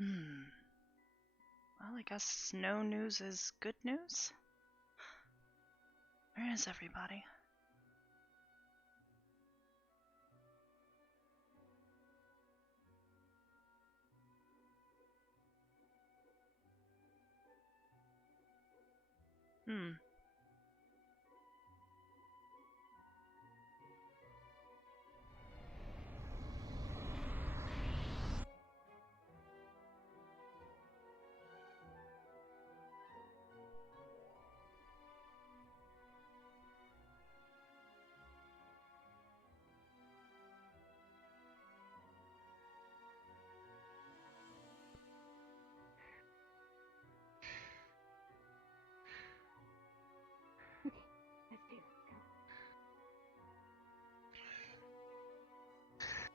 Well, I guess no news is good news? Where is everybody?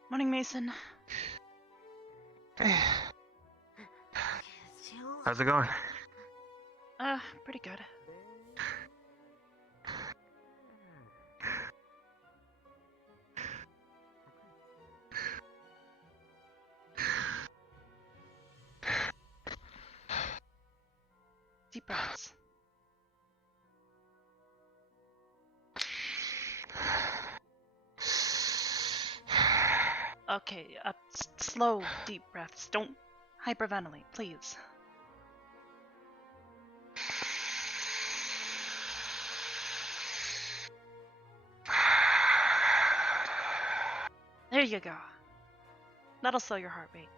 Morning, Mason. Hey. How's it going? Pretty good. Deep breaths. Okay, slow, deep breaths. Don't hyperventilate, please. There you go. That'll slow your heart rate.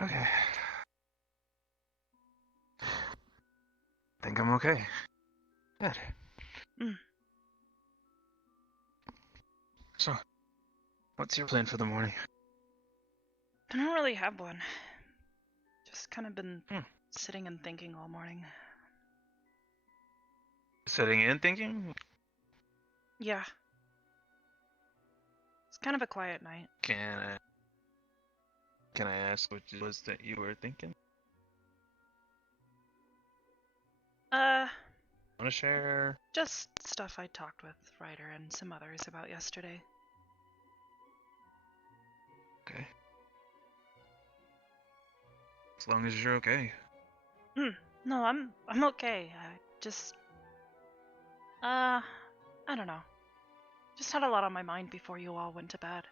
Okay. Think I'm okay. Good. So, what's your plan for the morning? I don't really have one. Just kind of been sitting and thinking all morning. Sitting in thinking? Yeah. It's kind of a quiet night. Can I ask what it was that you were thinking? Wanna share? Just stuff I talked with Ryder and some others about yesterday. Okay. As long as you're okay. No, I'm okay. I don't know. Just had a lot on my mind before you all went to bed.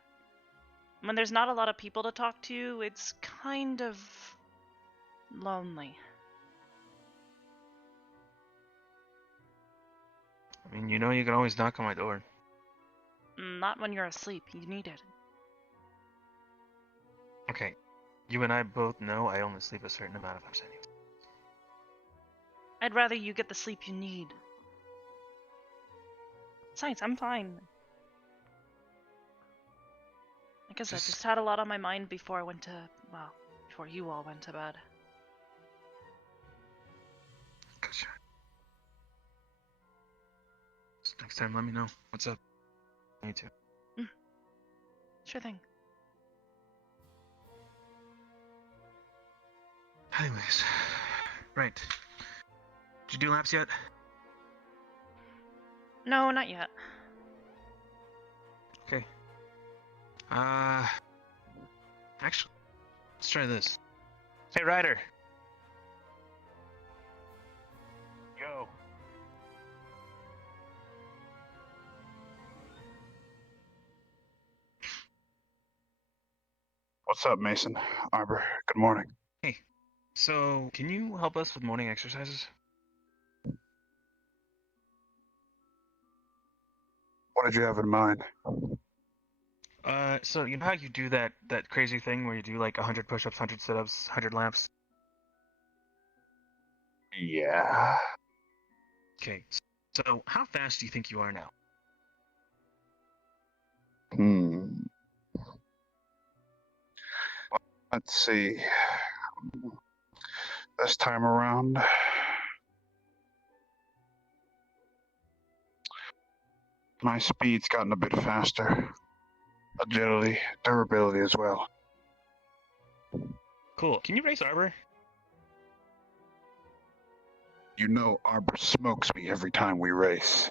When there's not a lot of people to talk to, it's kind of lonely. I mean, you know you can always knock on my door. Not when you're asleep. You need it. Okay. You and I both know I only sleep a certain amount of hours anyway. I'd rather you get the sleep you need. Besides, I'm fine. Like I said, just had a lot on my mind before before you all went to bed. Gotcha. So next time, let me know. What's up? Me too. Sure thing. Anyways. Right. Did you do laps yet? No, not yet. Okay. Actually, let's try this. Hey, Ryder. Go. What's up, Mason? Arbor, good morning. Hey, so can you help us with morning exercises? What did you have in mind? So you know how you do that crazy thing where you do like 100 push-ups, 100 sit-ups, 100 laps? Yeah. Okay, so how fast do you think you are now? Let's see. This time around, my speed's gotten a bit faster. Agility, durability as well. Cool. Can you race Arbor? You know Arbor smokes me every time we race.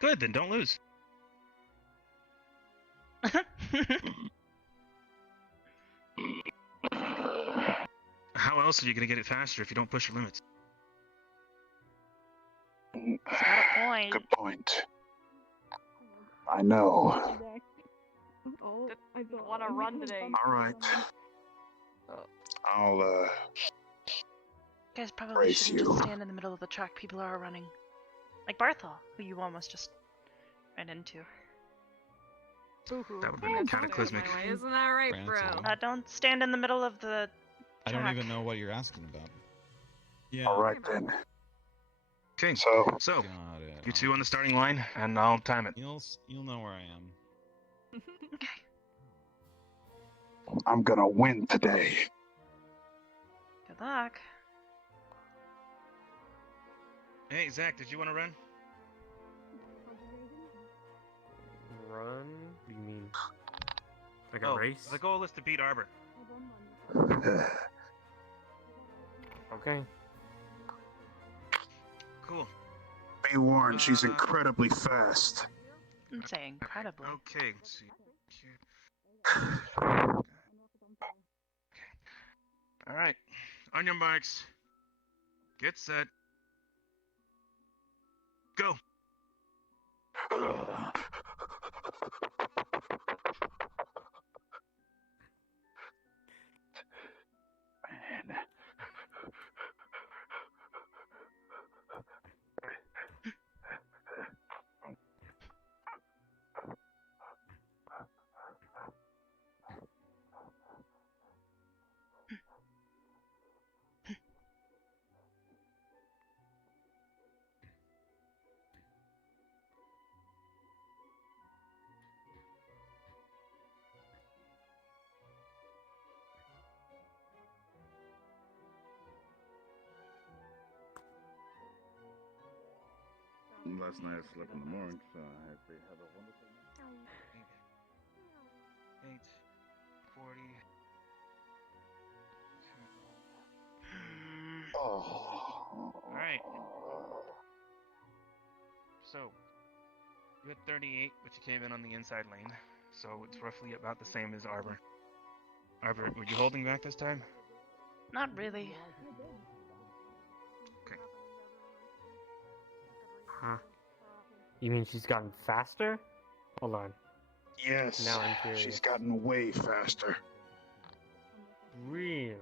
Good, then don't lose. How else are you gonna get it faster if you don't push your limits? He's got a point. Good point. I know. I don't want to run today. All right. I'll You guys probably Brace shouldn't you. just stand in the middle of the track people are running. Like Barthol, who you almost just ran into. That would have been cataclysmic. Isn't that right, bro? Branson. Don't stand in the middle of the I don't track. even know what you're asking about. Yeah. all right then. Okay, So so Got it. you two on the starting line, and I'll time it. You'll know where I am. Okay. I'm gonna win today. Good luck. Hey, Zach, did you want to run? Run? What do you mean? Like a Oh, race? the goal is to beat Arbor. Okay. Cool. Be warned, she's incredibly fast. I'm saying incredibly. Okay, let's see. All right, on your marks. Get set. Go. Man. Last night I slept in the morning, so I hope they have a wonderful night. 8:40. Oh. All right. So you had 38, but you came in on the inside lane, so it's roughly about the same as Arbor. Arbor, were you holding back this time? Not really. Huh. You mean she's gotten faster? Hold on. Yes. Now I'm curious. She's gotten way faster. Really?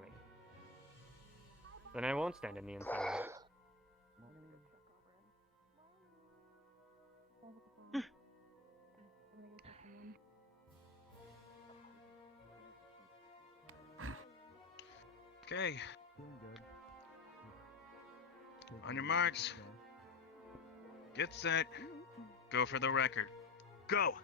Then I won't stand in the inside. Okay. On your marks. Get set. Go for the record. Go!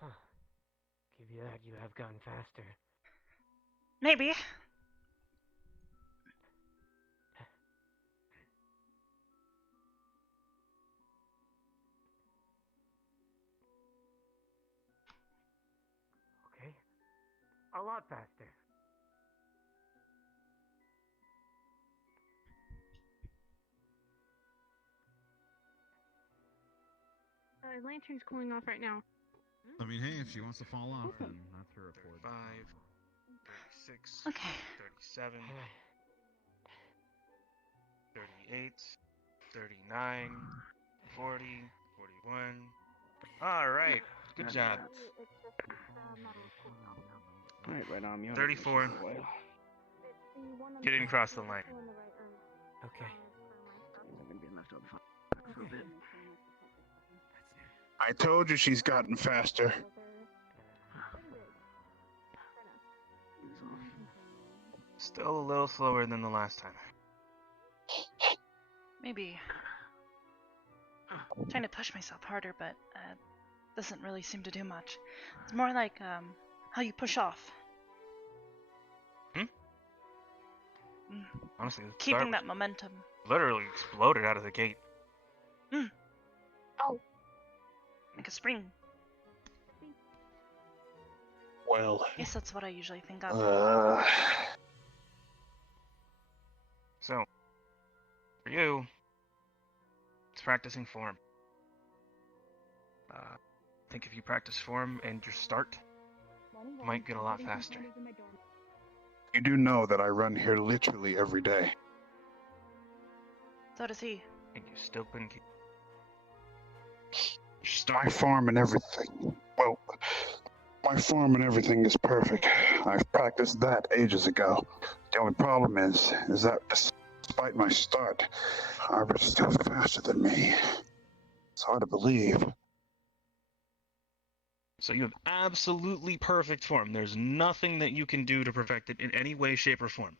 Huh. Give you that, you have gone faster. Maybe. Okay. A lot faster. Lantern's cooling off right now. I mean, hey, if she wants to fall off, then that's her report. 35, 36, Okay. 37, 38, 39, 40, 41. All right. Good job. Alright, right on me. 34. You didn't cross the line. Okay. I'm gonna be left over for a bit. I told you she's gotten faster. Still a little slower than the last time. Maybe. I'm trying to push myself harder, but doesn't really seem to do much. It's more like how you push off. Hmm? Honestly, the Keeping start that momentum. literally exploded out of the gate. Oh, Like a spring. Well, Yes, that's what I usually think of. So, for you, it's practicing form. I think if you practice form and your start, you might get a lot faster. you do know that I run here literally every day. So does he. And you still couldn't keep your My start. farm and everything. Well, my farm and everything is perfect. I've practiced that ages ago. The only problem is that despite my start, Arbor's still faster than me. It's hard to believe. So you have absolutely perfect form. There's nothing that you can do to perfect it in any way, shape, or form.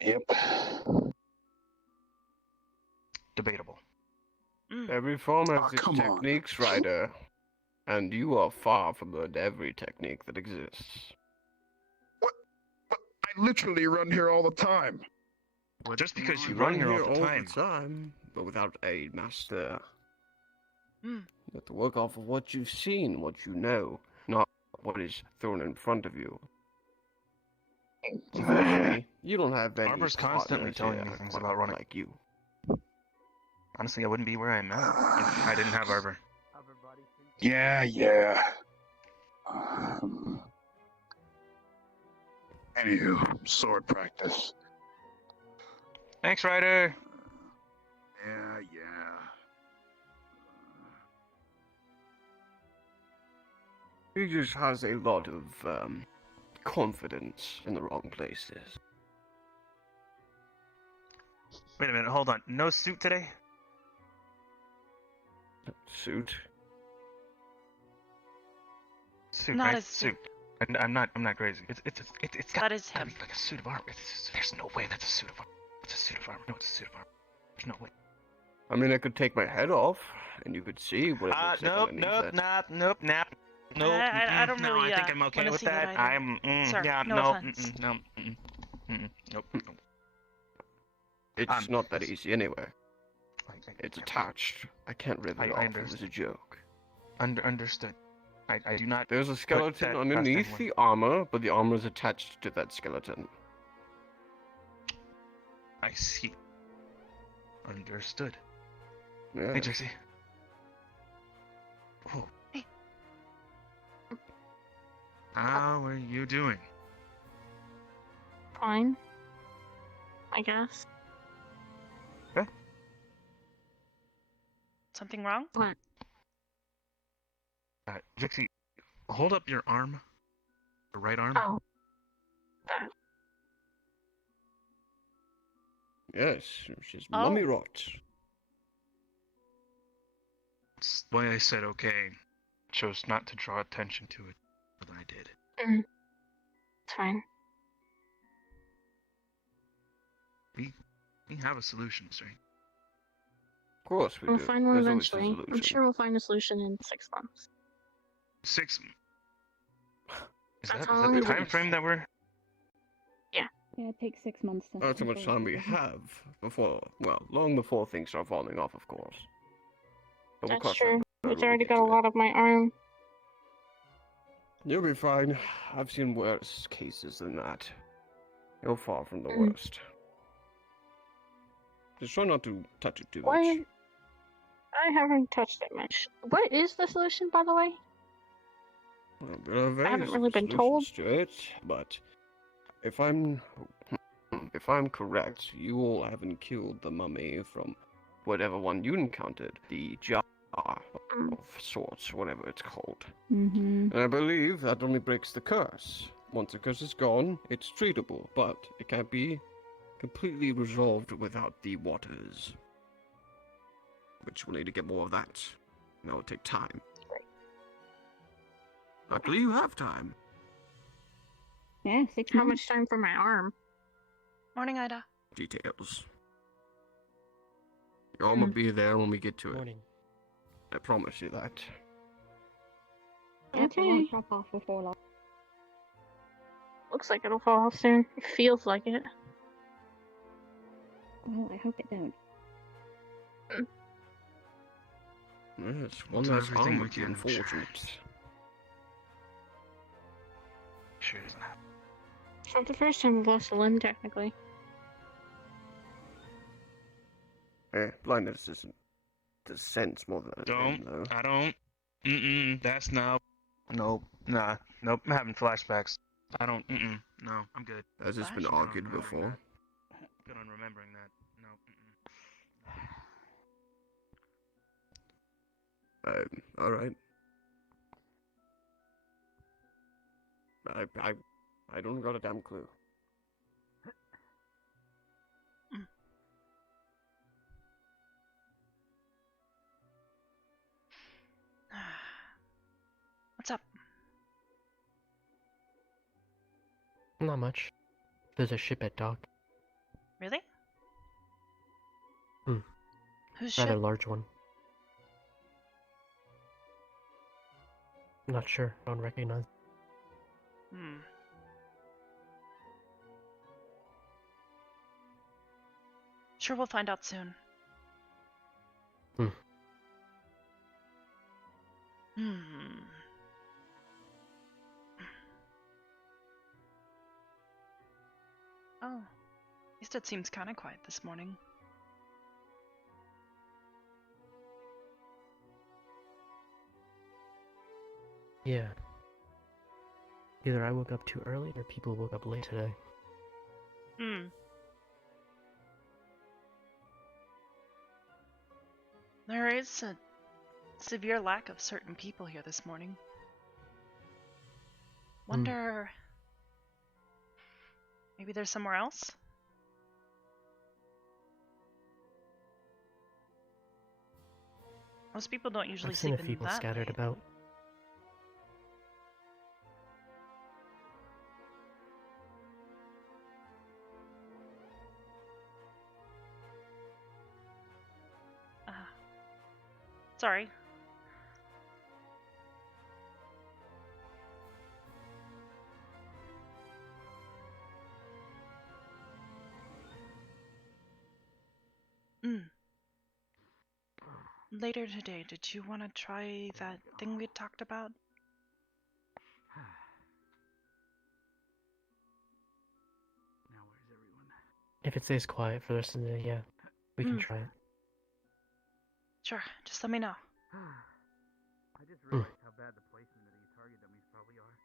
Yep. Debatable. Every form has Oh, its come on. techniques, Ryder. And you are far from learned every technique that exists. But I literally run here all the time. Well, just because you You run here all the time, but without a master. Hmm. You have to work off of what you've seen, what you know, not what is thrown in front of you. Unfortunately, you don't have any Arbor's constantly partners telling me here things quite about running. like you. Honestly, I wouldn't be where I'm at if I didn't have Arbor. Yeah. Anywho, sword practice. Thanks, Ryder. Yeah. He just has a lot of confidence in the wrong places. Wait a minute, hold on. No suit today? Suit. Suit, Not right? a suit. I'm not crazy. It's got That is gotta him. be like a suit of armor. There's no way that's a suit of armor. It's a suit of armor. No, it's a suit of armor. There's no way. I mean, I could take my head off, and you could see what it looks like Nope, underneath it. nope. I don't no, really, I think I'm okay wanna with see that that. either. Sir, Yeah, no no, offense. nope. It's not that easy anyway. It's I- attached. I can't rip I it off. It understand. was a joke. Understood. I do not. There's a skeleton that past underneath anyone. the armor, but the armor is attached to that skeleton. I see. Understood. Yeah. Hey, Trixie. Oh. Hey. How are you doing? fine. I guess. Something wrong? What? Vixie, hold up your arm. Your right arm. Oh. Yes, which is Oh. mummy rot. That's why I said okay. Chose not to draw attention to it, but I did. It's fine. We have a solution, right? Of course we We'll do. find one There's always a eventually. I'm solution. sure we'll find a solution in 6 months. 6. Is That's that how long the it time takes. frame that we're? Yeah, it takes 6 months to. That's how much time we have before, well, long before things start falling off, of course. But we'll That's cross that true. bridge when It's we already get got to a it. lot of my arm. You'll be fine. I've seen worse cases than that. You're far from the Mm. worst. Just try not to touch it too What? much. I haven't touched it much. What is the solution, by the way? Well, there are I haven't various really been told. solutions to it, but if I'm correct, you all haven't killed the mummy from whatever one you encountered, the jar of sorts, whatever it's called. Mm-hmm. And I believe that only breaks the curse. Once the curse is gone, it's treatable, but it can't be completely resolved without the waters. Which we'll need to get more of that. And that will take time. Luckily you have time. Yeah, 6 How months. much time for my arm? Morning, Ida. Details. Your arm will be there when we get to it. Morning. I promise you that. Yeah, it Okay. won't drop off before long. Looks like it'll fall off soon. It feels like it. Well, I hope it don't. Yes, We'll one do less everything harm we would be can. unfortunate. Sure doesn't happen. It's not the first time we've lost a limb, technically. Blindness isn't the sense more than a limb, though. I don't. That's no. Nope. Nah. Nope. I'm having flashbacks. I don't. No, I'm good. As it's been Flash? argued Good on remembering before. that. Good on remembering that. No. Alright. I don't got a damn clue. What's up? Not much. There's a ship at dock. Really? Hmm. Whose Rather ship? large one. Not sure. Don't recognize. Sure, we'll find out soon. Hmm. Oh, at least it seems kind of quiet this morning. Yeah. Either I woke up too early or people woke up late today. There is a severe lack of certain people here this morning. Wonder... Maybe there's somewhere else? Most people don't usually I've seen a sleep few in people that scattered late. about. Sorry. Later today, did you want to try that thing we talked about? Now where's everyone? If it stays quiet for the rest of the day, yeah. We can try it. Sure, just let me know. I just realized how bad the placement of these target dummies probably are.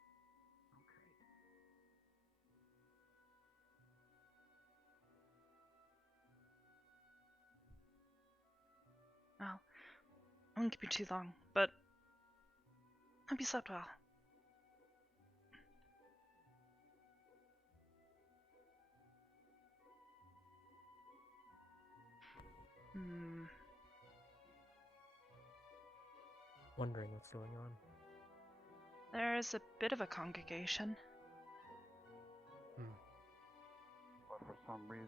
Okay. Well, I won't keep you too long, but hope you slept well. Wondering what's going on. There's a bit of a congregation. But for some reason,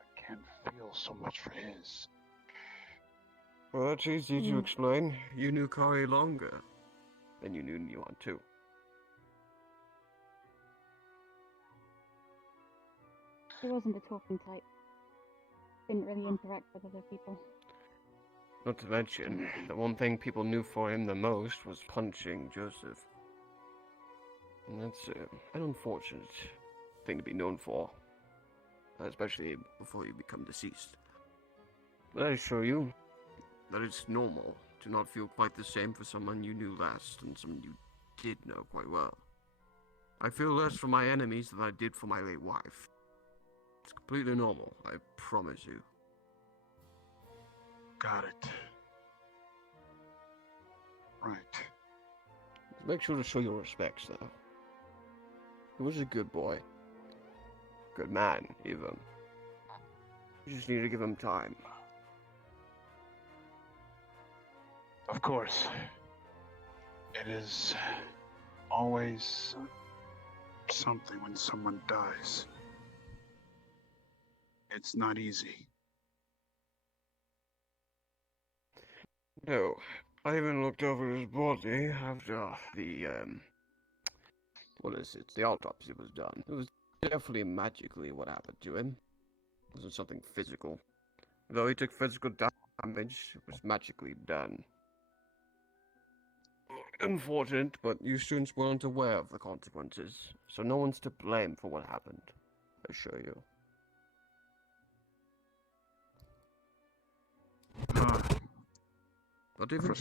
I can't feel so much for his. Well, that's easy to explain. You knew Kari longer than you knew Yuan too. He wasn't a talking type. Didn't really interact with other people. Not to mention, the one thing people knew for him the most was punching Joseph. And that's an unfortunate thing to be known for. Especially before you become deceased. But I assure you that it's normal to not feel quite the same for someone you knew last and someone you did know quite well. I feel less for my enemies than I did for my late wife. It's completely normal, I promise you. Got it. Right. Make sure to show your respects, though. He was a good boy. Good man, even. You just need to give him time. Of course. It is always something when someone dies. It's not easy. No, I even looked over his body after the, what is it, the autopsy was done. It was definitely magically what happened to him. wasn't something physical. Though he took physical damage, it was magically done. Unfortunate, but you students weren't aware of the consequences, so no one's to blame for what happened, I assure you. Huh. But even For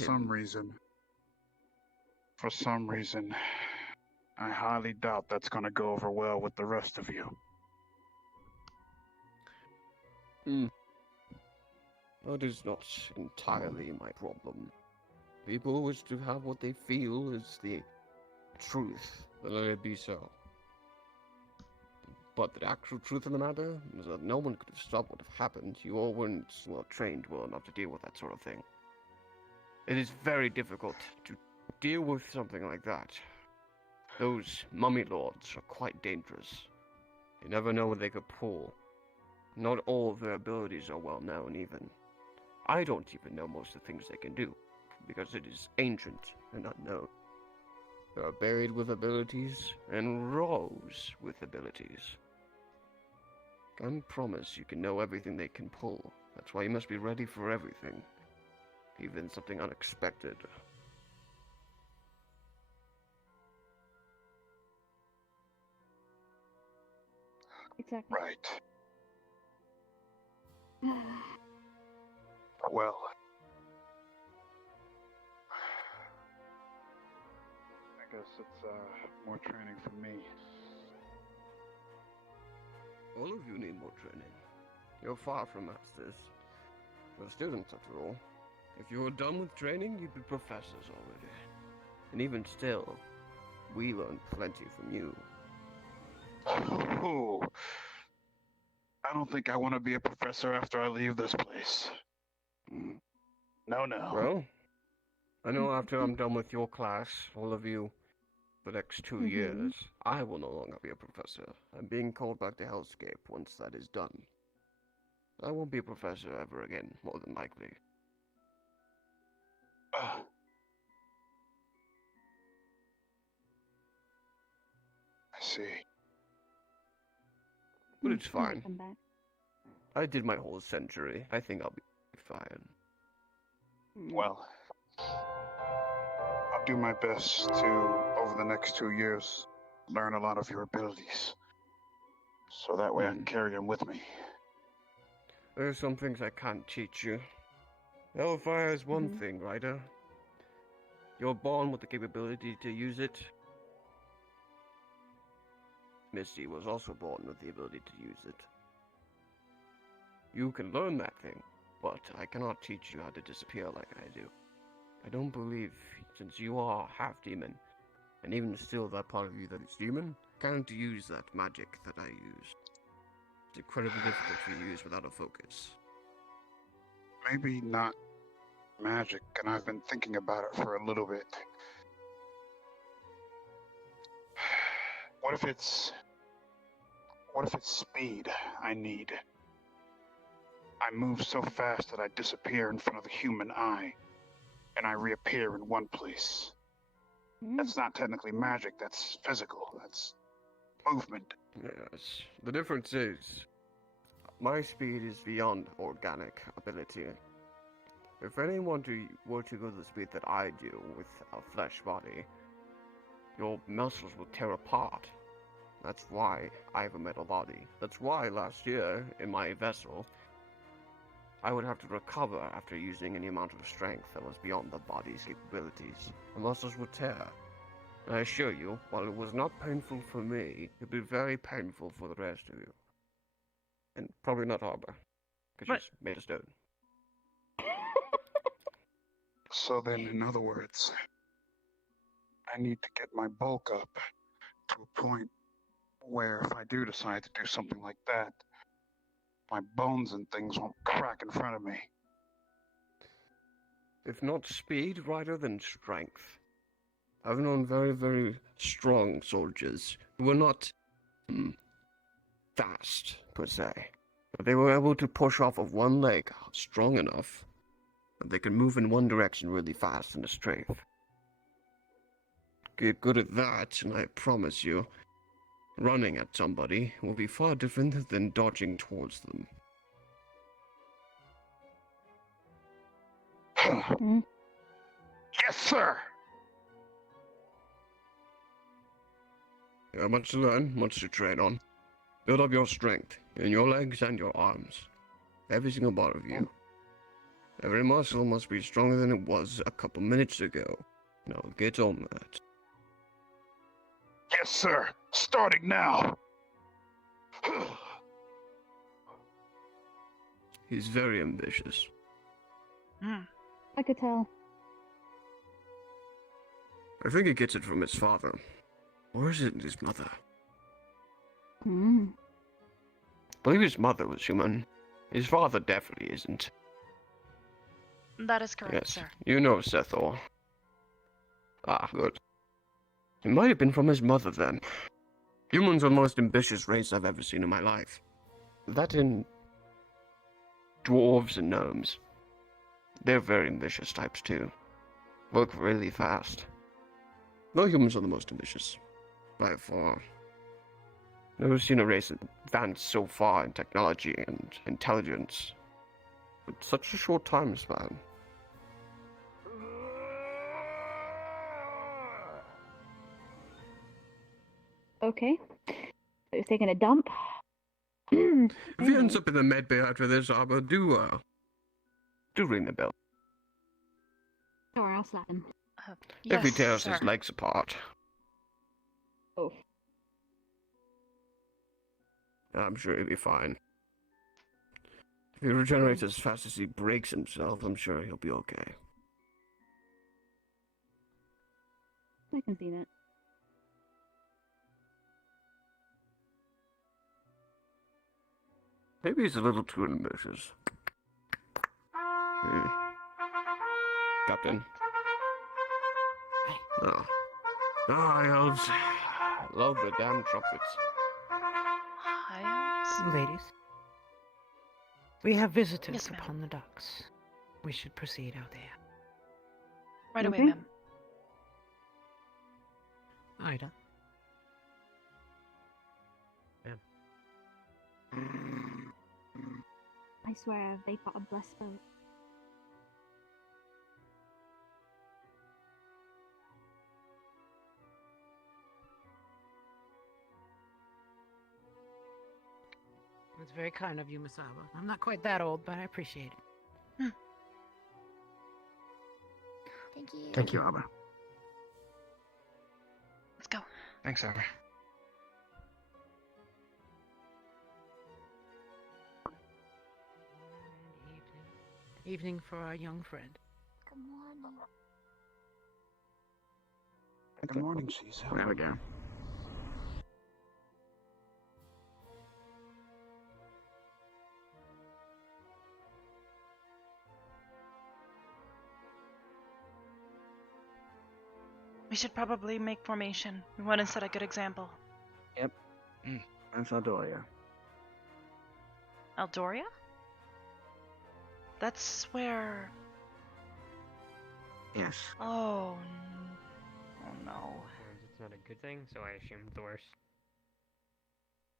some reason, I highly doubt that's gonna go over well with the rest of you. That is not entirely my problem. People wish to have what they feel is the truth, then let it be so. But the actual truth of the matter is that no one could have stopped what happened. You all weren't trained well enough to deal with that sort of thing. It is very difficult to deal with something like that. Those mummy lords are quite dangerous. You never know what they could pull. Not all of their abilities are well known even. I don't even know most of the things they can do, because it is ancient and unknown. They are buried with abilities, and rows with abilities. Can't promise you can know everything they can pull. That's why you must be ready for everything. Even something unexpected. Exactly. Right. Well, I guess it's more training for me. All of you need more training. You're far from masters. You're students, after all. If you were done with training, you'd be professors already. And even still, we learned plenty from you. Ooh. I don't think I want to be a professor after I leave this place. No. Well, I know after I'm done with your class, all of you, the next 2 years, I will no longer be a professor. I'm being called back to Hellscape once that is done. I won't be a professor ever again, more than likely. I see. But it's You might fine. come back. I did my whole century. I think I'll be fine. Well, I'll do my best to, over the next 2 years, learn a lot of your abilities. So that way I can carry them with me. There's some things I can't teach you. Hellfire is one thing, Ryder. You're born with the capability to use it. Misty was also born with the ability to use it. You can learn that thing, but I cannot teach you how to disappear like I do. I don't believe, since you are half demon, and even still that part of you that is demon, can't use that magic that I use. It's incredibly difficult to use without a focus. Maybe not magic, and I've been thinking about it for a little bit. What if it's speed I need? I move so fast that I disappear in front of the human eye, and I reappear in one place. That's not technically magic, that's physical, that's movement. Yes. The difference is, my speed is beyond organic ability. If anyone were to go to the speed that I do with a flesh body, your muscles will tear apart. That's why I have a metal body. That's why last year, in my vessel, I would have to recover after using any amount of strength that was beyond the body's capabilities. The muscles would tear. I assure you, while it was not painful for me, it'd be very painful for the rest of you. And probably not Arbor, because she's made of stone. So then, in other words, I need to get my bulk up to a point where if I do decide to do something like that, my bones and things won't crack in front of me. If not speed, Ryder, then strength. I've known very, very strong soldiers who were not fast, per se. But they were able to push off of one leg strong enough that they could move in one direction really fast in a strafe. Get good at that, and I promise you, running at somebody will be far different than dodging towards them. Hmm? Yes, sir. You have much to learn, much to train on. Build up your strength in your legs and your arms. Every single part of you. Every muscle must be stronger than it was a couple minutes ago. Now get on that. Yes, sir. Starting now. He's very ambitious. I could tell. I think he gets it from his father. Or is it his mother? Hmm. I believe his mother was human. His father definitely isn't. That is correct, Yes, sir. you know Sethor. Ah, good. It might have been from his mother then. Humans are the most ambitious race I've ever seen in my life. That in dwarves and gnomes. They're very ambitious types too. Work really fast. No humans are the most ambitious. By far. Never seen a race advance so far in technology and intelligence. In such a short time span. Okay. So he's taking a dump. If he Anyway. ends up in the med bay after this, Arbor, do ring the bell. Sure, I'll slap him. Yes, If he tears sir. his legs apart, Oh. I'm sure he'll be fine. If he regenerates as fast as he breaks himself, I'm sure he'll be okay. I can see that. Maybe he's a little too ambitious. Maybe. Captain. Oh. Ah, elves. Love the damn trumpets. Hi, Ladies, we have visitors Yes, ma'am. upon the docks. We should proceed out there. right away, Okay. ma'am. Ida. I swear they've got a blessed boat. That's very kind of you, Miss Arbor. I'm not quite that old, but I appreciate it. Thank you. Thank you, Arbor. Let's go. Thanks, Arbor. Evening for our young friend. Good morning. Good morning, Caesar. There we go. We should probably make formation. We want to set a good example. That's Aldoria. Eldoria? That's where... Yes. Oh, oh no. It's not a good thing, so I assume the worst.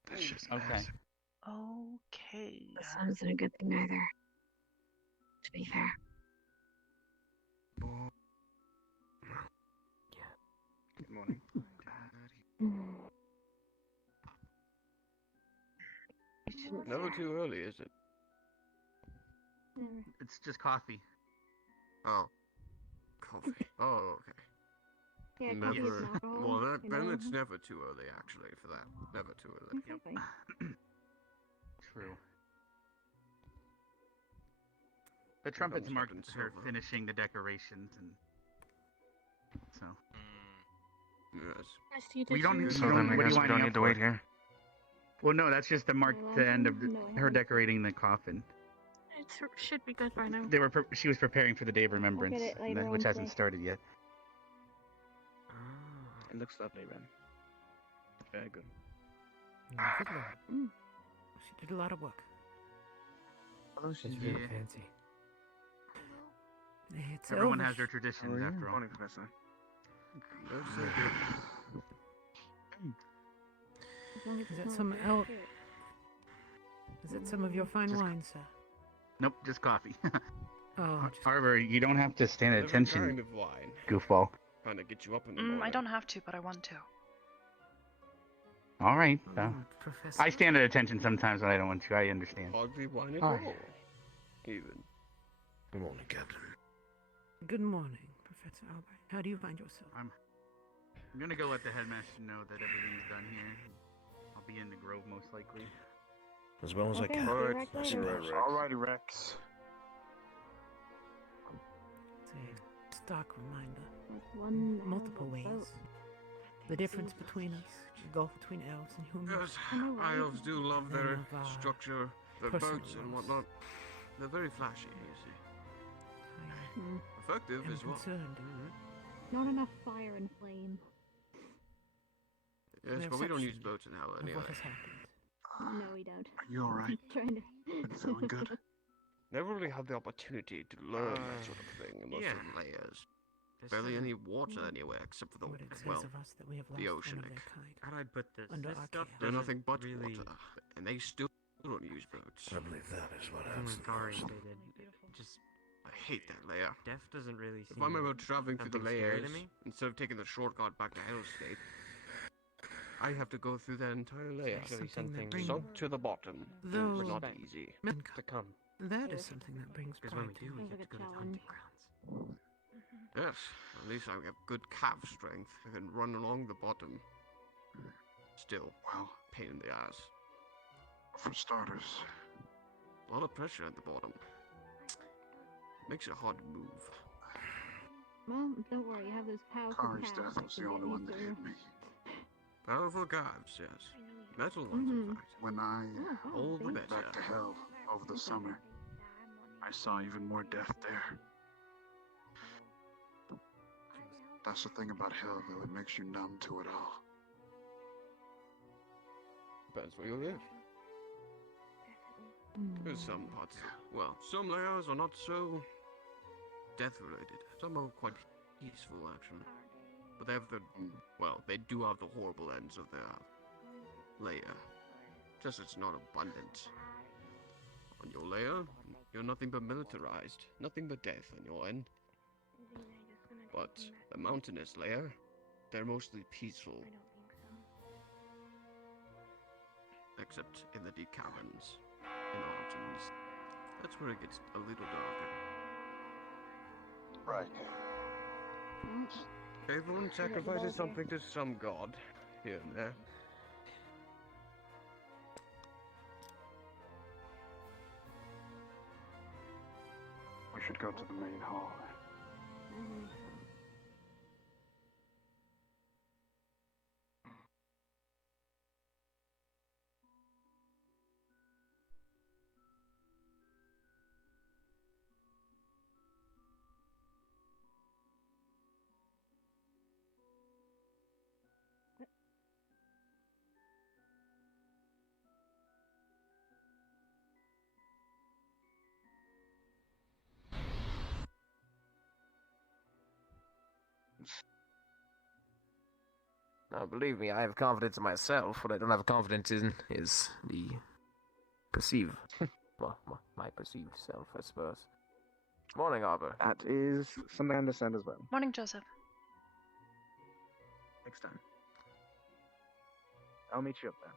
That's just Okay. nice. Okay. That wasn't a good thing either. To be fair. Good morning. Never too early, is it? It's just coffee. Oh. Coffee. Oh, okay. Yeah, coffee is Never. an alcohol, Well, that, you then know. it's never too early, actually, for that. Never too early. Exactly. True. The trumpets I'm marked stepping her silver. finishing the decorations, and so Yes. we don't. So You then don't I what do guess you we want don't need to wait here. Well, no, that's just to mark the end of No, I her haven't. decorating the coffin. It should be good by now. They were she was preparing for the Day of Remembrance, it later which on hasn't today. started yet. It looks lovely, Ben. Very good. Good lord. She did a lot of work. Hello, It's Yeah. really fancy. It's Everyone elvish. has their traditions, after all. Morning, Professor. That's so good. As long as Is it's that not some very elf? cute. Is that some of your fine Just- wine, sir? Nope, just coffee. Oh, Arbor, you don't have to stand at Every attention, kind of wine. goofball. Kind of get you up in the morning. I don't have to, but I want to. All right. Professor. I stand at attention sometimes when I don't want to. I understand. Hardly wine at Oh. all. Even. Good morning, Captain. Good morning, Professor Albert. How do you find yourself? I'm gonna go let the headmaster know that everything's done here. I'll be in the grove most likely. As well as Okay, I can. see you Alright, Rex I see later. Rex. Alrighty, Rex. It's a stark reminder. Like one Multiple boat. ways. The difference between us, the gulf between elves and humans. Yes, I know, right? elves do love their And of, structure, their personal boats and loss. whatnot. They're very flashy, you see. Hmm. Effective I'm as well. concerned. Not enough fire and flame. Yes, The but we don't use reception boats in hell of anyway. what has happened. No, we don't. Are you alright? Trying to. Been feeling good? Never really had the opportunity to learn that sort of thing unless yeah. in layers. This Barely doesn't- any water anywhere except for the, What it says well, of us that we have lost the one of oceanic. their kind. How'd I put this? Under This our stuff care. They're doesn't nothing but really... water, and they still don't use boats. I believe that is what Even happens. with Kari stated, just I hate that layer. death doesn't really seem... If I'm ever traveling through the something scary layers, to me. instead of taking the shortcut back to Hellscape, I have to go through that entire layer. Actually Something that something brings Sunk to the bottom. Though- It's not Respect. easy. to come. That is something that brings Because when pride we to do, me. we Sounds get like to a go to the hunting challenge. grounds. Yes, at least I have good calf strength. I can run along the bottom. Still, Well, pain in the ass. for starters, A lot of pressure at the bottom. Makes it hard to move. Well, don't worry, you have those powerful Kari's calves death was that the can only get one you that through. hit me. Powerful calves, yes. Metal ones, Mhm. in fact. When I Oh, wow, All the see? better. back to hell over the summer, I saw even more death there. That's the thing about hell, though, it makes you numb to it all. Depends where you live. There's some parts, well, some layers are not so death-related. Some are quite peaceful, actually. But they have the, well, they do have the horrible ends of their layer. Just it's not abundant. On your layer, you're nothing but militarized. Nothing but death on your end. But the mountainous layer, they're mostly peaceful. Except in the deep caverns, in the mountains. That's where it gets a little darker. Right. Everyone sacrifices something to some god, here and there. We should go to the main hall. Mhm. Now, believe me, I have confidence in myself. What I don't have confidence in is the perceived, well, my perceived self, I suppose. Morning, Arbor. That is something I understand as well. Morning, Joseph. Next time. I'll meet you up there.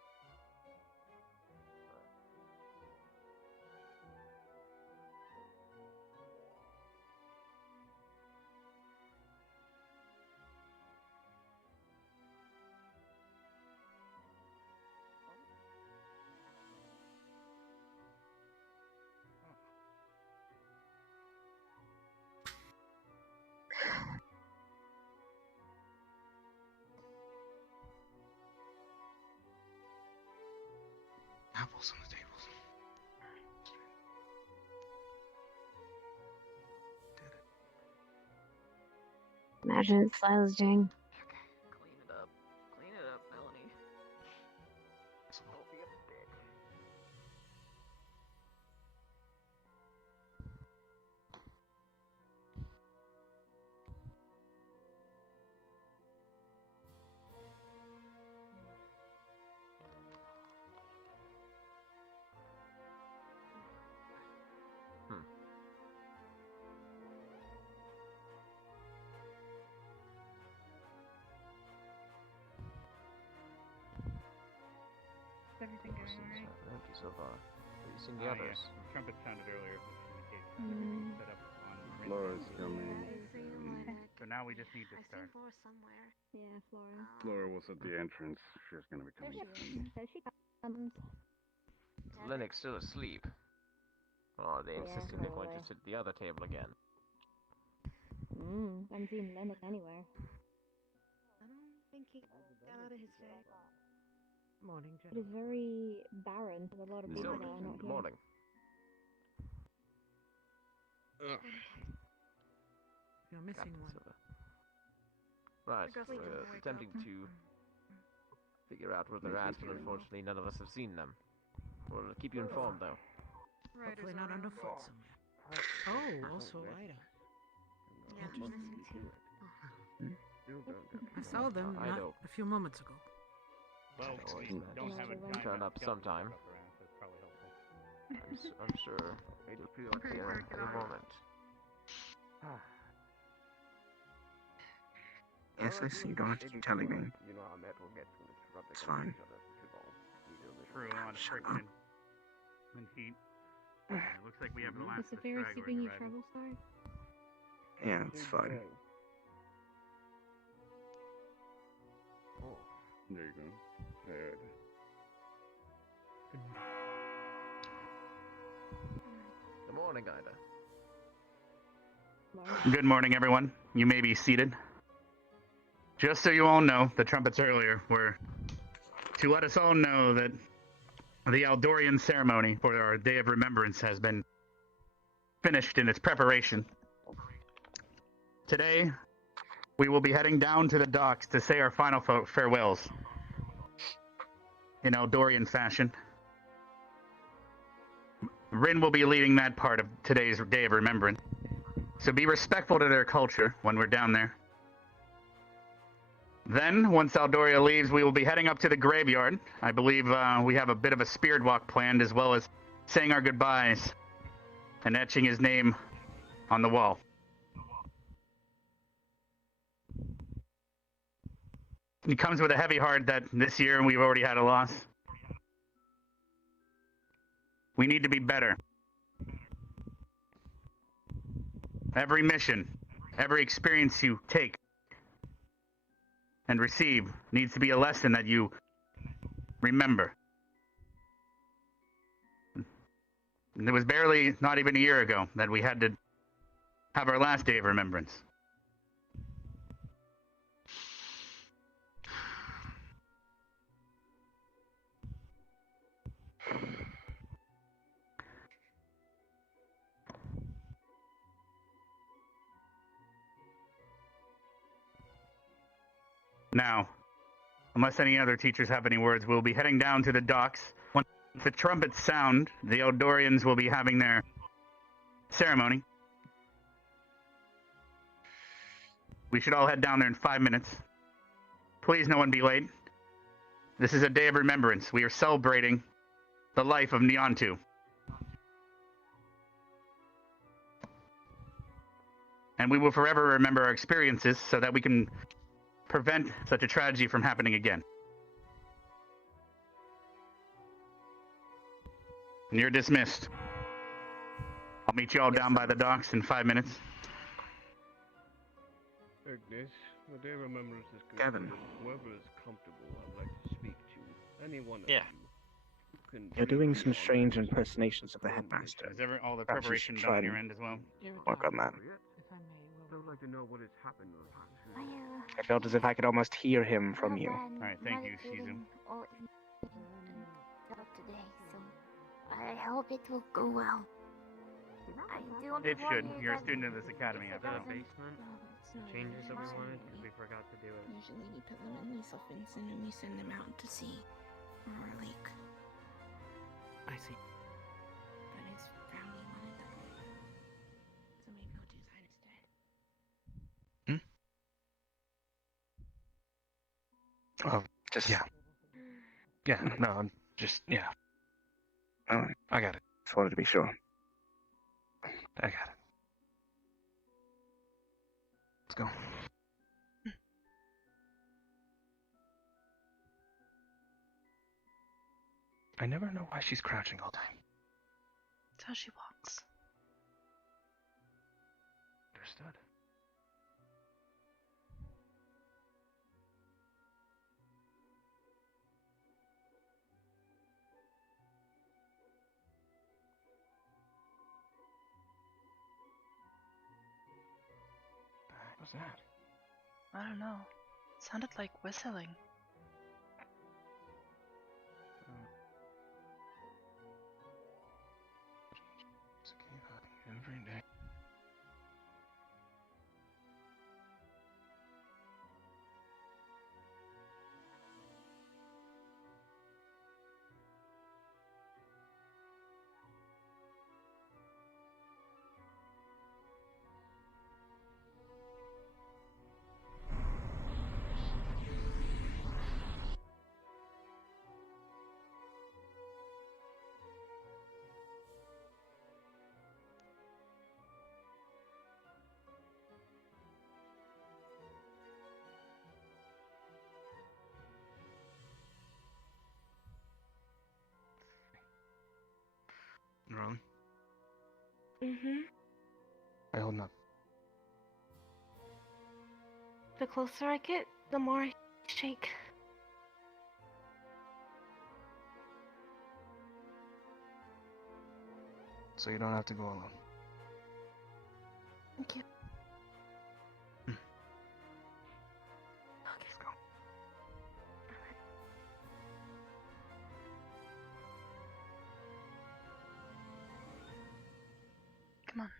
Apples on the tables. Imagine it's Silas doing. Clean it up. Clean it up, Melanie. Don't be a bitch. everything going alright? Empty so far. Have you seen the Yeah, others? the trumpet sounded earlier, which indicates that Mm. everything's set up on Laura's Rin's coming. So now we just need to start. somewhere. Yeah, Flora. Flora was at the entrance. She's gonna be There coming. she is. There she comes. Lennox still asleep. Oh, they Yeah, insisted they're going probably. to sit at the other table again. Haven't seen Lennox anywhere. I don't think he got out of his day. Morning, It is very barren. There's a lot of people So, that are not good here. morning. You're missing one. Right, Because we we're didn't wake attempting up. to figure out where they're at, but unfortunately none of us have seen them. We'll keep you informed, though. Hopefully not underfoot somewhere. Oh, also Ida. Yeah, I'm missing too. I saw them I not know. a few moments ago. Well, Always we nice. don't have a Turn giant Turn up skeleton sometime. up around, so it's probably helpful. I'm sure it'll appear in a moment. Yes, I see. Don't have to keep telling me. You know how metal gets when it's rubbed It's against fine. each other for too long. You know this. True, a lot of friction and heat. It looks like we have the Is last the of the fairies stragglers giving you arriving. trouble, sorry? Yeah, it's fine. Oh, there you go. There. Good morning, Ida. Good morning, everyone. You may be seated. Just so you all know, the trumpets earlier were to let us all know that the Aldorian ceremony for our Day of Remembrance has been finished in its preparation. Today, we will be heading down to the docks to say our final farewells in Aldorian fashion. Rin will be leading that part of today's Day of Remembrance. So be respectful to their culture when we're down there. Then, once Aldoria leaves, we will be heading up to the graveyard. I believe we have a bit of a spirit walk planned, as well as saying our goodbyes and etching his name on the wall. He comes with a heavy heart that this year we've already had a loss. We need to be better. Every mission, every experience you take and receive needs to be a lesson that you remember. It was barely not even a year ago that we had to have our last Day of Remembrance. Now, unless any other teachers have any words, we'll be heading down to the docks. Once the trumpets sound, the Eldorians will be having their ceremony. We should all head down there in 5 minutes. Please, no one be late. This is a day of remembrance. We are celebrating the life of Neontu. And we will forever remember our experiences so that we can prevent such a tragedy from happening again. And you're dismissed. I'll meet you all down by the docks in 5 minutes. Agnes, the day of remembrance is Gavin. concluded. Whoever is comfortable, I'd like to speak to. Anyone of Yeah. you can You're doing briefly some on strange the impersonations of the headmaster. Is all the Perhaps you preparation should done try on your and end as well? work on that. If I may, I would like to know what has happened. I felt as if I could almost hear him from you. Alright, thank you, Shizu. Today, so I hope it will go well. I do It warn should. you You're a that student of this academy, if it after all. doesn't, changes that we wanted because we forgot to do it. Usually we put them in these ovens and then we send them out to sea or a lake. I see. But it's family wanted that way. So we go do that instead. Oh, just Yeah, no, I'm just, yeah. Alright. I got it. Just wanted to be sure. I got it. Let's go. I never know why she's crouching all the time. It's how she walks. Understood. What was that? I don't know. It sounded like whistling. Every day. Rolling. Mm-hmm. I hold up. The closer I get, the more I shake. So you don't have to go alone. Thank you. Let's go. Come on.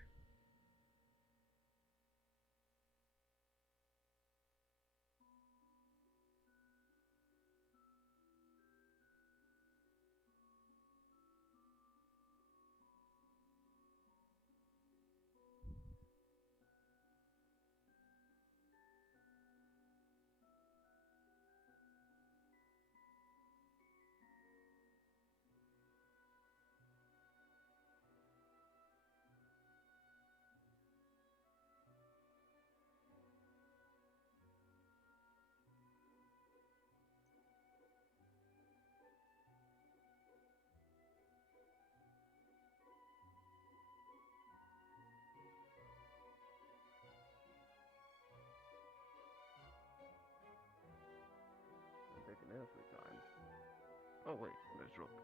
Taking every time. Oh wait, there's Rook.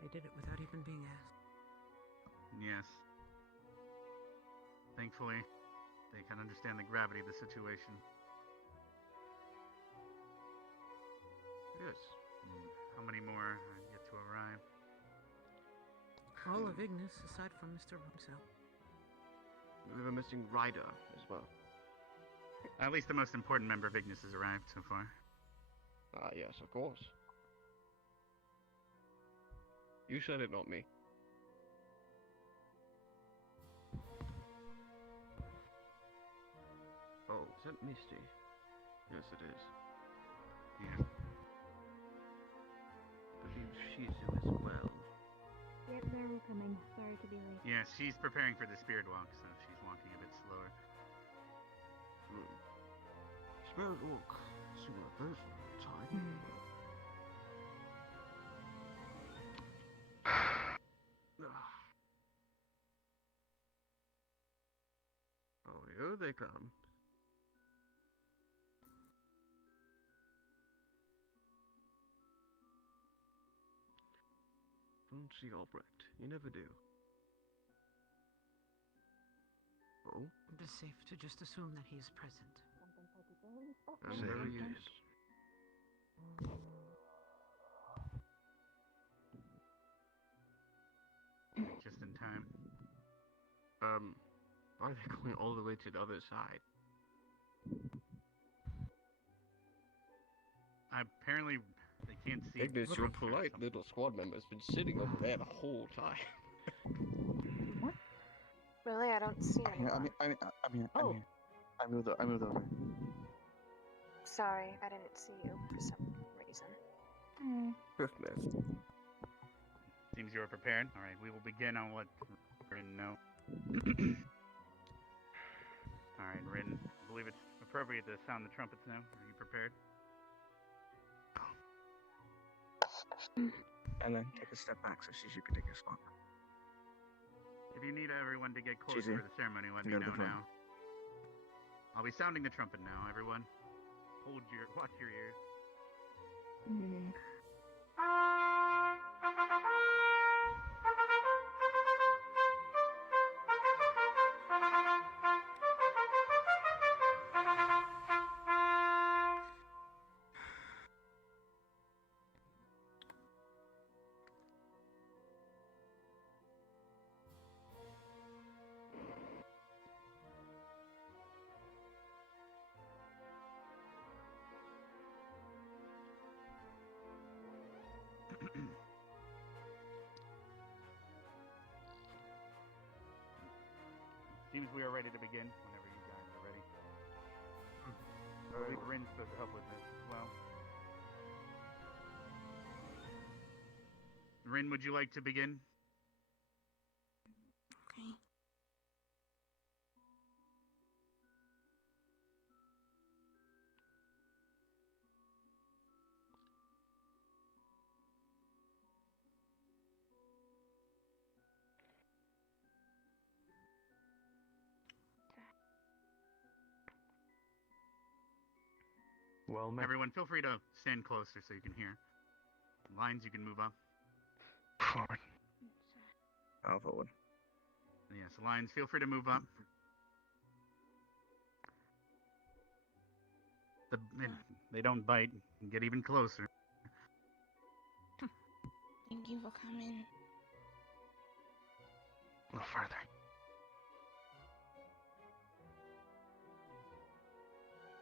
They did it without even being asked. Yes. Thankfully, they can understand the gravity of the situation. Yes. How many more are yet to arrive? All of Ignis, aside from Mr. himself. We have a missing rider as well. At least the most important member of Ignis has arrived so far. Ah, yes, of course. You said it, not me. Oh, is that Misty? Yes, it is. Yeah. I believe she's here as well. Yep, they're all coming. Sorry to be late. Yes, she's preparing for the spirit walk, so she's walking a bit slower. Spirit walk. Similar person. Time. Oh, here they come. Don't see Albrecht. You never do. Oh? It is safe to just assume that he is present. And there he is. Just in time. Why are they going all the way to the other side? Apparently, they can't see. Ignis, your polite little squad member's been sitting over there the whole time. Really, I don't see anyone. I moved over. Sorry, I didn't see you for some reason. Goodness. Seems you are prepared. All right, we will begin on what Rin know. All right, Rin, I believe it's appropriate to sound the trumpets now. Are you prepared? Ellen, take a step back so she can take a spot. If you need everyone to get closer here. to the ceremony, let me Go to know the front. now. I'll be sounding the trumpet now, everyone. Watch your ears. Seems we are ready to begin whenever you guys are ready. I believe Rin's supposed to help with this as well. Rin, would you like to begin? Okay. Well, Everyone, feel free to stand closer so you can hear. Lines, you can move up. forward. I'll forward. Yes, Lions, feel free to move up. They don't bite. Get even closer. Thank you for coming. A little farther.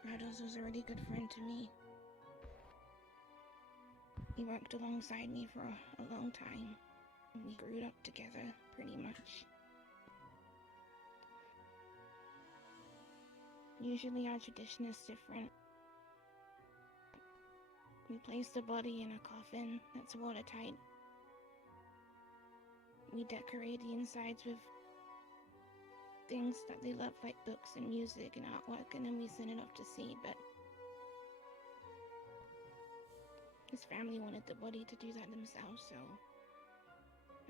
Rados was a really good friend to me. He worked alongside me for a long time. We grew up together, pretty much. Usually our tradition is different. We place the body in a coffin that's watertight. We decorate the insides with things that they love, like books and music and artwork, and then we send it off to sea, but his family wanted the body to do that themselves, so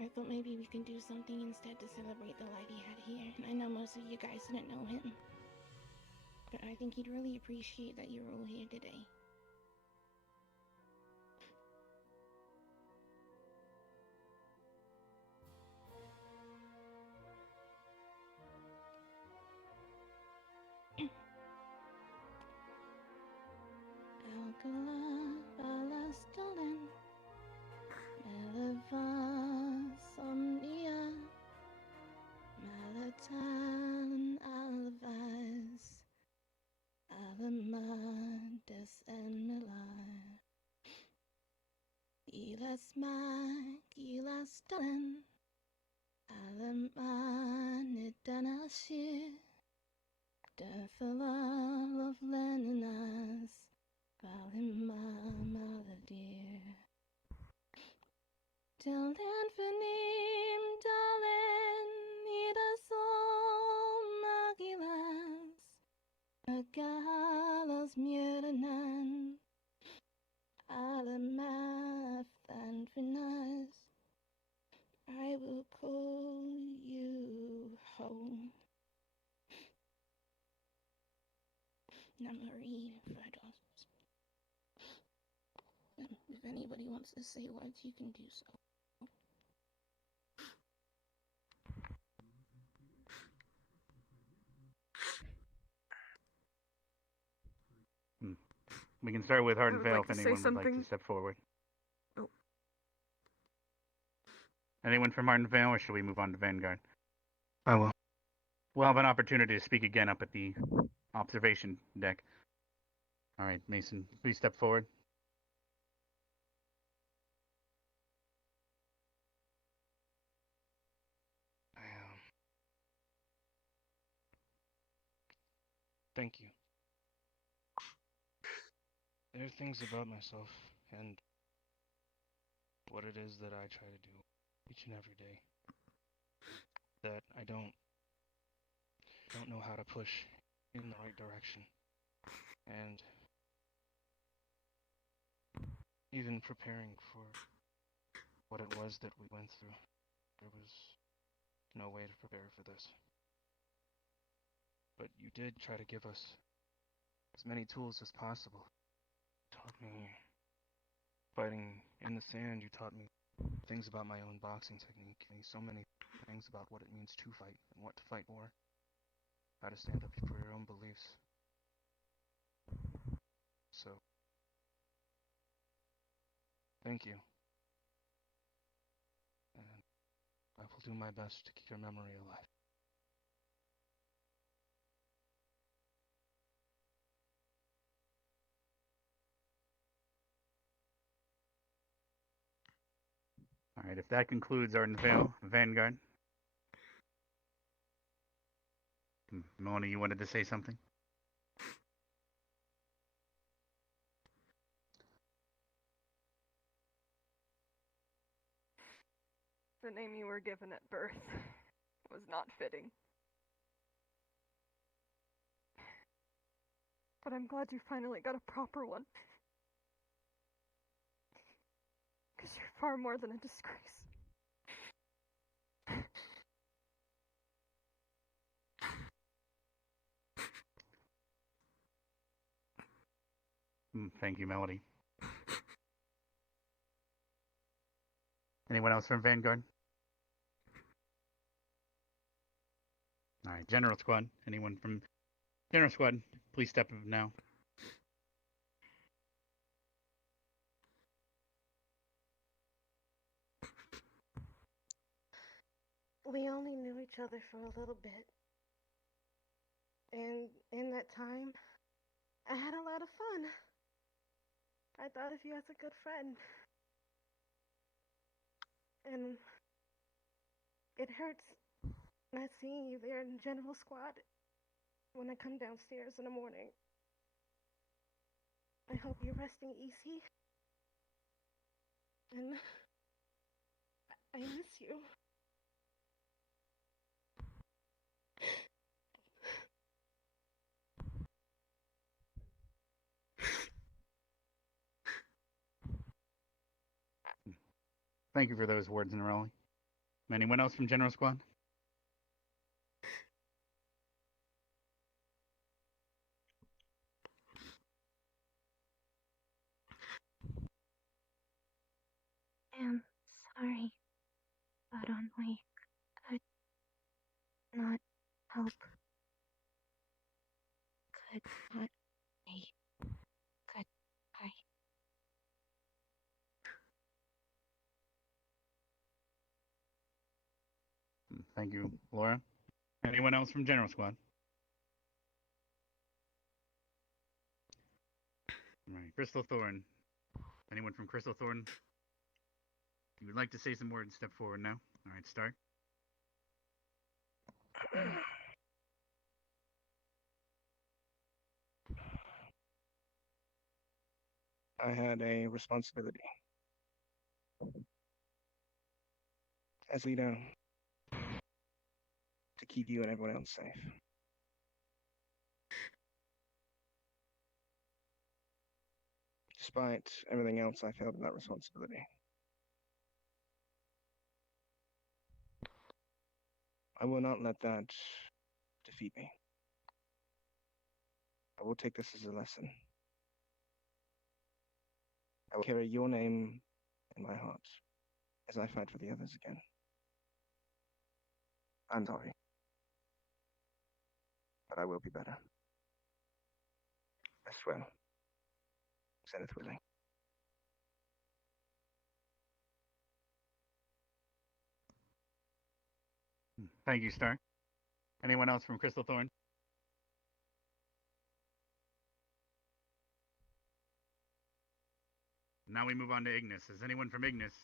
I thought maybe we can do something instead to celebrate the life he had here. And I know most of you guys didn't know him, but I think he'd really appreciate that you're all here today. Alcala, Balastolen, Meleva, Somnia, Malatan, Alvas, Alamandas, and Milar. Ilasmak, Ilastolen, Alamanidanashi, Deathala of Leninas. Mother dear, till then finim dalen idas all magilas, agalas miranan, alamath and finas. I will call you home. Namari Ferdos. If anybody wants to say words, you can do so. We can start with Heart I and would Veil like if to say anyone would like something. to step forward. Oh. Anyone from Heart and Veil, or should we move on to Vanguard? I will. We'll have an opportunity to speak again up at the observation deck. All right, Mason, please step forward. Thank you. There are things about myself and what it is that I try to do each and every day. That I don't know how to push in the right direction. And even preparing for what it was that we went through, there was no way to prepare for this. But you did try to give us as many tools as possible. You taught me fighting in the sand, you taught me things about my own boxing technique, and so many things about what it means to fight and what to fight for, how to stand up for your own beliefs. So, thank you. And I will do my best to keep your memory alive. All right, if that concludes our Vanguard. Mona, you wanted to say something? The name you were given at birth was not fitting. But I'm glad you finally got a proper one. Because you're far more than a disgrace. Thank you, Melody. Anyone else from Vanguard? All right, General Squad. Anyone from General Squad, please step up now. We only knew each other for a little bit. And in that time, I had a lot of fun. I thought of you as a good friend. And it hurts not seeing you there in General Squad when I come downstairs in the morning. I hope you're resting easy. And I miss you. Thank you for those words, Neroli. Anyone else from General Squad? I'm sorry, but only could not help. Could not be goodbye. Thank you, Laura. Anyone else from General Squad? All right, Crystal Thorn. Anyone from Crystal Thorn? If you would like to say some words, step forward now. All right, start. I had a responsibility as leader to keep you and everyone else safe. Despite everything else, I failed in that responsibility. I will not let that defeat me. I will take this as a lesson. I will carry your name in my heart as I fight for the others again. I'm sorry, but I will be better. I swear. Zenith willing. Thank you, Stark. Anyone else from Crystal Thorn? Now we move on to Ignis. Does anyone from Ignis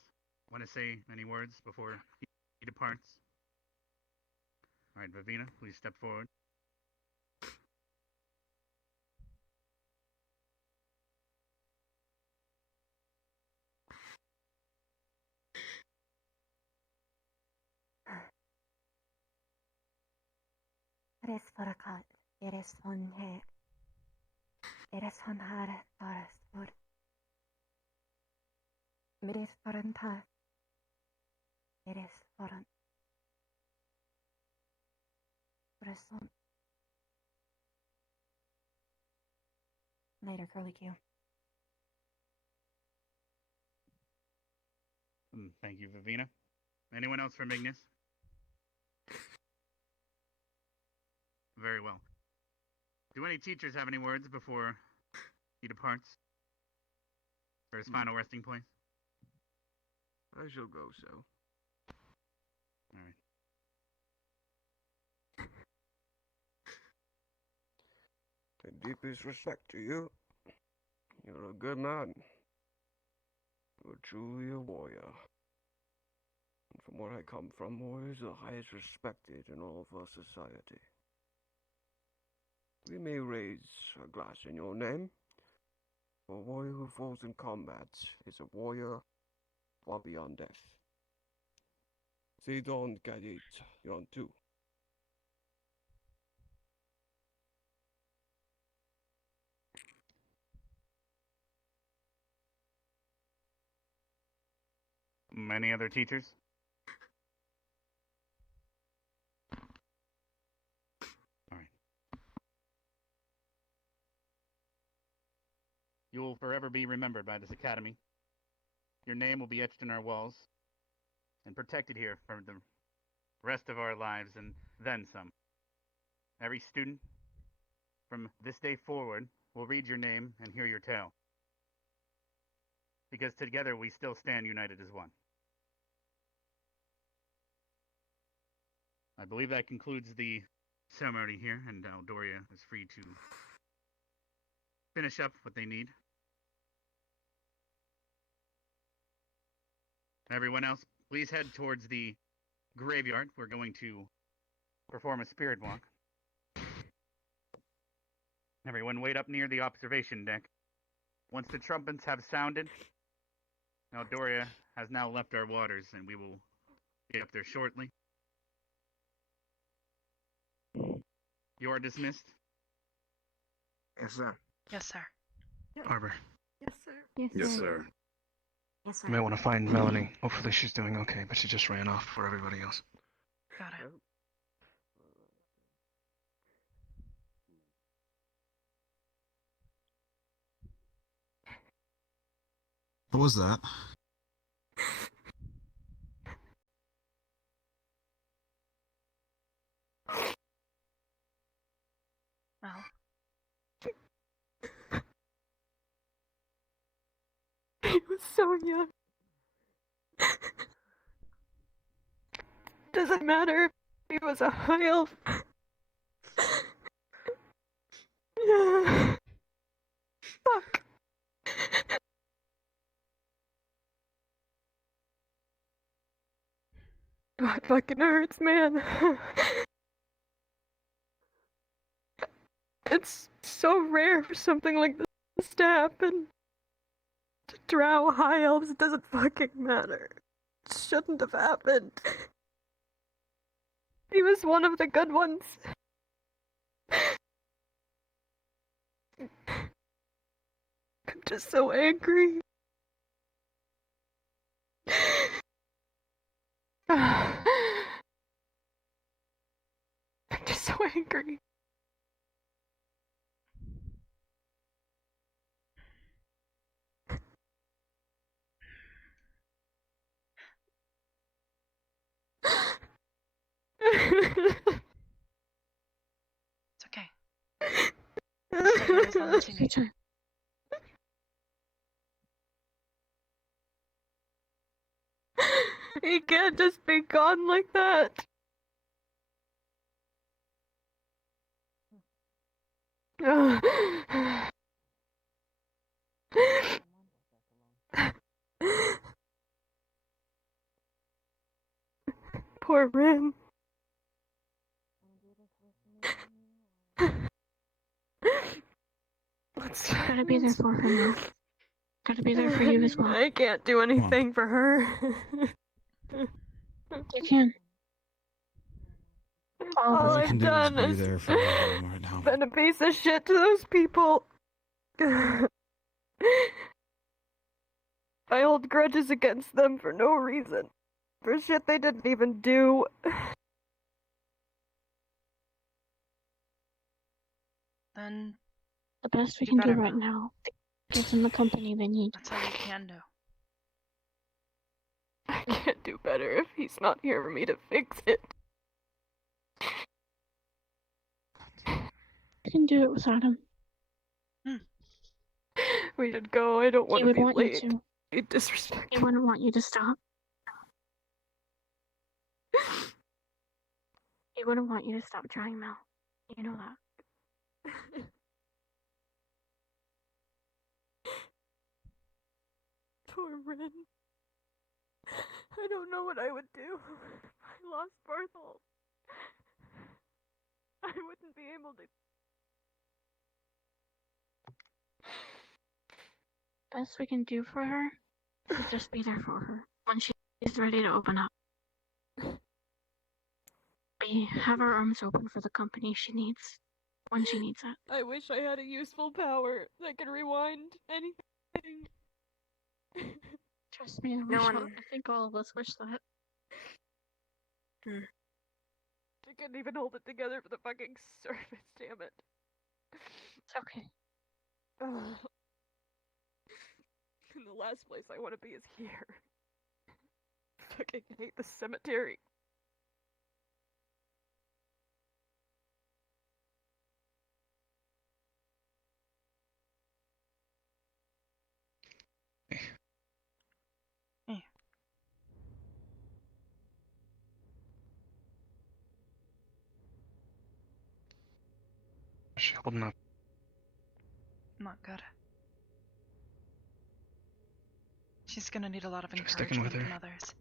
want to say any words before he departs? All right, Vivina, please step forward. Eres forakat, eres von he. Eres von hare, forest wood. Miris forentas. Eres foran. Resson. Later, Curly Q. Thank you, Vivina. Anyone else from Ignis? Very well. Do any teachers have any words before he departs for his final resting place? I shall go so. All right. The deepest respect to you. You're a good man. You're truly a warrior. And from where I come from, warriors are the highest respected in all of our society. We may raise a glass in your name. For a warrior who falls in combat is a warrior far beyond death. Say don't get it, yon too. Any other teachers? All right. You will forever be remembered by this academy. Your name will be etched in our walls and protected here for the rest of our lives and then some. Every student from this day forward will read your name and hear your tale. Because together we still stand united as one. I believe that concludes the ceremony here, and Aldoria is free to finish up what they need. Everyone else, please head towards the graveyard. We're going to perform a spirit walk. Everyone wait up near the observation deck. Once the trumpets have sounded, Aldoria has now left our waters, and we will be up there shortly. You are dismissed. Yes, sir. Yes, sir. Arbor, Yes, sir. Yes, sir. Yes, sir. you may want to find Melanie. Hopefully she's doing okay, but she just ran off for everybody else. Got it. What was that? Well. He was so young. Doesn't matter if he was a high elf. Yeah. Fuck. Oh, it fucking hurts, man. It's so rare for something like this to happen. To drow high elves, it doesn't fucking matter. It shouldn't have happened. He was one of the good ones. I'm just so angry. I'm just so angry. It's okay. I'll stay here as long as you need. He can't just be gone like that. Poor Rin. Gotta be there for her now. Gotta be there for you as well. I can't do anything for her. You can. All All I I've can do is done be is there for him right now. been a piece of shit to those people. I hold grudges against them for no reason. For shit they didn't even do. Then The best we you can do better right go. now gives them the company they need. That's all you can do. I can't do better if he's not here for me to fix it. I can do it without him. We should go. I don't want He to would be want late. you to. Be disrespectful. He wouldn't want you to stop. He wouldn't want you to stop trying, Mel. You know that. Poor Ren. I don't know what I would do if I lost Barthol. I wouldn't be able to. Best we can do for her is just be there for her when she's ready to open up. We have our arms open for the company she needs when she needs it. I wish I had a useful power that could rewind anything. Trust me, No one- I think all of us wish that. I couldn't even hold it together for the fucking surface, damn it. It's okay. Ugh. And the last place I want to be is here. Fucking hate the cemetery. Is she holding up? Not good. She's gonna need a lot of Just sticking with encouragement her. from others.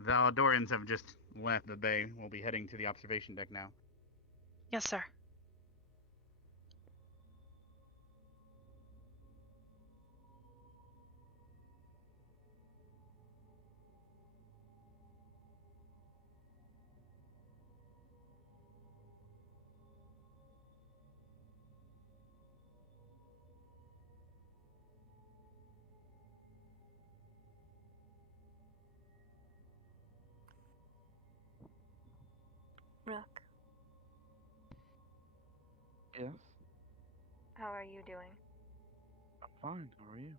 The Aldorians have just left the bay. We'll be heading to the observation deck now. Yes, sir. Rook, Yes? how are you doing? I'm fine. How are you?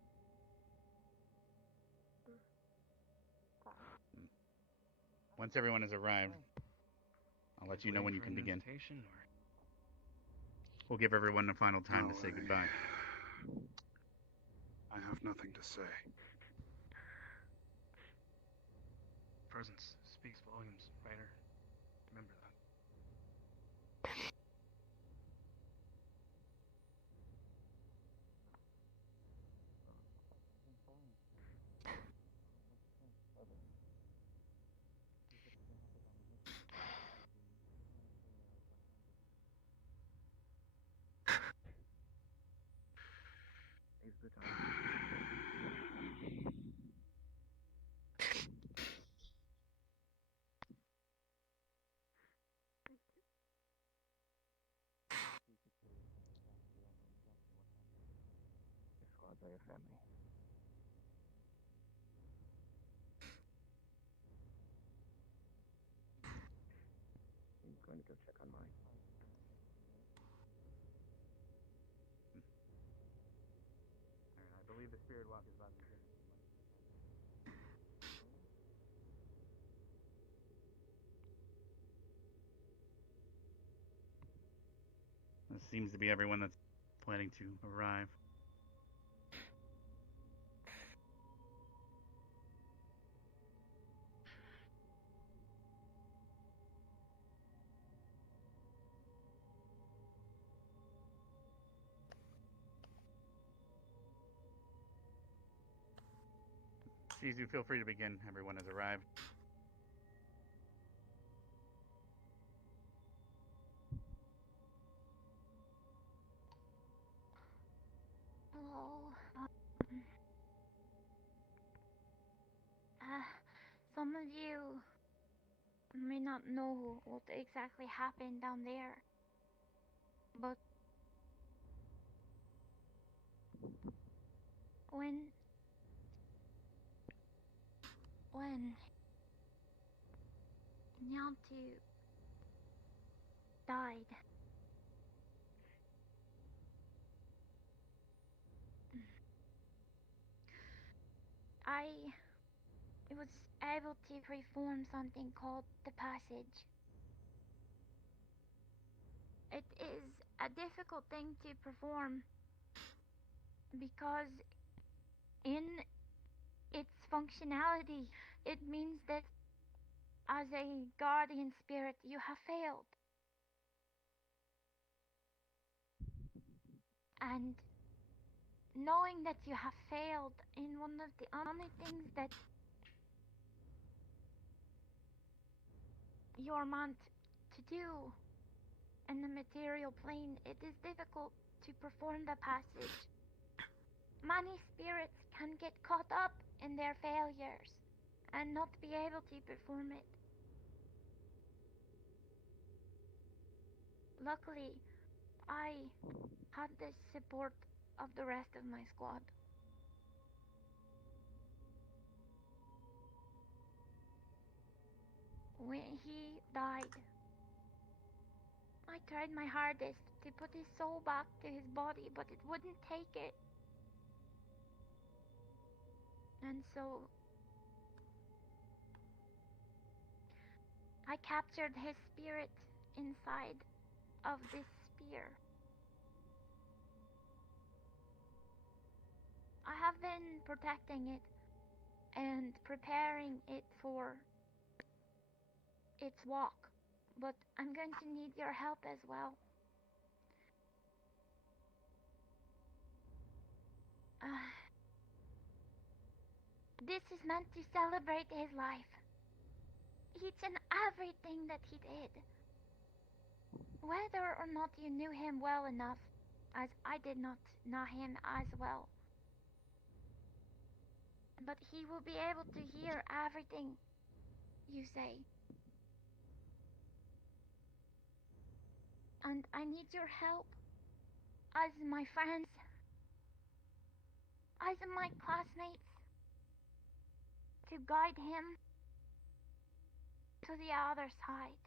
Once everyone has arrived, I'll let you know when you can begin. We'll give everyone a final time to say goodbye. I have nothing to say. Presence speaks volumes, Ryder. Remember that. Your squads are your family. I'm going to go check on mine. I believe the spirit walk is about to begin. This seems to be everyone that's planning to arrive. Sisu, feel free to begin. Everyone has arrived. Oh. Some of you may not know what exactly happened down there, but when Nyantu died, I was able to perform something called the passage. It is a difficult thing to perform because in its functionality, it means that as a guardian spirit, you have failed. And knowing that you have failed in one of the only things that you're meant to do in the material plane, it is difficult to perform the passage. Many spirits can get caught up in their failures and not be able to perform it. Luckily, I had the support of the rest of my squad. When he died, I tried my hardest to put his soul back to his body, but it wouldn't take it. And so I captured his spirit inside of this spear. I have been protecting it and preparing it for its walk, but I'm going to need your help as well. This is meant to celebrate his life. Each and everything that he did. Whether or not you knew him well enough, as I did not know him as well. But he will be able to hear everything you say. And I need your help, as my friends, as my classmates, to guide him to the other side.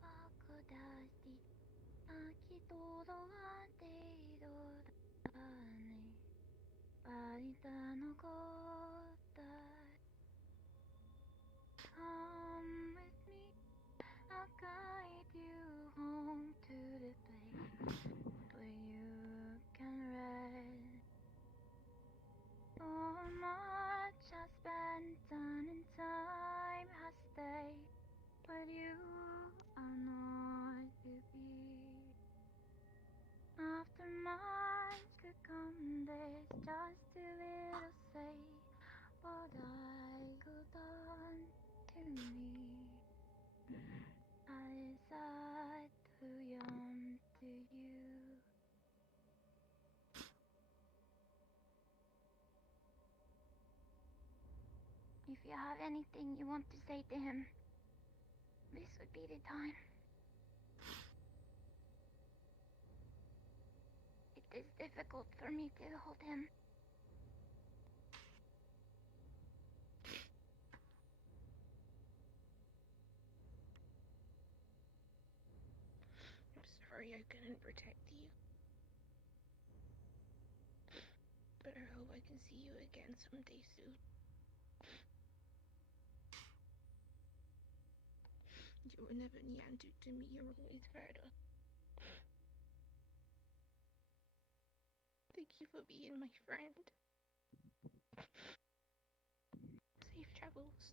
Bakudasti, akitodoganteirodane, paritanokotai. Come with me, I'll guide you home to the place where you can rest. So much has been done and time has stayed, but you are not to be. After months could come days just too little say what I could done to me. I decide too young to you. If you have anything you want to say to him, this would be the time. It is difficult for me to hold him. I'm sorry I couldn't protect you. But I hope I can see you again someday soon. You were never Nyantu to me, you were always Varda. Thank you for being my friend. Safe travels.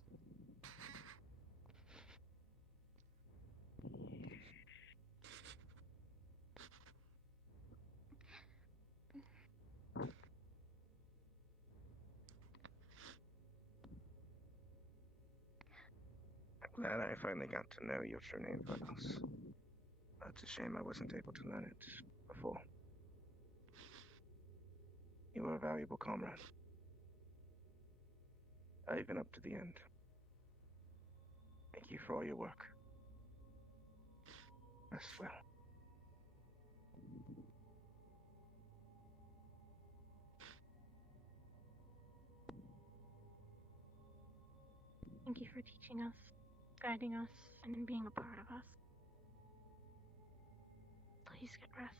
Glad I finally got to know your true name, Vamos. It's a shame I wasn't able to learn it before. You were a valuable comrade. Even up to the end. Thank you for all your work. Rest well. Thank you for teaching us, guiding us, and being a part of us. Please get rest.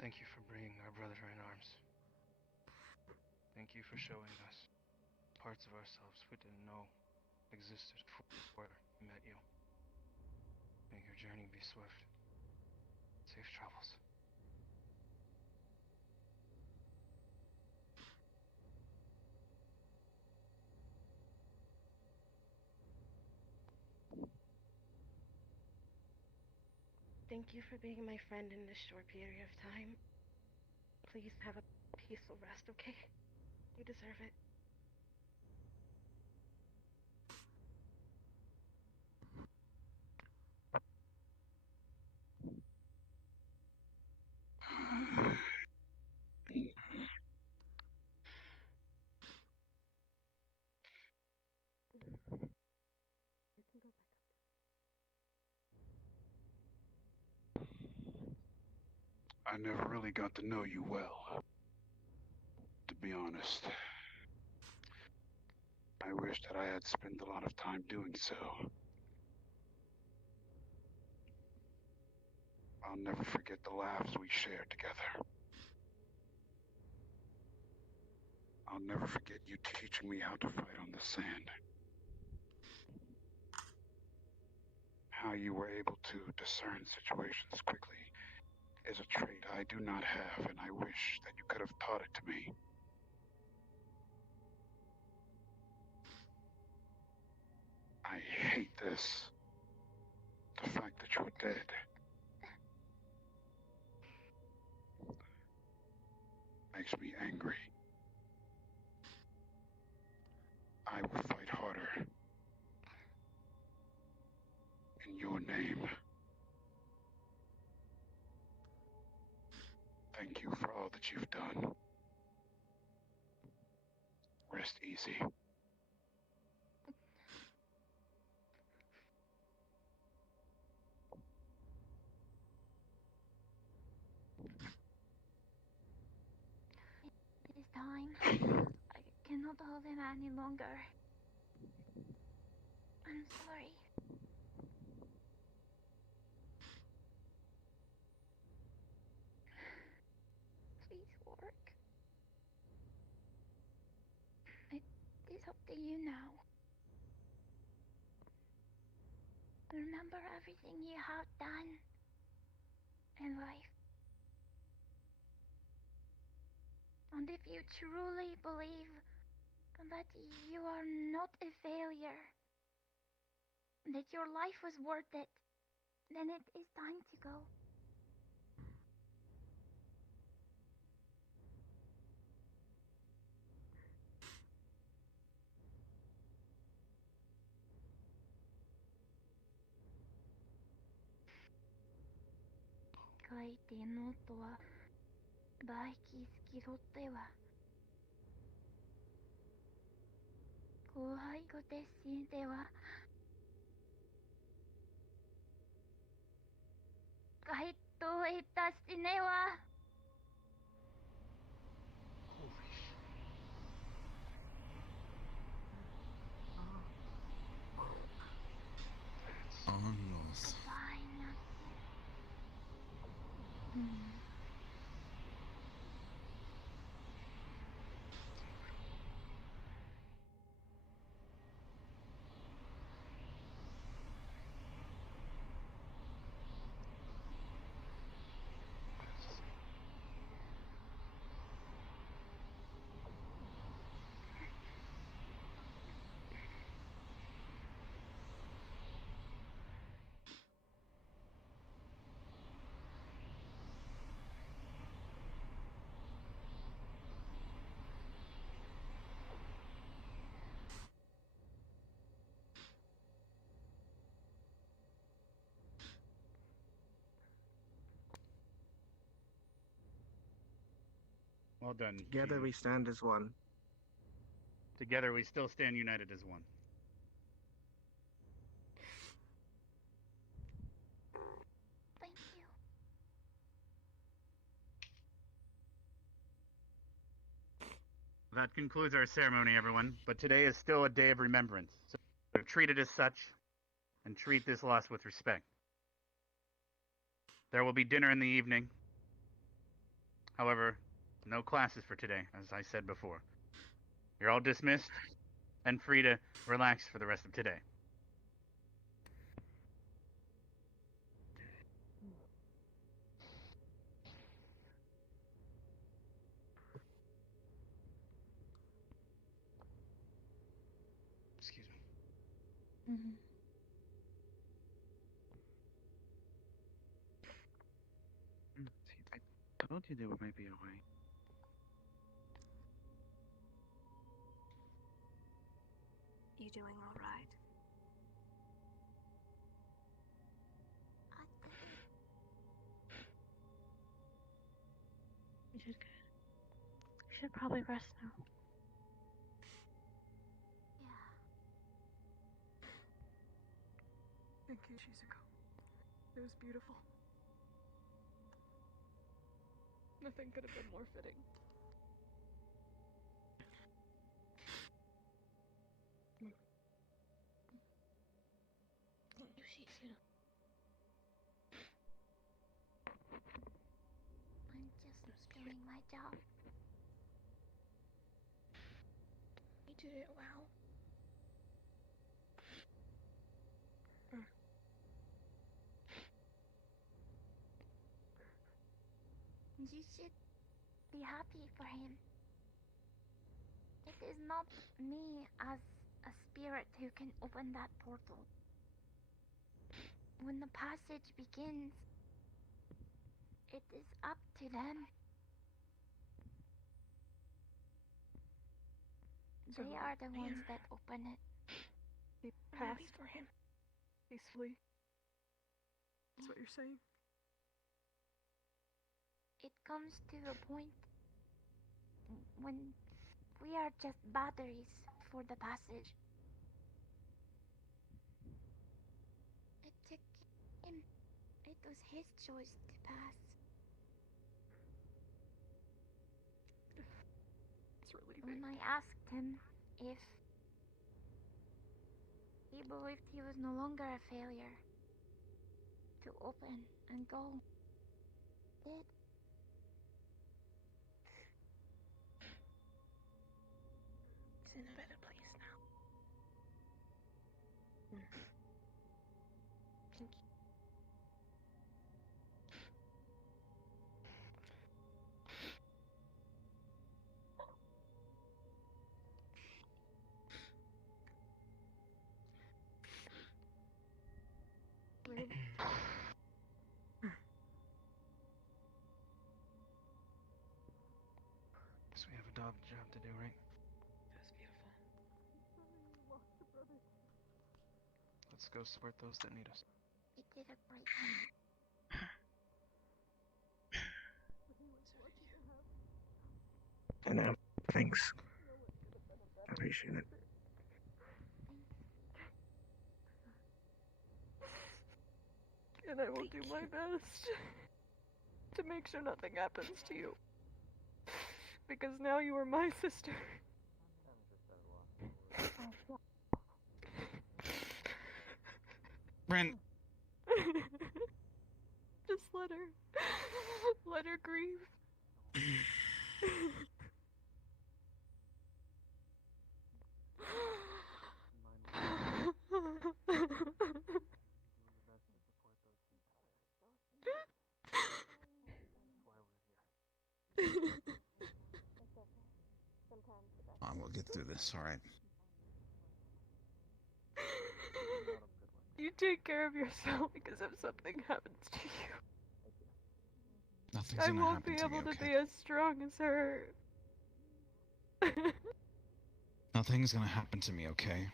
Thank you for bringing our brother in arms. Thank you for showing us parts of ourselves we didn't know existed before we met you. May your journey be swift. Safe travels. Thank you for being my friend in this short period of time. Please have a peaceful rest, okay? You deserve it. I never really got to know you well, to be honest. I wish that I had spent a lot of time doing so. I'll never forget the laughs we shared together. I'll never forget you teaching me how to fight on the sand. How you were able to discern situations quickly is a trait I do not have, and I wish that you could have taught it to me. I hate this. The fact that you're dead. Makes me angry. I will fight harder. In your name. Thank you for all that you've done. Rest easy. It is time. I cannot hold him any longer. I'm sorry. Please work. It is up to you now. Remember everything you have done in life. And if you truly believe that you are not a failure, that your life was worth it, then it is time to go. Kai te notoa, baiki skirotewa. Kohai ko te sintewa. Kai to itasinewa. Holy shit. Adios. Fine. Well done. Together Chief. we stand as one. Together we still stand united as one. Thank you. That concludes our ceremony, everyone. But today is still a day of remembrance. So treat it as such, and treat this loss with respect. There will be dinner in the evening. However, no classes for today, as I said before. You're all dismissed and free to relax for the rest of today. Excuse me. Mm-hmm. See, I told you they were maybe away. You doing all right? You did good. You should probably rest now. Thank you, Shizuko. It was beautiful. Nothing could have been more fitting. Thank you, Shizu. I'm just doing my job. You did it well. You should be happy for him. It is not me as a spirit who can open that portal. When the passage begins, it is up to them. So They are the ones that open it. He I'm happy passed for him. peacefully. That's what you're saying? It comes to a point when we are just batteries for the passage. It took him. It was his choice to pass. It's relieving. When I asked him if he believed he was no longer a failure to open and go, he did. He's in a better place now. Thank you. So we have a job to do, right? That's beautiful. Let's go support those that need us. He did a great job. I know. Thanks. I appreciate it. And I will do my best to make sure nothing happens to you. Because now you are my sister. Ren, Just let her grieve. we'll get through this, alright? You take care of yourself because if something happens to you, Nothing's I gonna won't happen be to able you, to okay? be as strong as her. Nothing's gonna happen to me, okay?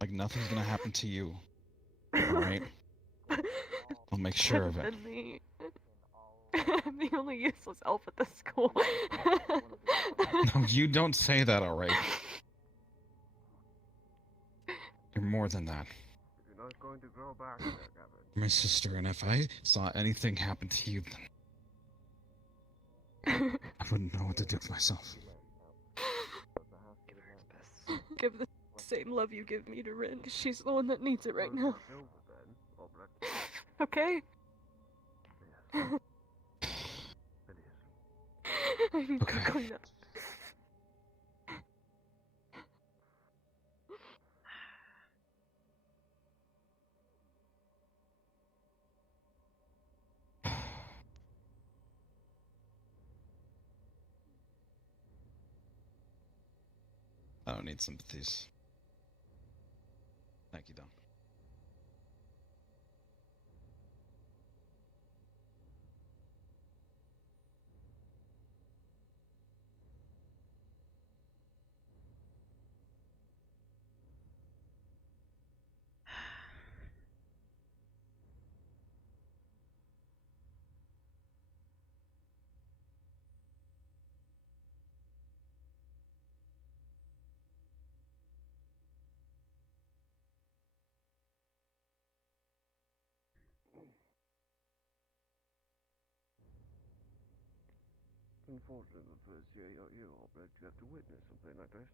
Like, nothing's gonna happen to you. Alright? I'll make sure of it. Than me. I'm the only useless elf at this school. No, you don't say that, alright? You're more than that. You're not going to grow back there, Gavin. You're my sister, and if I saw anything happen to you, then I wouldn't know what to do with myself. Give the same love you give me to Rin. She's the one that needs it right now. Okay? I need to clean up. I don't need sympathies. Thank you, though. Unfortunately, the first year you're all bred to have to witness something like this.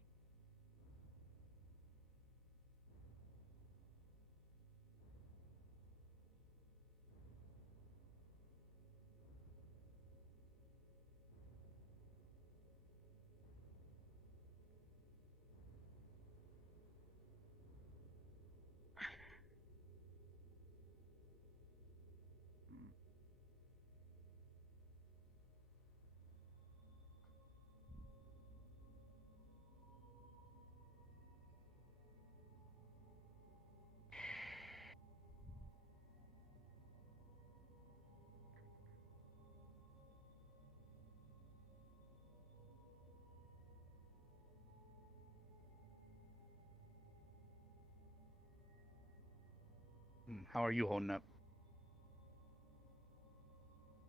How are you holding up?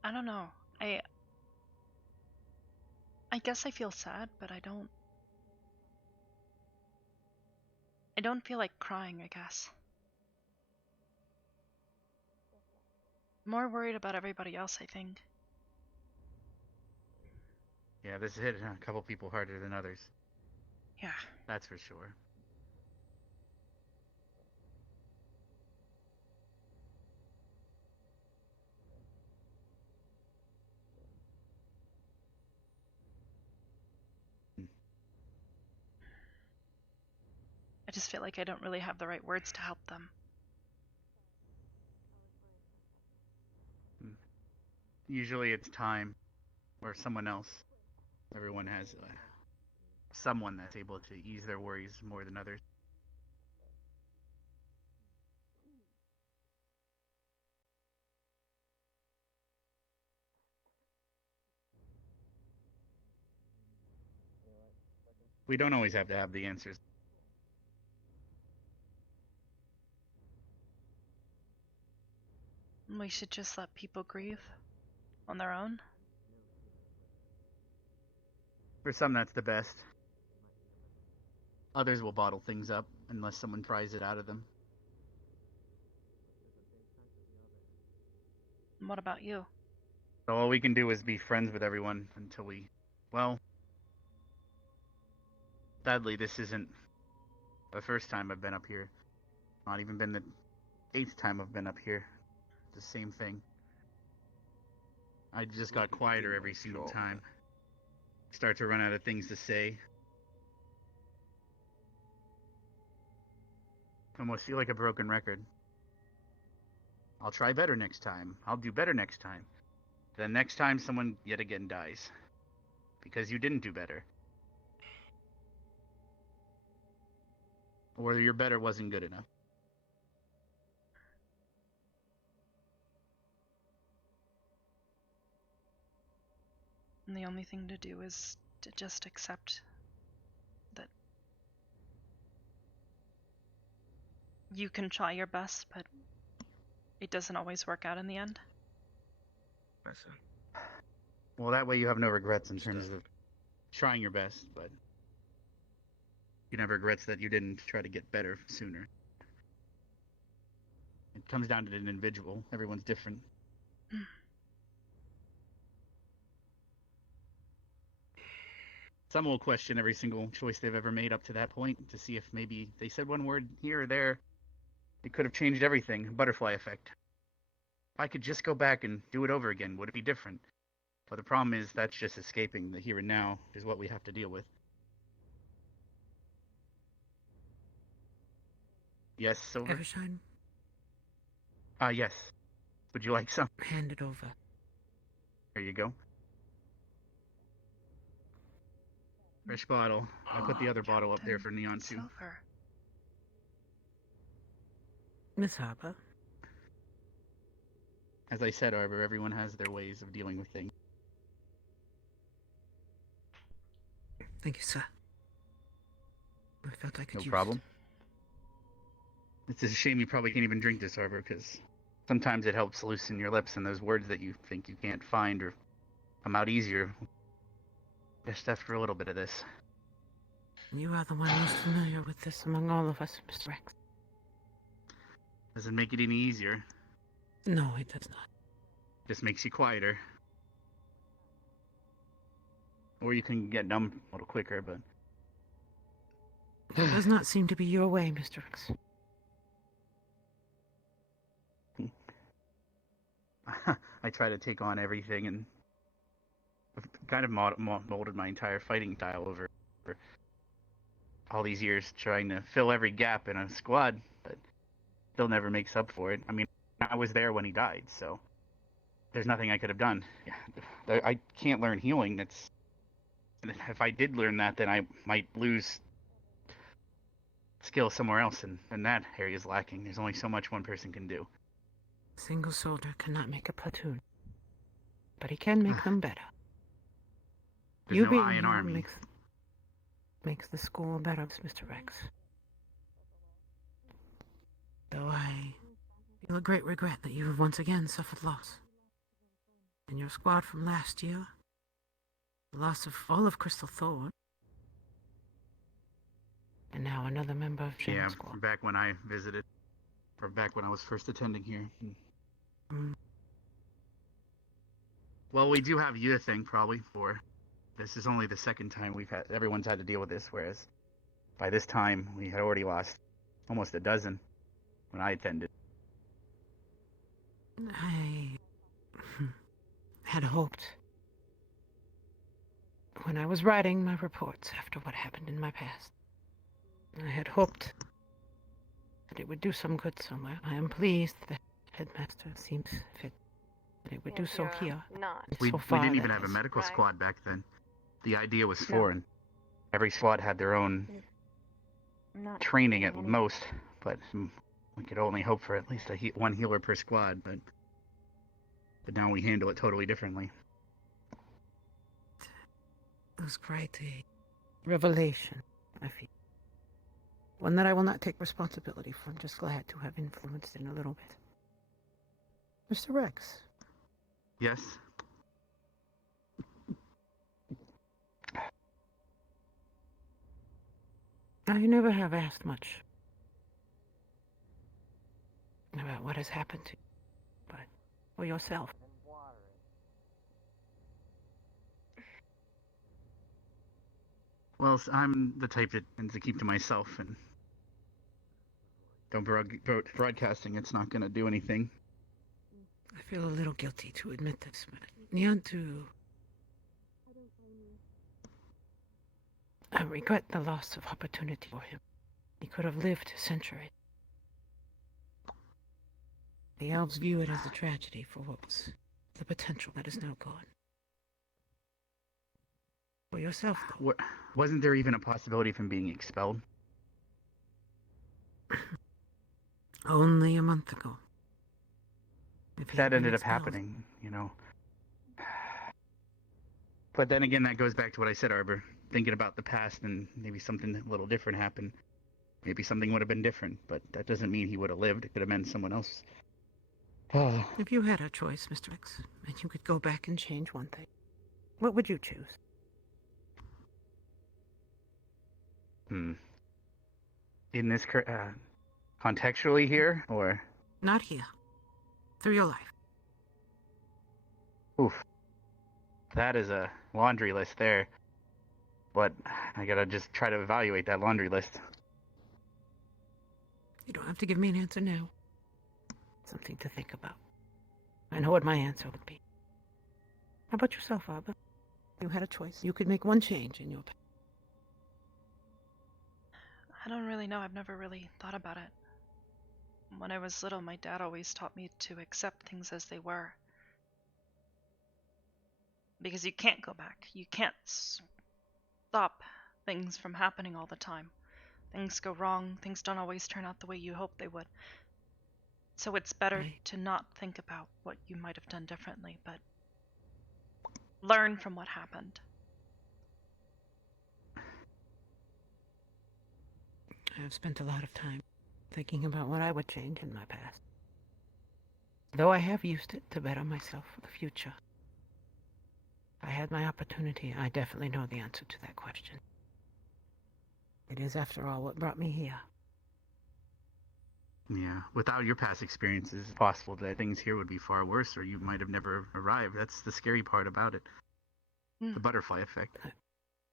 I don't know. I guess I feel sad, but I don't feel like crying, I guess. More worried about everybody else, I think. Yeah, this hit a couple people harder than others. Yeah. That's for sure. I just feel like I don't really have the right words to help them. Usually it's time or someone else. Everyone has someone that's able to ease their worries more than others. We don't always have to have the answers. We should just let people grieve on their own. For some, that's the best. Others will bottle things up unless someone pries it out of them. And what about you? So all we can do is be friends with everyone until we, well, sadly, this isn't the first time I've been up here. Not even been the 8th time I've been up here. The same thing. I just got quieter every single time. Start to run out of things to say. Almost feel like a broken record. I'll try better next time. I'll do better next time. Then next time someone yet again dies. Because you didn't do better. Or your better wasn't good enough. And the only thing to do is to just accept that you can try your best, but it doesn't always work out in the end. Listen, Well, that way you have no regrets in terms of trying your best, but you never regrets that you didn't try to get better sooner. It comes down to the individual. Everyone's different. Some will question every single choice they've ever made up to that point to see if maybe they said one word here or there, it could have changed everything. Butterfly effect. If I could just go back and do it over again, would it be different? But the problem is that's just escaping the here and now is what we have to deal with. Yes, Silver? Evershine, Yes. Would you like some? hand it over. There you go. Fresh bottle. I put the other bottle up there for Neon too. Silver. Miss Harper. As I said, Arbor, everyone has their ways of dealing with things. Thank you, sir. I felt I could use No problem. It's a shame you probably can't even drink this, Arbor, because sometimes it helps loosen your lips and those words that you think you can't find or come out easier. Just after a little bit of this. You are the one most familiar with this among all of us, Mr. Rex. Doesn't make it any easier. No, it does not. Just makes you quieter. Or you can get numb a little quicker, but... It does not seem to be your way, Mr. Rex. I try to take on everything, and I've kind of molded my entire fighting style over all these years, trying to fill every gap in a squad, but still never makes up for it. I mean, I was there when he died, so there's nothing I could have done. I can't learn healing. If I did learn that, then I might lose skill somewhere else, and that area is lacking. There's only so much one person can do. A single soldier cannot make a platoon, but he can make them better. There's You no being I in here army. makes the school better, Mr. Rex. Though I feel a great regret that you have once again suffered loss. In your squad from last year, the loss of all of Crystal Thorn, and now another member of Shaman's squad. From back when I visited, or back when I was first attending here. Well, we do have you, I think, probably, for this is only the second time everyone's had to deal with this, whereas by this time we had already lost almost a dozen when I attended. I had hoped, when I was writing my reports after what happened in my past, I had hoped that it would do some good somewhere. I am pleased that the headmaster seems fit that it would do so here. We So far, didn't even that have a is. medical squad back then. The idea was No. foreign. Every squad had their own Not training at any. most, but we could only hope for at least one healer per squad, but now we handle it totally differently. It was quite a revelation, I feel. One that I will not take responsibility for. I'm just glad to have influenced in a little bit. Mr. Rex. Yes? I never have asked much about what has happened to you, but for yourself. Well, I'm the type that tends to keep to myself and don't broadcasting. It's not going to do anything. I feel a little guilty to admit this, but Niantu, I regret the loss of opportunity for him. He could have lived a century. The elves view it as a tragedy for what was the potential that is now gone. For yourself, though. Wasn't there even a possibility of him being expelled? Only a month ago. If he had That been ended up expelled. happening, you know. But then again, that goes back to what I said, Arbor. Thinking about the past and maybe something a little different happened. Maybe something would have been different, but that doesn't mean he would have lived. It could have meant someone else. If you had a choice, Mr. X, and you could go back and change one thing, What would you choose? In this contextually here, or Not here. Through your life. oof, that is a laundry list there. But I gotta just try to evaluate that laundry list. You don't have to give me an answer now. Something to think about. I know what my answer would be. How about yourself, Arbor? You had a choice. You could make one change in your path. I don't really know. I've never really thought about it. When I was little, my dad always taught me to accept things as they were. Because you can't go back. You can't stop things from happening all the time. Things go wrong. Things don't always turn out the way you hope they would. So it's better to not think about what you might have done differently, but learn from what happened. I've spent a lot of time thinking about what I would change in my past. Though I have used it to better myself for the future. If I had my opportunity, I definitely know the answer to that question. It is, after all, what brought me here. Yeah, without your past experiences, it's possible that things here would be far worse, or you might have never arrived. That's the scary part about it. The butterfly effect.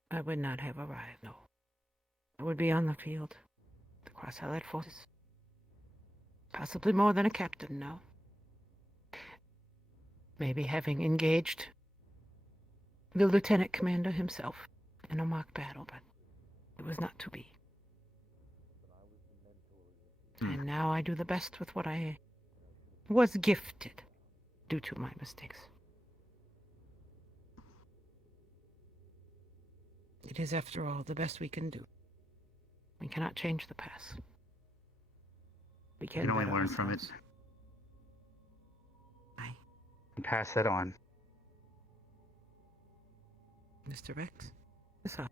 I would not have arrived, no. I would be on the field, across Allied forces. Possibly more than a captain now. Maybe having engaged the lieutenant commander himself in a mock battle, but it was not to be. And now I do the best with what I was gifted due to my mistakes. It is, after all, the best we can do. We cannot change the past. We You can only learn from it. And pass that on. Mr. Rex? Yes, sir.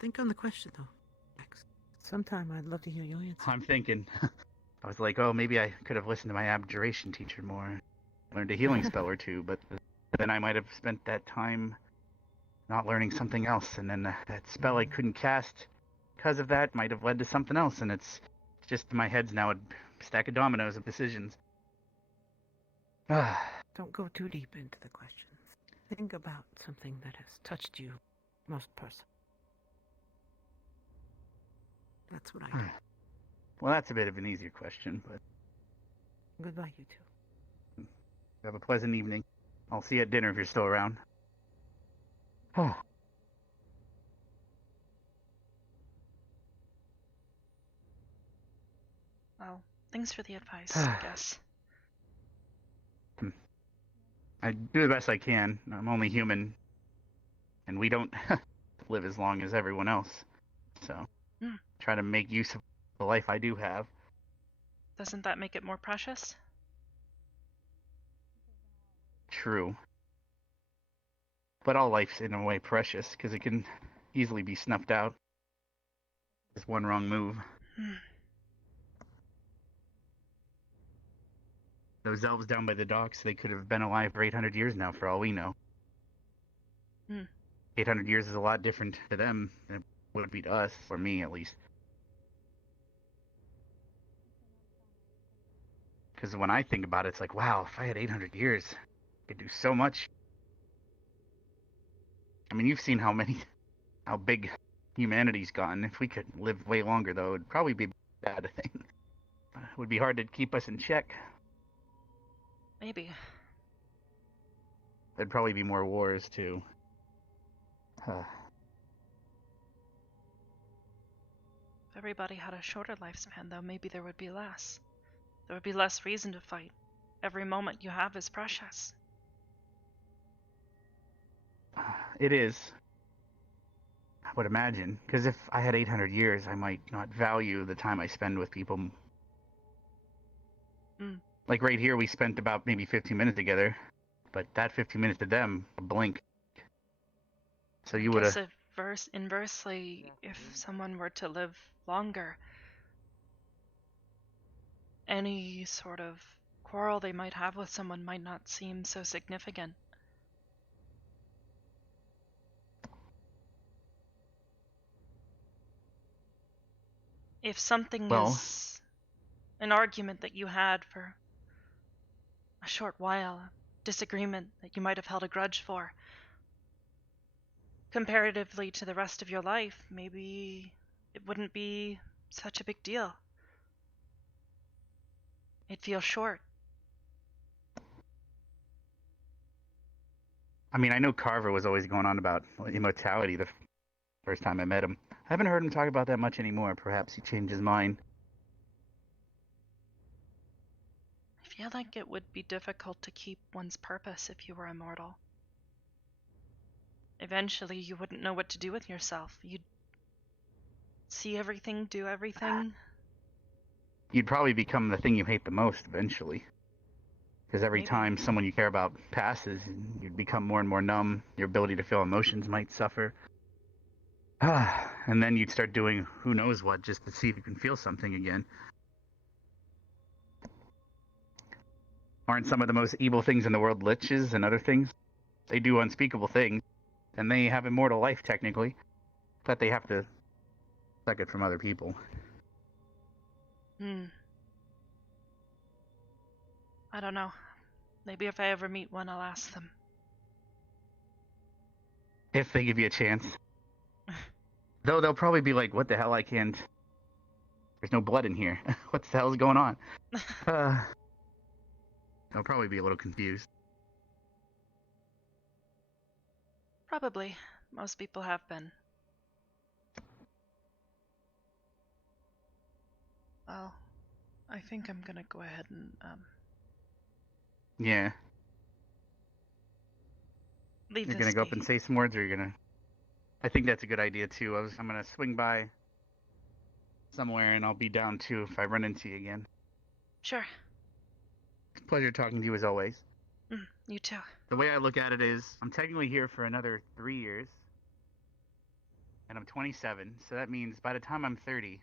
Think on the question, though, Rex. Sometime I'd love to hear your answer. I'm thinking. I was like, oh, maybe I could have listened to my abjuration teacher more. Learned a healing spell or two, but then I might have spent that time not learning something else, and then that spell I couldn't cast because of that might have led to something else, and it's just in my head's now a stack of dominoes of decisions. Don't go too deep into the questions. Think about something that has touched you most personally. That's what I do. Well, that's a bit of an easier question, but Goodbye, you two. have a pleasant evening. I'll see you at dinner if you're still around. Oh. Well, thanks for the advice, I guess. I do the best I can. I'm only human, and we don't live as long as everyone else. So, try to make use of the life I do have. Doesn't that make it more precious? True. But all life's in a way precious, because it can easily be snuffed out. Just one wrong move. Those elves down by the docks, they could have been alive for 800 years now, for all we know. 800 years is a lot different to them than it would be to us, or me at least. Because when I think about it, it's like, wow, if I had 800 years, I could do so much. I mean, you've seen how big humanity's gotten. If we could live way longer, though, it'd probably be a bad thing. It would be hard to keep us in check. Maybe. There'd probably be more wars, too. If everybody had a shorter lifespan, though, maybe there would be less. There would be less reason to fight. Every moment you have is precious. It is. I would imagine. Because if I had 800 years, I might not value the time I spend with people. Like right here, we spent about maybe 15 minutes together. But that 15 minutes to them, a blink. So you would have... Inversely, if someone were to live longer, any sort of quarrel they might have with someone might not seem so significant. If something Well, is an argument that you had for a short while, a disagreement that you might have held a grudge for, comparatively to the rest of your life, maybe it wouldn't be such a big deal. It'd feel short. I mean, I know Carver was always going on about immortality the first time I met him. I haven't heard him talk about that much anymore. Perhaps he changed his mind. I feel like it would be difficult to keep one's purpose if you were immortal. Eventually, you wouldn't know what to do with yourself. You'd see everything, do everything. You'd probably become the thing you hate the most eventually. Because every Maybe. time someone you care about passes, you'd become more and more numb. Your ability to feel emotions might suffer. And then you'd start doing who knows what just to see if you can feel something again. Aren't some of the most evil things in the world liches and other things? They do unspeakable things, and they have immortal life technically, but they have to suck it from other people. I don't know. Maybe if I ever meet one, I'll ask them. If they give you a chance. Though they'll probably be like, what the hell, I can't... There's no blood in here. What the hell's going on? They'll probably be a little confused. Probably. Most people have been. Well, I think I'm gonna go ahead and, Yeah. leave You're this gonna go up be. and say some words, or you're gonna... I think that's a good idea, too. I'm gonna swing by somewhere, and I'll be down, too, if I run into you again. Sure. It's a pleasure talking to you, as always. You too. The way I look at it is, I'm technically here for another 3 years, and I'm 27, so that means by the time I'm 30,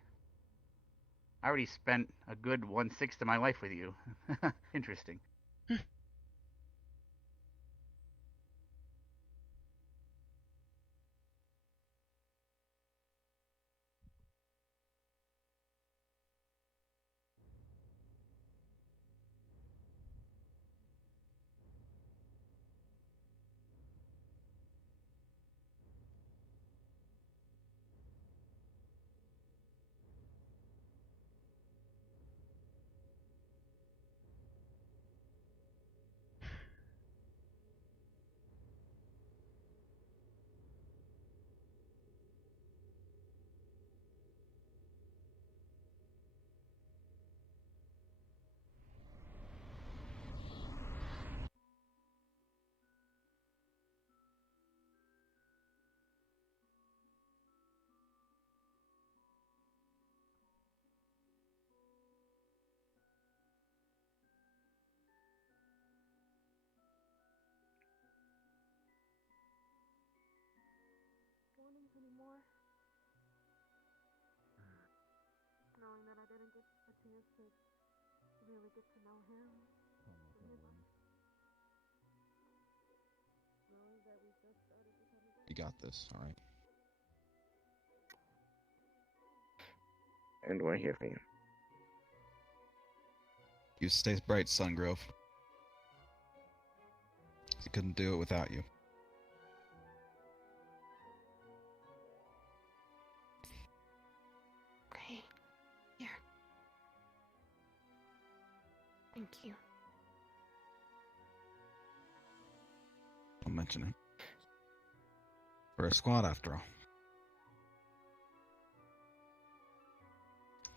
I already spent a good 1/6 of my life with you. Interesting. Warnings anymore. Knowing that I didn't get a chance to really get to know him. Knowing that we just started becoming. You got this, alright? And we're here for you. You stay bright, Sungrove. He couldn't do it without you. Okay. Here. Thank you. Don't mention it. We're a squad after all.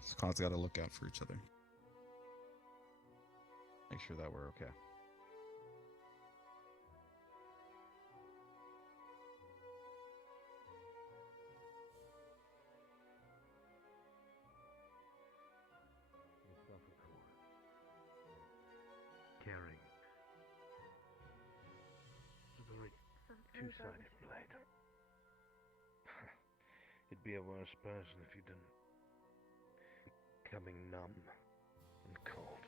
Squad's gotta look out for each other. Make sure that we're okay. Caring. It's a very two-sided blade. You'd be a worse person if you didn't. Becoming numb and cold.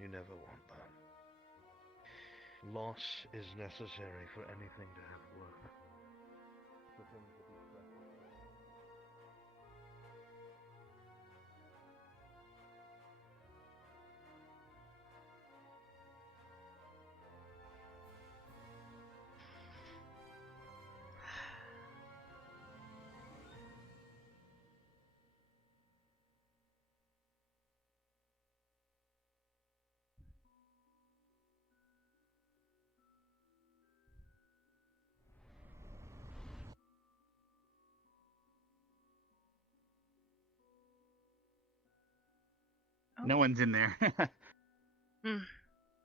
You never want that. Loss is necessary for anything to have worth. For things to be precious. No one's in there.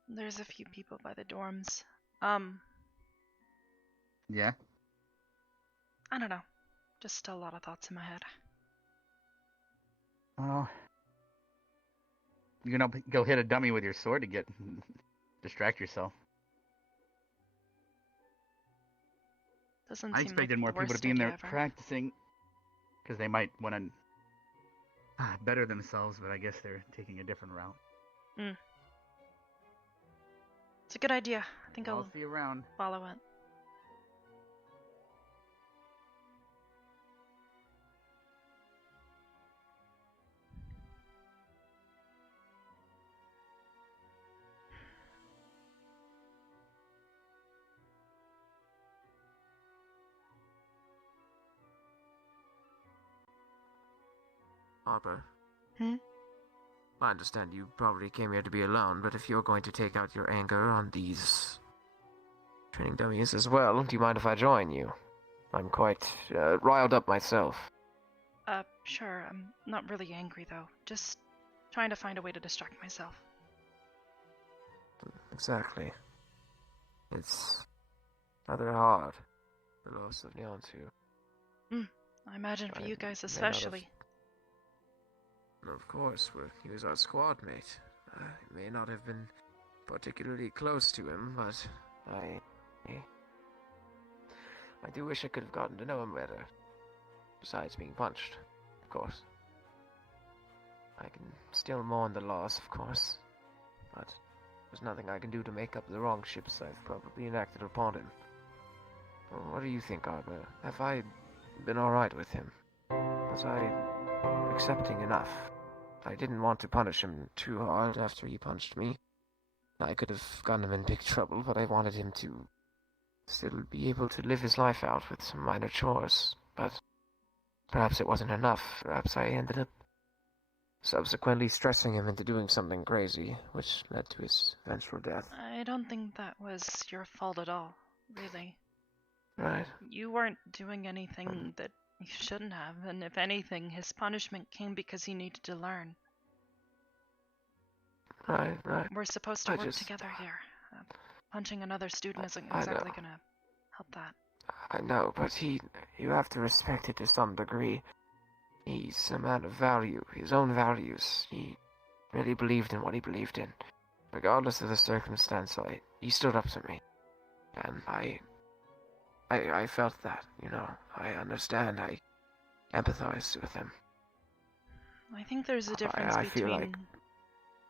There's a few people by the dorms. Yeah. I don't know. Just a lot of thoughts in my head. Oh. You know, go hit a dummy with your sword to distract yourself. Doesn't I seem like expected more the people to worst be in idea there ever. practicing, because they might want to better themselves, but I guess they're taking a different route. It's a good idea. I think I'll I'll see you around. follow it. Arbor. Hmm? I understand you probably came here to be alone, but if you're going to take out your anger on these training dummies as well, do you mind if I join you? I'm quite riled up myself. Sure. I'm not really angry though. Just trying to find a way to distract myself. Exactly. It's rather hard, the loss of Nyantu. I imagine for you guys may not have- especially. Of course, he was our squad mate. I may not have been particularly close to him, but I do wish I could have gotten to know him better. Besides being punched, of course. I can still mourn the loss, of course, but there's nothing I can do to make up the wrong ships I've probably enacted upon him. What do you think, Arbor? Have I been alright with him? Was I accepting enough? I didn't want to punish him too hard after he punched me. I could have gotten him in big trouble, but I wanted him to still be able to live his life out with some minor chores. But perhaps it wasn't enough. Perhaps I ended up subsequently stressing him into doing something crazy, which led to his eventual death. I don't think that was your fault at all, really. Right. You weren't doing anything that you shouldn't have, and if anything, his punishment came because he needed to learn. Right. We're supposed to work together here. Punching another student isn't exactly gonna help that. I know, but you have to respect it to some degree. He's a man of value, his own values. He really believed in what he believed in. Regardless of the circumstance, he stood up to me. And I felt that, I understand, I empathize with him. I think there's a difference I feel between like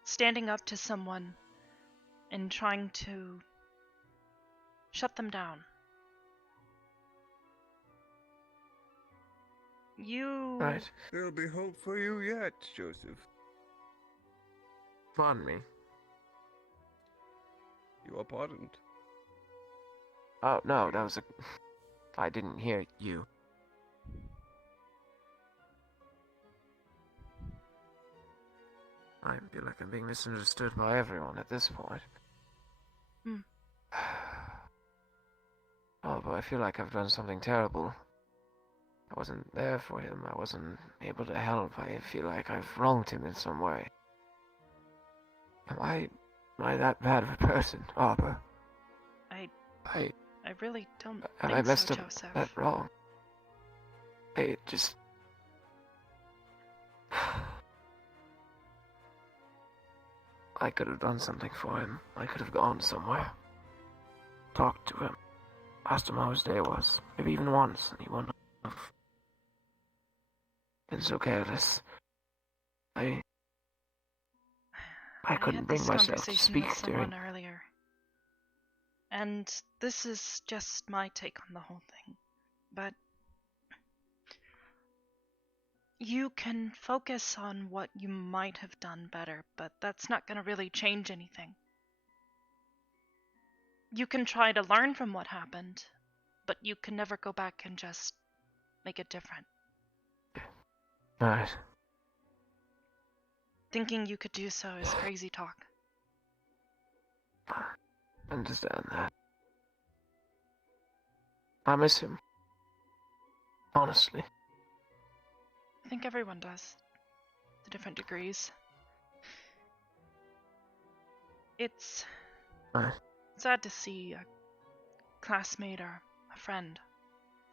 standing up to someone and trying to shut them down. Right. There'll be hope for you yet, Joseph. Pardon me. You are pardoned. Oh, no, that was I didn't hear you. I feel like I'm being misunderstood by everyone at this point. Oh, but I feel like I've done something terrible. I wasn't there for him. I wasn't able to help. I feel like I've wronged him in some way. Am I that bad of a person, Arbor? I really don't Have think I messed so, up Joseph. that wrong? I just... I could have done something for him. I could have gone somewhere. Talked to him. Asked him how his day was. Maybe even once, and he wouldn't have been so careless. I couldn't had bring this myself to conversation speak with during. someone earlier, and this is just my take on the whole thing. But you can focus on what you might have done better, but that's not going to really change anything. You can try to learn from what happened, but you can never go back and just make it different. Right. Thinking you could do so is crazy talk. Understand that. I miss him. Honestly. I think everyone does, to different degrees. It's Right. sad to see a classmate or a friend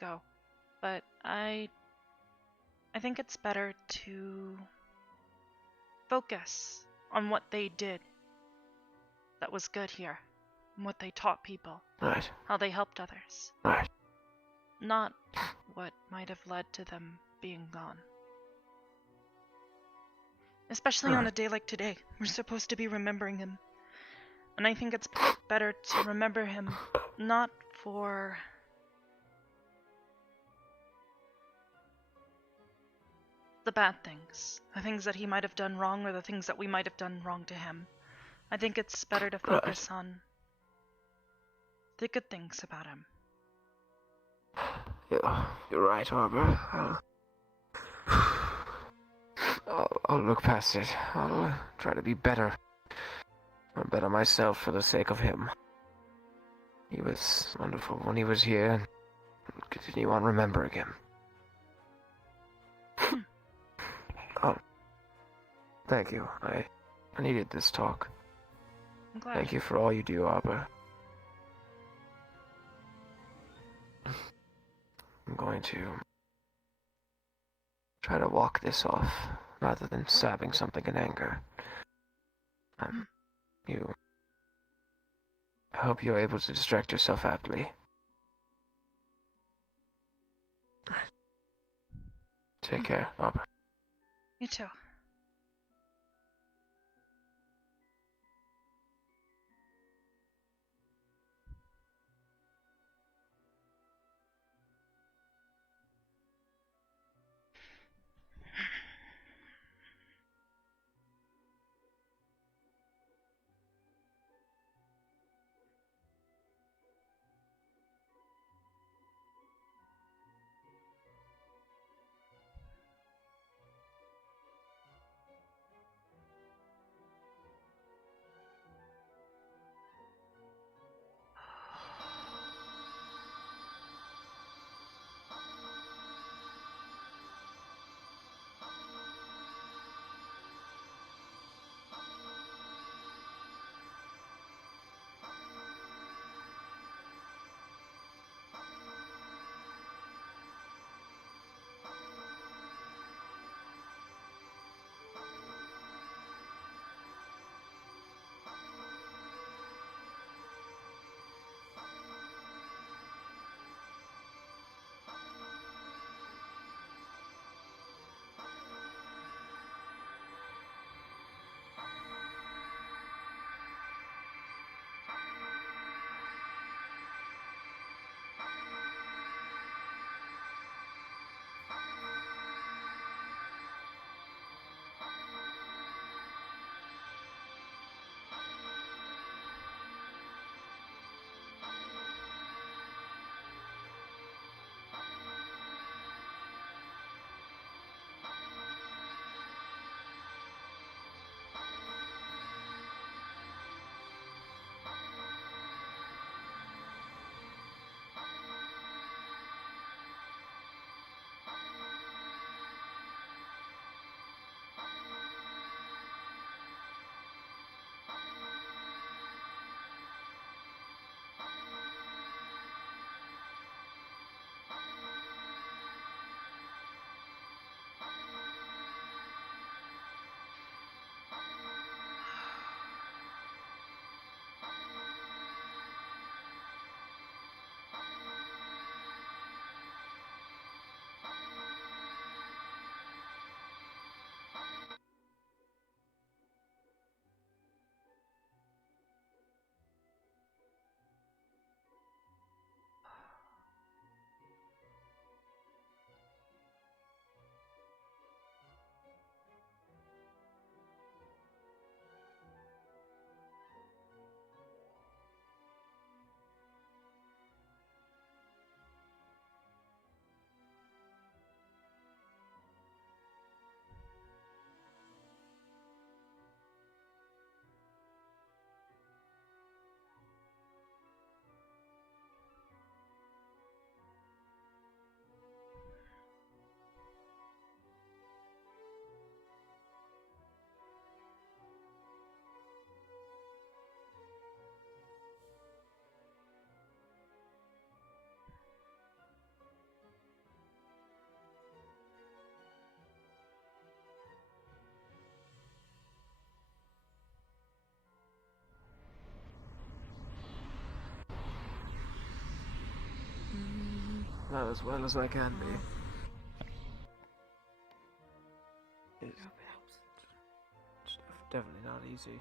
go, but I think it's better to focus on what they did that was good here, and what they taught people, Right. how they helped others. Right. Not what might have led to them being gone. Especially on a day like today, we're supposed to be remembering him. And I think it's better to remember him not for the bad things, the things that he might have done wrong or the things that we might have done wrong to him. I think it's better to focus on the good things about him. You're right, Arbor. I'll look past it. I'll try to be better. I'm better myself for the sake of him. He was wonderful when he was here, and I'll continue on remembering him. Oh, thank you. I needed this talk. I'm glad. Thank you for all you do, Arbor. I'm going to try to walk this off, rather than stabbing something in anger. I hope you're able to distract yourself aptly. Take care, Arbor. You too. Not as well as I can be. It's definitely not easy.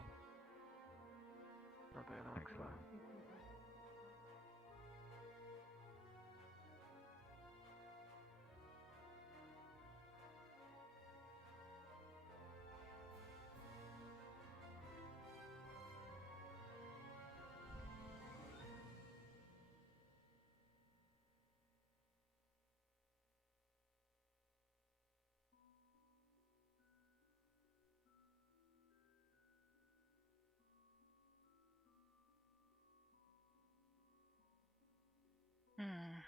Not bad, thanks, Hmm.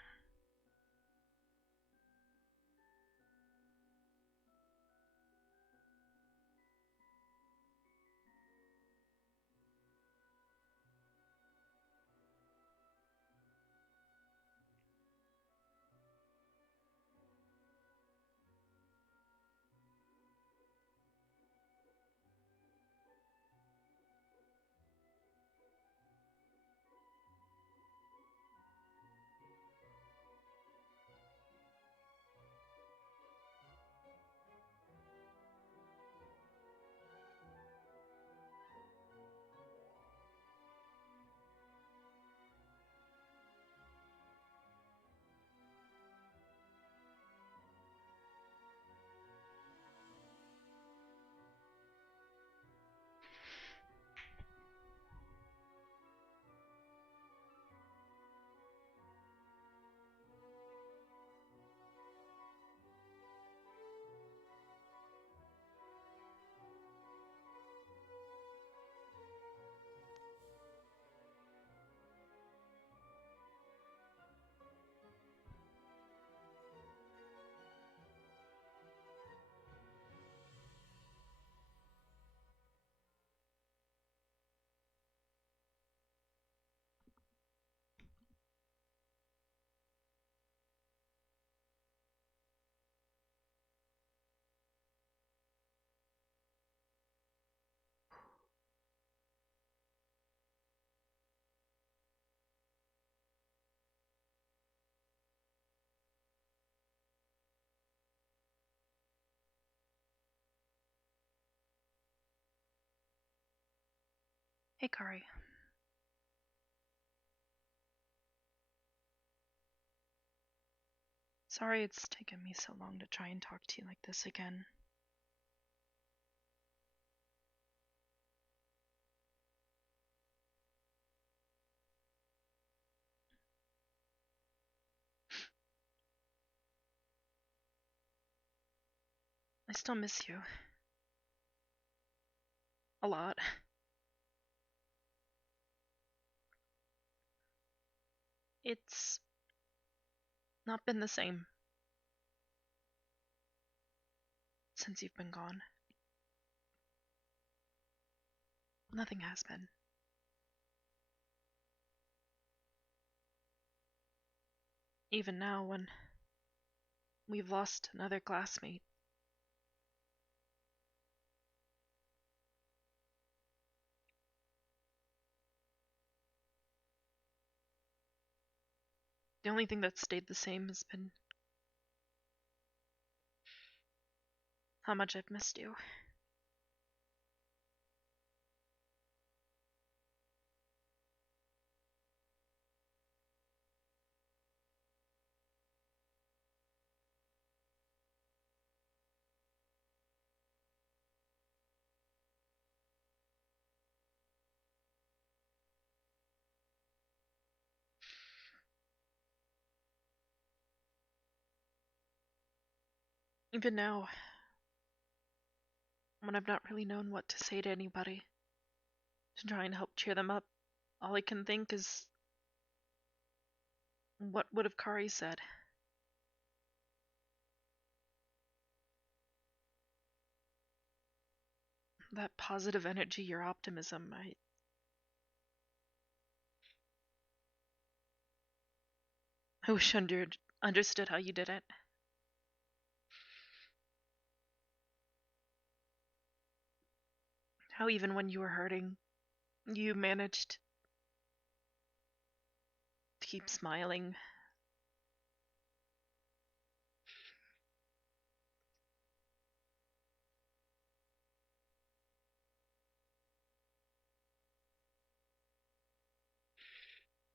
Hey, Kari. Sorry it's taken me so long to try and talk to you like this again. I still miss you. A lot. It's not been the same since you've been gone. Nothing has been. Even now, when we've lost another classmate. The only thing that's stayed the same has been how much I've missed you. Even now, when I've not really known what to say to anybody to try and help cheer them up, all I can think is, what would have Kari said? That positive energy, your optimism, I wish I understood how you did it. How even when you were hurting, you managed to keep smiling.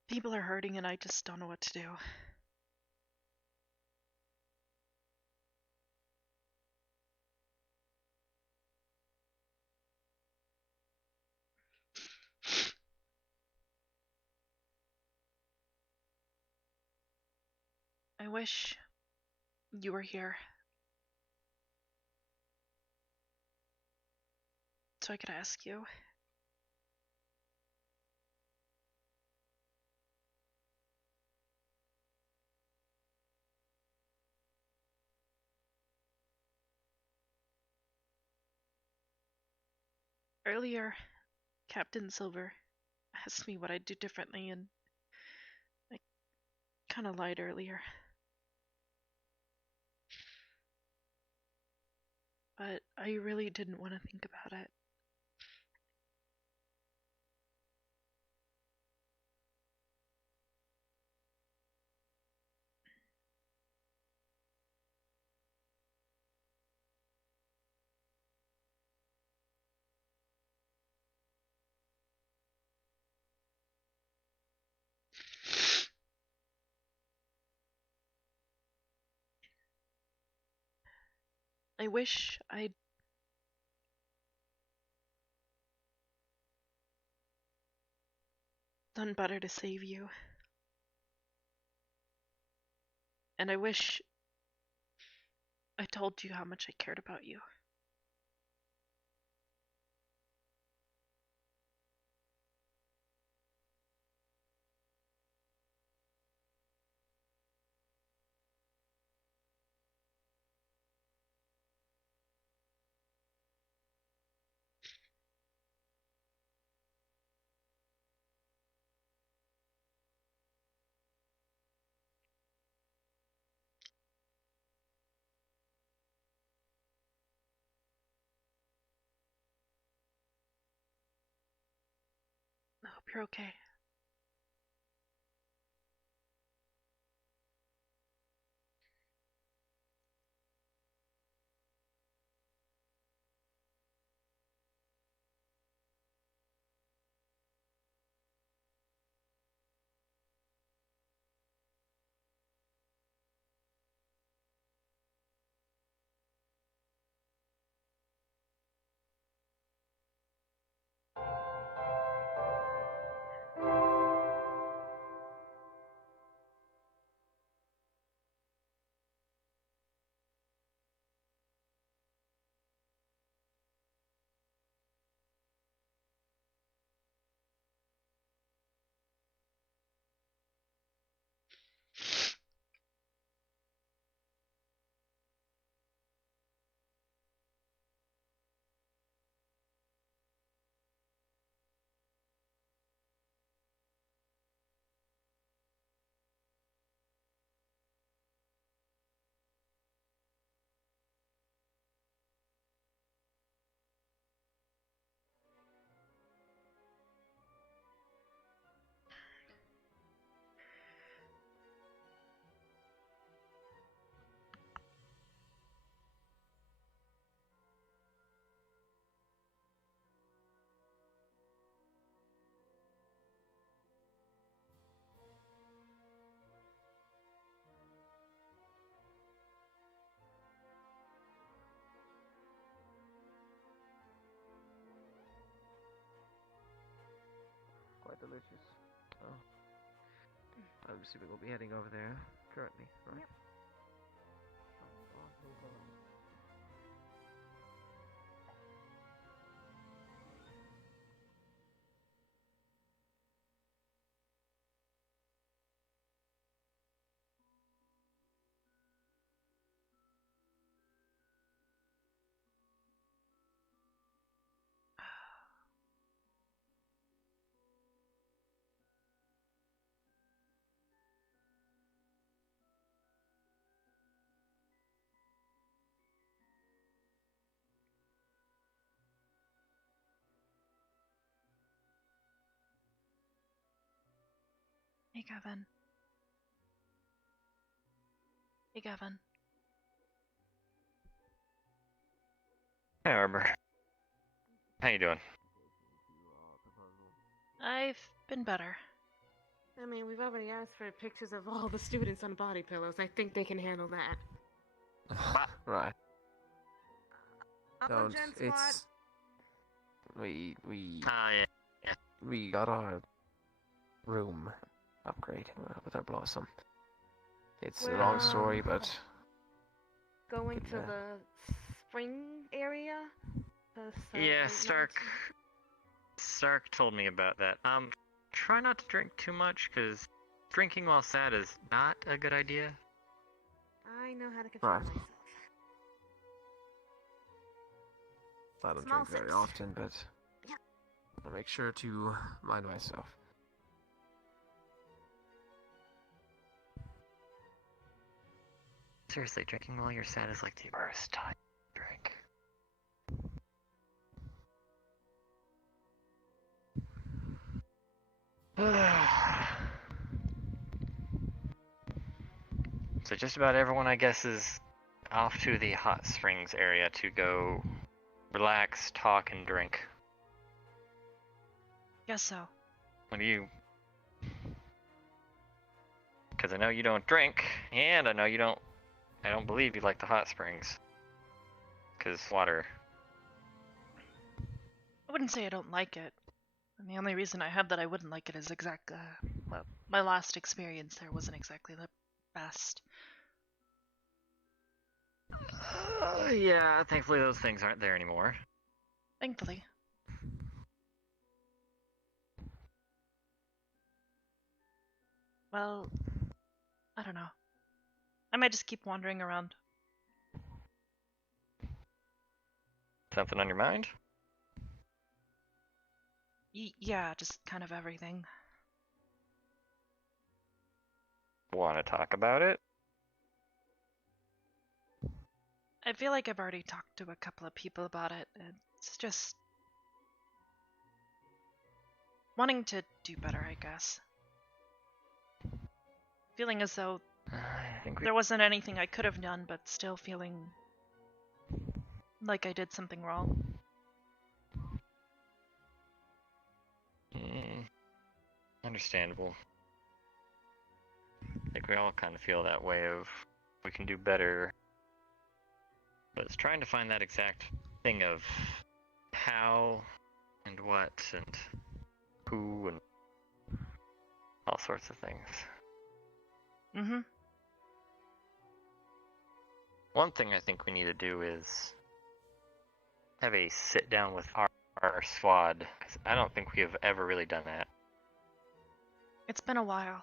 People are hurting and I just don't know what to do. I wish you were here so I could ask you. Earlier, Captain Silver asked me what I'd do differently, and I kind of lied earlier. But I really didn't want to think about it. I wish I'd done better to save you. And I wish I told you how much I cared about you. I hope you're okay. Quite delicious. Oh. Obviously, we will be heading over there currently, right? Yep. Hey, Gavin. Hey, Gavin. Hey, Arbor. How you doing? I've been better. I mean, we've already asked for pictures of all the students on body pillows. I think they can handle that. Right. Up on Don't. Gen Squad. It's. We. Yeah. We got our room upgrade with our blossom. It's a long story, but. Going to Yeah. the spring area? To Yeah, celebrate Stark told me about that. Try not to drink too much, because drinking while sad is not a good idea. I know how to control Right. myself. I don't Small drink very sips. often, but Yeah. I'll make sure to mind myself. Seriously, drinking while you're sad is like the worst time to drink. So just about everyone, I guess, is off to the hot springs area to go relax, talk, and drink. Guess so. What do you... Because I know you don't drink, and I know you don't... I don't believe you like the hot springs. Because water. I wouldn't say I don't like it. And the only reason I have that I wouldn't like it is well, my last experience there wasn't exactly the best. Yeah, thankfully those things aren't there anymore. Thankfully. Well, I don't know. I might just keep wandering around. Something on your mind? Yeah, just kind of everything. Want to talk about it? I feel like I've already talked to a couple of people about it. It's just wanting to do better, I guess. Feeling as though there wasn't anything I could have done, but still feeling like I did something wrong. Understandable. I think we all kind of feel that way of we can do better. But it's trying to find that exact thing of how and what and who and all sorts of things. Mm-hmm. One thing I think we need to do is have a sit down with our squad. 'Cause I don't think we have ever really done that. It's been a while.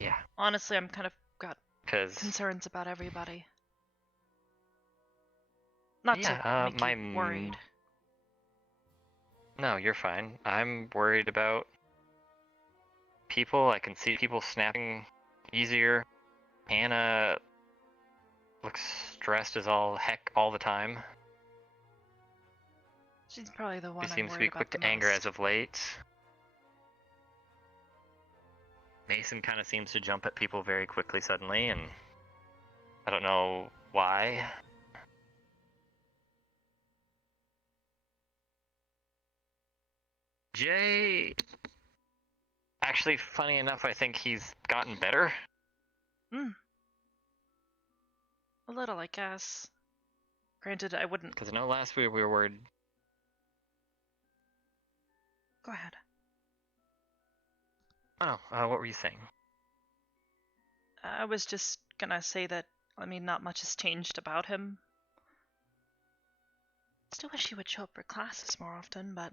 Yeah. Honestly, I'm kind of got 'Cause concerns about everybody. Not yeah, to make you worried. No, you're fine. I'm worried about people. I can see people snapping easier. Hannah looks stressed as all heck all the time. She's probably the one She I'm seems to worried be quick about to the anger most. as of late. Mason kind of seems to jump at people very quickly suddenly, and I don't know why. Jay, actually, funny enough, I think he's gotten better. A little, I guess. Granted, I wouldn't. Because I know last week we were worried. Go ahead. Oh, what were you saying? I was just gonna say that, I mean, not much has changed about him. Still wish he would show up for classes more often, but...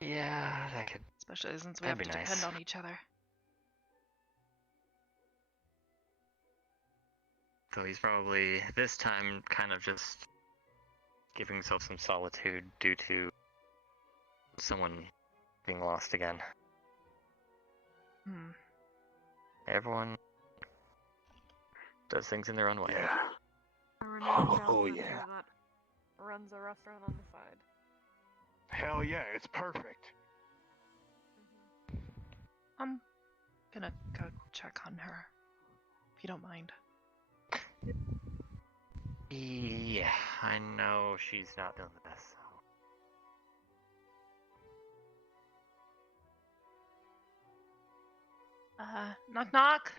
Yeah, that could... Especially since we that'd have to be nice. depend on each other. So he's probably, this time, kind of just giving himself some solitude due to someone being lost again. Everyone does things in their own way. Yeah. I remember Oh, Johnson yeah. that runs a restaurant on the side. Hell yeah, it's perfect. I'm gonna go check on her, if you don't mind. Yeah, I know she's not doing the best. Knock knock.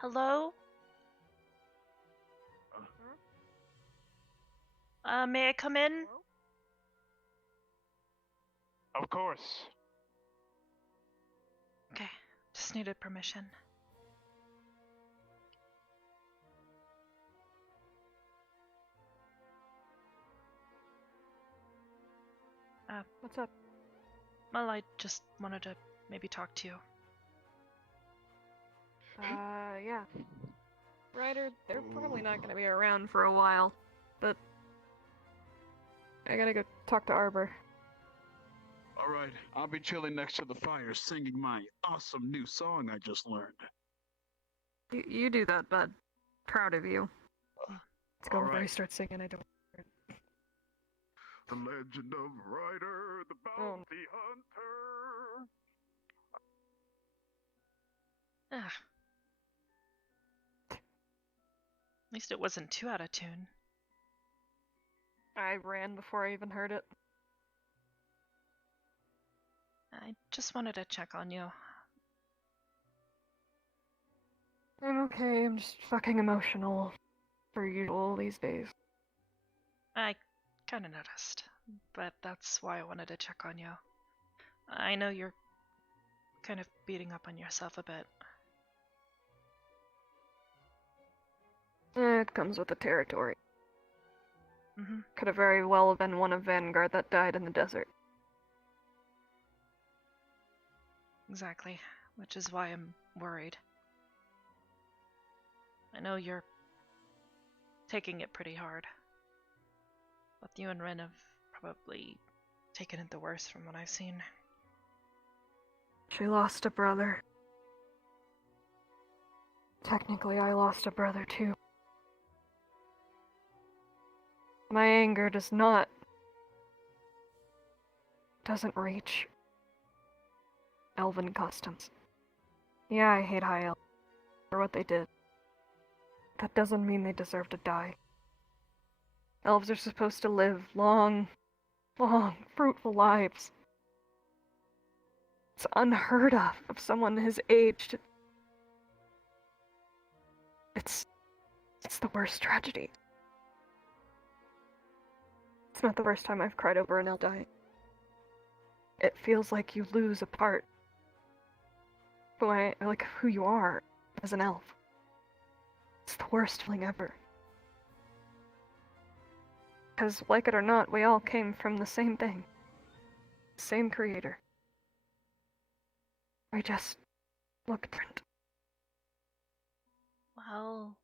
Hello? May I come in? Of course. Okay, just needed permission. What's up? Well, I just wanted to maybe talk to you. Yeah. Ryder, they're probably not gonna be around for a while, but I gotta go talk to Arbor. Alright, I'll be chilling next to the fire singing my awesome new song I just learned. You do that, bud. Proud of you. Let's go before Alright. I start singing, I don't. The legend of Ryder, the bounty hunter. Ah. At least it wasn't too out of tune. I ran before I even heard it. I just wanted to check on you. I'm okay, I'm just fucking emotional. Per usual these days. I kinda noticed, but that's why I wanted to check on you. I know you're kind of beating up on yourself a bit. It comes with the territory. Mm-hmm. Could have very well been one of Vanguard that died in the desert. Exactly, which is why I'm worried. I know you're taking it pretty hard. But you and Ren have probably taken it the worst from what I've seen. She lost a brother. Technically, I lost a brother too. My anger doesn't reach elven customs. Yeah, I hate High Elves for what they did. That doesn't mean they deserve to die. Elves are supposed to live long, fruitful lives. It's unheard of someone his age to... It's the worst tragedy. It's not the first time I've cried over an elf dying. It feels like you lose a part. Who you are as an elf. It's the worst feeling ever. Because, like it or not, we all came from the same thing. Same creator. We just look different. Well,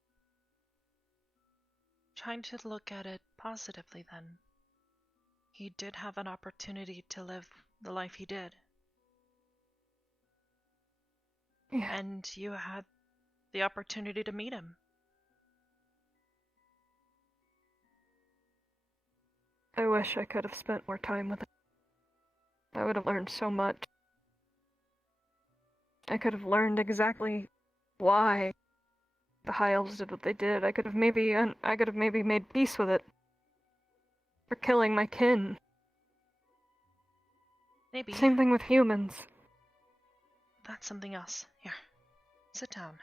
trying to look at it positively then. He did have an opportunity to live the life he did. Yeah. And you had the opportunity to meet him. I wish I could have spent more time with him. I would have learned so much. I could have learned exactly why the High Elves did what they did. I could have maybe made peace with it. For killing my kin. Maybe. Same thing with humans. That's something else. Here, sit down.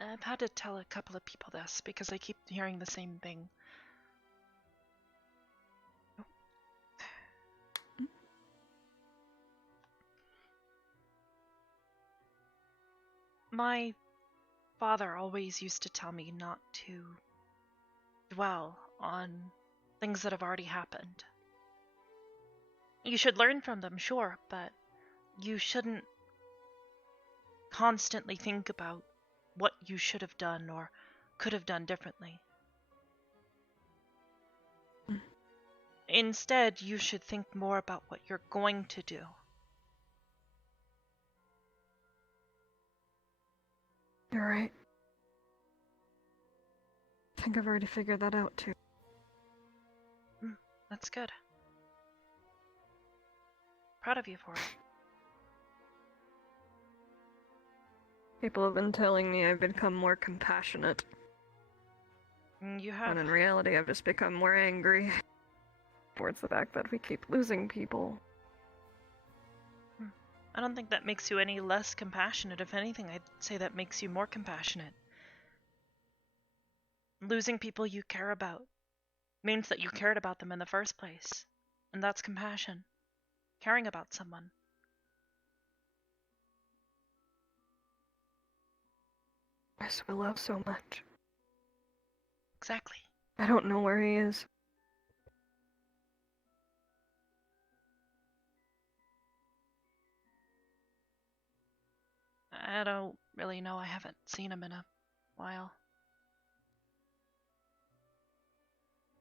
I've had to tell a couple of people this because I keep hearing the same thing. My father always used to tell me not to dwell on things that have already happened. You should learn from them, sure, but you shouldn't constantly think about what you should have done or could have done differently. Instead, you should think more about what you're going to do. You're right. I think I've already figured that out too. That's good. Proud of you for it. People have been telling me I've become more compassionate. You have. And in reality, I've just become more angry towards the fact that we keep losing people. I don't think that makes you any less compassionate. If anything, I'd say that makes you more compassionate. Losing people you care about means that you cared about them in the first place. And that's compassion. Caring about someone. I miss Willow so much. Exactly. I don't know where he is. I don't really know. I haven't seen him in a while.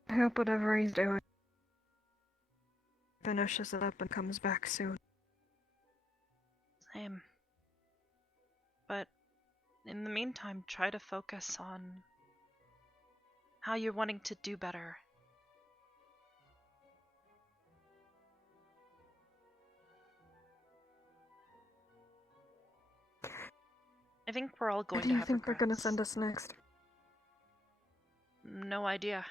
I hope whatever he's doing finishes it up and comes back soon. Same. But in the meantime, try to focus on how you're wanting to do better. I think we're all going Where do to you have think they're gonna regrets. send us next? No idea.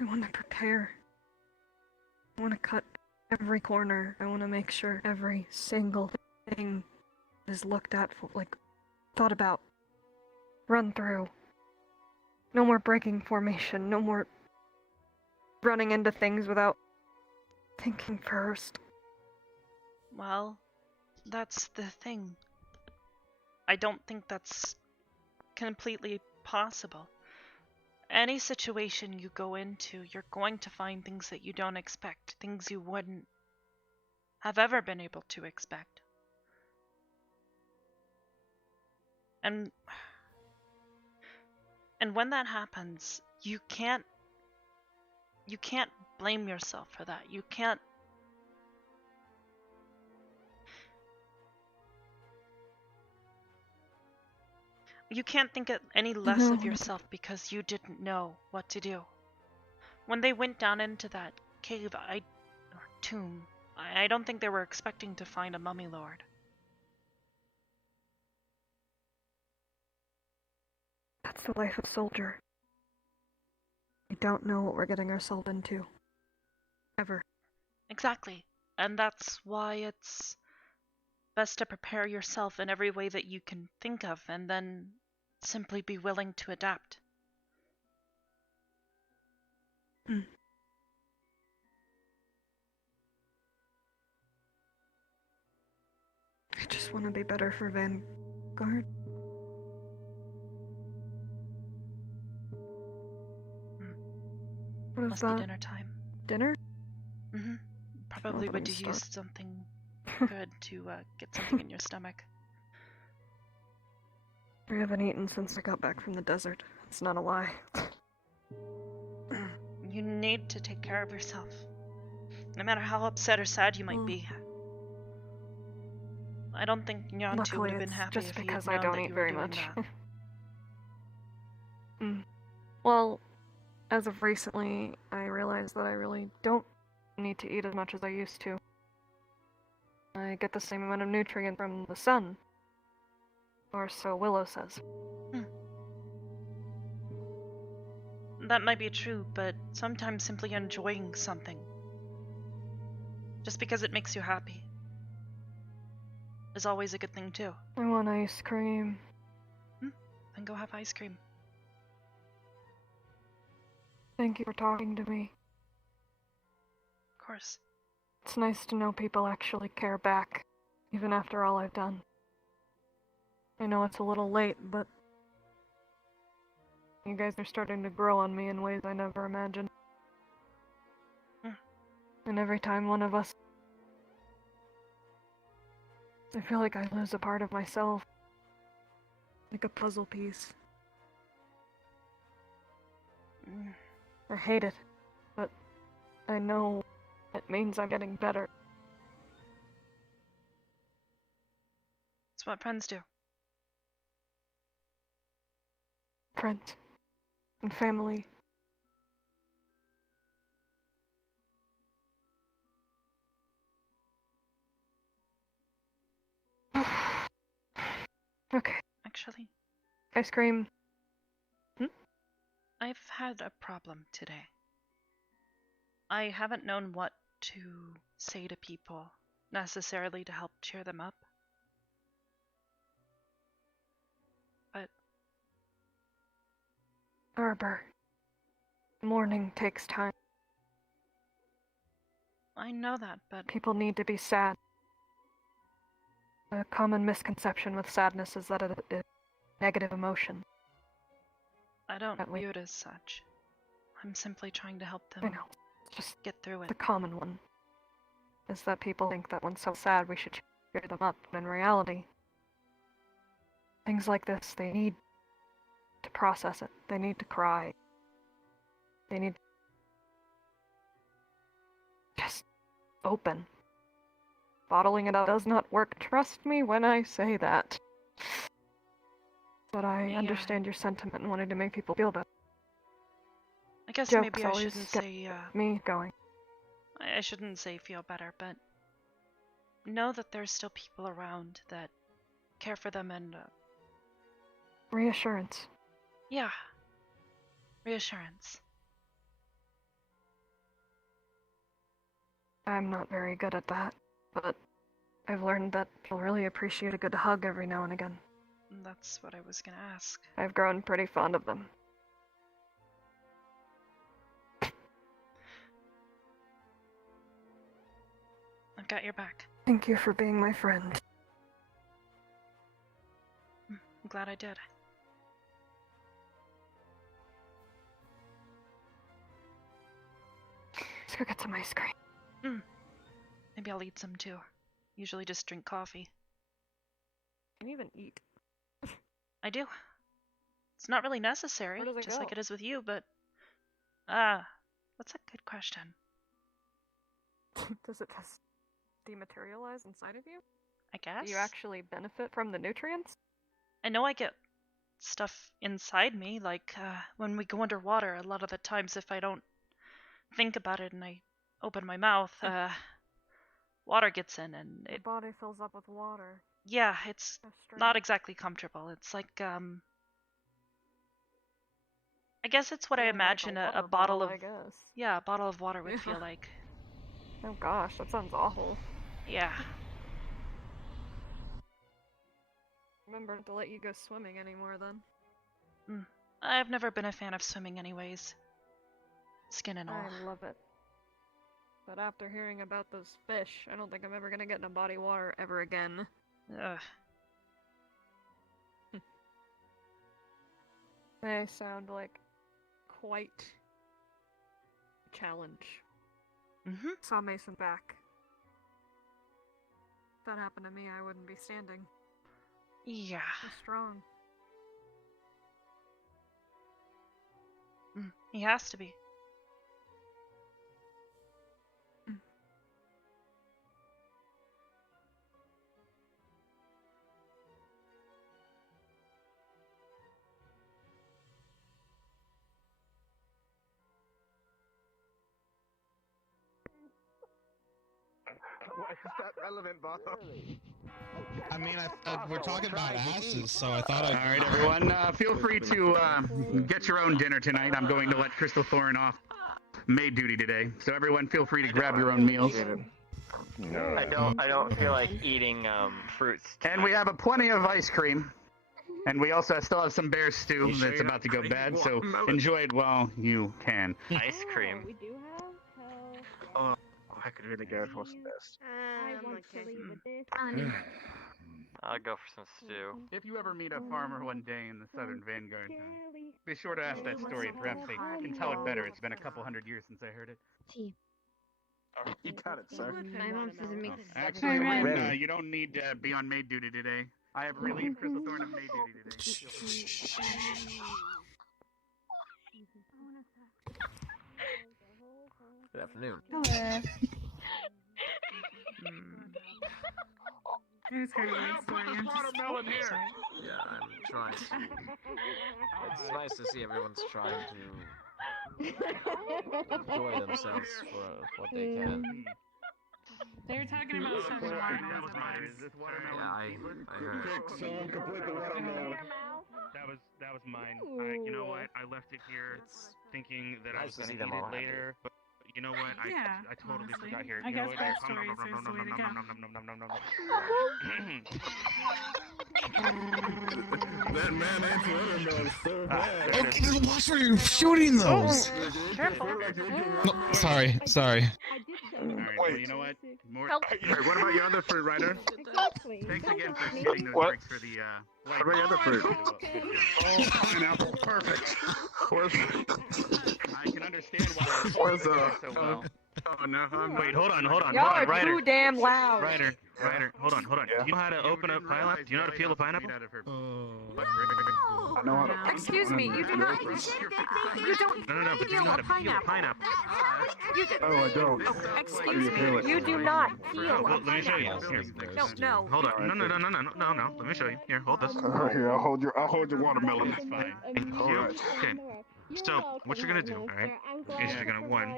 I want to prepare. I want to cut every corner. I want to make sure every single thing is looked at, thought about, run through. No more breaking formation. No more running into things without thinking first. Well, that's the thing. I don't think that's completely possible. Any situation you go into, you're going to find things that you don't expect, things you wouldn't have ever been able to expect. And when that happens, you can't blame yourself for that. You can't think any less of yourself because you didn't know what to do. When they went down into that cave, or tomb, I don't think they were expecting to find a mummy lord. That's the life of a soldier. We don't know what we're getting ourselves into. Ever. Exactly. And that's why it's best to prepare yourself in every way that you can think of and then simply be willing to adapt. I just want to be better for Vanguard. What is Must that? be dinner time. Dinner? Mm-hmm. Probably would I'm use something good to get something in your stomach. I haven't eaten since I got back from the desert. It's not a lie. You need to take care of yourself. No matter how upset or sad you might be. I don't think Nyantu would Luckily, have been it's happy just if he because had I known don't that eat you were very doing much. that. Well, as of recently, I realized that I really don't need to eat as much as I used to. I get the same amount of nutrient from the sun. Or so Willow says. That might be true, but sometimes simply enjoying something, just because it makes you happy, is always a good thing too. I want ice cream. Then go have ice cream. Thank you for talking to me. Of course. It's nice to know people actually care back, even after all I've done. I know it's a little late, but you guys are starting to grow on me in ways I never imagined. And every time one of us, I feel like I lose a part of myself. Like a puzzle piece. I hate it, but I know it means I'm getting better. It's what friends do. Friends. And family. Okay. Actually, Ice cream. I've had a problem today. I haven't known what to say to people necessarily to help cheer them up. But Arbor. Mourning takes time. I know that, but People need to be sad. A common misconception with sadness is that it is a negative emotion. I don't That we- view it as such. I'm simply trying to help I them know. It's just get through it. the common one is that people think that when someone's sad, we should cheer them up. But in reality, things like this, they need to process it. They need to cry. They need just open. Bottling it up does not work. Trust me when I say that. But I understand your sentiment and wanted to make people feel better. I guess Jokes maybe I always shouldn't get say, me going. I shouldn't say feel better, but know that there's still people around that care for them and, Reassurance. yeah, reassurance. I'm not very good at that, but I've learned that people really appreciate a good hug every now and again. That's what I was gonna ask. I've grown pretty fond of them. I've got your back. Thank you for being my friend. I'm glad I did. Let's go get some ice cream. Maybe I'll eat some too. Usually just drink coffee. Can you even eat? I do. It's not really necessary, Where does it just like go? it is with you, but... that's a good question. Does it just dematerialize inside of you? I guess? Do you actually benefit from the nutrients? I know I get stuff inside me, like, when we go underwater, a lot of the times if I don't think about it and I open my mouth, water gets in and The it... body fills up with water. Yeah, it's That's strange. not exactly comfortable. It's like, I guess it's what I Feeling like imagine a a water bottle bottle, of... I guess. Yeah, a bottle of water would Yeah. feel like. Oh gosh, that sounds awful. Yeah. Remember to let you go swimming anymore then. I've never been a fan of swimming anyways. Skin and all. I love it. But after hearing about those fish, I don't think I'm ever gonna get in a body of water ever again. Ugh. They sound like quite a challenge. Mm-hmm. Saw Mason back. If that happened to me, I wouldn't be standing. Yeah. So strong. He has to be. Why is that relevant, Bob? I mean, we're talking about asses, so I thought I'd... All right, everyone, feel free to get your own dinner tonight. I'm going to let Crystal Thorn off maid duty today, so everyone feel free to grab your own meals. No. I don't feel like eating fruits. And we have plenty of ice cream. And we also still have some bear stew You sure that's you're about not to go crazy bad, so watermelon? enjoy it while you can. Ice cream. We do have Oh, I could really go for some best. I I'm want okay. to leave with this. I'll go for some stew. If you ever meet a farmer one day in the Southern Vanguard, be sure to ask that story. Perhaps they can tell it better. It's been a couple hundred years since I heard it. Tea. Oh, you got it, sir. My mom says it makes Actually, Alright. Lynn, you don't need to be on maid duty today. I have relieved Crystal Thorn of maid duty today. Good afternoon. Hello. I just heard a weird story. I'm just... Yeah, I'm trying to. It's nice to see everyone's trying to enjoy themselves for what they can. They're talking about some watermelon. Is this watermelon? I heard. Someone complete the watermelon. That was mine. You know what? I left it here thinking that I was Nice to gonna see them eat all it later, but you know what? Yeah, I totally honestly. forgot here. I You know guess what? bad stories are the way to go. That man ate watermelon so bad. There it is. Watch where you're shooting those! Careful. No, sorry. Alright, well, you know what? More. Alright, what about your other fruit, Ryder? Exactly. Thanks again for stealing those What? drinks for the, What about your other fruit? Oh, pineapple. Perfect. Where's... I can understand why Where's so well. Oh no, Wait, hold on, Y'all are Ryder. too damn loud. Ryder, hold on. Yeah. Do you know how to open up pineapple? Do you know how to peel a pineapple? I know how to... Excuse me, you do not. You don't No, but do you know how to peel a pineapple? Oh, I don't. Excuse me, you do not peel a Let me show you. pineapple. Here. No. Hold on. No. Let me show you. Here, hold this. Here, I'll hold your watermelon. That's fine. Thank All right. Okay. So, what you're gonna do, alright, is you're gonna, one,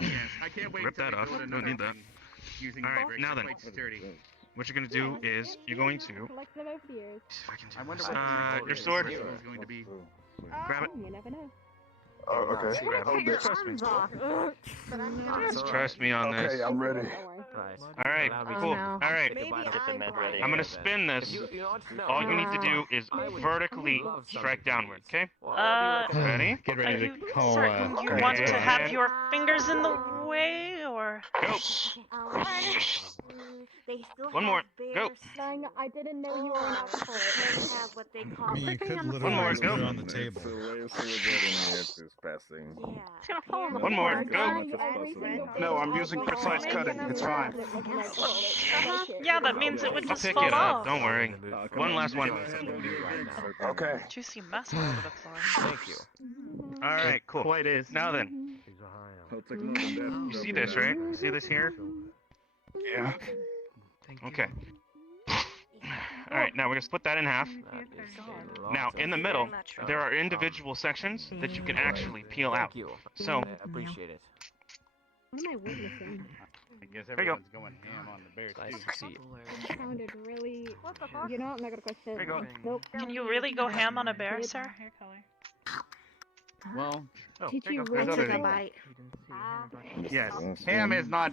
Yes, I can't wait rip till that we off. go to Don't need that. using Alright, bricks. now then. Quite sturdy. What you're gonna do is you're going to Collect them over the years. see if I can do I wonder this. what Your sword. is going to be. Grab it. You never know. Oh, okay. Grab it. Trust me. Alright. Trust me on this. Okay, I'm ready. Nice. Alright, That'd be cool. sweet. Alright. Get the med ready. I'm gonna spin this. You know what? No, All you need to do is I would vertically love strike something downward, okay? Well, I'll be Ready? Get Are ready you to call. certain you okay. want to have And- your fingers in the way, or? Go. They still One more. Go. Dang, I didn't know you were an alcoholic. They have what they call I mean, you could literally One more, just put go. it on the table. One more. Go. No, I'm using precise cutting. It's fine. Yeah, that means it would I'll just pick fall it up. off. Don't worry. One last one. Okay. Juicy mess all over the floor. Thank you. All right, cool. Quite is. Now then, you see this, right? You see this here? Yeah. Okay. All right, now we're gonna split that in half. Now, in the middle, there are individual sections that you can actually peel out. Thank you. So, I appreciate it. What am I witnessing? I guess There you go. everyone's going ham on the bears Nice too. to see you. That sounded really. You know, I'm not gonna question. There you go. Nope. Can you really go ham on a bear, sir? Well, Did there you you go. really There's take other a things. bite? Yes, ham is not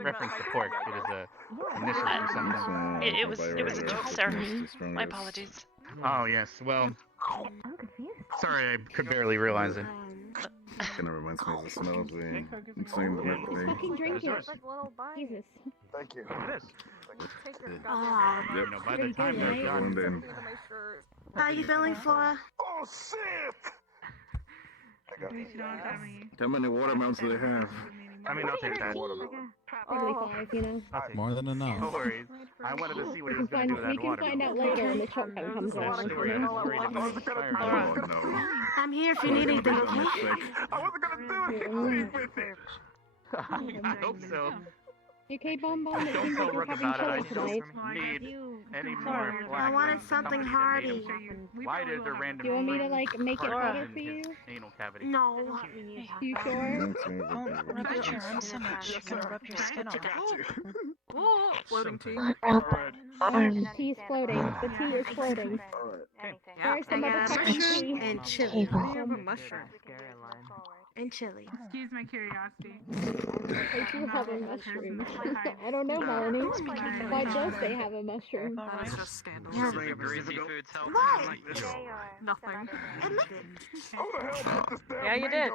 reference to pork. It is a initial or something. It was a joke, sir. My apologies. Oh yes. Well, sorry, I could barely realize it. Kind of reminds me of the smell of the insane birthday. Fucking drink it. Jesus. Thank you. It is. You know, by the time they're Well, done, then. How you feeling, Flora? Oh shit! How many watermelons do they have? I mean, I'll take that. Probably 5, you know. More than enough. no worries. I wanted to see what he We was going to do with that can water. find out later when the shotgun comes around. Worried it might fire Oh no. I'm here if you need anything, okay? I wasn't gonna do it. I hope so. Okay, Bonbon, it Don't seems feel like you're rook having about it. I trouble tonight. don't need any more black. I wanted ones something coming to hearty. the native. Why did the random Do you want me to, fruit like, make it particles harder in for you? his anal cavity? No. You sure? Don't rub out your arm so much. You're gonna rub your skin off. Floating tea. Tea's floating. The tea is floating. Where's the motherfucking tea? And chili. We have a mushroom. And chili. Excuse my curiosity. They do have a mushroom. I don't know, Melanie. Why does they have a mushroom? That's just scandalous. Yeah. The greasy foods help Why? like this. Nothing. Yeah, you did.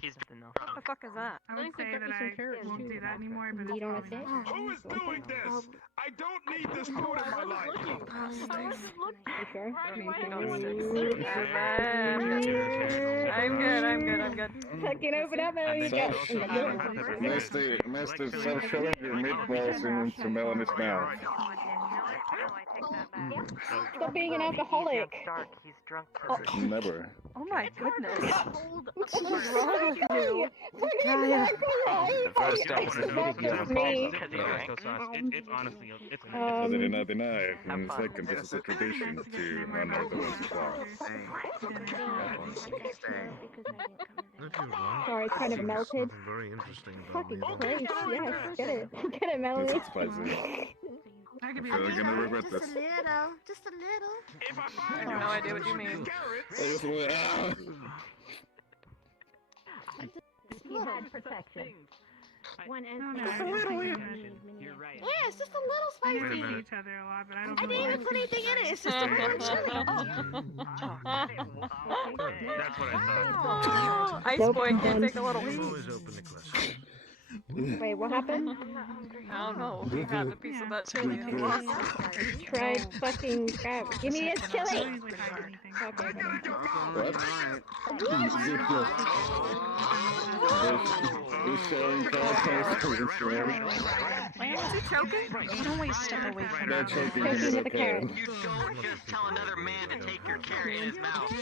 He's What the fuck is that? I would say that I won't do that anymore, but You it's don't probably fit? Who is doing this? I don't need this food in my life. You sure? I'm good. Fucking open up, Melanie. Go. Master, self-showing your meatballs into Melanie's mouth. Stop being an alcoholic. He's drunk. Never. Oh my goodness. What's wrong with you? The first step is That's just me. It's honestly, it's I did not deny it. And second, this is a tradition to honor the ones who are. If you're right. Sorry, it's kind of There's melted. nothing very interesting about me Fucking at all. Christ, yes, get it. Get it, Melanie. I could be feel like I'm gonna regret Just this. a little. Just a little. If I I find have no idea what you mean. He had protection. One No, no, instant. I just think we You're right. Yeah, it's just a little we spicy. see each other a lot, but I don't I know didn't why. even put anything in it. It's just a little chili. That's what I thought. Oh, Ice Nope. Boy can't take a little. I'm always open to questions. Wait, what happened? I don't know. He had a piece of that chili and he Yeah. lost it. Tried fucking crap. Give me this I chili! don't usually hide anything. Okay, Is he choking? You don't always step away from Not him. choking Choking is with a carrot. okay. You don't just tell another man to take your carrot in his mouth.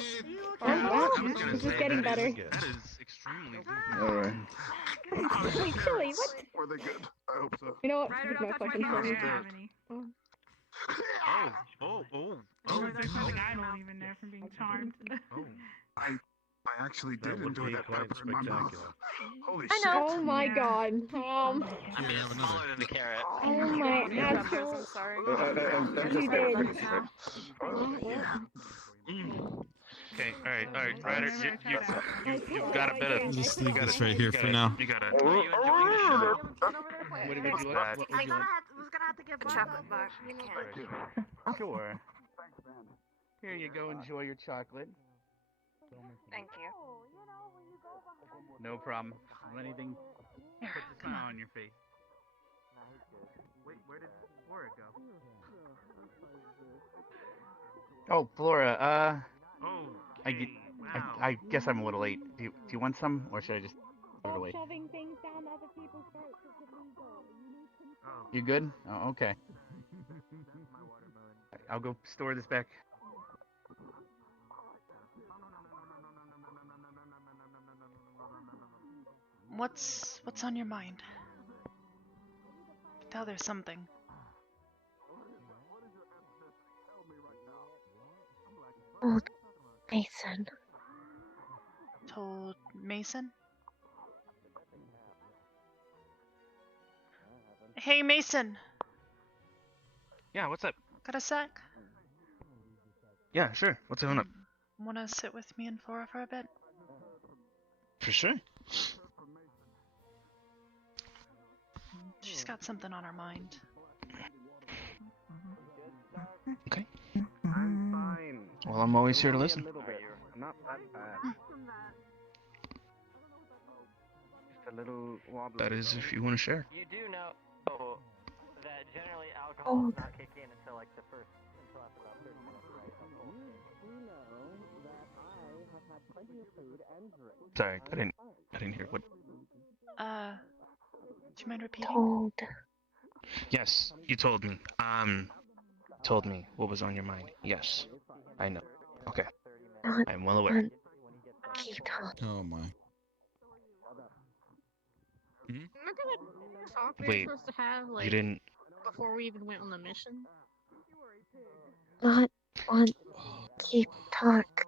Oh, well, this is getting better. That is extremely Alright. Wait, chili, what? Were they good? I hope so. You know what? Ryder, There's don't no touch my fucking camera. I chili. don't have any. There's something I don't even know from being charmed. I actually That did would enjoy be that quite pepper in my mouth. spectacular. Holy I shit. know. Oh my Yeah. god. I mean, it's smaller than the carrot. Oh my Peppers, actual. I'm sorry. You did. Okay, alright, Ryder, you've got a bit of. Just leave this right here for now. You got Are you enjoying the show? What would you like? What would you like? Who's gonna have to give A chocolate bar. Sure. Here you go. Enjoy your chocolate. Thank you. No problem. Anything puts a smile on your face. Wait, where did Flora go? Oh, Flora. I guess I'm a little late. Do you want some, or should I just put it away? Shoving things down other people's throats is illegal. You good? Oh, okay. I'll go store this back. What's on your mind? Tell there's something. Old Mason. Told Mason? Hey, Mason. Yeah, what's up? Got a sec? Yeah, sure. What's going up? Wanna sit with me and Flora for a bit? For sure. She's got something on her mind. Okay. I'm fine. Well, I'm always here to listen. A little bit. Not that bad. Just a little wobbly. That is, if you want to share. You do know that generally alcohol does not kick in until like the first, until after about 30 minutes, right? Sorry, I didn't hear what. Do you mind repeating? Told. Yes, you told me. Told me what was on your mind. Yes, I know. Okay, Not I'm well aware. one. Keep talking. Oh my. Remember that talk we were Wait, supposed to have, like, you didn't. before we even went on the mission? Not one. Keep talk.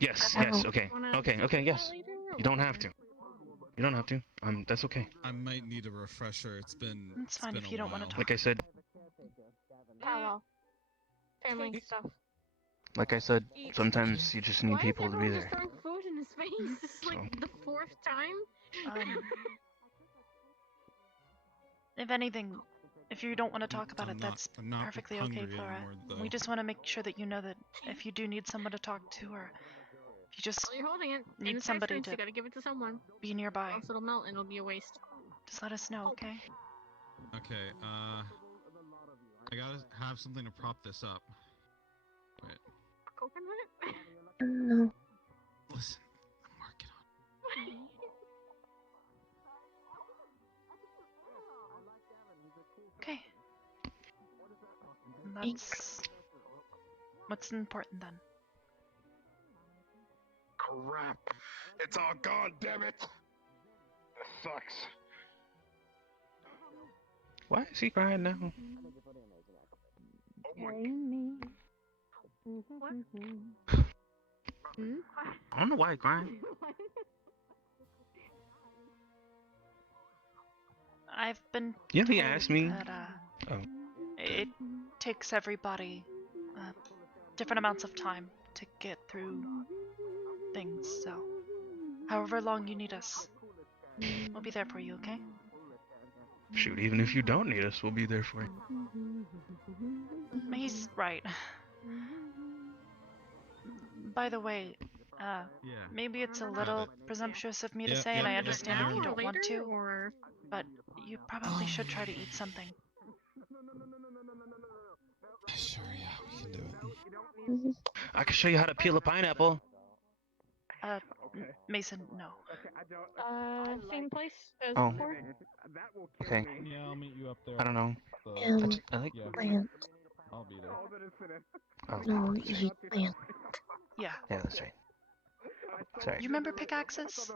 Yes, I yes. don't Okay, wanna okay. Yes. later, or You don't what? have to. You don't have to. That's okay. I might need a refresher. It's been. It's fine been if a you don't want to while. talk. Like I said, Powwow. Family stuff. like I said, sometimes you just need Why is people to be everyone there. just throwing food in his face? This is like the fourth time. If anything, if you don't want to talk about I'm it, not- that's I'm not perfectly okay, hungry Flora. anymore, though. We just want to make sure that you know that if you do need someone to talk to, or if you just Well, you're holding it. need in the somebody section, so to you gotta give it to someone. be nearby, Else it'll melt and it'll be a waste. just let us know, okay? Okay. I gotta have something to prop this up. Wait. Coconut? No. Listen, I'm working on. Okay. That's what's important then. Crap. It's all gone, damn it. This sucks. Why is he crying now? Carrying me. What? I don't know why he's crying. I've been Yeah, he told asked me. that Oh. it takes everybody different amounts of time to get through things, so however long you need us, we'll be there for you, okay? Shoot, even if you don't need us, we'll be there for you. He's right. By the way, maybe it's a little presumptuous of me to say, and I understand if you don't want to, but you probably should try to eat something. Sure, yeah, we can do it. I can show you how to peel a pineapple. Mason, no. Same place as Oh. before? Okay. Yeah, I'll meet you up there. I don't know. I like. Yeah. I'll be there. Oh. No, eat plant. Yeah. Yeah, that's right. Sorry. You remember pickaxes?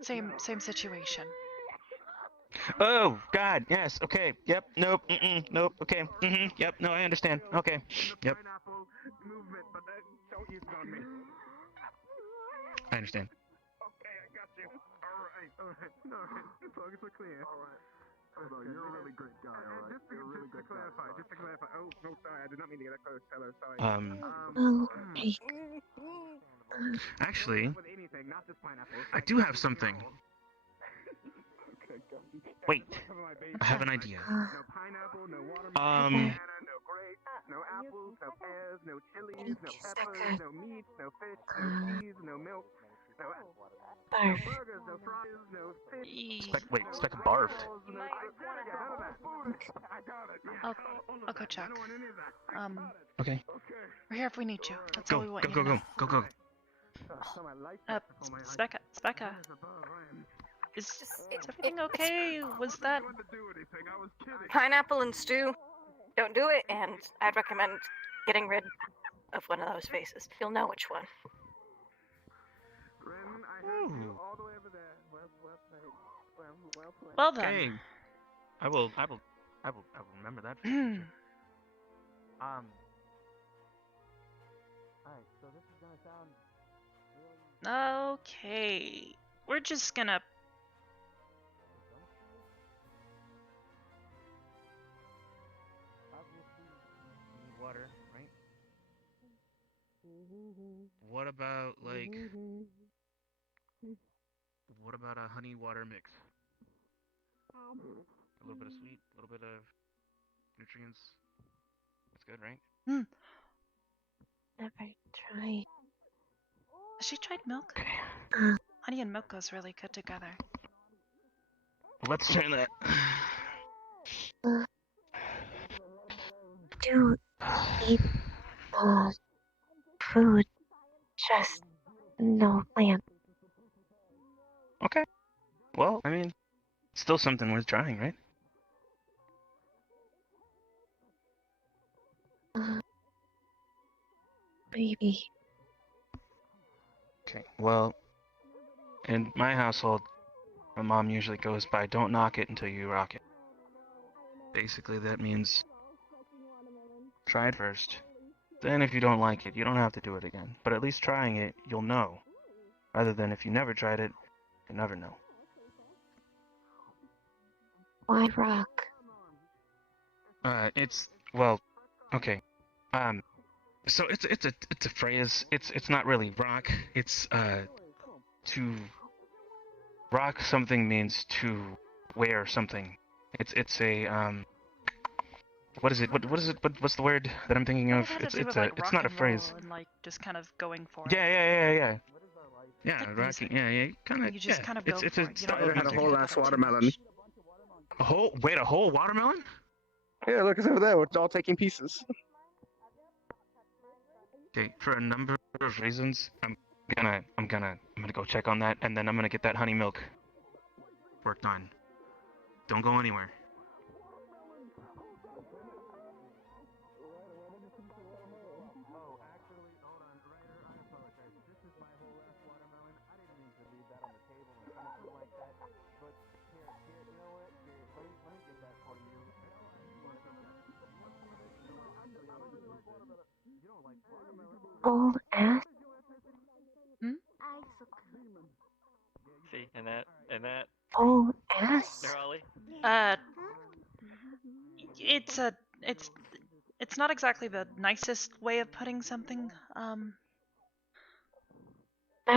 Same situation. Oh God, yes. Okay. Yep. Nope. Nope. Okay. Yep. No, I understand. Okay. Yep. I understand. Alright. As long as we're clear. Alright. Oh, you're a really great guy, alright? Just to clarify. Oh, no, sorry, I did not mean to get that close, fellow, sorry. Actually, I do have something. Wait, I have an idea. No pineapple, no watermelon, no grapes, no apples, no pears, no chilies, no peppers, no meat, no fish, no cheese, no milk, no burgers, no fries, no fish. Spec barfed. I'll go check. Okay. We're here if we need you. That's all we want you to know. Go. Specca. Is everything okay? Was that... Pineapple and stew. Don't do it, and I'd recommend getting rid of one of those faces. You'll know which one. Well then. Okay. I will remember that. For future. Alright, so this is gonna sound Okay. We're just gonna... Water, right? What about what about a honey water mix? A little bit of sweet, a little bit of nutrients. That's good, right? Never tried. Has she tried milk? Honey and milk goes really good together. Let's turn that. Do eat food, just no plant. Okay. Well, I mean, still something worth trying, right? Maybe. Okay. Well, in my household, my mom usually goes by, "Don't knock it until you rock it." Basically, that means try it first. Then if you don't like it, you don't have to do it again. But at least trying it, you'll know. Rather than if you never tried it, you never know. Why rock? Well, okay. So it's a phrase. It's not really rock. It's to rock something means to wear something. It's a what is it? What is it? What's the word that I'm thinking of? It's not a phrase. And like just kind of going for it. Yeah. Yeah, rocking. Yeah. Kind of. You just kind of go it's for a it. You style don't of had a music. whole ass watermelon. A whole watermelon? Yeah, look, it's over there. It's all taking pieces. Okay, for a number of reasons, I'm gonna go check on that, and then I'm gonna get that honey milk worked on. Don't go anywhere. Old ass. See, and that Old Yes. There, Ollie. It's not exactly the nicest way of putting something. I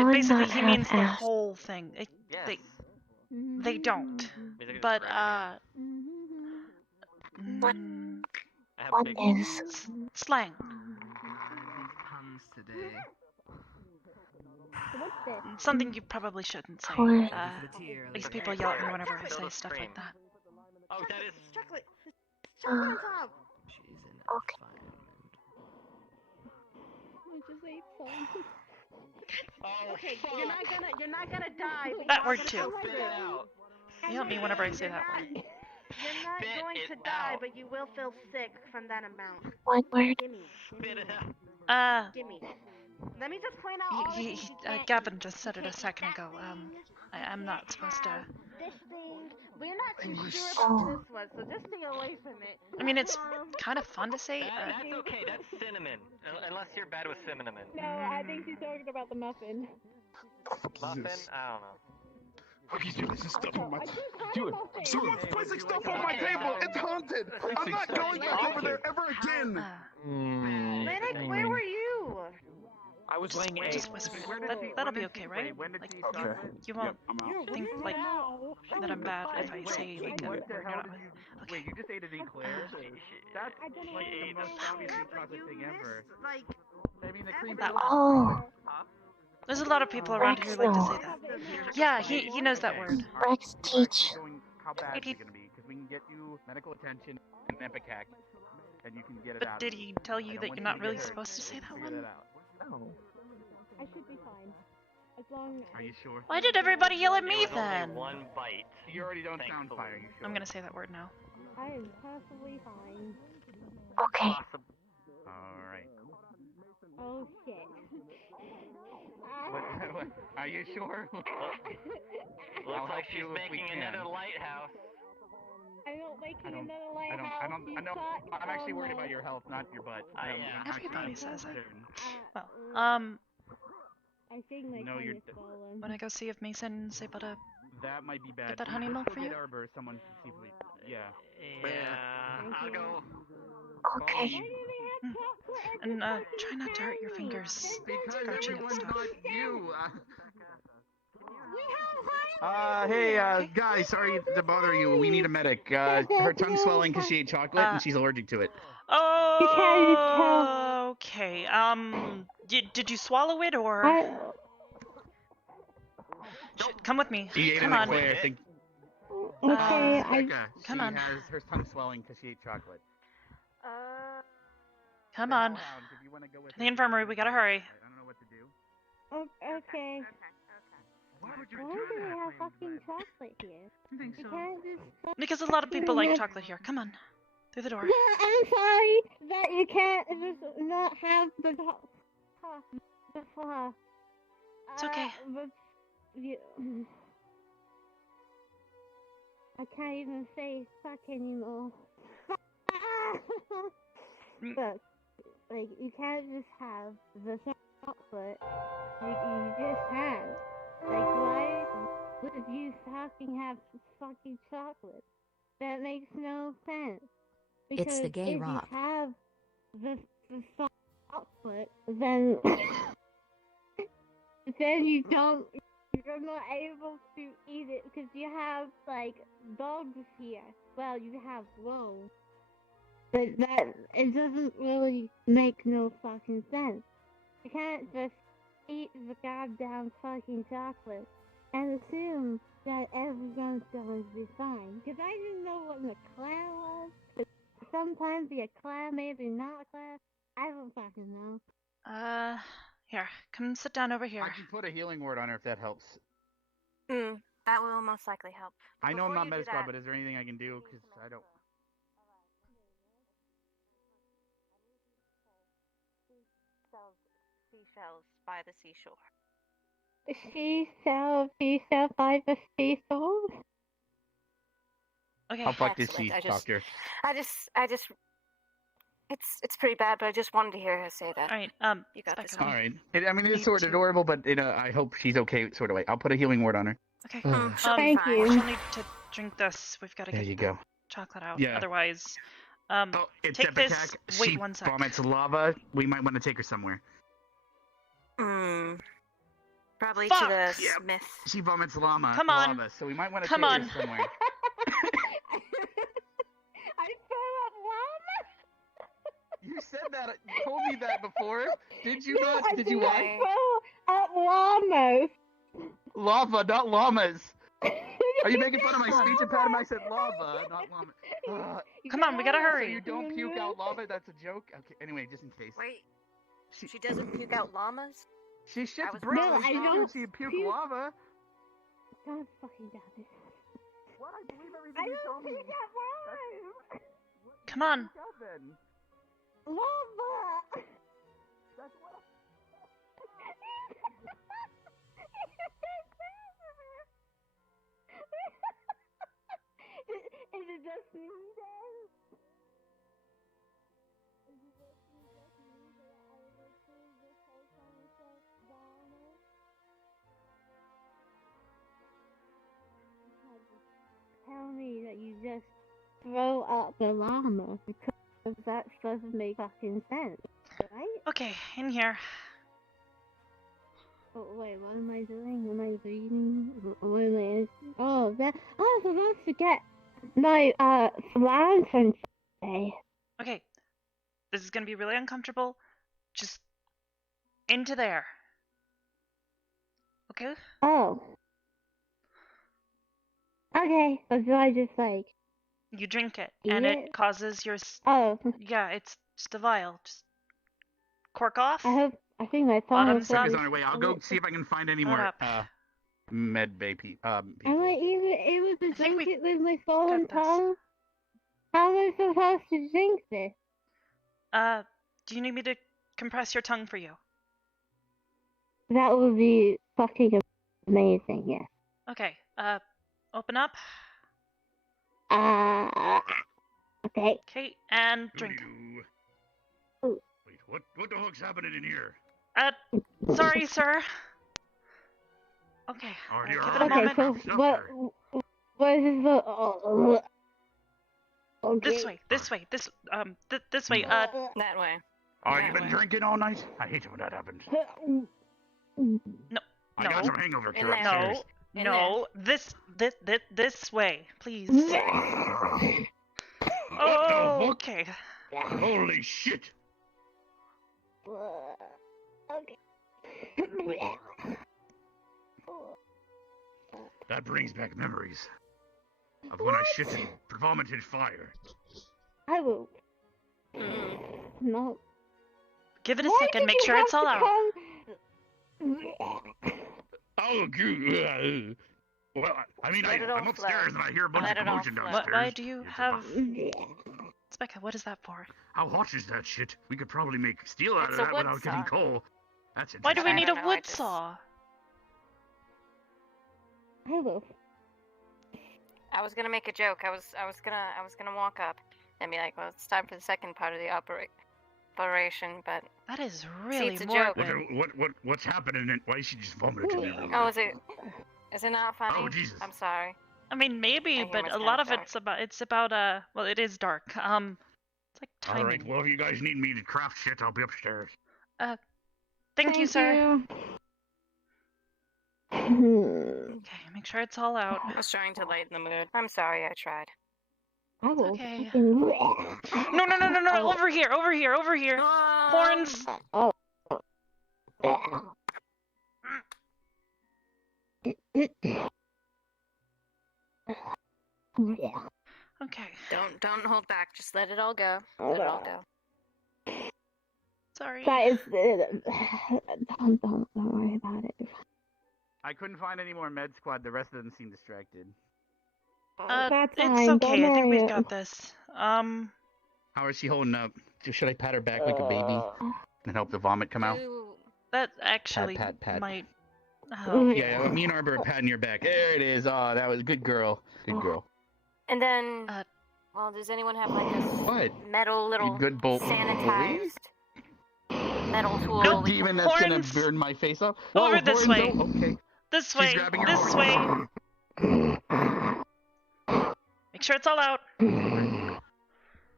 would Basically, not he have means the asked. whole thing. Yes. They don't. Basically But describing What? I have What pictures. is? Slang. Puns today. What's this? Something you probably shouldn't say. Toy. These people yell at me whenever I say stuff like that. Oh, that is. Chocolate. Chocolate on top. Okay. I just ate some. Oh, Okay, fuck. you're not gonna die. But That you're word gonna too. feel Spit sick. it out. Yell at me whenever I say that word. You're not Spit going it to die, out. but you will feel sick from that amount. What word? Gimme. Spit it out. Gimme. Let me just point out all the things you can't Gavin eat. just said You it a can't eat second that ago. thing. I'm not supposed to. This thing. We're not too sure about this one, so just stay away from it. I mean, it's kind of fun to say. That's okay. That's cinnamon. Unless you're bad with cinnamon. No, I think she's talking about the muffin. Muffin? I don't know. What are you doing? This stuff on my Dude, someone's placing stuff on my table. It's haunted. I'm not going back over there ever again. Medic, where were you? I was laying eggs. Just whisper. That'll be okay, right? Like, you won't think like that I'm bad if I say like a word you're not with. Wait, you just ate an eclair? That's like the most obviously chocolate thing ever. Like, I mean, the cream That fills. Oh. There's a lot of people around here who like to say that. Yeah, he knows that word. Rex, teach. How bad is it gonna be? Because we can get you medical attention and Epicac, and you can get it But out. did he tell you that you're not really supposed to say that one? No. I should be fine. As long Are you sure? Why did everybody yell at It me was then? only one bite. You already don't sound fine. Are you sure? I'm gonna say that word now. I am perfectly fine. Okay. All right. Oh shit. What, are you sure? Looks like she's making another lighthouse. I'm not making another I lighthouse. know. I'm actually worried about your health, not your butt. Everybody says it. Well, I think my tongue is swollen. when I go see if Mason's able to That might be bad. get that honey Let's milk go for get you. Arbor, someone to see if we. Yeah. Yeah, I'll go. Okay. And try not to hurt your fingers. Because Scratching at everyone stuff. got you. Hey, guys, sorry to bother you. We need a medic. Her tongue's swelling because she ate chocolate and she's allergic to it. Oh, okay. Did you swallow it or? Shit, come with me. She ate Come an on. eclair. Okay, Becca, come she on. has her tongue swelling because she ate chocolate. Come on. If you want to go with To the infirmary. We gotta hurry. I don't know what to do. Okay. Why would you Why do we have fucking chocolate here? You can't just Because a lot of people like chocolate here. Come on. Through the door. Yeah, I'm sorry that you can't just not have the It's okay. But you, I can't even say fuck anymore. But like you can't just have the chocolate you just had. Like why would you fucking have fucking chocolate? That makes no sense. Because It's the gay if rock. you have the chocolate, then then you're not able to eat it because you have like dogs here. Well, you have wolves, but that it doesn't really make no fucking sense. You can't just eat the goddamn fucking chocolate and assume that everyone's going to be fine. Because I didn't know what an eclair was. Sometimes the eclair, maybe not eclair. I don't fucking know. Here. Come sit down over here. I can put a healing word on her if that helps. That will most likely help. I know I'm Before not you do Med Squad, that- but is there anything I can do? Because I don't. Sells seashells by the seashore. Seashell by the seashore? Okay. How fucked is Excellent. she, I just, Doctor? it's pretty bad, but I just wanted to hear her say that. All right. You got this. All right. I mean, it's sort of adorable, but I hope she's okay. Sort of way. I'll put a healing word on her. Okay. Thank you. She'll need to drink this. We've got to There get you go. chocolate out. Yeah. Otherwise, It's take this. Epicac. Wait She 1 sec. vomits lava. We might want to take her somewhere. Probably Fuck! to the Yep. smith. She vomits lava. Come on. Lava, so we might want to Come take on. her somewhere. I throw up llama. You said that. You told me that before. Did you No, not? I Did did you not what? throw up llamas. Lava, not llamas. Are you making fun of my speech impediment? I said lava, not llama. Come on, we gotta So hurry. you don't puke out lava? That's a joke? Okay, anyway, just in case. Wait. She doesn't puke out llamas? She shits was bricks. No, I don't She puke puke. lava. God fucking damn it. What? I believe everything I you don't told me. puke out llamas. Come on. Puke out then. Lava. That's what Is it just me then? Is it just me that I literally just told myself llama? You can't just tell me that you just throw up the llama because that doesn't make fucking sense, right? Okay, in here. Oh, wait, what am I doing? Am I reading? What am I? Oh, that. Oh, I was about to get my lantern today. Okay, this is gonna be really uncomfortable. Just into there. Okay? Oh. Okay, so do I just like? You drink it, Eat and it? it causes your. Oh, Yeah, it's just a vial. Just cork off. I think my phone Bottoms was. Second's up. on her way. I'll go see if I can find any Shut more up. med bay people. Am I even able to think drink we it with my phone got this. tongue? How am I supposed to drink this? Do you need me to compress your tongue for you? That would be fucking amazing, yes. Okay, open up. Okay. Okay, and drink. Wait, what the fuck's happening in here? Sorry, sir. Okay, Already give it a alright. moment. So what is the? Okay. This way, this way, this way. That way. Oh, That you've been way. drinking all night? I hate it when that happens. No, I got some hangover cure In there. upstairs. no, this way, please. Oh, okay. Holy shit! Okay. That brings back memories of when I shit and vomited fire. I will. No. Give it a Why second. did Make you sure it's have all to out. Oh, good. Well, I mean, Let it all I'm upstairs flow. and I hear a bunch Let of it all commotion flow. downstairs. Why do you have? come? Specca, what is that for? How hot is that shit? We could probably make steel out It's of a that wood without getting saw. coal. That's Why do we I need a don't know, I wood just- saw? I will. I was gonna make a joke. I was gonna walk up and be like, well, it's time for the second part of the operation, but That is see, really it's a joke. morbid. What's happening? Why is she just vomiting everywhere? Oh, is it not funny? Oh, Jesus. I'm sorry. I mean, maybe, hear but what's a kinda lot of dark. it's about well, it is dark. It's like All timing. right. Well, if you guys need me to craft shit, I'll be upstairs. Thank you, sir. You. Okay, make sure it's all out. I was trying to lighten the mood. I'm sorry, I tried. I will. Okay. fucking- No! Over here! Horns! Oh. Okay. Don't hold back. Just let it all go. Let it all go. Sorry. That is. Don't worry about it. I couldn't find any more med squad. The rest of them seem distracted. That's It's fine, okay. don't I think worry. we've got this. How is she holding up? Should I pat her back like a baby and help the vomit come out? That actually pat. might. Yeah, me and Arbor are patting your back. There it is. Oh, that was good girl. Good girl. And then, well, does anyone have like this What? metal little Good bolt. sanitized metal tool? Good we demon can- that's Horns. gonna burn my face off. Over Whoa, this horns, way. oh, okay. This She's way. grabbing your This horns. way. Make sure it's all out.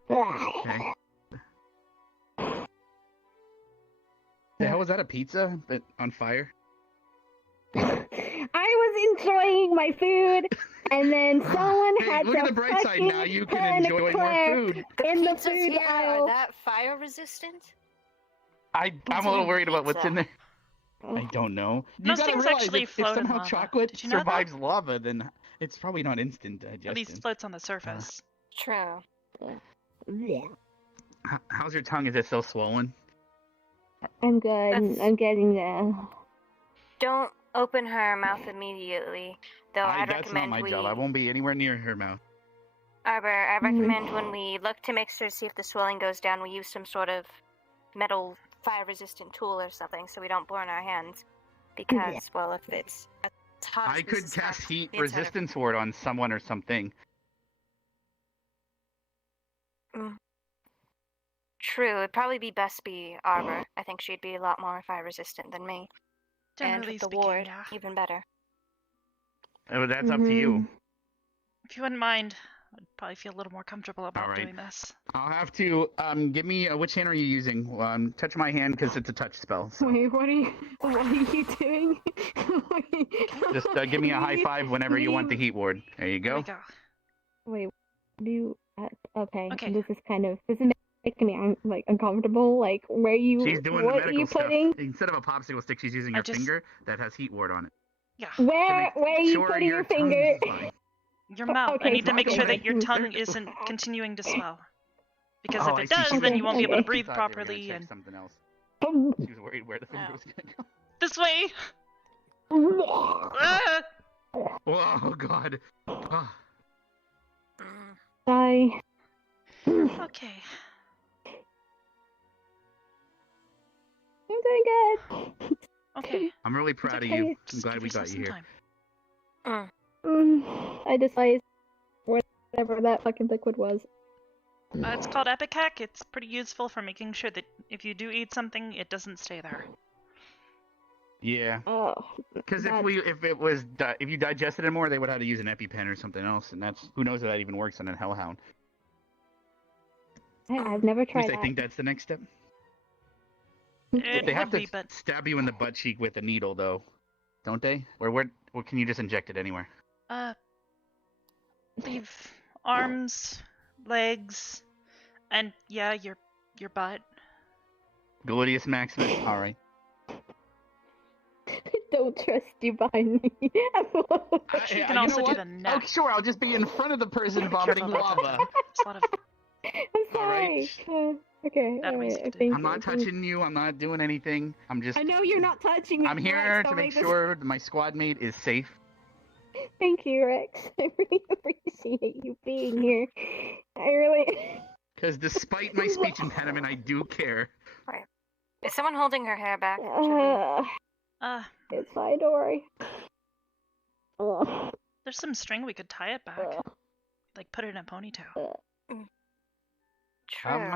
Okay. The hell was that? A pizza but on fire? I was enjoying my food, and then someone Hey, had look to at the bright side now. You put can an enjoy more eclair food. in the Pizzas food here are aisle. that fire resistant? I'm a little worried about what's in there. I don't know. You Most gotta things realize actually if float in somehow lava. chocolate Did you know that? survives lava, then it's probably not instant digestion. At least floats on the surface. True. How's your tongue? Is it still swollen? I'm good. I'm getting there. Don't open her mouth immediately, though I'd That's not recommend my we... job. I won't be anywhere near her mouth. Arbor, I recommend when we look to make sure to see if the swelling goes down, we use some sort of metal fire-resistant tool or something so we don't burn our hands. Because, well, if it's hot as I this could is cast hot, heat the inside of- resistance ward on someone or something. True, it'd probably be best be Arbor. I think she'd be a lot more fire-resistant than me. And Generally with the speaking, ward, yeah. even better. Oh, that's up to you. If you wouldn't mind, I'd probably feel a little more comfortable about Alright. doing this. I'll have to give me which hand are you using? Touch my hand because it's a touch spell. So. Wait, what are you doing? Just give me a high five whenever you want the heat ward. There you go. Wait, do you? Okay. Okay. This is making me uncomfortable. Like, where you? She's doing the what are medical you stuff. putting? Instead of a popsicle stick, she's using her finger that has heat ward on it. Yeah. Where are you sure putting your your tongue finger? is fine. Your mouth. Okay, I need to make okay, sure okay. that your tongue isn't continuing to swell. Because Oh, if I it see. does, She then was- you won't be able to she breathe thought they were gonna properly. check And something else. She was worried where the finger was gonna go. this way. Ah! Oh God. Oh. Bye. Okay. I'm doing good. Okay. I'm really proud of okay. you. I'm Just glad give we got yourself you some here. time. I decided whatever that fucking liquid was. It's called Epicac. It's pretty useful for making sure that if you do eat something, it doesn't stay there. Yeah. Oh. Because if you digested it more, they would have to use an EpiPen or something else, and that's who knows if that even works on a hellhound. I've never At tried least that. I think that's the next step. It They have would to be, but stab you in the butt cheek with a needle, though, don't they? Or can you just inject it anywhere? leave arms, legs, and yeah, your butt. Gluteus maximus. All right. Don't trust you behind me. You can also do the neck. Oh, sure. I'll just be in front of the person vomiting lava. It's a lot of. I'm sorry. Okay. Bad ways alright, to thank I'm not you. touching you. I'm not doing anything. I'm just. I know you're not touching me. I'm here Rex, to don't make this- sure my squad mate is safe. Thank you, Rex. I really appreciate you being here. I really. Because despite my speech impediment, I do care. Right. Is someone holding her hair back? It's fine, don't worry. There's some string we could tie it back. Like put it in a ponytail. True.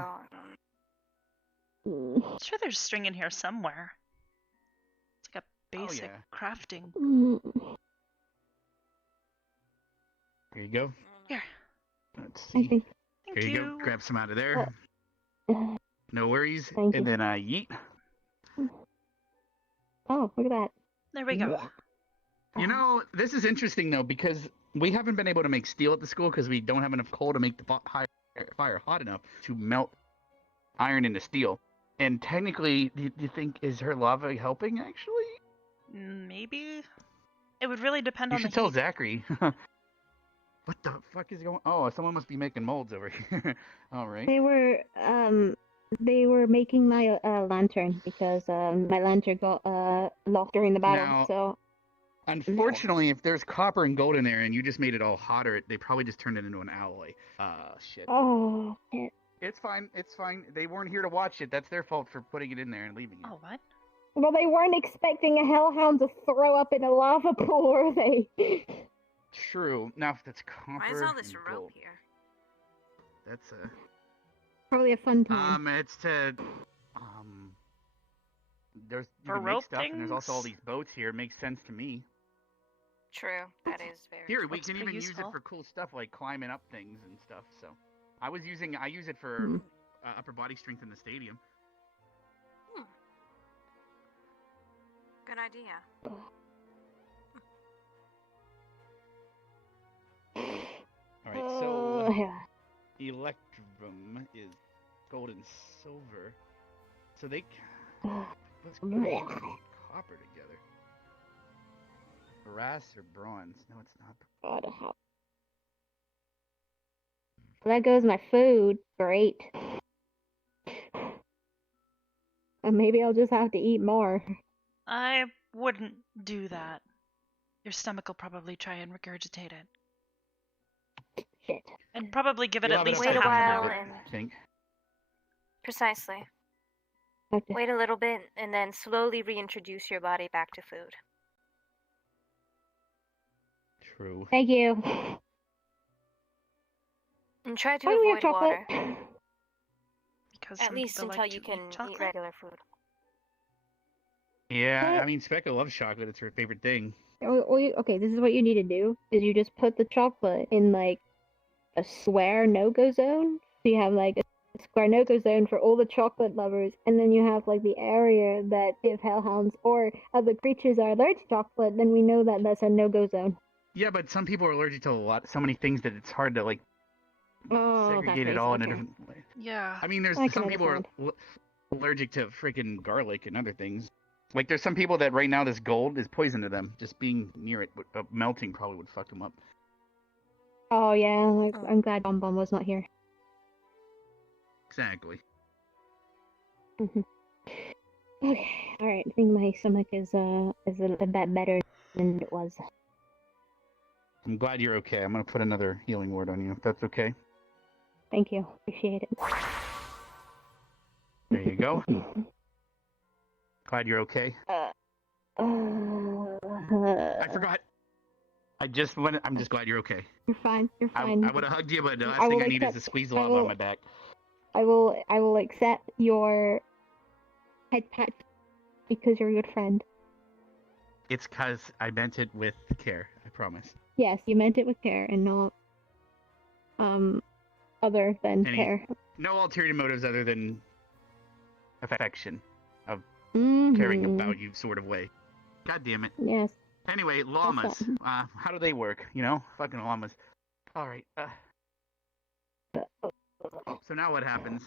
I'm sure there's string in here somewhere. It's like a basic crafting. Here you go. Here. Let's see. Thank Here you go. Grab some out of there. No worries. Thank And you. then yeet. Oh, look at that. There we go. You know, this is interesting though because we haven't been able to make steel at the school because we don't have enough coal to make the fire hot enough to melt iron into steel. And technically, do you think is her lava helping actually? Maybe. It would really depend You on the should tell heat. Zachary. What the fuck is going? Oh, someone must be making molds over here. All right. They were making my lantern because my lantern got lost during the battle. Now- So Unfortunately, if there's copper and gold in there and you just made it all hotter, they probably just turned it into an alloy. Shit. oh, shit. It's fine. It's fine. They weren't here to watch it. That's their fault for putting it in there and leaving it. Oh, what? Well, they weren't expecting a hellhound to throw up in a lava pool, were they? True. Now, if that's copper Why is all this and rope gold, here? that's Probably a fun time. it's to there's you For can rope make stuff, and there's also all things? these boats here. It makes sense to me. True, that is very Here, true. we Looks can pretty even use it useful. for cool stuff like climbing up things and stuff. So, I use it for Hmm. upper body strength in the stadium. Good idea. All right, so Electrum is gold and silver. So they let's put copper together. Brass or bronze? No, it's not. God, how... There goes my food. Great. Maybe I'll just have to eat more. I wouldn't do that. Your stomach will probably try and regurgitate it. Shit. And probably give it You'll at have least enough a time half to an do hour. it, I think. Precisely. Okay. Wait a little bit and then slowly reintroduce your body back to food. True. Thank you. And try to Why do we have avoid chocolate? water. Because At some least people until like you to can eat eat chocolate. regular food. Yeah, I mean, Speckle loves chocolate. It's her favorite thing. Okay, this is what you need to do: is you just put the chocolate in like a square no-go zone. So you have like a square no-go zone for all the chocolate lovers, and then you have like the area that if hellhounds or other creatures are allergic to chocolate, then we know that that's a no-go zone. Yeah, but some people are allergic to so many things that it's hard to like segregate it all in a different way. Yeah. I mean, there's I can some people are understand. allergic to freaking garlic and other things. Like, there's some people that right now this gold is poison to them. Just being near it, melting probably would fuck them up. Oh yeah, like, I'm glad Bon Bon was not here. Exactly. Okay, all right. I think my stomach is a bit better than it was. I'm glad you're okay. I'm gonna put another healing word on you, if that's okay. Thank you, appreciate it. There you go. Glad you're okay. I forgot. I'm just glad you're okay. You're fine. You're fine. I would have hugged you, but the I last thing will I need is to accept- squeeze I lava will- on my back. I will accept your head pat because you're a good friend. It's cause I meant it with care. I promise. Yes, you meant it with care and not other than care. No ulterior motives other than affection of Mhm. caring about you sort of way. God damn it. Yes. Anyway, llamas. something. How do they work? You know, fucking llamas. All right. So now what happens?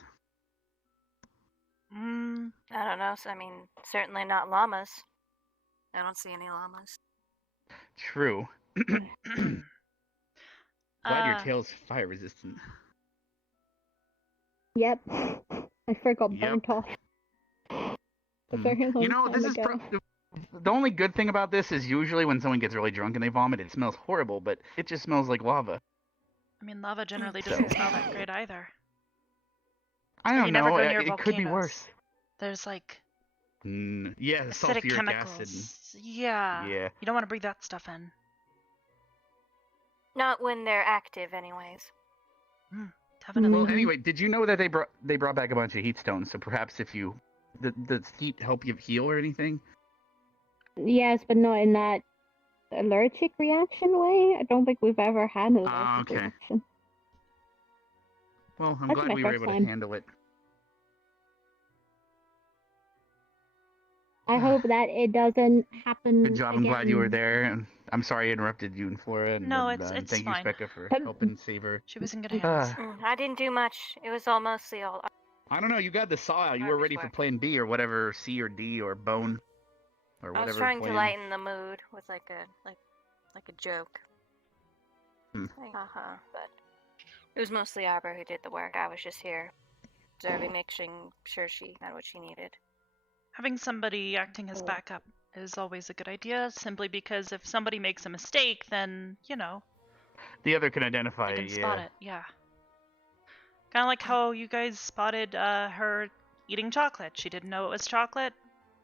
I don't know. So, I mean, certainly not llamas. I don't see any llamas. True. Glad your tail's fire resistant. Yep. I forgot burnt off. A very long You know, time this is ago. the only good thing about this is usually when someone gets really drunk and they vomit, it smells horrible, but it just smells like lava. I mean, lava generally doesn't smell that great either. I Have don't you never know. gone near It could be volcanoes? worse. There's like Yeah, acidic sulfuric chemicals. acid. Yeah. Yeah. You don't want to breathe that stuff in. Not when they're active, anyways. Definitely. Well, anyway, did you know that they brought back a bunch of heat stones? So perhaps if you does heat help you heal or anything? Yes, but not in that allergic reaction way. I don't think we've ever had an allergic Okay. reaction. Well, I'm That's glad my we were first able time. to handle it. I hope that it doesn't happen. Good job. I'm glad you were again. there. And I'm sorry I interrupted you and Flora. And, No, it's thank fine. you, Specca, for helping save her. She was in good hands. I didn't do much. It was all mostly all. I don't know. You got the saw out. You were ready for plan B or whatever, C or D or bone or I whatever. was trying plan. to lighten the mood with like a joke. Hmm. But it was mostly Arbor who did the work. I was just here observing, making sure she had what she needed. Having somebody acting as backup is always a good idea, simply because if somebody makes a mistake, then, you know, The other can identify they it. can spot it. Yeah. Kind of like how you guys spotted her eating chocolate. She didn't know it was chocolate.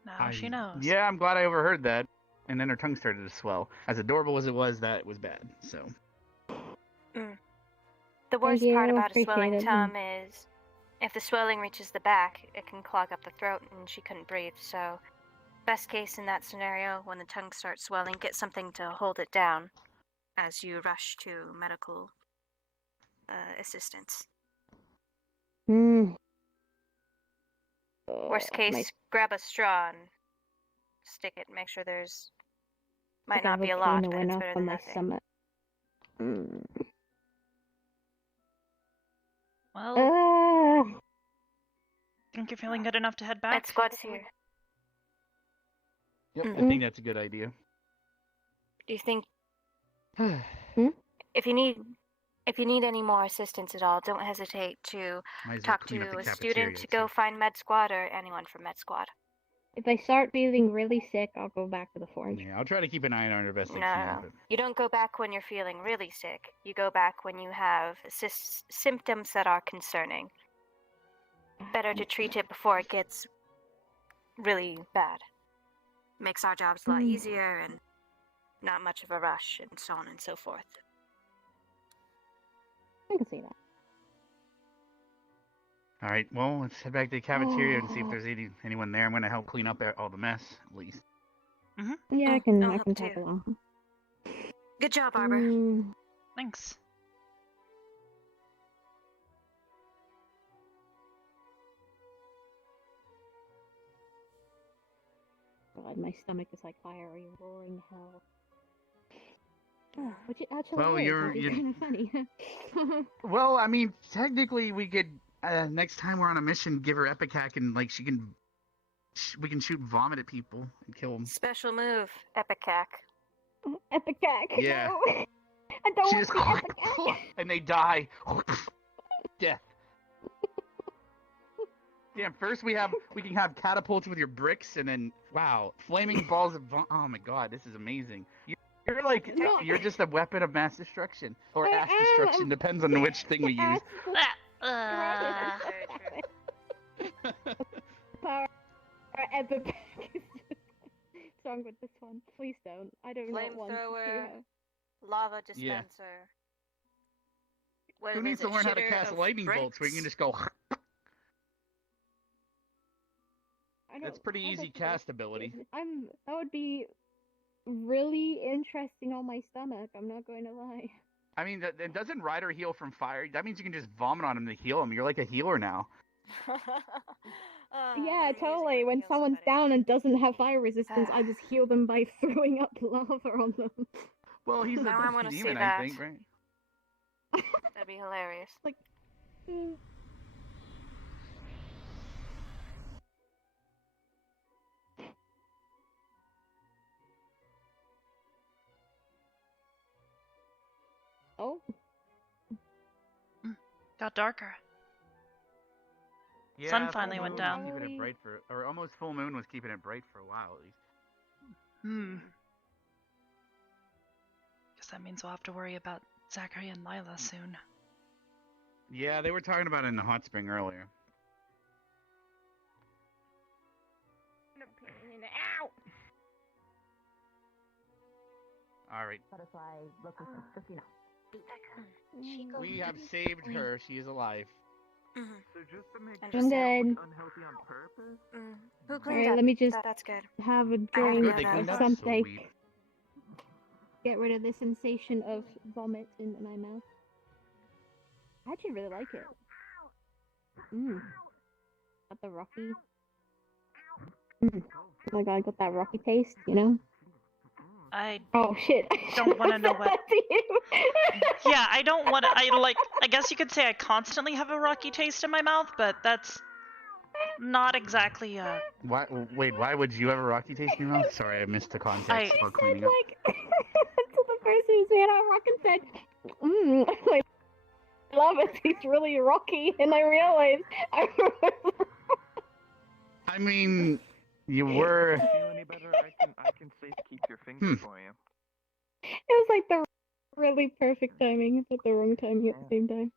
Now she knows. Yeah, I'm glad I overheard that. And then her tongue started to swell. As adorable as it was, that was bad. So. The worst you, part about a appreciate swelling it. tongue is if the swelling reaches the back, it can clog up the throat, and she couldn't breathe. So Best case in that scenario, when the tongue starts swelling, get something to hold it down as you rush to medical assistance. Worst case, grab a straw and stick it. Make sure there's might not be a lot, but it's better than nothing. Well, think you're feeling good enough to head back? Med squad's here. Yep, I think that's a good idea. Do you think if you need any more assistance at all, don't hesitate to Might as well talk clean up to the a cafeteria, student to go find Med Squad or anyone from Med Squad. If I start feeling really sick, I'll go back to the forge. Yeah, I'll try to keep an eye on her best I No, can. But... you don't go back when you're feeling really sick. You go back when you have symptoms that are concerning. Better to treat it before it gets really bad. Makes our jobs a lot easier and not much of a rush and so on and so forth. I can see that. All right, well, let's head back to the cafeteria and see if there's anyone there. I'm going to help clean up all the mess, at least. Yeah, I can tag along. Good job, Arbor. Thanks. God, my stomach is like fiery, roaring hell. Oh, which it actually Well, is, which is kind of funny. Well, I mean, technically, we could next time we're on a mission, give her Epicac and like we can shoot vomit at people and kill them. Special move, Epicac. Epicac. Yeah. No. I don't She want just the Epicac. and they die. Death. Damn, first we can have catapults with your bricks, and then wow, flaming balls of oh my god, this is amazing. You're like you're just a weapon of mass destruction or ass destruction, depends on which thing we use. Power Epicac is just wrong with this one. Please don't. I don't want to do Flamethrower, her. lava dispenser. Yeah. What Who was needs to it, learn how to shitter cast of lightning bolts where you can bricks? just go? I That's don't- pretty I easy don't cast think- ability. That would be really interesting on my stomach. I'm not going to lie. I mean, doesn't Ryder heal from fire? That means you can just vomit on him to heal him. You're like a healer now. Yeah, totally. When someone's down and doesn't have fire resistance, I just heal them by throwing up lava on them. Well, he's Now I a wanna see demon, I that. think, right? That'd be hilarious. Like, oh. Got darker. Yeah, Sun full finally moon went was down. keeping it bright or almost full moon was keeping it bright for a while at least. Guess that means we'll have to worry about Zachary and Lila soon. Yeah, they were talking about it in the hot spring earlier. Ow! All right. Butterfly looking for cookie now. We have saved her. She is alive. So just to make I'm sure good. it's unhealthy on purpose? Who cleaned Alright, up? let me just That's good. have a Good, drink they or cleaned up? something. Sweet. Get rid of the sensation of vomit in my mouth. I actually really like it. Got the rocky. Oh my god, got that rocky taste, you know? I Oh shit. don't want to know what. Yeah, I don't want to. I guess you could say I constantly have a rocky taste in my mouth, but that's not exactly Why? Wait, why would you have a rocky taste in your mouth? Sorry, I missed the context while cleaning up. To the person who's made out rock and said, I love it, he's really rocky, and I realized I mean, you were. Feel any better? I can safe keep your finger for you. it was like the really perfect timing, but the wrong timing at the same time.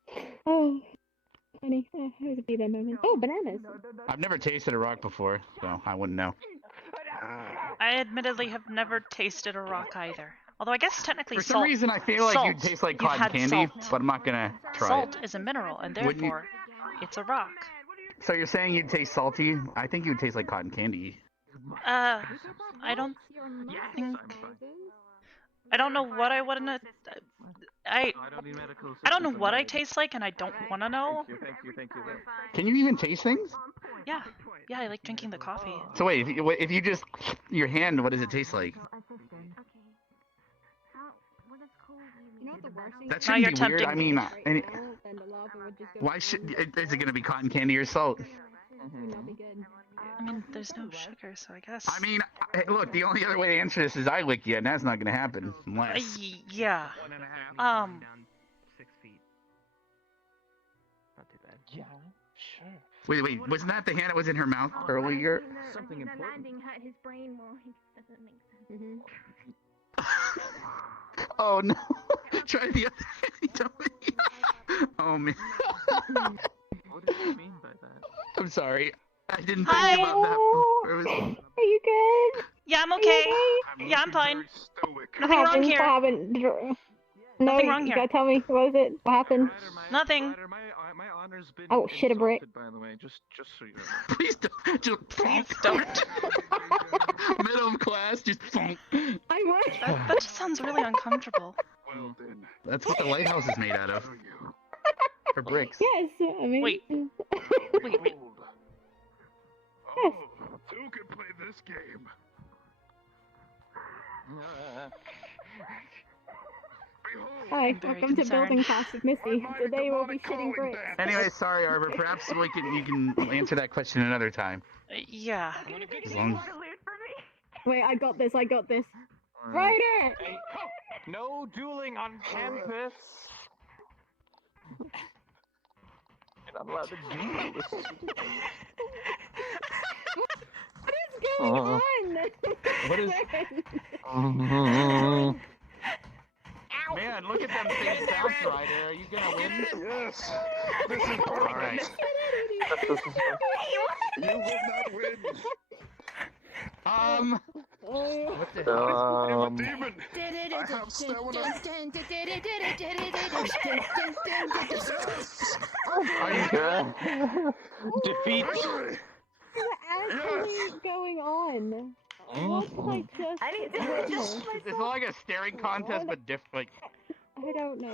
Oh, funny. It was a be that moment. Oh, bananas. I've never tasted a rock before, so I wouldn't know. I admittedly have never tasted a rock either. Although I guess technically For some salt. reason, I feel like salt, you taste like you cotton had candy, salt. but I'm not gonna try Salt it. is a mineral, and Wouldn't you- therefore, it's a rock. So you're saying you'd taste salty? I think you'd taste like cotton candy. I don't Your think. poses. I don't know what I wanna. I I don't need medical I don't know assistance, I'm what I good. taste like, and I don't wanna know. Thank you. Can you even taste things? Yeah, yeah, I like drinking the coffee. So wait, if you just your hand, what does it taste like? You know what the worst thing That is? Now shouldn't you're be weird. I tempting me. mean, Then the lava would just go why should is it gonna be cotton candy or salt? would not be good. I mean, there's no sugar, so I guess. I mean, look, the only other way to answer this is I lick you, and that's not gonna happen unless. Yeah. 1.5 down 6 feet. Not too bad. Yeah, sure. Wait, wasn't that the hand that was in her mouth earlier? Something the important. landing hurt his brain more. It doesn't make sense. Oh no! Try the other. Oh man. What did you mean by that? I'm sorry. I didn't think Hi. about that. It was... Are you good? Yeah, I'm okay. Yeah, I'm fine. Nothing wrong here. What happened? No, Nothing you wrong here. gotta tell me. What was it? What happened? Nothing. My honor's been Oh, shit, a brick. insulted, by the way, just so you know. Please don't. Just Please don't. middle class. Just. I would. That just sounds really uncomfortable. Well then. That's what the lighthouse is made out of. For bricks. Yes, I mean. Wait. Wait. Oh, two can play this game. Hi, very welcome to concerned. Building Class with Missy. Today we'll be shitting bricks. Anyway, sorry, Arbor. Perhaps you can answer that question another time. Yeah. As long. Wait, I got this. Ryder! Hey, no dueling on campus. You're not allowed to do this. What is going on? What is? Man, look at them things down, Ryder. Are you gonna win? Yes. This is All right. You will not win. What the hell? I'm a demon. I have stamina. Are you good? Defeat. What's actually going on? What's like just? It's like a staring contest, but different. I don't know.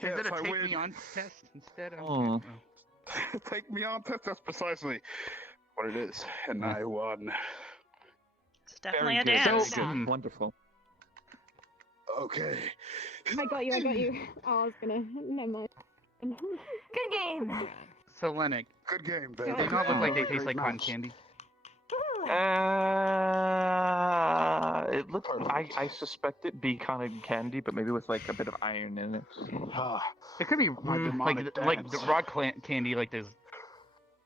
Is it a I take win. me on test instead? Take me on test. That's precisely what it is, and I won. It's definitely a Very good. dance. Very good. Wonderful. Okay. I got you. Oh, I was gonna. Never mind. Good game. So, Lennox, Good game, do baby. they not look like they Great taste like cotton match. candy? It looks. I suspect it be kind of candy, but maybe with like a bit of iron in it. It could be My demonic like the dance. raw candy, like there's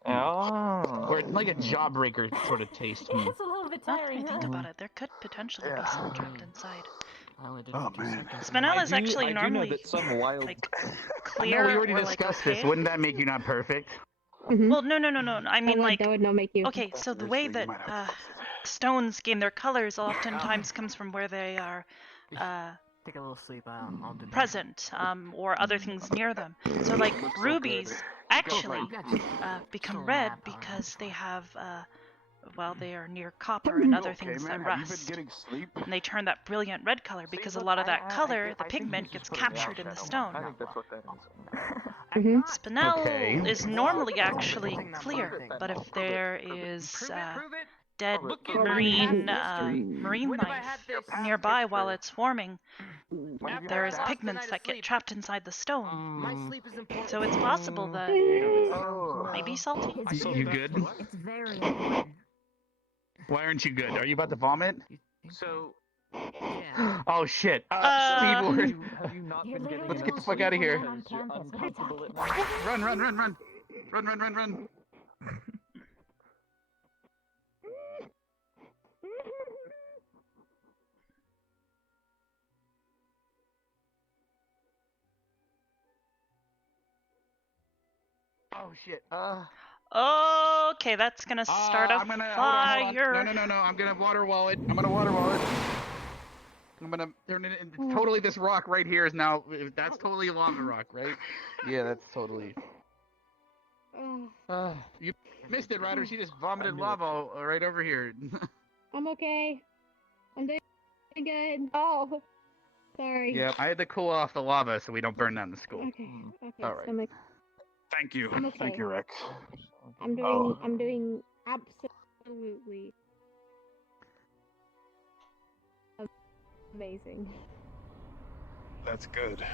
Oh. or like a jawbreaker sort of taste. It's a little bit Now that I tiring, think huh? about it, there could potentially be some trapped inside. Oh man. Spinel is actually I do know normally that some wild. like I clear know we already or like discussed okay. this. Wouldn't that make you not perfect? Well, no. I mean, like, that would not make you. okay, so the way that stones gain their colors oftentimes comes from where they are Take a little sleep. I'll do present, or other things near them. So, like, rubies actually become red because they have, well, they are near copper and other things that rust. Sleep? And they turn that brilliant red color because a lot of that color, the pigment, gets captured in the I stone. think that's what that is. Spinel Okay. is normally actually clear, but if there is dead marine life nearby while it's forming, there is pigments that get trapped inside the stone. So it's possible that maybe salty. You good? It's very important. Why aren't you good? Are you about to vomit? So, Yeah. Oh shit! Steve Ward. Have you not been getting Let's enough get the fuck sleep out of here. because you're uncomfortable at night? Run! Oh shit. Okay, that's gonna start a I'm gonna, fire. hold on. No. I'm gonna water wall it. I'm gonna turn it into totally this rock right here is now. That's totally a lava rock, right? Yeah, that's totally. You missed it, Ryder. She just vomited lava right over here. I'm okay. I'm doing good. Oh, sorry. Yep, I had to cool off the lava so we don't burn down the school. Okay. Okay. All right. Stomach. Thank you. I'm okay. Thank you, Rex. I'm doing. Oh. I'm doing absolutely amazing. That's good.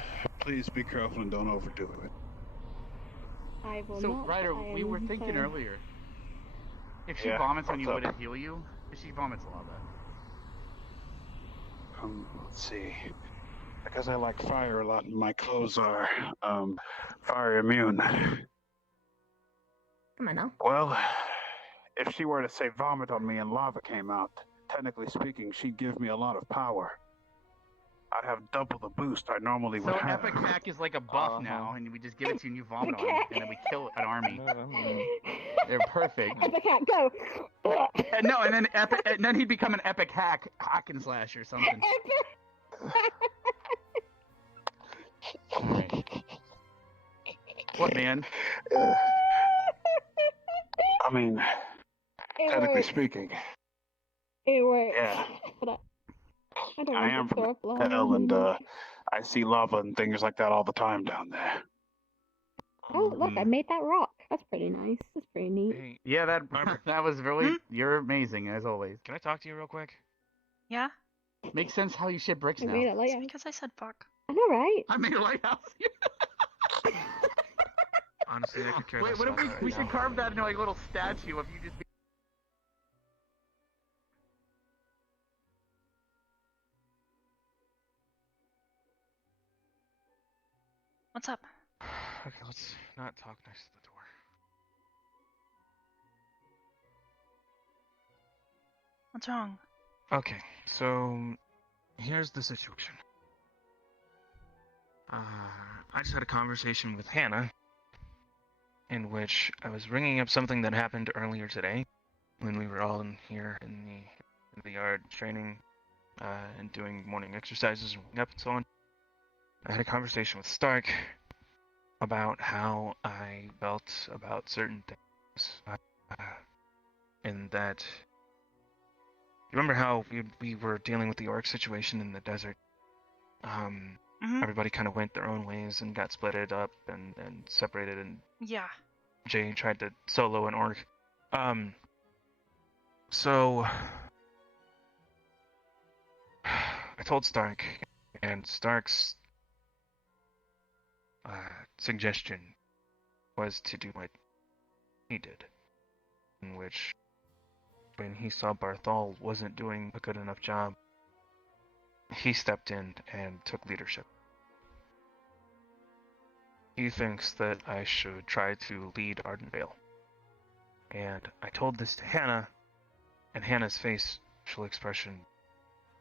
Please be careful and don't overdo it. I will So, not. Ryder, I we were am thinking fine. earlier, if she Yeah, vomits on you, what's would up? it heal you? If she vomits lava. Let's see. Because I like fire a lot and my clothes are, fire immune. Come on now. Well, if she were to say vomit on me and lava came out, technically speaking, she'd give me a lot of power. I'd have double the boost I normally So would have. Epic Hack is like a buff now, and we just give it to you and you vomit on it, and then we kill an army. They're perfect. Epic Hack, go! And then he'd become an Epic Hack and slash or something. Alright. What, man? I mean, It technically works. speaking, It works. yeah. But I don't I want am to throw from up lava hell, and anymore. I see lava and things like that all the time down there. Oh, look, I made that rock. That's pretty nice. That's pretty neat. Yeah, that was really. You're amazing as always. Can I talk to you real quick? Yeah? Makes sense how you ship bricks I now. made a It's lighthouse. because I said fuck. I know, right? I made a lighthouse. Honestly, I could care Wait, less what if about we that we right should now. carve that into like a little statue of you just. What's up? Okay, let's not talk next to the door. What's wrong? Okay, so here's the situation. I just had a conversation with Hannah, in which I was bringing up something that happened earlier today, when we were all in here in the yard training, and doing morning exercises and waking up and so on. I had a conversation with Stark about how I felt about certain things, and that. You remember how we were dealing with the orc situation in the desert? Everybody kind of went their own ways and got splitted up and separated, and Yeah. Jay tried to solo an orc. So I told Stark, and Stark's suggestion was to do what he did, in which when he saw Barthol wasn't doing a good enough job, he stepped in and took leadership. He thinks that I should try to lead Ardenvale. And I told this to Hannah, and Hannah's facial expression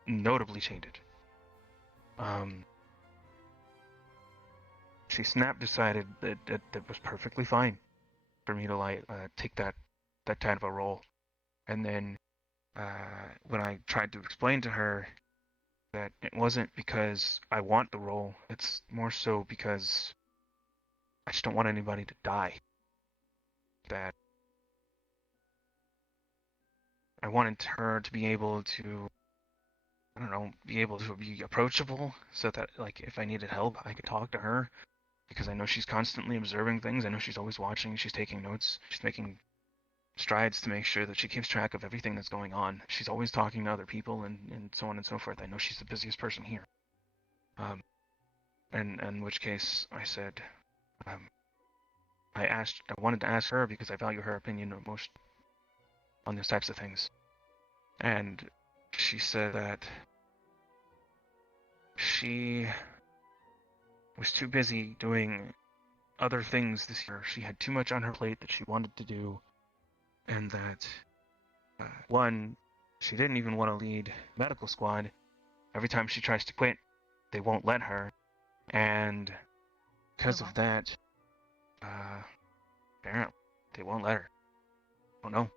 notably changed. She decided that it was perfectly fine for me to take that kind of a role. And then when I tried to explain to her that it wasn't because I want the role, it's more so because I just don't want anybody to die. That I wanted her to be able to, I don't know, be able to be approachable, so that like if I needed help, I could talk to her, because I know she's constantly observing things. I know she's always watching, she's taking notes, she's making strides to make sure that she keeps track of everything that's going on. She's always talking to other people and so on and so forth. I know she's the busiest person here. And in which case I said, I wanted to ask her because I value her opinion most on these types of things. And she said that she was too busy doing other things this year. She had too much on her plate that she wanted to do, and that one, she didn't even want to lead medical squad. Every time she tries to quit, they won't let her, and because of that, apparently they won't let her. I don't know.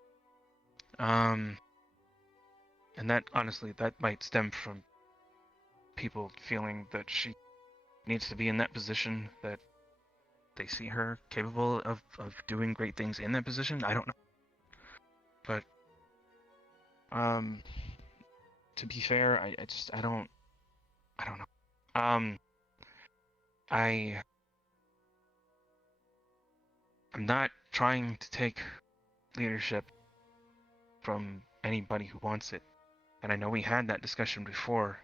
And that, honestly, that might stem from people feeling that she needs to be in that position, that they see her capable of doing great things in that position. I don't know. But To be fair, I don't know. I'm not trying to take leadership from anybody who wants it. And I know we had that discussion before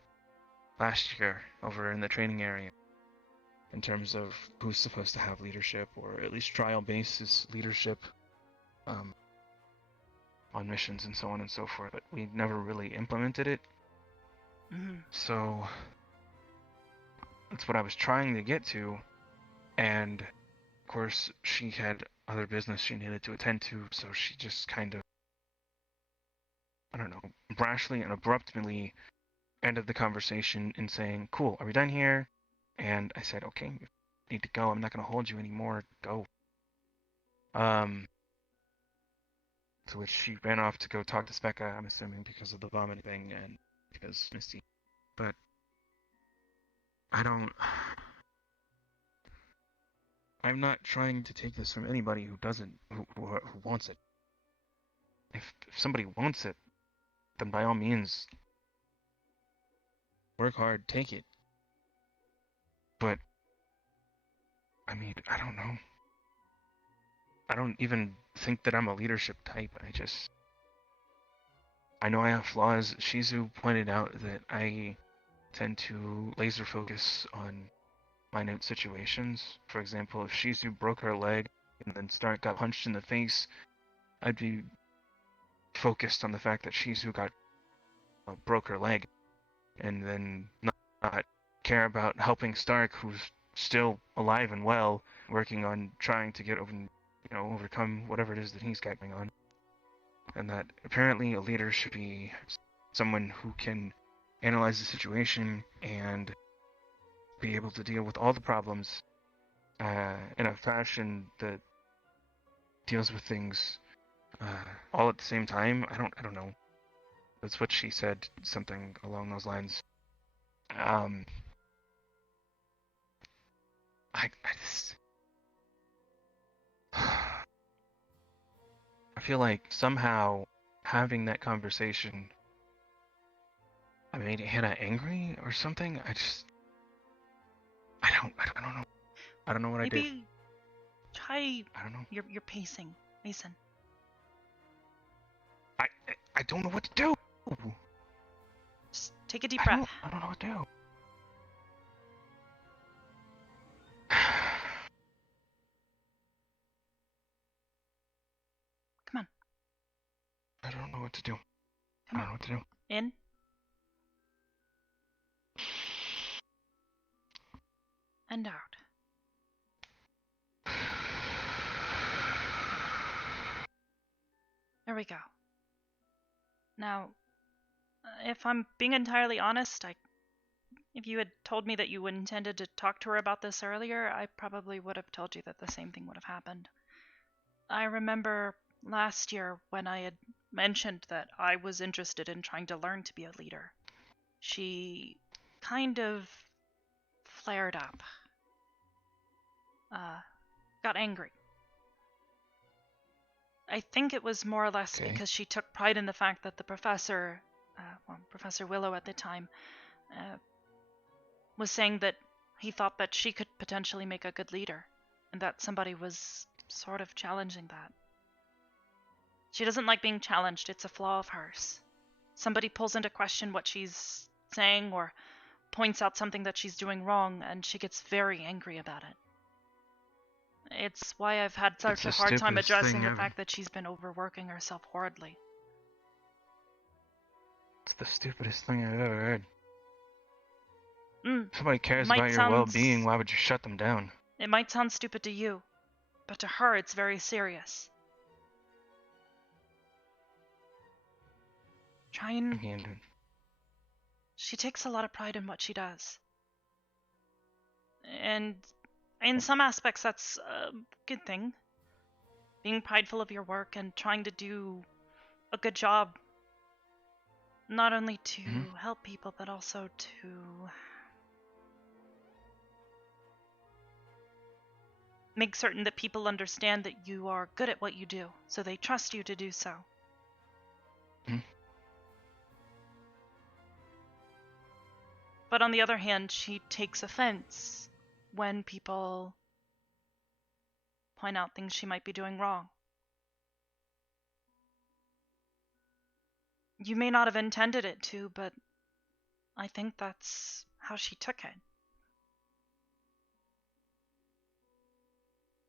last year over in the training area in terms of who's supposed to have leadership, or at least trial basis leadership on missions and so on and so forth, but we never really implemented it. So that's what I was trying to get to, and of course she had other business she needed to attend to, so she just kind of, I don't know, brashly and abruptly ended the conversation in saying, "Cool, are we done here?" And I said, "Okay, you need to go. I'm not going to hold you anymore. Go." To which she ran off to go talk to Specca, I'm assuming because of the vomiting thing and because Misty. But I'm not trying to take this from anybody who doesn't, who wants it. If somebody wants it, then by all means, work hard, take it. But, I mean, I don't know. I don't even think that I'm a leadership type. I know I have flaws. Shizu pointed out that I tend to laser focus on minute situations. For example, if Shizu broke her leg and then Stark got punched in the face, I'd be focused on the fact that Shizu broke her leg, and then not care about helping Stark, who's still alive and well, working on trying to get overcome whatever it is that he's got going on. And that apparently a leader should be someone who can analyze the situation and be able to deal with all the problems in a fashion that deals with things all at the same time. I don't know. That's what she said, something along those lines. I just I feel like somehow having that conversation I made Hannah angry or something. I don't know. I don't know what I did. Maybe try. I don't know. You're pacing, Mason. I don't know what to do. Just take a deep breath. I don't know what to do. Come on. I don't know what to do. Come I don't know what to do. In. And out. There we go. Now, if I'm being entirely honest, if you had told me that you intended to talk to her about this earlier, I probably would have told you that the same thing would have happened. I remember last year when I had mentioned that I was interested in trying to learn to be a leader. She kind of flared up. Got angry. I think it was more or less because she took pride in the fact that the professor, Professor Willow at the time, was saying that he thought that she could potentially make a good leader, and that somebody was sort of challenging that. She doesn't like being challenged, it's a flaw of hers. Somebody pulls into question what she's saying or points out something that she's doing wrong, and she gets very angry about it. It's why I've had such a hard time addressing the fact that she's been overworking herself horridly. It's the stupidest thing I've ever heard. If somebody cares about your well-being, why would you shut them down? It might sound stupid to you, but to her it's very serious. Try and... She takes a lot of pride in what she does. And in some aspects that's a good thing. Being prideful of your work and trying to do a good job. Not only to help people, but also to... make certain that people understand that you are good at what you do, so they trust you to do so. But on the other hand, she takes offense when people point out things she might be doing wrong. You may not have intended it to, but I think that's how she took it.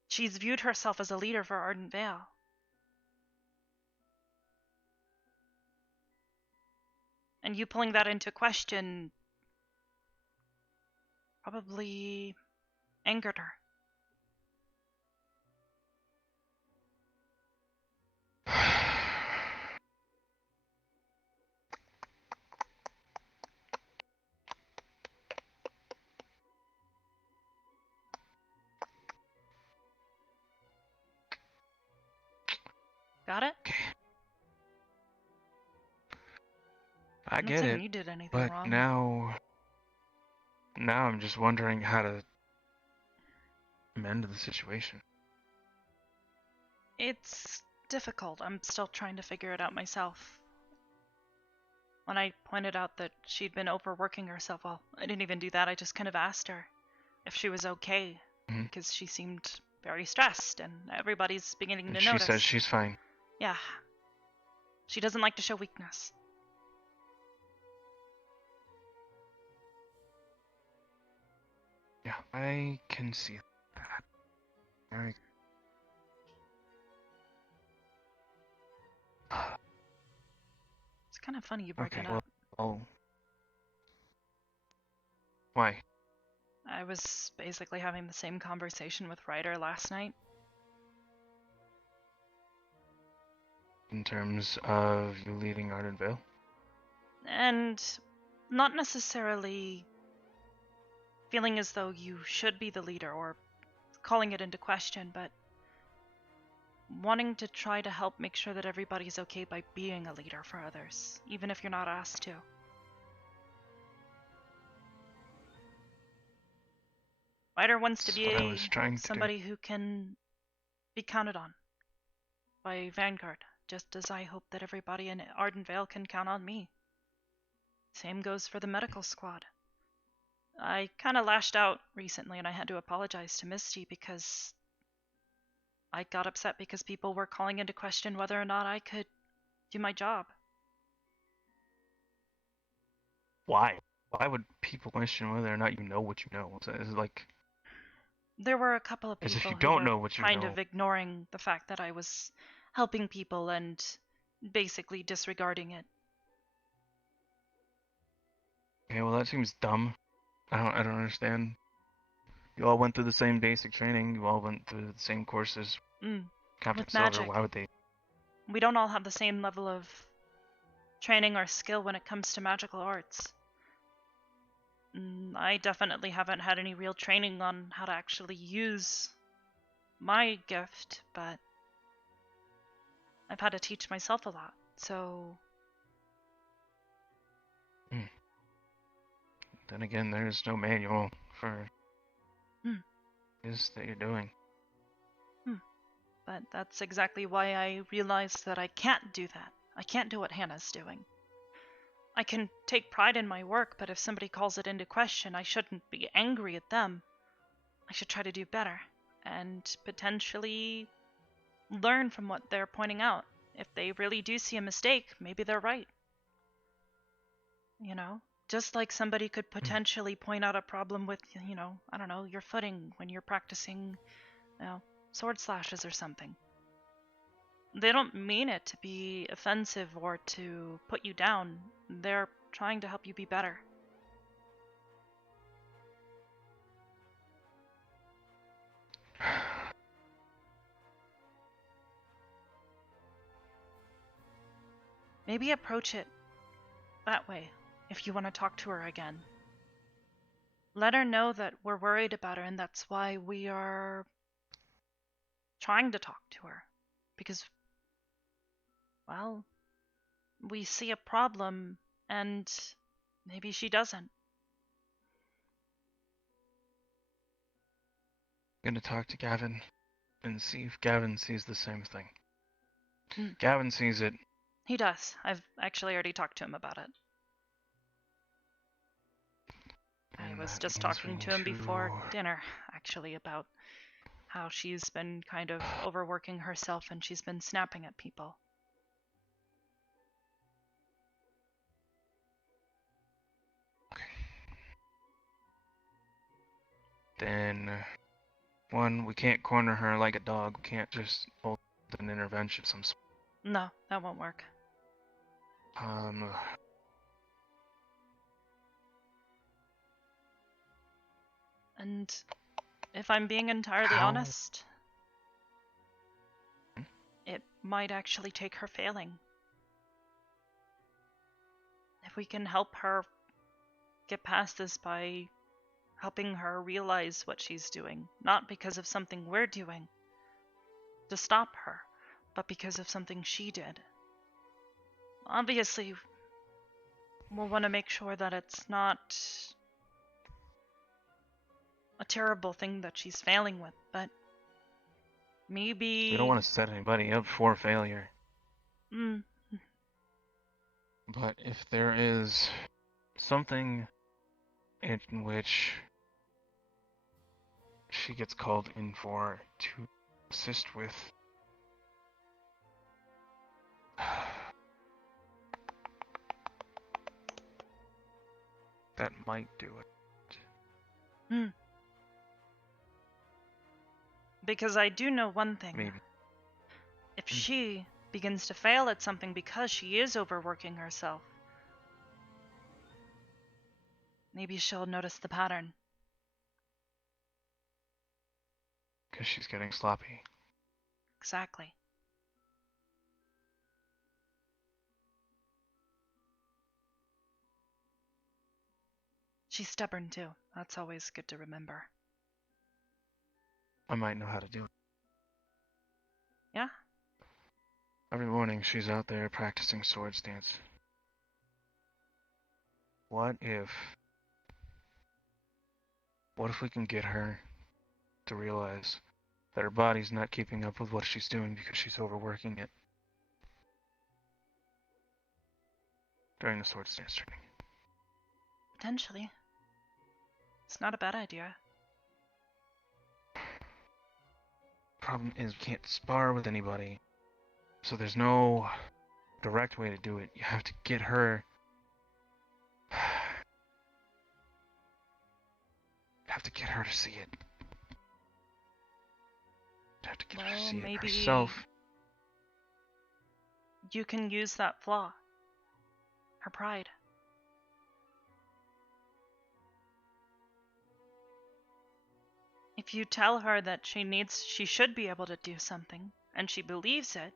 She's viewed herself as a leader for Ardent Vale. And you pulling that into question probably angered her. Got it? I I'm not get saying it, you did anything but wrong. now I'm just wondering how to amend the situation. It's difficult. I'm still trying to figure it out myself. When I pointed out that she'd been overworking herself, well, I didn't even do that. I just kind of asked her if she was okay, because she seemed very stressed, and everybody's beginning And to she notice. says she's fine. Yeah. She doesn't like to show weakness. Yeah, I can see that. It's kind of funny you bring Okay, it well, up. why? I was basically having the same conversation with Ryder last night. In terms of you leading Ardent Vale? And not necessarily feeling as though you should be the leader or calling it into question, but wanting to try to help make sure that everybody's okay by being a leader for others, even if you're not asked to. Ryder wants to That's what I was be trying to do. somebody who can be counted on by Vanguard, just as I hope that everybody in Arden Vale can count on me. Same goes for the medical squad. I kind of lashed out recently and I had to apologize to Misty because I got upset because people were calling into question whether or not I could do my job. Why? Why would people question whether or not you know what you know? It's like There were a couple of as if people you who don't were know what you kind know. of ignoring the fact that I was helping people and basically disregarding it. Okay, well that seems dumb. I don't understand. You all went through the same basic training. You all went through the same courses. Captain With Silver, magic. why would they? We don't all have the same level of training or skill when it comes to magical arts. I definitely haven't had any real training on how to actually use my gift, but I've had to teach myself a lot, so... Then again, there's no manual for this that you're doing. But that's exactly why I realized that I can't do that. I can't do what Hannah's doing. I can take pride in my work, but if somebody calls it into question, I shouldn't be angry at them. I should try to do better, and potentially learn from what they're pointing out. If they really do see a mistake, maybe they're right. You know? Just like somebody could potentially point out a problem with, you know, I don't know, your footing when you're practicing, you know, sword slashes or something. They don't mean it to be offensive or to put you down. They're trying to help you be better. Maybe approach it that way if you want to talk to her again. Let her know that we're worried about her and that's why we are trying to talk to her. Because, well, we see a problem and maybe she doesn't. I'm gonna talk to Gavin and see if Gavin sees the same thing. Gavin sees it. He does. I've actually already talked to him about it. was That just means we talking to need him before to- dinner, actually, about how she's been kind of overworking herself and she's been snapping at people. Then, one, we can't corner her like a dog. We can't just hold an intervention of some sort. No, that won't work. And if I'm being entirely How? honest, it might actually take her failing. If we can help her get past this by helping her realize what she's doing, not because of something we're doing to stop her, but because of something she did. Obviously, we'll want to make sure that it's not a terrible thing that she's failing with, but maybe... We don't want to set anybody up for failure. Mm. But if there is something in which she gets called in for to assist with, that might do it. Hmm. Because I do know one thing. Maybe. If she begins to fail at something because she is overworking herself, maybe she'll notice the pattern. Because she's getting sloppy. Exactly. She's stubborn too. That's always good to remember. I might know how to do it. Yeah? Every morning she's out there practicing sword stance. What if we can get her to realize that her body's not keeping up with what she's doing because she's overworking it during the sword stance training? Potentially. It's not a bad idea. Problem is, we can't spar with anybody, so there's no direct way to do it. You have to get her. Have to get her to see it. Have to get her to see it Maybe herself. you can use that flaw. Her pride. If you tell her that she should be able to do something, and she believes it,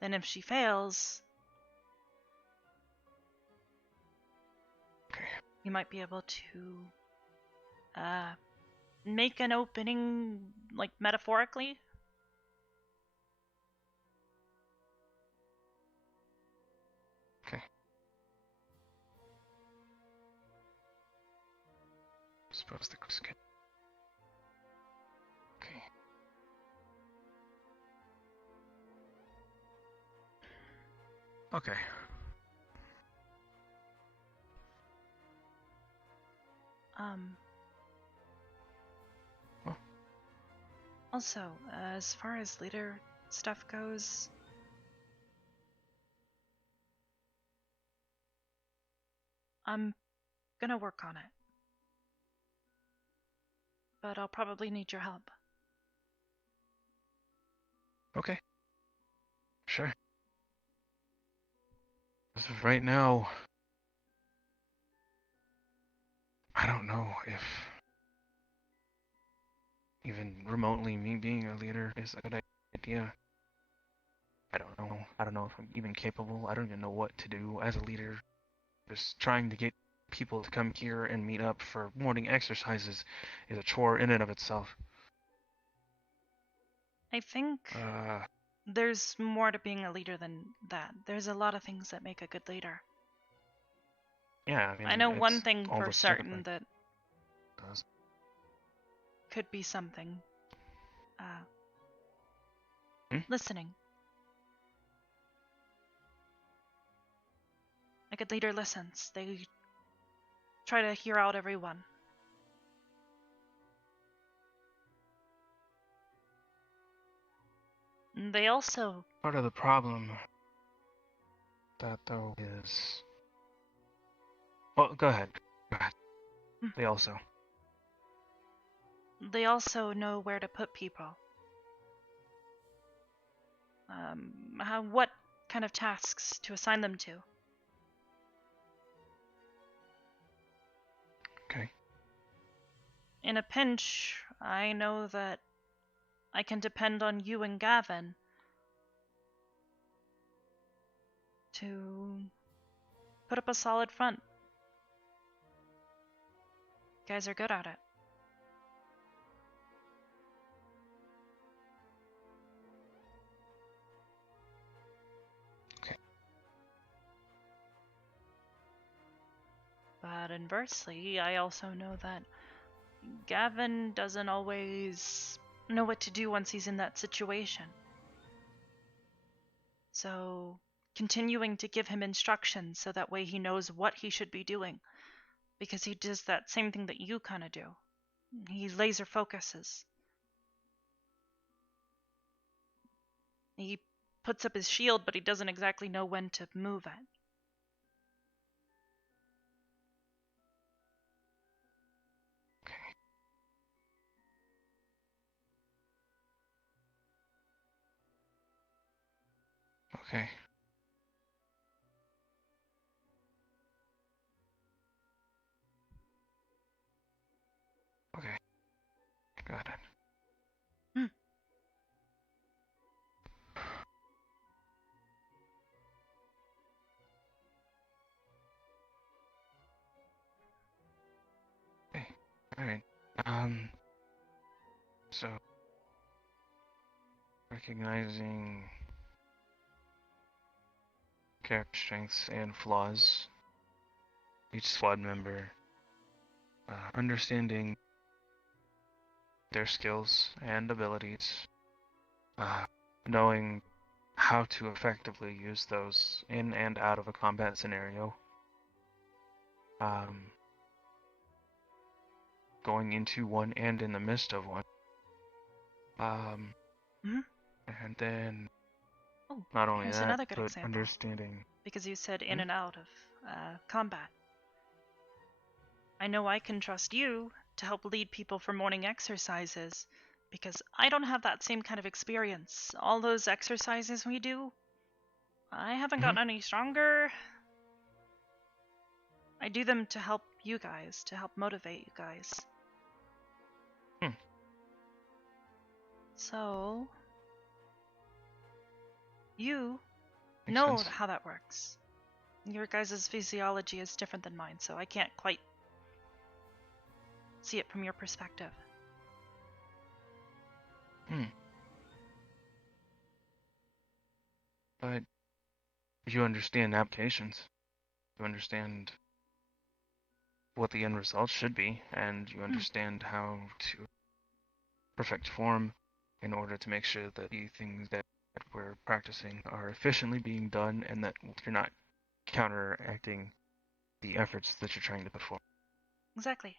then if she fails, you might be able to make an opening, like metaphorically. Okay. Suppose the skin. Okay. Okay. Also, as far as leader stuff goes, I'm gonna work on it. But I'll probably need your help. Okay. Sure. As of right now, I don't know if even remotely me being a leader is a good idea. I don't know. I don't know if I'm even capable. I don't even know what to do as a leader. Just trying to get people to come here and meet up for morning exercises is a chore in and of itself. I think there's more to being a leader than that. There's a lot of things that make a good leader. Yeah, I mean, I know one it's thing all for the sort of certain thing. that could be something. Listening. Like good leader listens. They try to hear out everyone. And they also... Part of the problem that though is... Well, go ahead. Go ahead. They also... They also know where to put people. What kind of tasks to assign them to. Okay. In a pinch, I know that I can depend on you and Gavin to put up a solid front. You guys are good at it. But inversely, I also know that Gavin doesn't always know what to do once he's in that situation. So, continuing to give him instructions so that way he knows what he should be doing. Because he does that same thing that you kind of do. He laser focuses. He puts up his shield, but he doesn't exactly know when to move it. Okay. Okay. Got it. Okay. Alright. So... Recognizing... character strengths and flaws. Each squad member. Understanding their skills and abilities. Knowing how to effectively use those in and out of a combat scenario. Going into one and in the midst of one. And then not only Here's that, another good but example. understanding. Because you said in and out of combat. I know I can trust you to help lead people for morning exercises because I don't have that same kind of experience. All those exercises we do, I haven't gotten any stronger. I do them to help you guys, to help motivate you guys. So, you know how that works. Your guys' physiology is different than mine, so I can't quite see it from your perspective. But you understand applications. You understand what the end result should be, and you understand how to perfect form in order to make sure that the things that we're practicing are efficiently being done and that you're not counteracting the efforts that you're trying to perform. Exactly.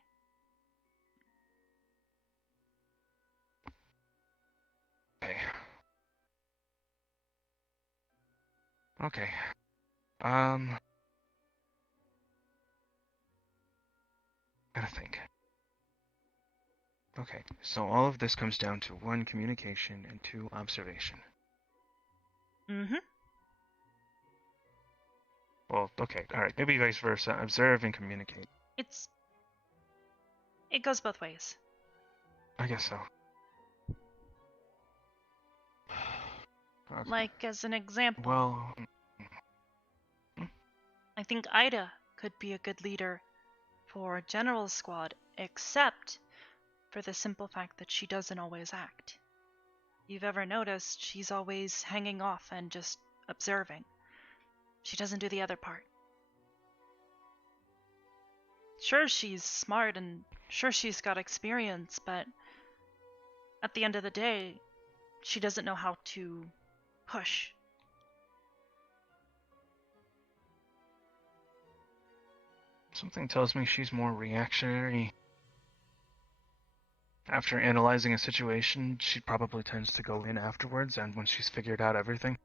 Okay. Okay. Gotta think. Okay, so all of this comes down to 1, communication, and 2, observation. Well, okay, alright, maybe vice versa. Observe and communicate. It goes both ways. I guess so. Okay. Like, as an example. Well... I think Ida could be a good leader for General Squad, except for the simple fact that she doesn't always act. You've ever noticed she's always hanging off and just observing. She doesn't do the other part. Sure, she's smart and sure she's got experience, but at the end of the day, she doesn't know how to push. Something tells me she's more reactionary. After analyzing a situation, she probably tends to go in afterwards, and when she's figured out everything.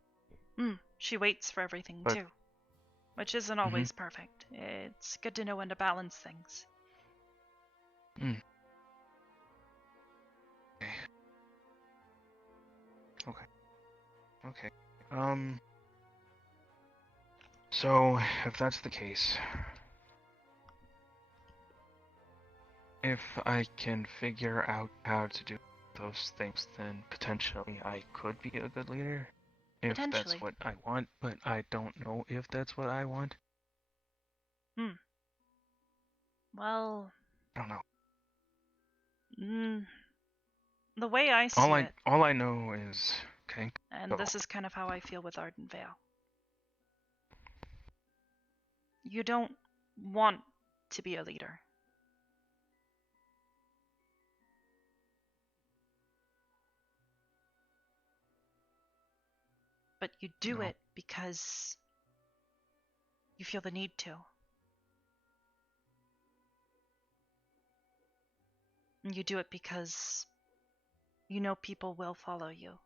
She waits for everything, But- too. Which isn't always perfect. It's good to know when to balance things. Okay. So, if that's the case, if I can figure out how to do those things, then potentially I could be a good leader. If that's Potentially. what I want, but I don't know if that's what I want. Well, I don't know. the way I see it, All I know is, okay. and go. this is kind of how I feel with Arden Vale. You don't want to be a leader. But you do it because you feel the need to. And you do it because you know people will follow you.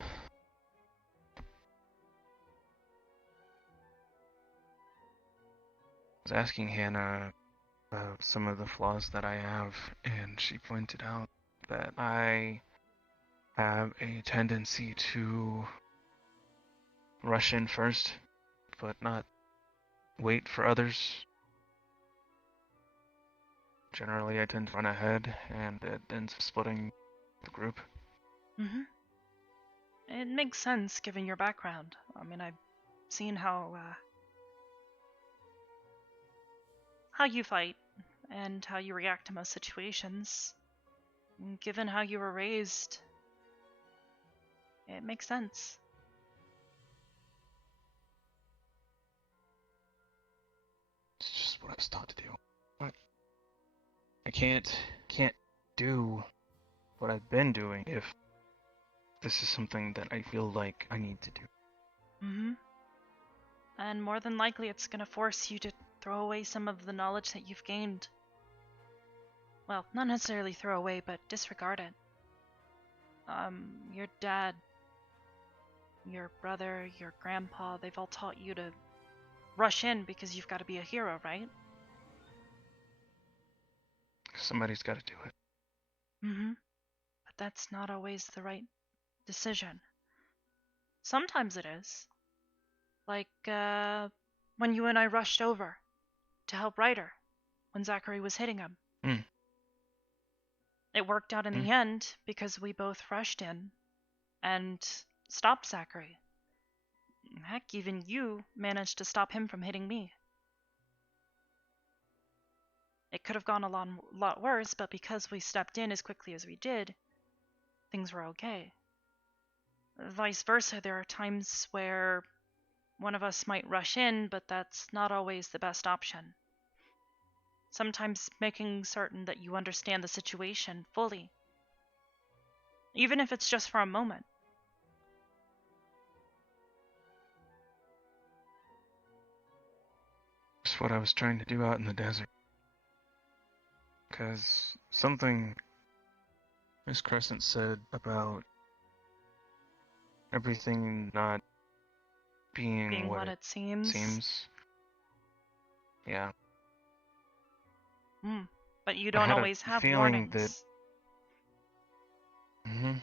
I was asking Hannah about some of the flaws that I have, and she pointed out that I have a tendency to rush in first, but not wait for others. Generally, I tend to run ahead, and it ends up splitting the group. It makes sense given your background. I mean, I've seen how you fight and how you react to most situations. And given how you were raised, it makes sense. It's just what I was taught to do. But I can't do what I've been doing if this is something that I feel like I need to do. And more than likely, it's gonna force you to throw away some of the knowledge that you've gained. Well, not necessarily throw away, but disregard it. Your dad, your brother, your grandpa, they've all taught you to rush in because you've got to be a hero, right? Somebody's got to do it. But that's not always the right decision. Sometimes it is. Like, when you and I rushed over to help Ryder when Zachary was hitting him. It worked out in the end because we both rushed in and stopped Zachary. Heck, even you managed to stop him from hitting me. It could have gone a lot worse, but because we stepped in as quickly as we did, things were okay. Vice versa, there are times where one of us might rush in, but that's not always the best option. Sometimes making certain that you understand the situation fully, even if it's just for a moment. It's what I was trying to do out in the desert. Because something Miss Crescent said about everything not being what it seems. Yeah. But you don't always have warnings. I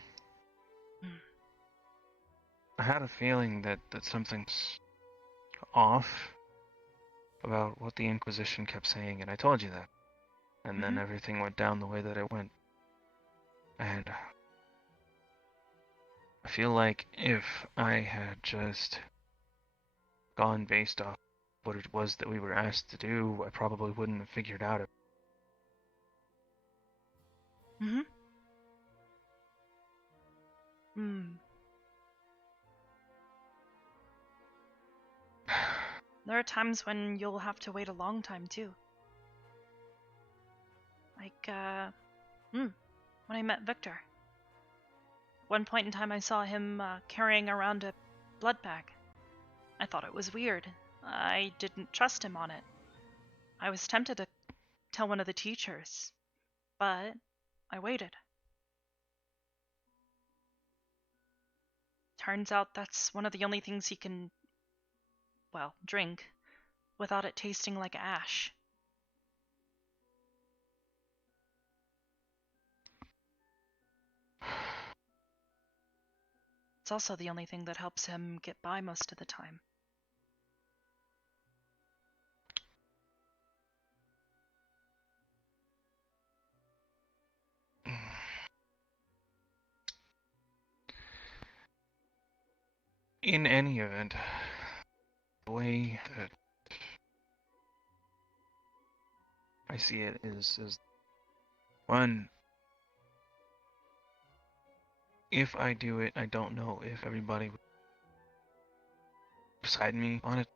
had a feeling that something's off about what the Inquisition kept saying, and I told you that. And then everything went down the way that it went. And I feel like if I had just gone based off what it was that we were asked to do, I probably wouldn't have figured out it. There are times when you'll have to wait a long time too. Like, when I met Victor. One point in time, I saw him carrying around a blood bag. I thought it was weird. I didn't trust him on it. I was tempted to tell one of the teachers, but I waited. Turns out that's one of the only things he can, well, drink without it tasting like ash. It's also the only thing that helps him get by most of the time. In any event, the way that I see it is one, if I do it, I don't know if everybody would beside me on it.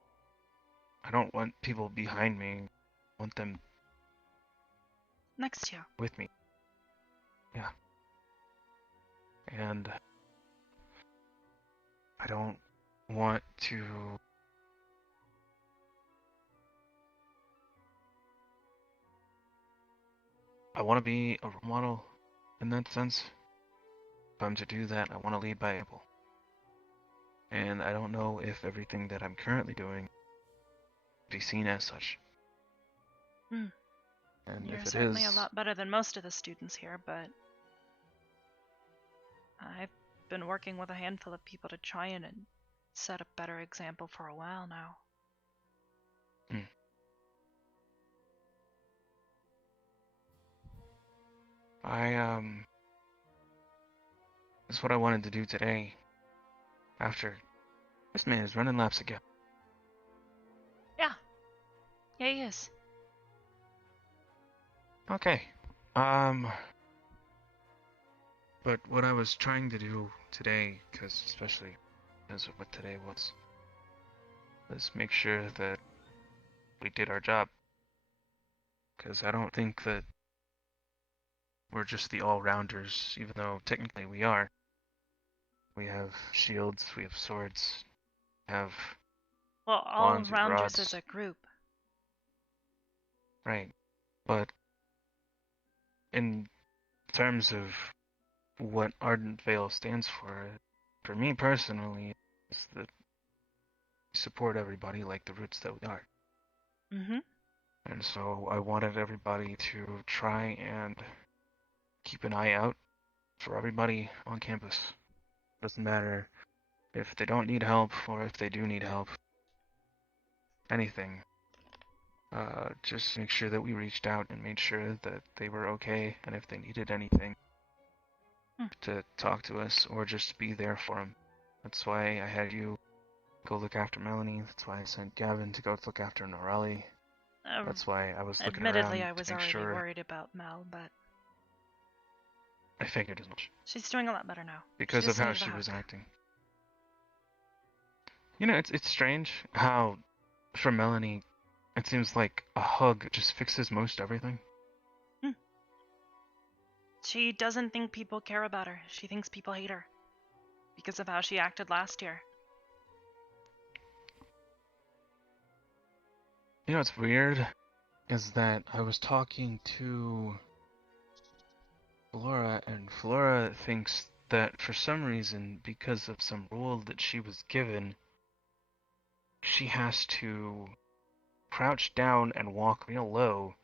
I don't want people behind me. I want them Next to you. with me. Yeah. And I don't want to I want to be a role model in that sense. If I'm to do that, I want to lead by example. And I don't know if everything that I'm currently doing be seen as such. Hmm. And You're if it certainly is, a lot better than most of the students here, but I've been working with a handful of people to try and set a better example for a while now. that's what I wanted to do today. After this man is running laps again. Yeah. Yeah, he is. Okay. But what I was trying to do today, because especially as of what today was make sure that we did our job. Because I don't think that we're just the all-rounders, even though technically we are. We have shields, we have swords, we have Well, all wands, we have rounders rods. as a group. Right. But in terms of what Ardent Veil stands for me personally, is that we support everybody like the roots that we are. Mm-hmm. And so I wanted everybody to try and keep an eye out for everybody on campus. Doesn't matter if they don't need help or if they do need help. Anything. Just make sure that we reached out and made sure that they were okay, and if they needed anything, to talk to us or just be there for them. That's why I had you go look after Melanie. That's why I sent Gavin to go look after Norelli. That's why I was looking around Admittedly, I was to make already sure. worried about Mel, but I figured as much. she's doing a lot better now. Because she of just how needed a she hug. was acting. You know, it's strange how, for Melanie, it seems like a hug just fixes most everything. She doesn't think people care about her. She thinks people hate her because of how she acted last year. You know what's weird is that I was talking to Flora, and Flora thinks that for some reason, because of some rule that she was given, she has to crouch down and walk real low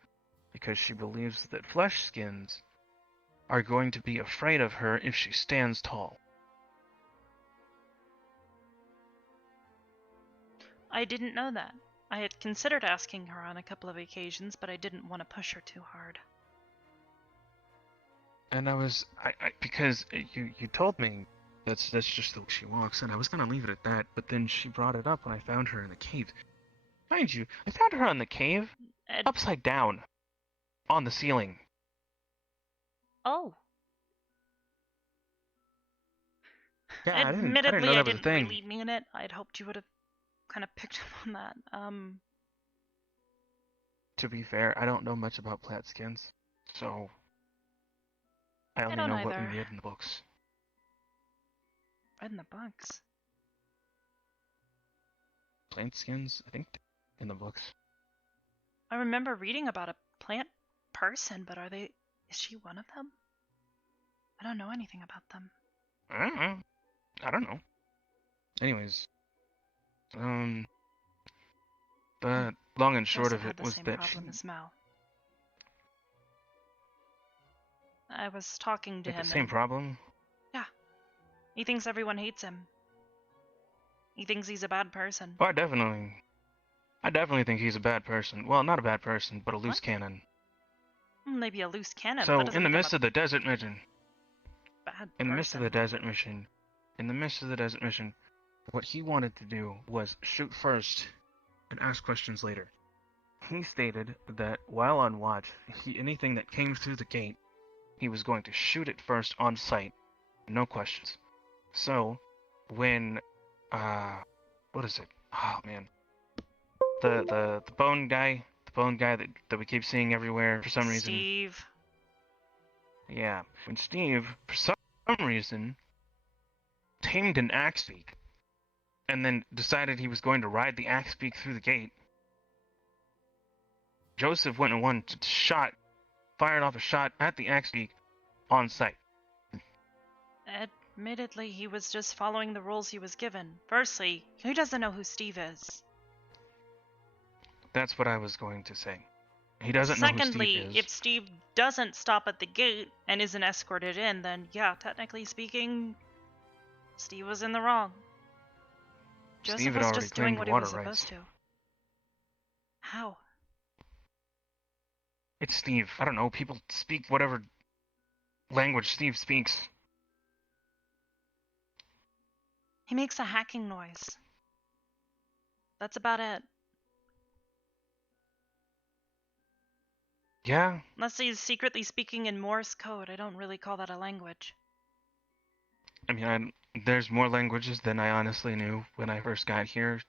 because she believes that flesh skins are going to be afraid of her if she stands tall. I didn't know that. I had considered asking her on a couple of occasions, but I didn't want to push her too hard. And I because you told me that's just the way she walks, and I was gonna leave it at that, but then she brought it up when I found her in the cave. Mind you, I found her in the cave, upside down, on the ceiling. Oh. Yeah, Admittedly, I I didn't know that was a didn't thing. really mean it. I'd hoped you would have kind of picked up on that. To be fair, I don't know much about plant skins, so I only don't know what we either. read in the books. Read in the books. Plant skins, I think, in the books. I remember reading about a plant person, but are they... Is she one of them? I don't know anything about them. I don't know. Anyways, the long and short Joseph of it had the was same that she, problem as Mal. I was talking to like, him the same and... problem. Yeah. He thinks everyone hates him. He thinks he's a bad person. Oh, I definitely think he's a bad person. Well, not a bad person, but a loose cannon. Maybe a loose cannon, but So, that doesn't in the make him midst a of the desert mission, bad in the midst of person. the desert mission, what he wanted to do was shoot first and ask questions later. He stated that while on watch, anything that came through the gate, he was going to shoot it first on sight, no questions. So, when, what is it? Oh man, the bone guy that we keep seeing everywhere for some reason. Steve. Yeah, when Steve, for some reason, tamed an axe beak, and then decided he was going to ride the axe beak through the gate, Joseph went and fired off a shot at the axe beak on sight. Admittedly, he was just following the rules he was given. Firstly, he doesn't know who Steve is. That's what I was going to say. He doesn't know who Secondly, Steve is. if Steve doesn't stop at the gate and isn't escorted in, then yeah, technically speaking, Steve was in the wrong. Joseph Steve had was already just doing claimed what he water was rights. supposed to. How? It's Steve. I don't know. People speak whatever language Steve speaks. He makes a hacking noise. That's about it. Yeah, Unless he's secretly speaking in Morse code, I don't really call that a language. I mean, there's more languages than I honestly knew when I first got here,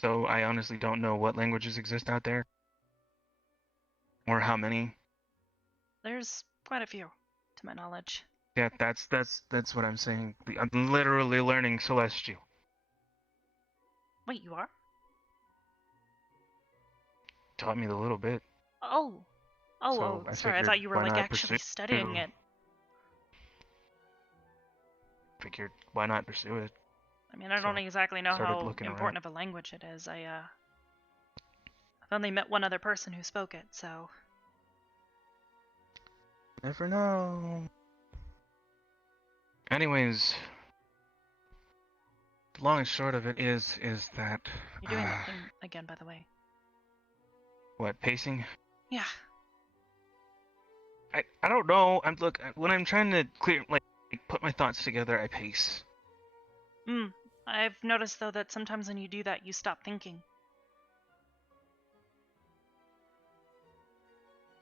so I honestly don't know what languages exist out there. Or how many. There's quite a few, to my knowledge. Yeah, that's what I'm saying. I'm literally learning Celestial. Wait, you are? Taught me a little bit. Oh. So I Sorry, I figured, thought you were why like not actually pursue- studying it. Figured, why not pursue it? I mean, I don't exactly know started how looking important of a language it is. I've only met one other person who spoke it, so... Never know. Anyways, the long and short of it is that... You're doing that thing again, by the way. What, pacing? Yeah. I don't know. Look, when I'm trying to put my thoughts together, I pace. I've noticed, though, that sometimes when you do that, you stop thinking.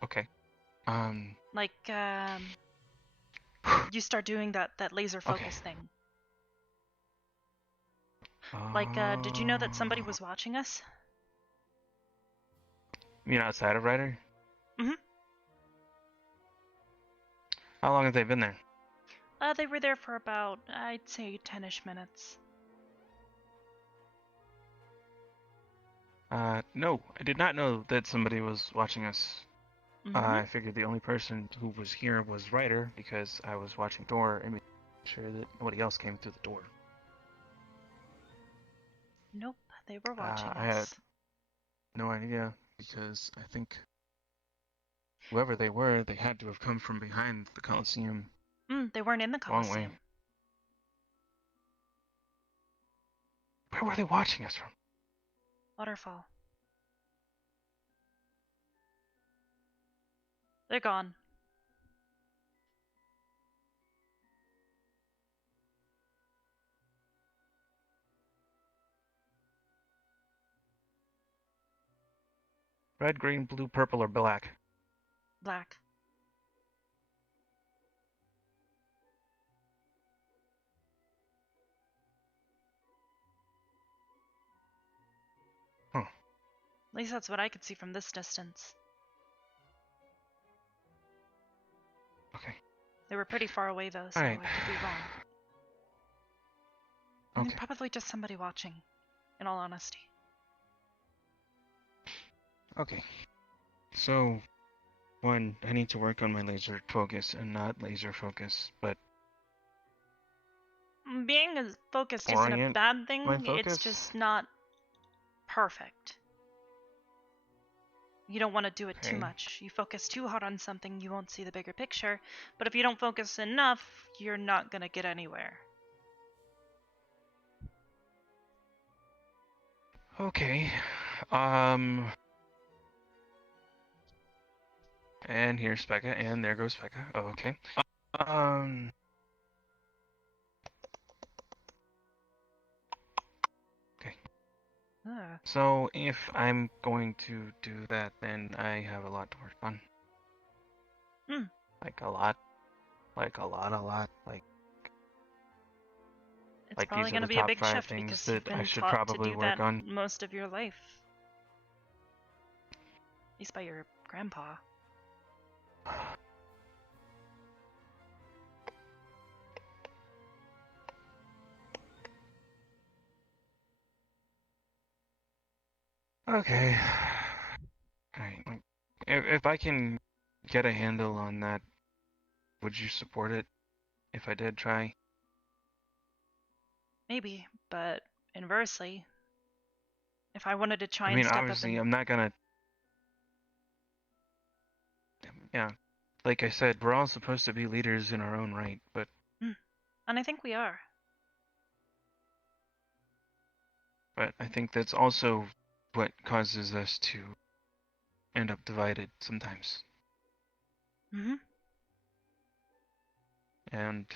Okay. Like, you start doing that laser focus thing. Like, did you know that somebody was watching us? You mean outside of Ryder? Mm-hmm. How long have they been there? They were there for about, I'd say, 10-ish minutes. No, I did not know that somebody was watching us. I figured the only person who was here was Ryder because I was watching the door and making sure that nobody else came through the door. Nope, they were watching I had us. no idea because I think whoever they were, they had to have come from behind the Coliseum. They weren't in the Long Coliseum. way. Where were they watching us from? Waterfall. They're gone. Red, green, blue, purple, or black? Black. Huh. At least that's what I could see from this distance. Okay. They were pretty far away, though, so Alright. I could be wrong. I think Okay. probably just somebody watching, in all honesty. Okay. So, one, I need to work on my laser focus and not laser focus, but Being as focused isn't a orient bad my thing, it's focus. just not perfect. You don't want to do it too Okay. much. You focus too hard on something, you won't see the bigger picture. But if you don't focus enough, you're not going to get anywhere. Okay. And here's Becca, and there goes Becca. Oh, okay. Um. Okay. So if I'm going to do that, then I have a lot to work on. Hmm. Like a lot. Like a lot. Like It's probably these are going to the be a top big 5 shift things because you've that I been should taught to probably do work that on. most of your life. At least by your grandpa. Okay. Alright. If I can get a handle on that, would you support it if I did try? Maybe, but inversely, if I wanted to try I and mean, step up obviously, and... I'm not gonna. Yeah. Like I said, we're all supposed to be leaders in our own right, but And I think we are. I think that's also what causes us to end up divided sometimes. Mm-hmm. And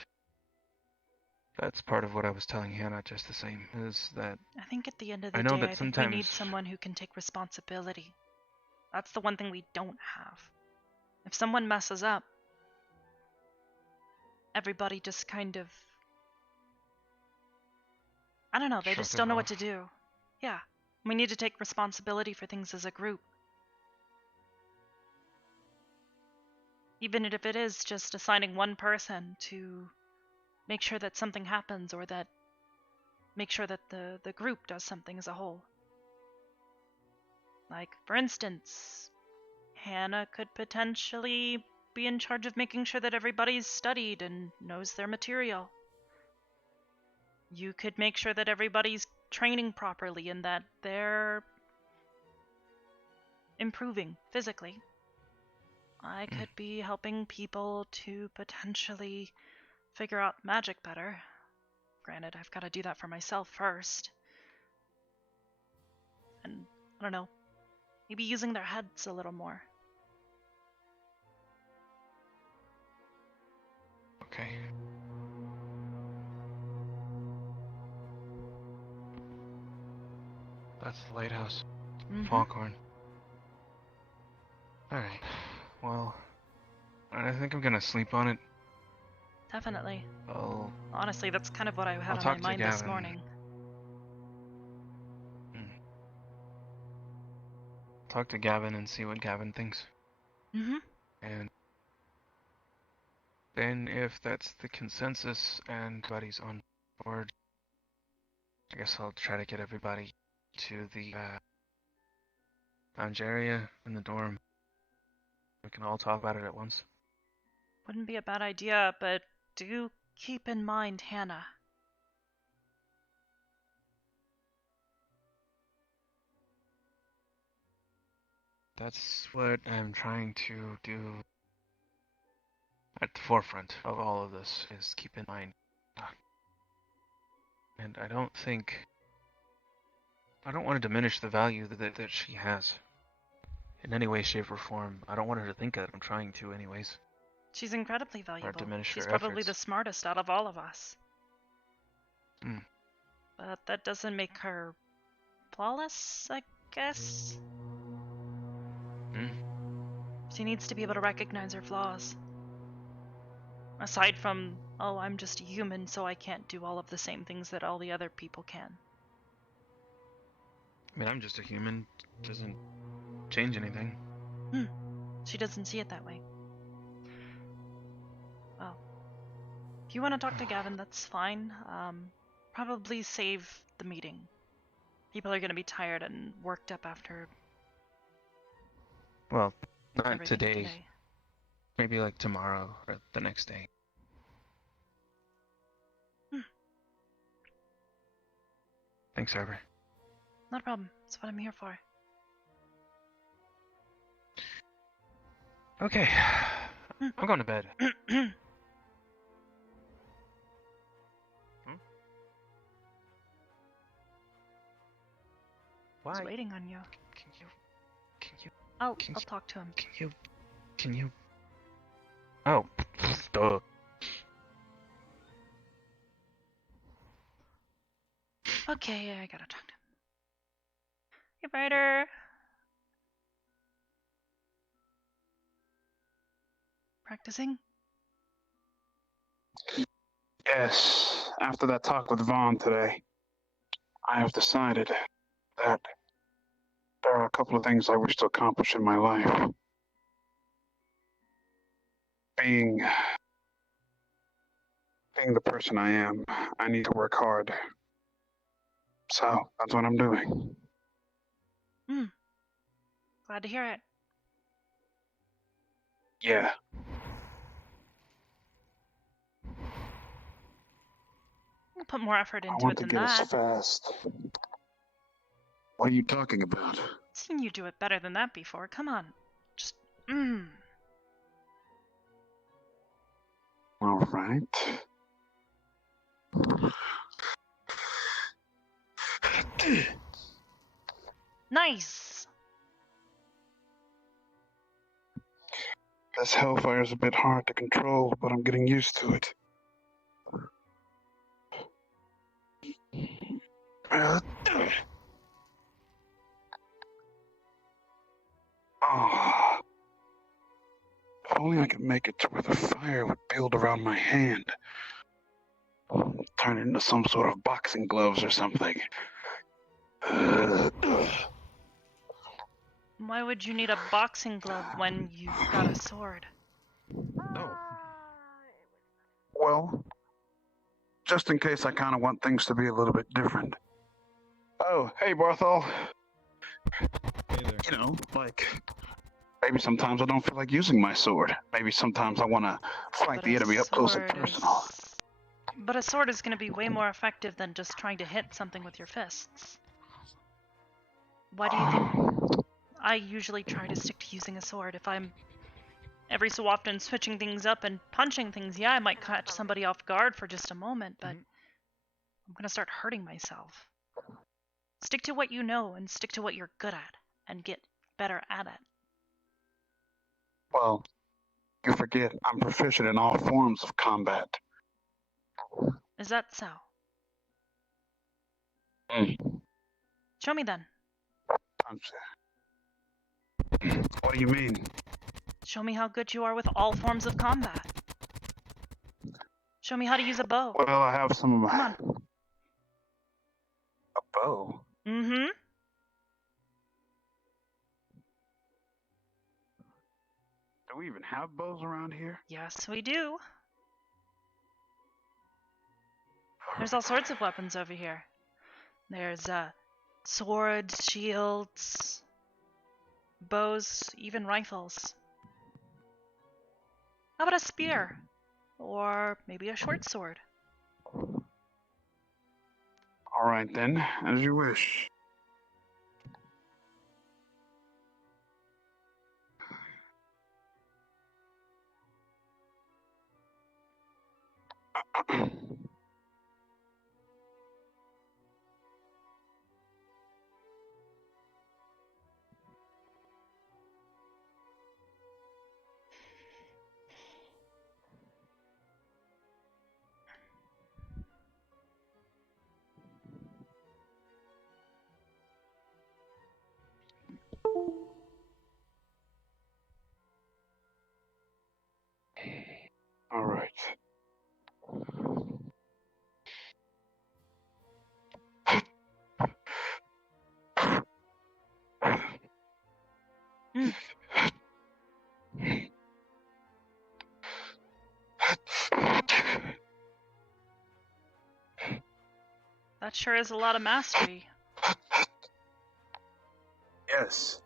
that's part of what I was telling Hannah just the same, is that I think at the end of I the know day, that I think we need sometimes. someone who can take responsibility. That's the one thing we don't have. If someone messes up, everybody just kind of... I don't know, they Shrug just it don't know what off. to do. Yeah, we need to take responsibility for things as a group. Even if it is just assigning one person to make sure that something happens or that make sure that the group does something as a whole. Like, for instance, Hannah could potentially be in charge of making sure that everybody's studied and knows their material. You could make sure that everybody's training properly and that they're improving physically. I could be helping people to potentially figure out magic better. Granted, I've got to do that for myself first. And, I don't know, maybe using their heads a little more. Okay. That's the lighthouse. Foghorn. Alright. Well, I think I'm gonna sleep on it. Definitely. I'll Honestly, that's kind of what I had on my talk to mind this Gavin. morning. Talk to Gavin and see what Gavin thinks. Mm-hmm. And then if that's the consensus and everybody's on board, I guess I'll try to get everybody to the lounge area in the dorm. We can all talk about it at once. Wouldn't be a bad idea, but do keep in mind Hannah. That's what I'm trying to do at the forefront of all of this, is keep in mind. And I don't want to diminish the value that she has in any way, shape, or form. I don't want her to think that I'm trying to anyways. She's incredibly valuable. diminish She's her probably efforts. the smartest out of all of us. Hmm. But that doesn't make her flawless, I guess. She needs to be able to recognize her flaws. Aside from, oh, I'm just a human, so I can't do all of the same things that all the other people can. I mean, I'm just a human. Doesn't change anything. She doesn't see it that way. Well, if you want to talk to Gavin, that's fine. probably save the meeting. People are going to be tired and worked up after Well, not everything today. Maybe like tomorrow or the next day. Thanks, Arbor. Not a problem. That's what I'm here for. Okay. I'm going to bed. He's Why? waiting on you. Can you? I'll talk to him. Can you? Oh, duh. Okay, I gotta talk to him. Hey, Ryder. Practicing? Yes, after that talk with Vaughn today, I have decided that there are a couple of things I wish to accomplish in my life. Being the person I am, I need to work hard. So that's what I'm doing. Glad to hear it. Yeah. I'll put more effort I into want it to than get that. as fast. What are you talking about? I've seen you do it better than that before. Come on. Just, All right. Nice! This hellfire is a bit hard to control, but I'm getting used to it. Oh, if only I could make it to where the fire would build around my hand. Turn it into some sort of boxing gloves or something. Why would you need a boxing glove when you've got a sword? Oh. Well, just in case I kind of want things to be a little bit different. Oh, hey, Barthol. You know, like, maybe sometimes I don't feel like using my sword. Maybe sometimes I want to fight the enemy up close and personal. But a sword is going to be way more effective than just trying to hit something with your fists. Why do you think I usually try to stick to using a sword? If I'm every so often switching things up and punching things, yeah, I might catch somebody off guard for just a moment, but I'm going to start hurting myself. Stick to what you know and stick to what you're good at and get better at it. Well, you forget I'm proficient in all forms of combat. Is that so? Show me then. What do you mean? Show me how good you are with all forms of combat. Show me how to use a bow. Well, I have some of my... Come on. A bow? Mm-hmm. Do we even have bows around here? Yes, we do. There's all sorts of weapons over here. There's swords, shields, bows, even rifles. How about a spear? Or maybe a short sword? All right then, as you wish. All right. That sure is a lot of mastery. Yes.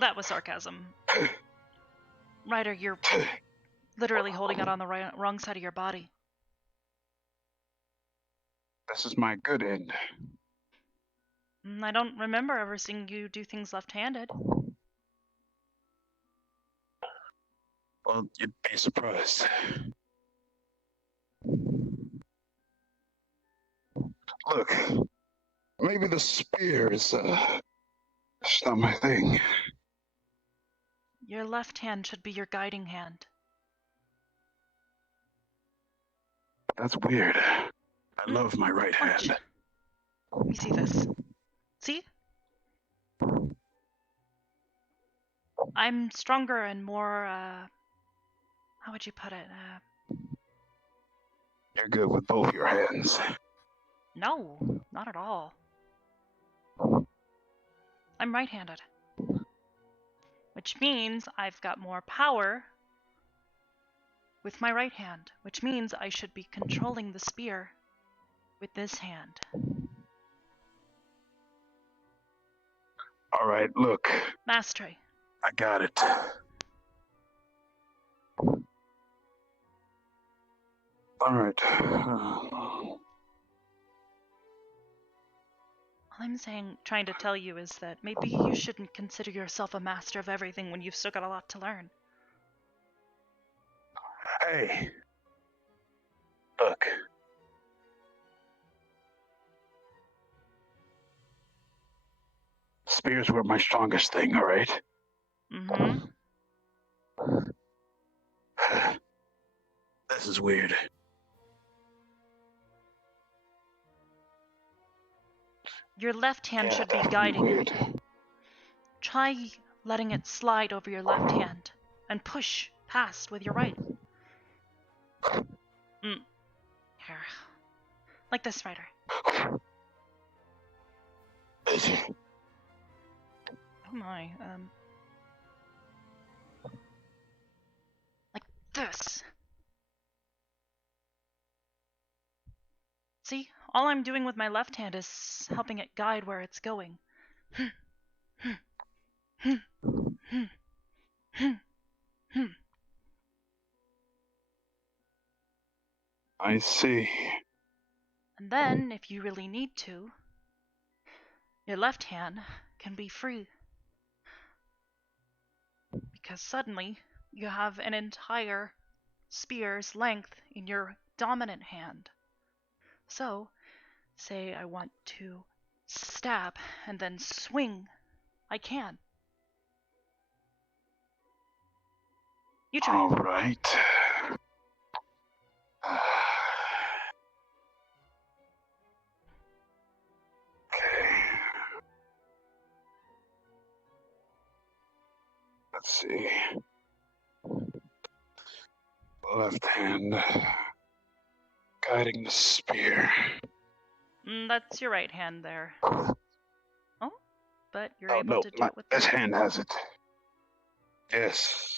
That was sarcasm. Ryder, you're literally holding it on the wrong side of your body. This is my good end. I don't remember ever seeing you do things left-handed. Well, you'd be surprised. Look, maybe the spear is, it's not my thing. Your left hand should be your guiding hand. That's weird. I love my right hand. Let me see this. See? I'm stronger and more, how would you put it? You're good with both your hands. No, not at all. I'm right-handed. Which means I've got more power with my right hand, which means I should be controlling the spear with this hand. All right, look. Mastery. I got it. All right. All I'm trying to tell you is that maybe you shouldn't consider yourself a master of everything when you've still got a lot to learn. Hey. Look. Spears were my strongest thing, all right? Mm-hmm. This is weird. Your left hand Yeah, should be definitely guiding weird. you. Try letting it slide over your left hand and push past with your right. Here. Like this, Ryder. Oh my, like this. See, all I'm doing with my left hand is helping it guide where it's going. I see. And then, if you really need to, your left hand can be free. Because suddenly, you have an entire spear's length in your dominant hand. So, say I want to stab and then swing, I can. You try. All right. Okay. Let's see. Left hand guiding the spear. That's your right hand there. Oh, but you're Oh, able no, to do it with this the hand has it. Yes.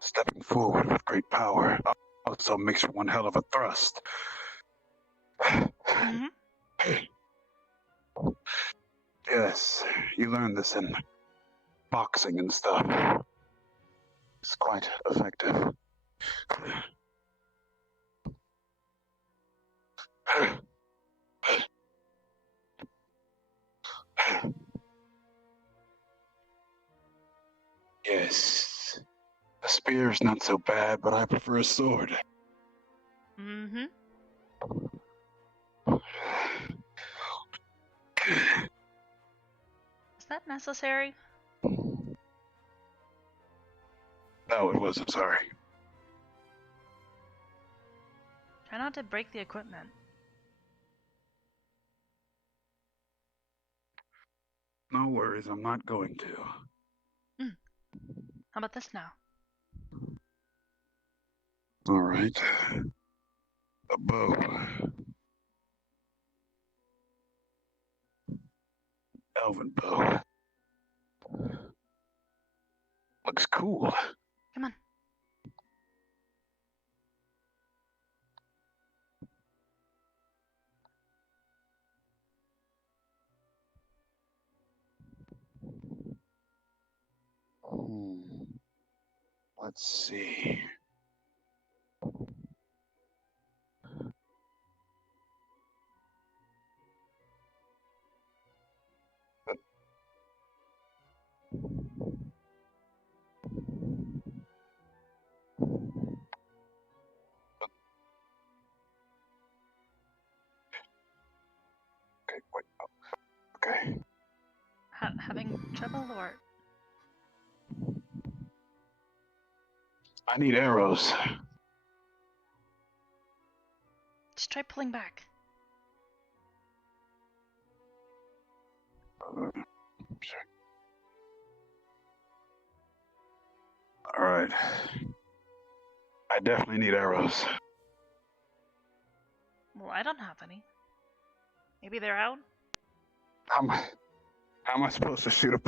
Stepping forward with great power also makes for one hell of a thrust. Mm-hmm. Yes, you learned this in boxing and stuff. It's quite effective. Yes, a spear is not so bad, but I prefer a sword. Mm-hmm. Is that necessary? No, it wasn't, sorry. Try not to break the equipment. No worries, I'm not going to. How about this now? All right. A bow. Elven bow. Looks cool. Come on. Let's see. Okay, wait. Okay. Having trouble or? I need arrows. Just try pulling back. Sure. All right. I definitely need arrows. Well, I don't have any. Maybe they're out? How am I supposed to shoot a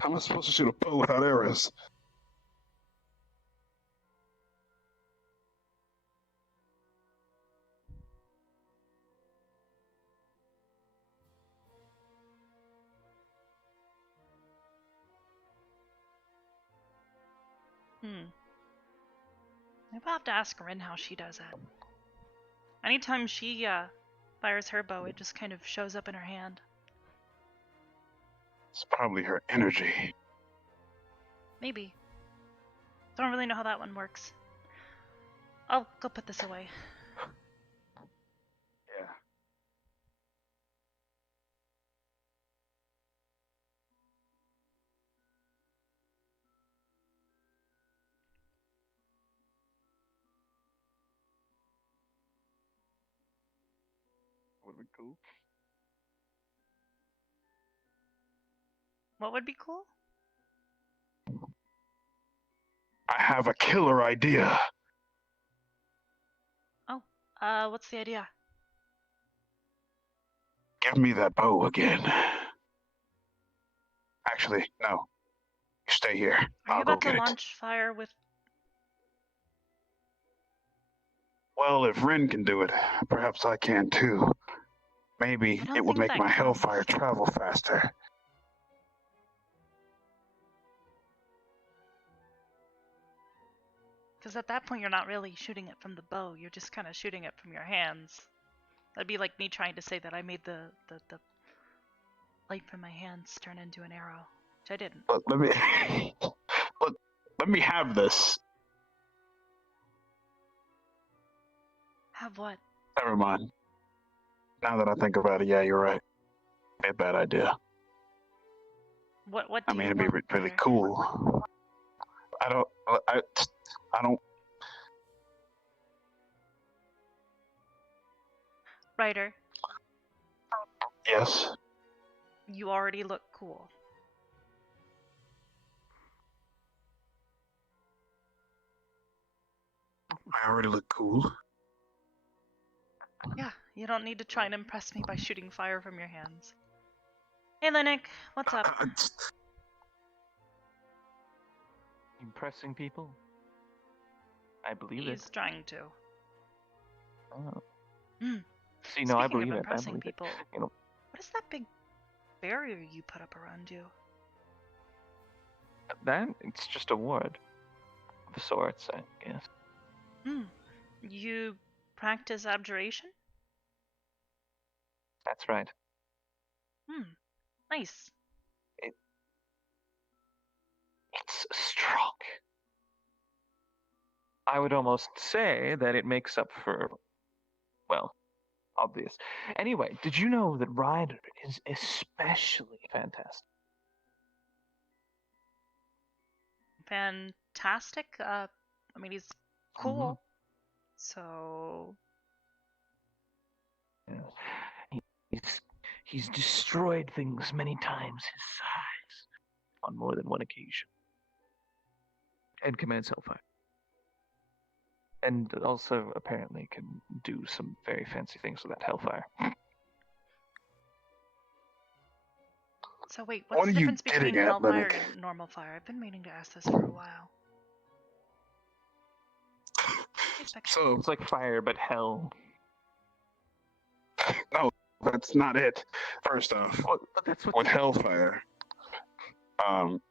how am I supposed to shoot a bow without arrows? Maybe I'll have to ask Rin how she does it. Anytime she fires her bow, it just kind of shows up in her hand. It's probably her energy. Maybe. Don't really know how that one works. I'll go put this away. Yeah. Would be cool. What would be cool? I have a killer idea. Oh, what's the idea? Give me that bow again. Actually, no. You stay here. Are you I'll go about to get it. launch fire with... Well, if Rin can do it, perhaps I can too. Maybe don't it would think make that my counts. hellfire travel faster. Because at that point you're not really shooting it from the bow, you're just kind of shooting it from your hands. That'd be like me trying to say that I made the light from my hands turn into an arrow, which I didn't. Look, let me have this. Have what? Never mind. Now that I think about it, yeah, you're right. A bad idea. What I do mean, you it'd be want, really Ryder? cool. I don't. Ryder, Yes. you already look cool. I already look cool. Yeah, you don't need to try and impress me by shooting fire from your hands. Hey, Linux, what's up? Impressing people? I believe He's it. trying to. Oh. Hmm. See, no, I Speaking believe of it. I impressing believe people, it. You know, what is that big barrier you put up around you? that it's just a ward of sorts, I guess. You practice abjuration? That's right. Nice. It's strong. I would almost say that it makes up for, well, obvious. Anyway, did you know that Ryder is especially fantastic? Fantastic. I mean, he's cool. So, He's destroyed things many times his size on more than one occasion. And commands Hellfire. And also apparently can do some very fancy things with that Hellfire. So wait, What what's are the you difference between getting at, hellfire Linux? and normal fire? I've been meaning to ask this for a while. So It's like fire, but hell. no, that's not it. First off, with hellfire,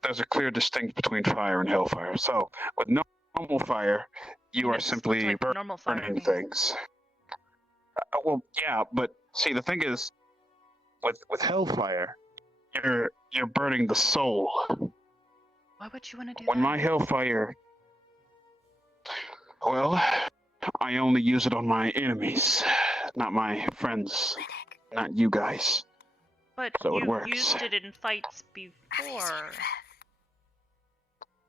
there's a clear distinction between fire and hellfire. So with normal fire, you are simply normal fire to burning me. things. Well, yeah, but see, the thing is, with hellfire, you're burning the soul. Why would you want to do When that? my hellfire, well, I only use it on my enemies, not my friends, not you guys. But So it you've works. used it in fights before.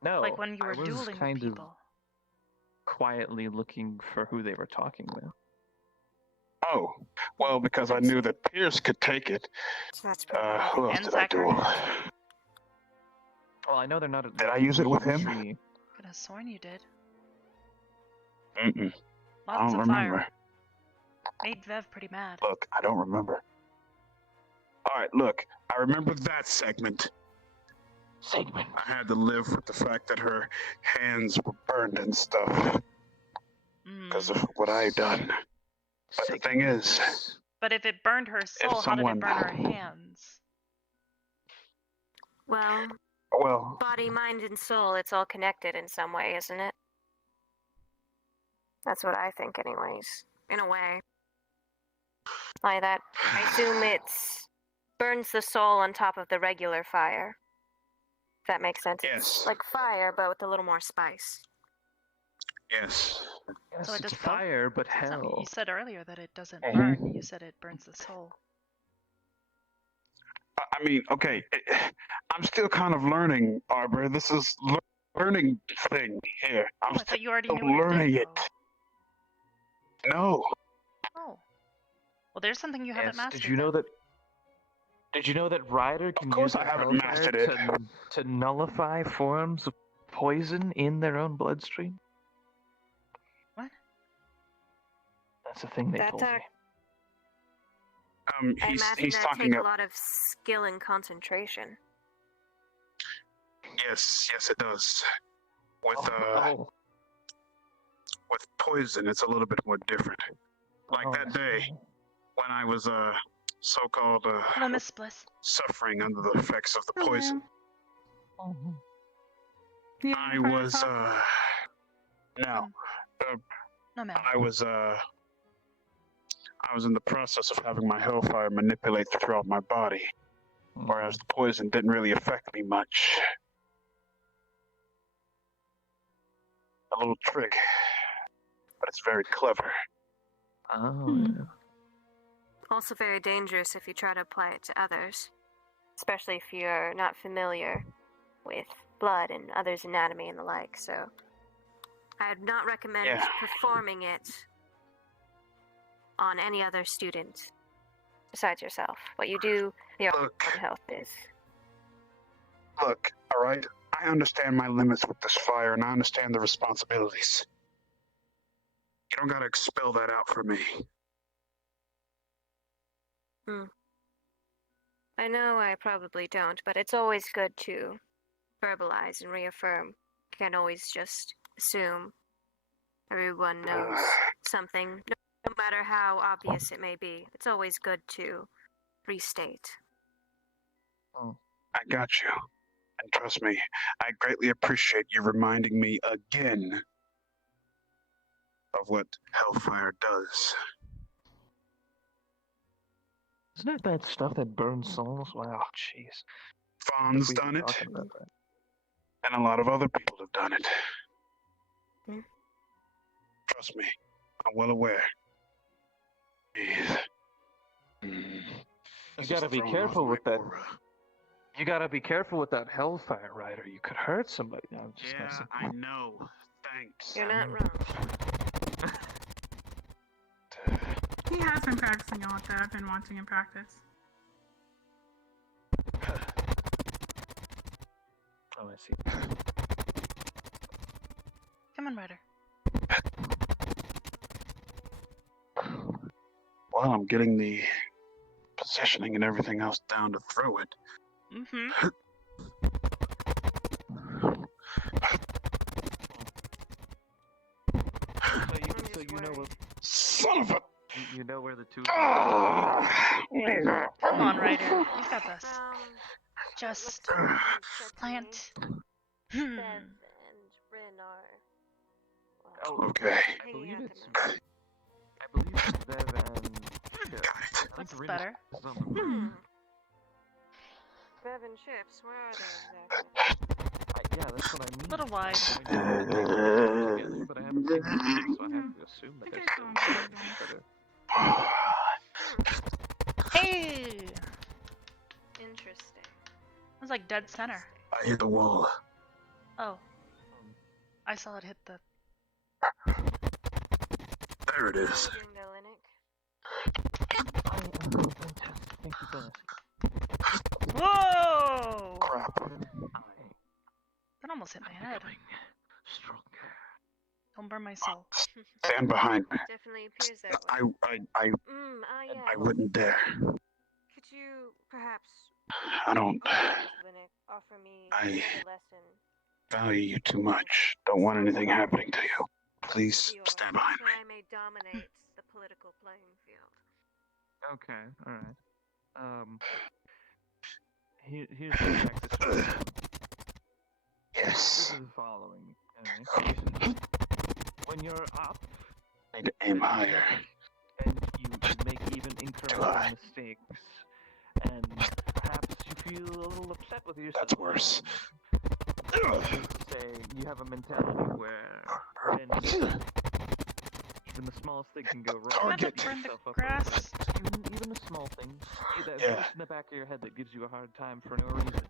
No, Like when you were I was dueling kind with of people. quietly looking for who they were talking with. Oh, well, because I knew that Pierce could take it. Who else And did I duel? Well, I know they're not. Did I use it with him? Could have sworn you did. Mm-mm. I Lots don't of remember. fire. Made Vev pretty mad. Look, I don't remember. All right, look, I remember that segment. Segment. I had to live with the fact that her hands were burned and stuff because of what I had done. But the thing is, But if it burned her soul, how did someone- it burn her hands? Well, body, mind, and soul, it's all connected in some way, isn't it? That's what I think, anyways. In a way. Like that. I assume it's burns the soul on top of the regular fire. If that makes sense. Yes. It's like fire, but with a little more spice. yes. Yes, So it it's does both? fire, but That's not what hell. you said earlier that it doesn't Mhm. burn. You said it burns the soul. I mean, okay, I'm still kind of learning, Arbor. This is learning thing here. I'm I thought you already still knew what it learning did, it. No. Oh. Well, there's something you haven't Yes, mastered. did you know that? Did you know that Ryder can course use I the haven't hellfire mastered it. to nullify forms of poison in their own bloodstream? What? That's the thing they That's told a- me. I He's imagine that talking take a up. lot of skill and concentration. Yes, it does. With Oh. with poison, it's a little bit more different. Like that day when I was so-called Hello, Miss Bliss. suffering under the effects of the poison. Mhm. I was no. No, ma'am. I was in the process of having my hellfire manipulate throughout my body, whereas the poison didn't really affect me much. A little trick, but it's very clever. Oh, yeah. Also very dangerous if you try to apply it to others. Especially if you're not familiar with blood and others' anatomy and the like, so I'd not recommend Yeah. performing it on any other student besides yourself. What you do, your own health is. Look, all right, I understand my limits with this fire, and I understand the responsibilities. You don't gotta expel that out for me. I know I probably don't, but it's always good to verbalize and reaffirm. You can't always just assume everyone knows something, no matter how obvious it may be. It's always good to restate. I got you. And trust me, I greatly appreciate you reminding me again of what Hellfire does. Isn't it that stuff that burns souls? Wow, jeez. Fawn's We've been done it, talking about that. and a lot of other people have done it. Trust me, I'm well aware. You gotta be careful with that. You gotta be careful with that hellfire, Ryder. You could hurt somebody. No, I'm just messing. I know. Thanks. You're not wrong. He has been practicing a lot though. I've been watching him practice. Oh, I see. Come on, Ryder. Well, I'm getting the positioning and everything else down to throw it. Mm-hmm. So you know what? Son of a. You know where the two. Come on, Ryder. You've got this. Just plant. Bev and Rin are Okay. I believe it's. I believe it's Bev and. That's better. Bev and Chips, where are they exactly? Yeah, that's what I mean. Little wide. Together, but I haven't seen them, so I have to assume that they're still together. Hey! Interesting. It was like dead center. I hit the wall. Oh. I saw it hit the... There it is. Thank you for Whoa! Crap. That almost hit my head. Don't burn my soul. Stand behind me. Definitely appears that way. I wouldn't dare. Could you perhaps I don't offer me I- another lesson? value you too much. Don't want anything happening to you. Please stand behind So me. I may dominate the political playing field. Okay, alright. Here's the practice. Yes. This is the following. Alright. When you're up, Need to aim higher. and you make even incremental mistakes, and perhaps you feel a little upset with yourself. That's worse. Say you have a mentality where then even the smallest thing can go wrong. Had to burn the grass. Even the small things. That Yeah. voice in the back of your head that gives you a hard time for no reason.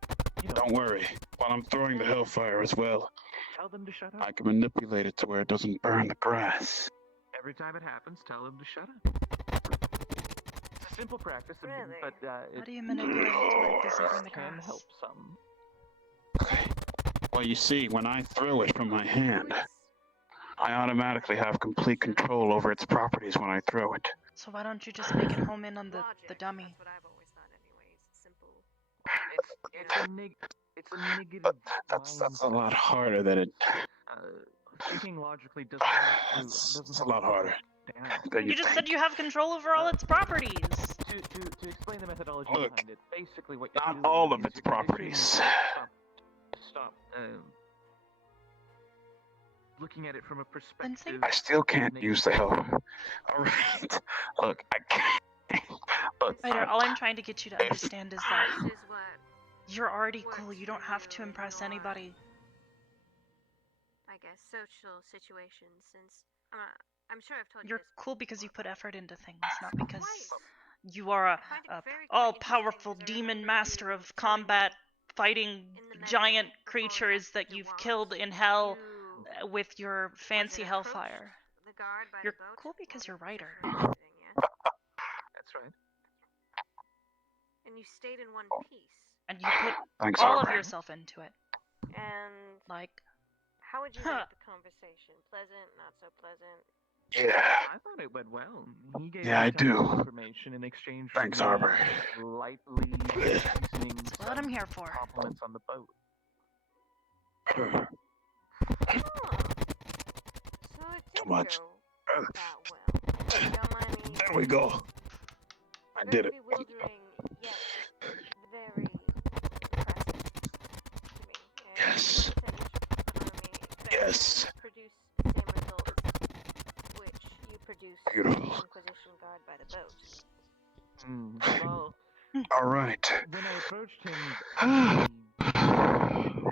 You Don't worry. While I'm throwing the hellfire as well, tell them to shut up. I can manipulate it to where it doesn't burn the grass. Every time it happens, tell them to shut up. It's a simple practice, but How do you manipulate it to where it doesn't burn the can grass? help some. Well, you see, when I throw it from my hand, I automatically have complete control over its properties when I throw it. So why don't you just make it home in on the dummy? It's a negative. That's a lot harder than it. Thinking logically doesn't It's a lot harder. You just said you have control over all its properties. To explain the methodology Look, behind it, basically what you're not doing all of is its you're properties. Stop. Looking at it from a perspective. I still can't use the help. Alright. Look, I can't. Look. Ryder, all I'm trying to get you to understand is that you're already cool. You don't have to impress anybody. I guess social situations, since I'm sure I've told you You're this. cool because you put effort into things, not because you are a all-powerful demon master of combat, fighting giant creatures that you've killed in hell with your fancy hellfire. You're cool because you're Ryder. That's right. And you stayed in one piece. And you put Thanks, all of Arbor. yourself into it. And like, how would you rate the conversation? Pleasant, not so pleasant? Yeah. I thought it went well. He gave Yeah, me I technical do. information in exchange for Thanks, me Arbor. lightly seasoning That's what I'm here for. compliments on the boat. So it did Too much. go that well. Don't mind me. There we go. I did it. Bewildering, yet very impressive to me. And Yes. Yes. Produce the same results which you produced in the Beautiful. Inquisition Guard by the boat. Well, Alright. when I approached him,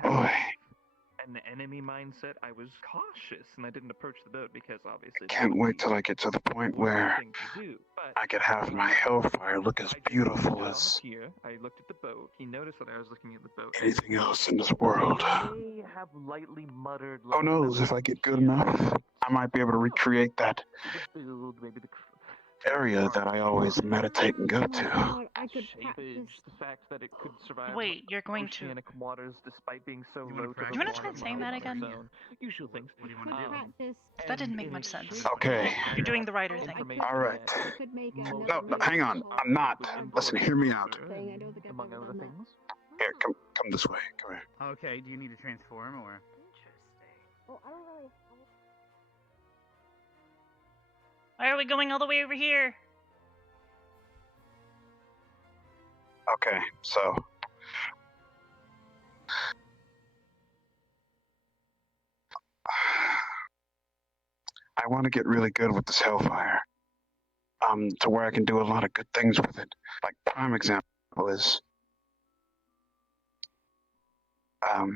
Boy. an enemy mindset, I was cautious and I didn't approach the boat because obviously. Can't wait till I get to the point where Thing to do, but I could have my hellfire look as beautiful on as the pier, I looked at the boat. He noticed that I was looking at the boat. anything else in this world. They have lightly muttered. Who knows, if I get good enough, I might be able to recreate that Build, maybe the area that I always meditate and go to. I could Shapeage, the fact that it could survive. Wait, you're going to... oceanic waters despite being so low to the You wanna try saying that again? zone. Usual things. Could practice. That didn't make much sense. Okay. You're doing the Ryder thing. Alright. Could make No, hang on. I'm not. Listen, hear me out. Among other things. Here, come this way. Come here. Okay, do you need to transform or? Oh, I don't really. Why are we going all the way over here? Okay, so I want to get really good with this hellfire. To where I can do a lot of good things with it. Like prime example is, I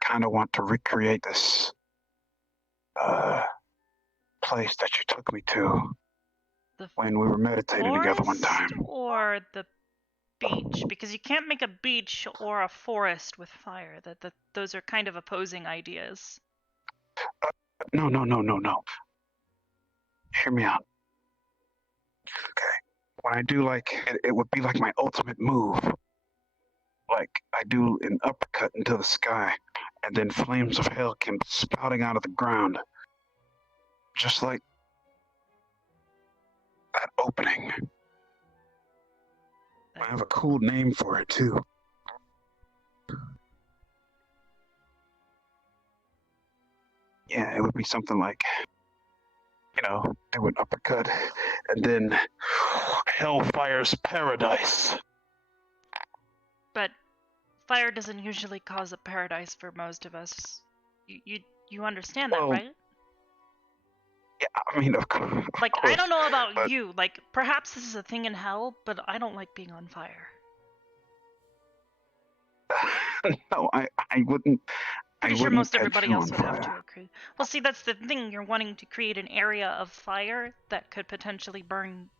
kind of want to recreate this place that you took me to when we were meditating together one time. Or the beach? Because you can't make a beach or a forest with fire. Those are kind of opposing ideas. No. Hear me out. Okay. When I do it would be like my ultimate move. Like I do an uppercut into the sky, and then flames of hell came spouting out of the ground. Just like that opening. I have a cool name for it too. Yeah, it would be something like, do an uppercut, and then Hellfire's Paradise. But fire doesn't usually cause a paradise for most of us. You understand that, right? Yeah, I mean, of course. Like, I don't know about you. Like, perhaps this is a thing in hell, but I don't like being on fire. No, I wouldn't. Pretty sure most everybody else would have to agree. Well, see, that's the thing. You're wanting to create an area of fire that could potentially burn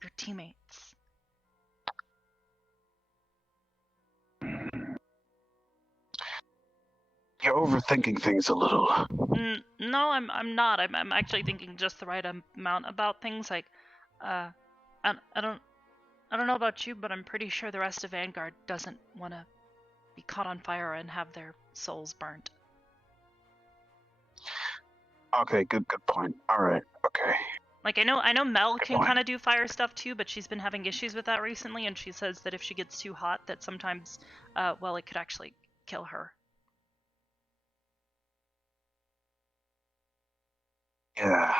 your teammates. You're overthinking things a little. No, I'm not. I'm actually thinking just the right amount about things. Like, I don't know about you, but I'm pretty sure the rest of Vanguard doesn't want to be caught on fire and have their souls burnt. Okay, good point. All right, okay. Like, I know Mel can kind of do fire stuff too, but she's been having issues with that recently, and she says that if she gets too hot, that sometimes, it could actually kill her. Yeah.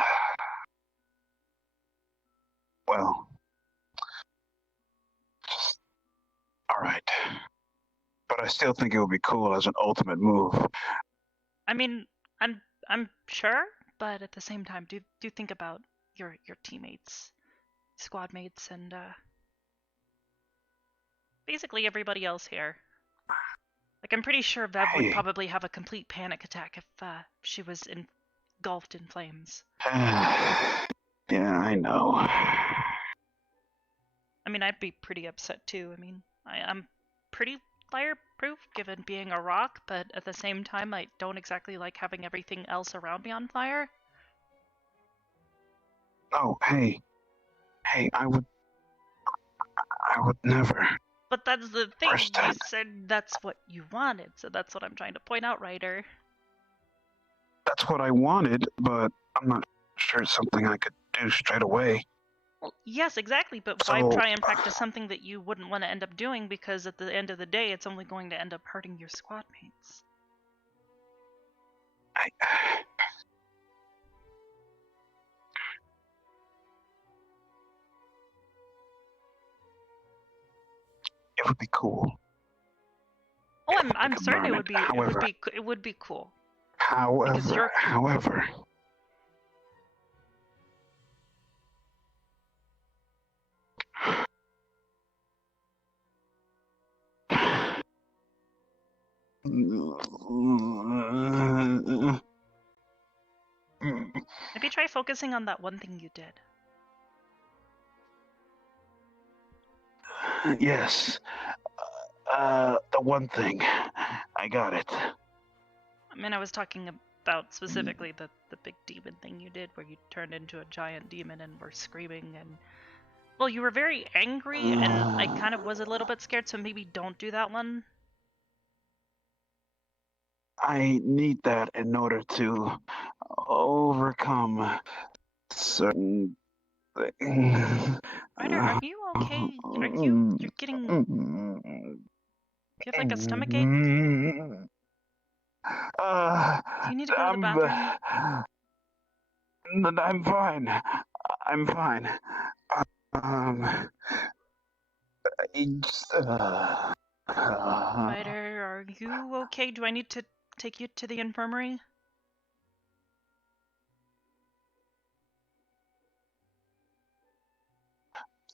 Well, all right. But I still think it would be cool as an ultimate move. I mean, I'm sure, but at the same time, do think about your teammates, squad mates, and basically everybody else here. Like, I'm pretty sure Vev would probably have a complete panic attack if she was engulfed in flames. Yeah, I know. I mean, I'd be pretty upset too. I mean, I'm pretty fireproof given being a rock, but at the same time, I don't exactly like having everything else around me on fire. Oh, hey, I would never. But that's the thing, you said that's what you wanted, so that's what I'm trying to point out, Ryder. That's what I wanted, but I'm not sure it's something I could do straight away. Well, yes, exactly, but why try and practice something that you wouldn't want to end up doing, because at the end of the day, it's only going to end up hurting your squad mates. It would be cool. Oh, I'm certain it would be. It would be cool. However, Maybe try focusing on that one thing you did. Yes. The one thing. I got it. I mean, I was talking about specifically the big demon thing you did, where you turned into a giant demon and were screaming, and well, you were very angry, and I kind of was a little bit scared, so maybe don't do that one. I need that in order to overcome certain things. Ryder, are you okay? You're getting Do you have like a stomach ache? Do you need to go to the bathroom? I'm fine. I'm fine. Um, it's, Ryder, are you okay? Do I need to take you to the infirmary?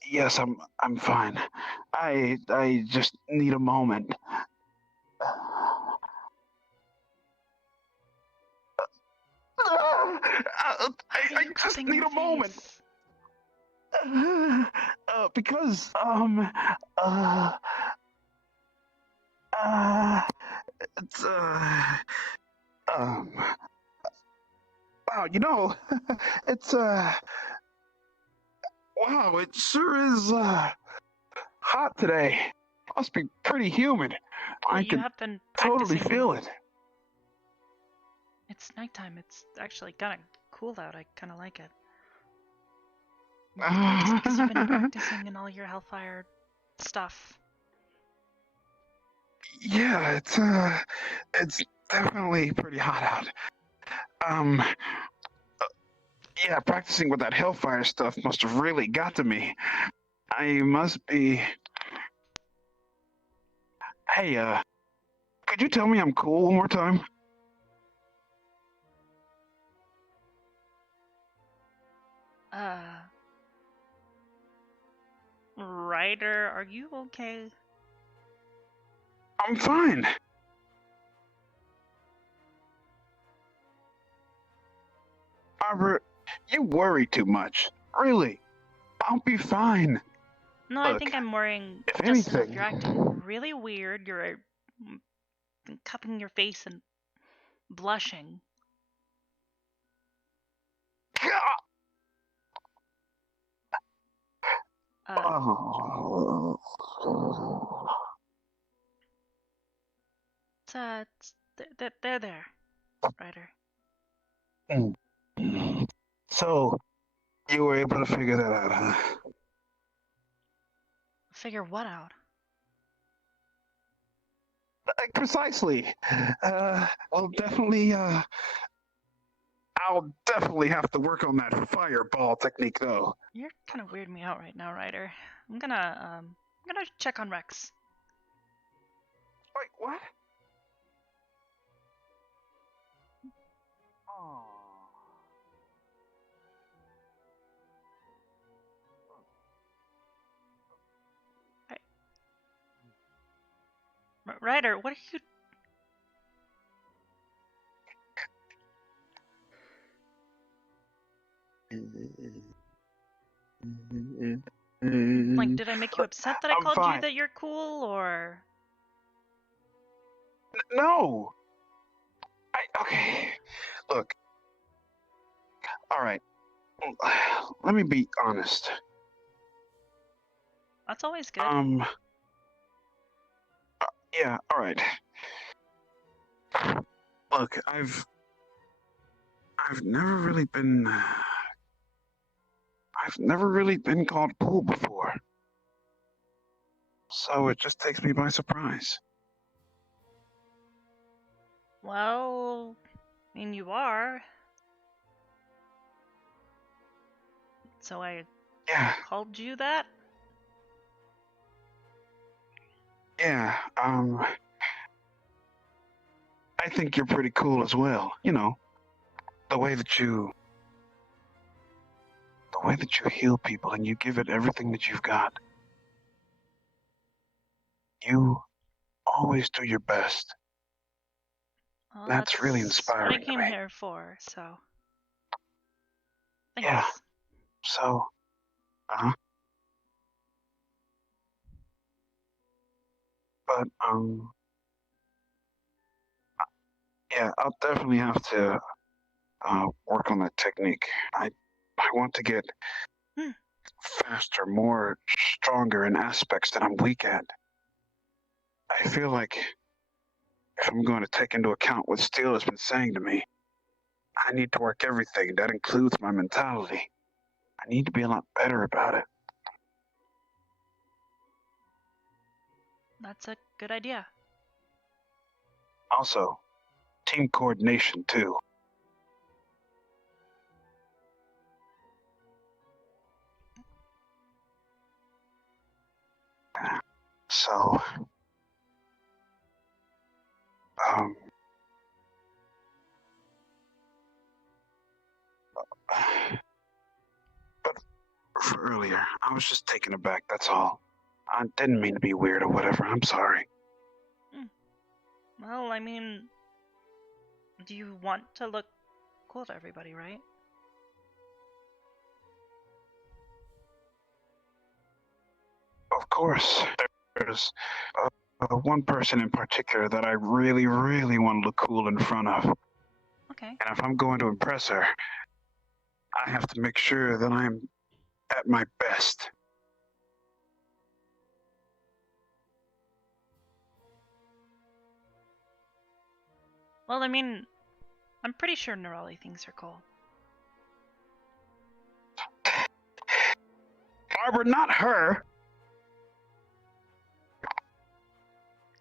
yes, I'm fine. I just need a moment. I just need a moment. Because it's wow, you know, it's wow, it sure is hot today. Must be pretty humid. Yeah, I you can have been totally practicing. feel it. It's nighttime. It's actually kind of cool out. I kind of like it. Because you've been practicing and all your Hellfire stuff. Yeah, it's definitely pretty hot out. Yeah, practicing with that Hellfire stuff must have really got to me. I must be. Hey, could you tell me I'm cool one more time? Ryder, are you okay? I'm fine. Arbor, you worry too much. Really. I'll be fine. No, Look, I think I'm worrying if just enough. anything- You're acting really weird. You're cupping your face and blushing. They're there, Ryder. So, you were able to figure that out, huh? Figure what out? Precisely. Well, definitely, I'll definitely have to work on that fireball technique, though. You're kind of weirding me out right now, Ryder. I'm gonna check on Rex. Wait, what? Ryder, what are you? Like, did I make you upset that I I'm called you fine. that you're cool, or? No! Okay. Look. Alright. Let me be honest. That's always good. Yeah, alright. Look, I've never really been... I've never really been called cool before. So it just takes me by surprise. Well, I mean, you are. So I called you that? Yeah, I think you're pretty cool as well. You know, the way that you heal people and you give it everything that you've got. You always do your best. Well, That's really what inspiring I to came me. here for, so. Thanks. Yeah. So, but yeah, I'll definitely have to work on that technique. I want to get faster, more stronger in aspects that I'm weak at. I feel like if I'm going to take into account what Steele has been saying to me, I need to work everything. That includes my mentality. I need to be a lot better about it. That's a good idea. Also, team coordination too. So, um, but for earlier, I was just taken aback, that's all. I didn't mean to be weird or whatever, I'm sorry. Well, I mean, do you want to look cool to everybody, right? Of course, there's one person in particular that I really, really want to look cool in front of. Okay. And if I'm going to impress her, I have to make sure that I'm at my best. Well, I mean, I'm pretty sure Norelli thinks you're cool. Arbor, not her!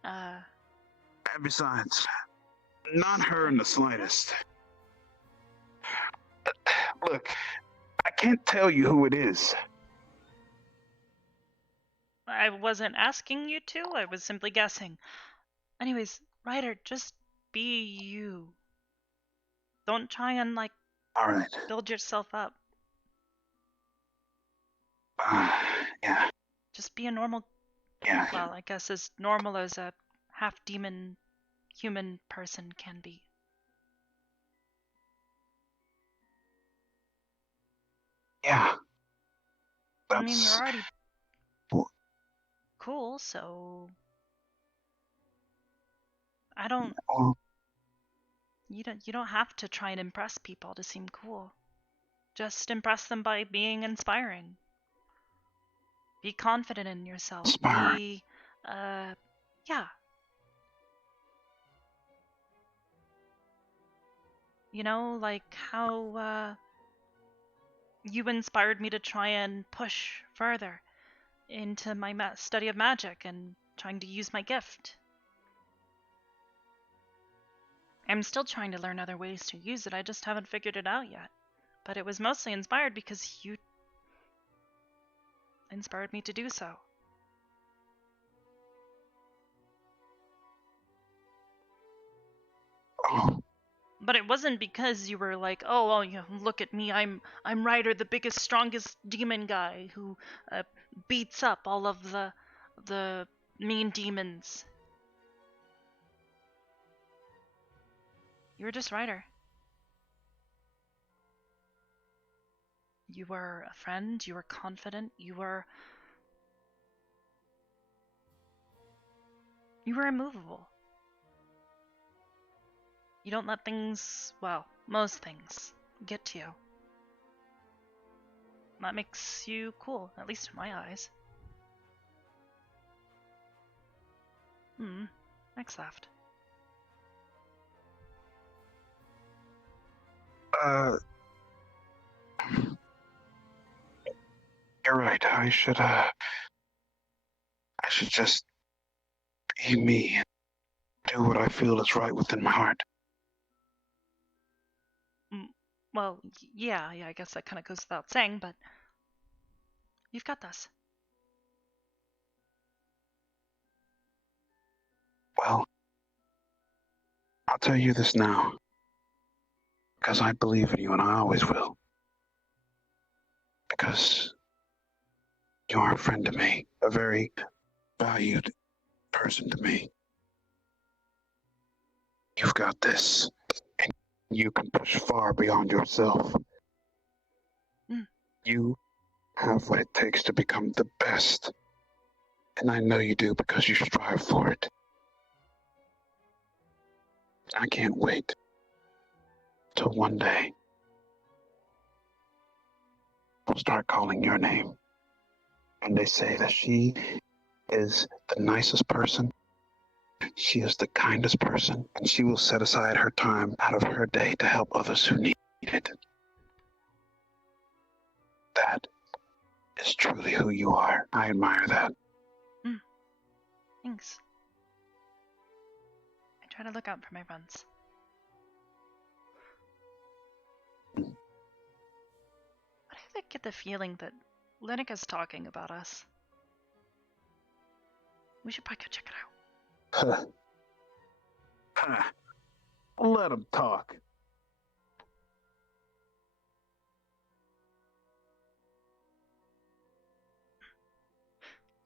And besides, not her in the slightest. Look, I can't tell you who it is. I wasn't asking you to, I was simply guessing. Anyways, Ryder, just be you. Don't try and, like, Alright. build yourself up. Yeah. Just be a normal... Yeah. Well, I guess as normal as a half-demon human person can be. Yeah. I mean, you're already cool, so... I don't... You don't have to try and impress people to seem cool. Just impress them by being inspiring. Be confident in yourself. Inspiring. Be, yeah. You know, like how, you inspired me to try and push further into my study of magic and trying to use my gift. I'm still trying to learn other ways to use it, I just haven't figured it out yet. But it was mostly inspired because you inspired me to do so. But it wasn't because you were like, oh, well, you know, look at me, I'm Ryder, the biggest, strongest demon guy who beats up all of the mean demons. You were just Ryder. You were a friend, you were confident, you were immovable. You don't let things, well, most things, get to you. That makes you cool, at least in my eyes. Max laughed. You're right, I should just be me and do what I feel is right within my heart. Well, yeah, I guess that kind of goes without saying, but you've got this. Well, I'll tell you this now, because I believe in you and I always will. Because you're a friend to me, a very valued person to me. You've got this, and you can push far beyond yourself. You have what it takes to become the best, and I know you do because you strive for it. I can't wait till one day I'll start calling your name. And they say that she is the nicest person, she is the kindest person, and she will set aside her time out of her day to help others who need it. That is truly who you are. I admire that. Thanks. Try to look out for my friends. I get the feeling that Linux is talking about us. We should probably go check it out. Let him talk.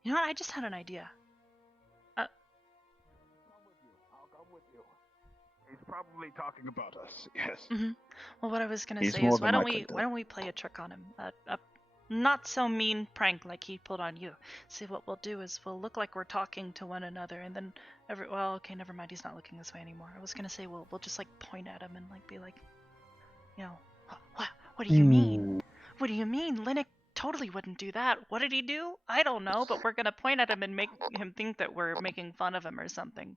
You know what? I just had an idea. I'll come with you. He's probably talking about us. Yes. Well, what I was gonna He's say more is, than likely dead. why don't we play a trick on him? A not so mean prank like he pulled on you. See, what we'll do is we'll look like we're talking to one another, and then okay, never mind. He's not looking this way anymore. I was gonna say we'll just like point at him and like be like, you know, what do you mean? What do you mean? Linux totally wouldn't do that. What did he do? I don't know, but we're gonna point at him and make him think that we're making fun of him or something.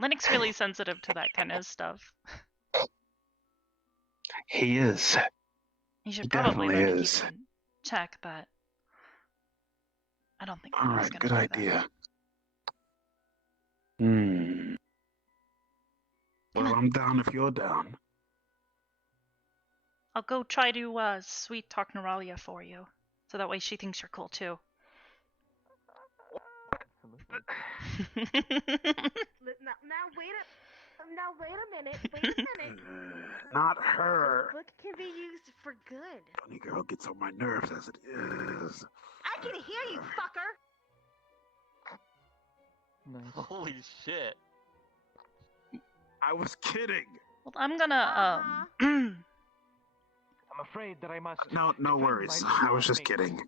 Linux really sensitive to that kind of stuff. He is. He should He probably definitely learn to is. keep it in check, but I don't think All Linux right, gonna good do idea. Well, I'm down if you're down. I'll go try to sweet talk Neuralia for you, so that way she thinks you're cool too. Now wait a minute. Wait a minute. Not her. This book can be used for good. Bunny girl gets on my nerves as it is. I can hear you, fucker. Holy shit. I was kidding. Well, I'm gonna I'm afraid that I must. No defend worries. my I was just faith, kidding.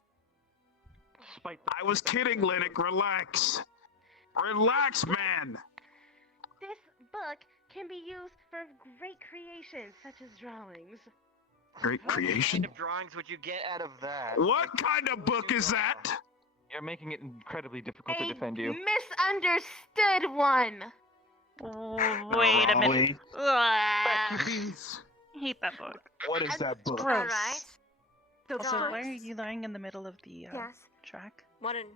despite I was kidding, Linux. Relax. Relax, man. This book can be used for great creations such as drawings. Great creation. What kind of drawings would you get out of that? What kind of book is that? You're making it incredibly difficult to defend you. Misunderstood one. Oh, wait a minute. I hate that book. What is that book? Gross. Alright. Also, why are you lying in the middle of the Yes. track? What an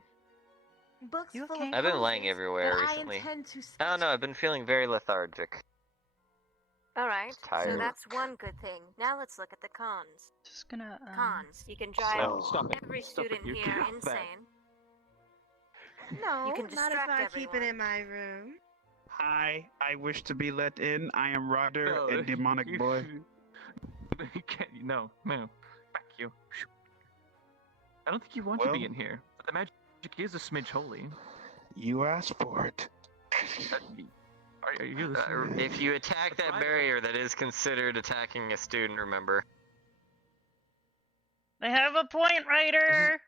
Books You full okay? of I've been laying poses everywhere that recently. I intend to I don't know, I've been feeling very lethargic. Alright, so Tired. that's one good thing. Now let's look at the cons. Just gonna Cons. You can drive Stop it. every Stop it. student You here can't have that. insane. No, You can not if distract I keep it everyone. in my room. Hi, I wish to be let in. I am Ryder, No, a demonic boy. You can't. No. Back you. I don't think you want to be Well- in here. But the magic is a smidge holy. You asked for it. Are you listening? If you attack that barrier, that is considered attacking a student, remember? They have a point, Ryder.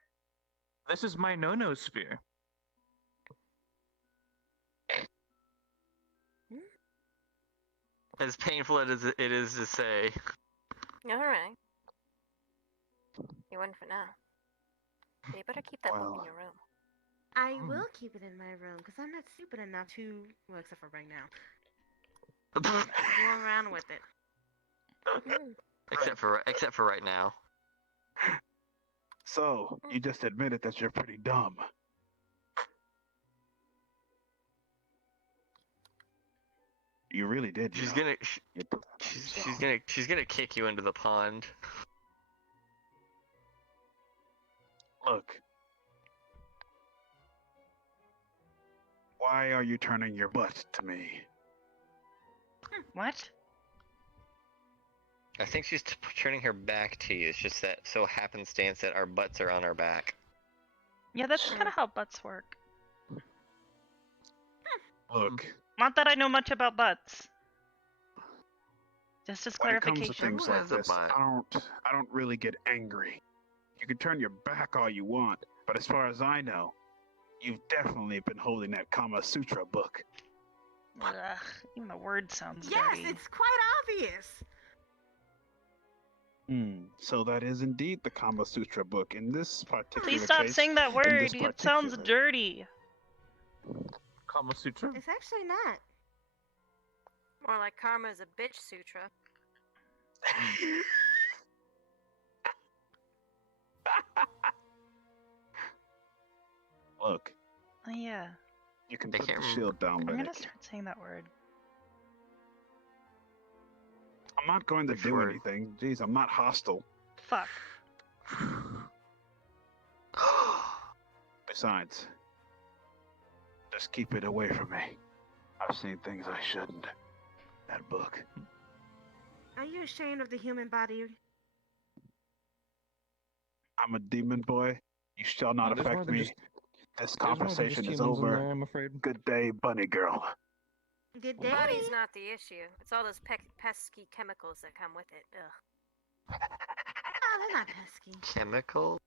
This is my no-no sphere. As painful as it is to say. Alright. You win for now. You better keep that book in your room. I will keep it in my room because I'm not stupid enough to, well, except for right now, go around with it. Except for right now. So, you just admitted that you're pretty dumb. You really did. She's gonna kick you into the pond. Look. Why are you turning your butt to me? What? I think she's turning her back to you. It's just that so happenstance that our butts are on our back. Yeah, that's kind of how butts work. Look. Not that I know much about butts. Just as When it comes to clarification. things like this, I don't really get angry. You can turn your back all you want, but as far as I know, you've definitely been holding that Kama Sutra book. Ugh, even the word sounds Yes, dirty. it's quite obvious. So that is indeed the Kama Sutra book. In this particular Please stop case, saying that in word. this It sounds particular- dirty. Kama Sutra? It's actually not. More like karma is a bitch sutra. Look, Oh, yeah. You can I put can't the remember. shield down, I'm Riddick. gonna start saying that word. I'm not going to Which do word? anything. Jeez, I'm not hostile. Fuck. Besides, just keep it away from me. I've seen things I shouldn't. That book. Are you ashamed of the human body? I'm a demon boy. You shall not There's more affect than me. just- This there's more than just conversation is humans in over. there, I'm afraid. Good day, bunny girl. Good The day. body's not the issue. It's all those pesky chemicals that come with it. Ugh. Oh, they're not pesky. Chemical?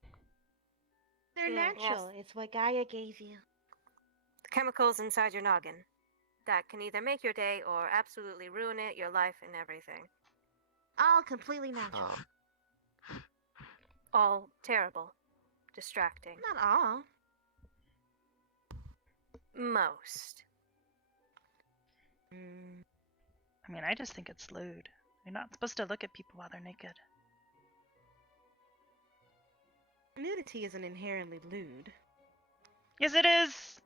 They're Yeah, natural. It's what Gaia gave you. The chemicals inside your noggin that can either make your day or absolutely ruin it, your life, and everything. All completely natural. All terrible. Distracting. Not all. Most. I mean, I just think it's lewd. You're not supposed to look at people while they're naked. Nudity isn't inherently lewd. Yes, it is!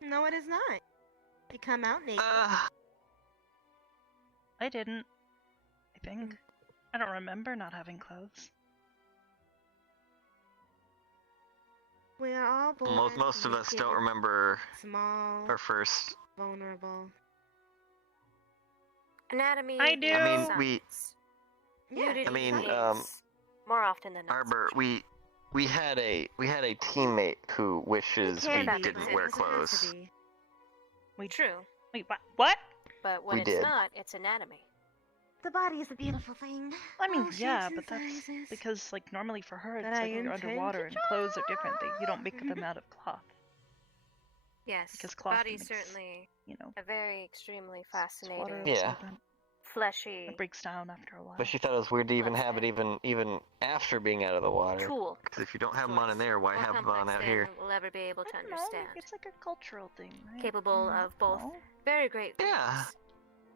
No, it is not. You come out naked. I didn't. I think. I don't remember not having clothes. We're all born Most of us naked, don't remember small, our first. vulnerable. Anatomy. I do. I mean, we. Yeah, Nudity I mean, is more often than not. Arbor, we had a teammate who wishes we didn't wear clothes. True. Wait, what? But when We it's did. not, it's anatomy. The body is a beautiful thing. I mean, All yeah, shapes but and that's sizes. because, like, normally for her, That it's I like when you're intend underwater to and clothes are different. You don't make them out of cloth. Yes. Because the cloth body's makes, certainly you know, a very extremely water fascinating, Yeah. absorbent. fleshy It breaks down after a while. But she thought it was weird to even have it even after being out of the water. tool. Because if you don't have them on in there, why More have them on complex out than here? we'll ever be able to I don't know, understand. it's like a cultural thing, right? Capable of both very great things Yeah.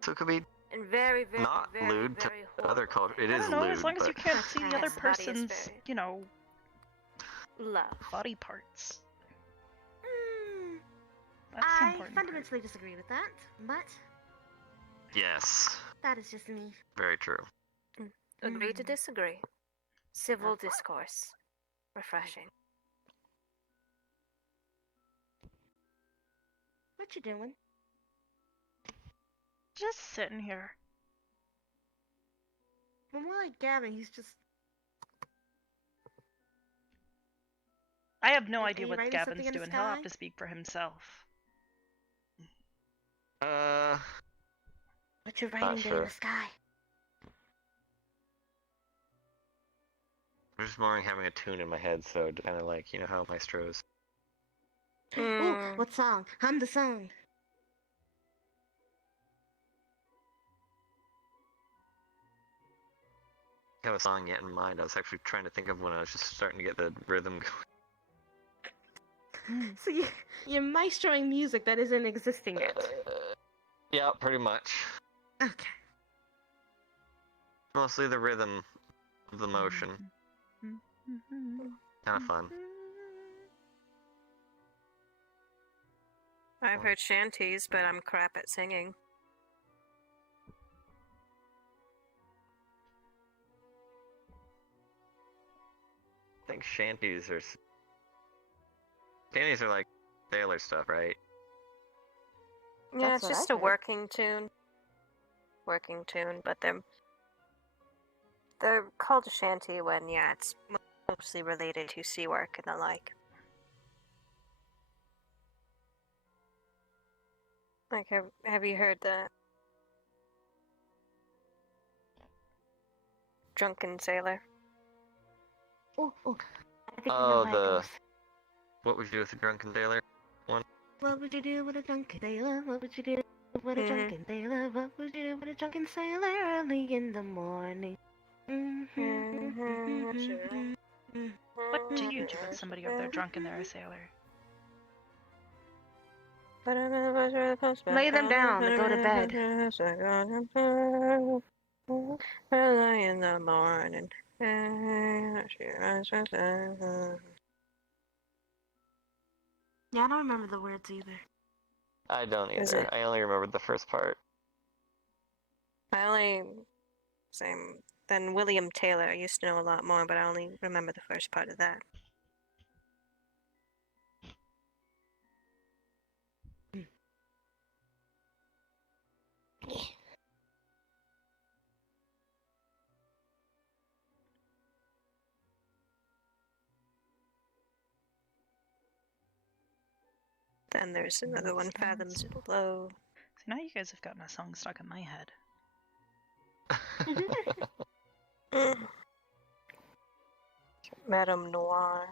So it could be and very, very, not very, lewd to very other culture. It I is don't know, lewd, as long as you but can't see the other Yes, the body is person's, very- you know, love. body parts. Mm, That's the I important part. fundamentally disagree with that, but yes, that is just me. very true. Agree to disagree. Civil discourse. Refreshing. What you doing? Just sitting here. Well, more like Gavin, he's just. I have no Are idea you what writing Gavin's something in the doing. He'll have sky? to speak for himself. What you Not writing there in sure. the sky? I'm just more having a tune in my head, so kind of like, you know how maestros. Ooh, what song? Hum the song. I have a song yet in mind. I was actually trying to think of when I was just starting to get the rhythm going. So you're maestroing music that isn't existing yet. Yeah, pretty much. Okay. Mostly the rhythm of the motion. Kind of fun. I've heard shanties, but I'm crap at singing. I think shanties are like sailor stuff, right? Yeah, That's it's what just I've a heard. working tune. Working tune, but they're called a shanty when, yeah, it's mostly related to sea work and the like. Like, have you heard the Drunken Sailor? Oh, I think I know Oh, how it the. goes. What would you do with the drunken sailor one? What would you do with a drunken sailor? What would you do with a drunken sailor? What would you do with a drunken sailor early in the morning? What do you do with somebody if they're drunk and they're a sailor? Lay them down and go to bed. Early in the morning. Yeah, I don't remember the words either. I don't Is either. it? I only remembered the first part. I only same than William Taylor. I used to know a lot more, but I only remember the first part of that. Then there's another one, Fathoms Below. So now you guys have gotten a song stuck in my head. Madame Noir.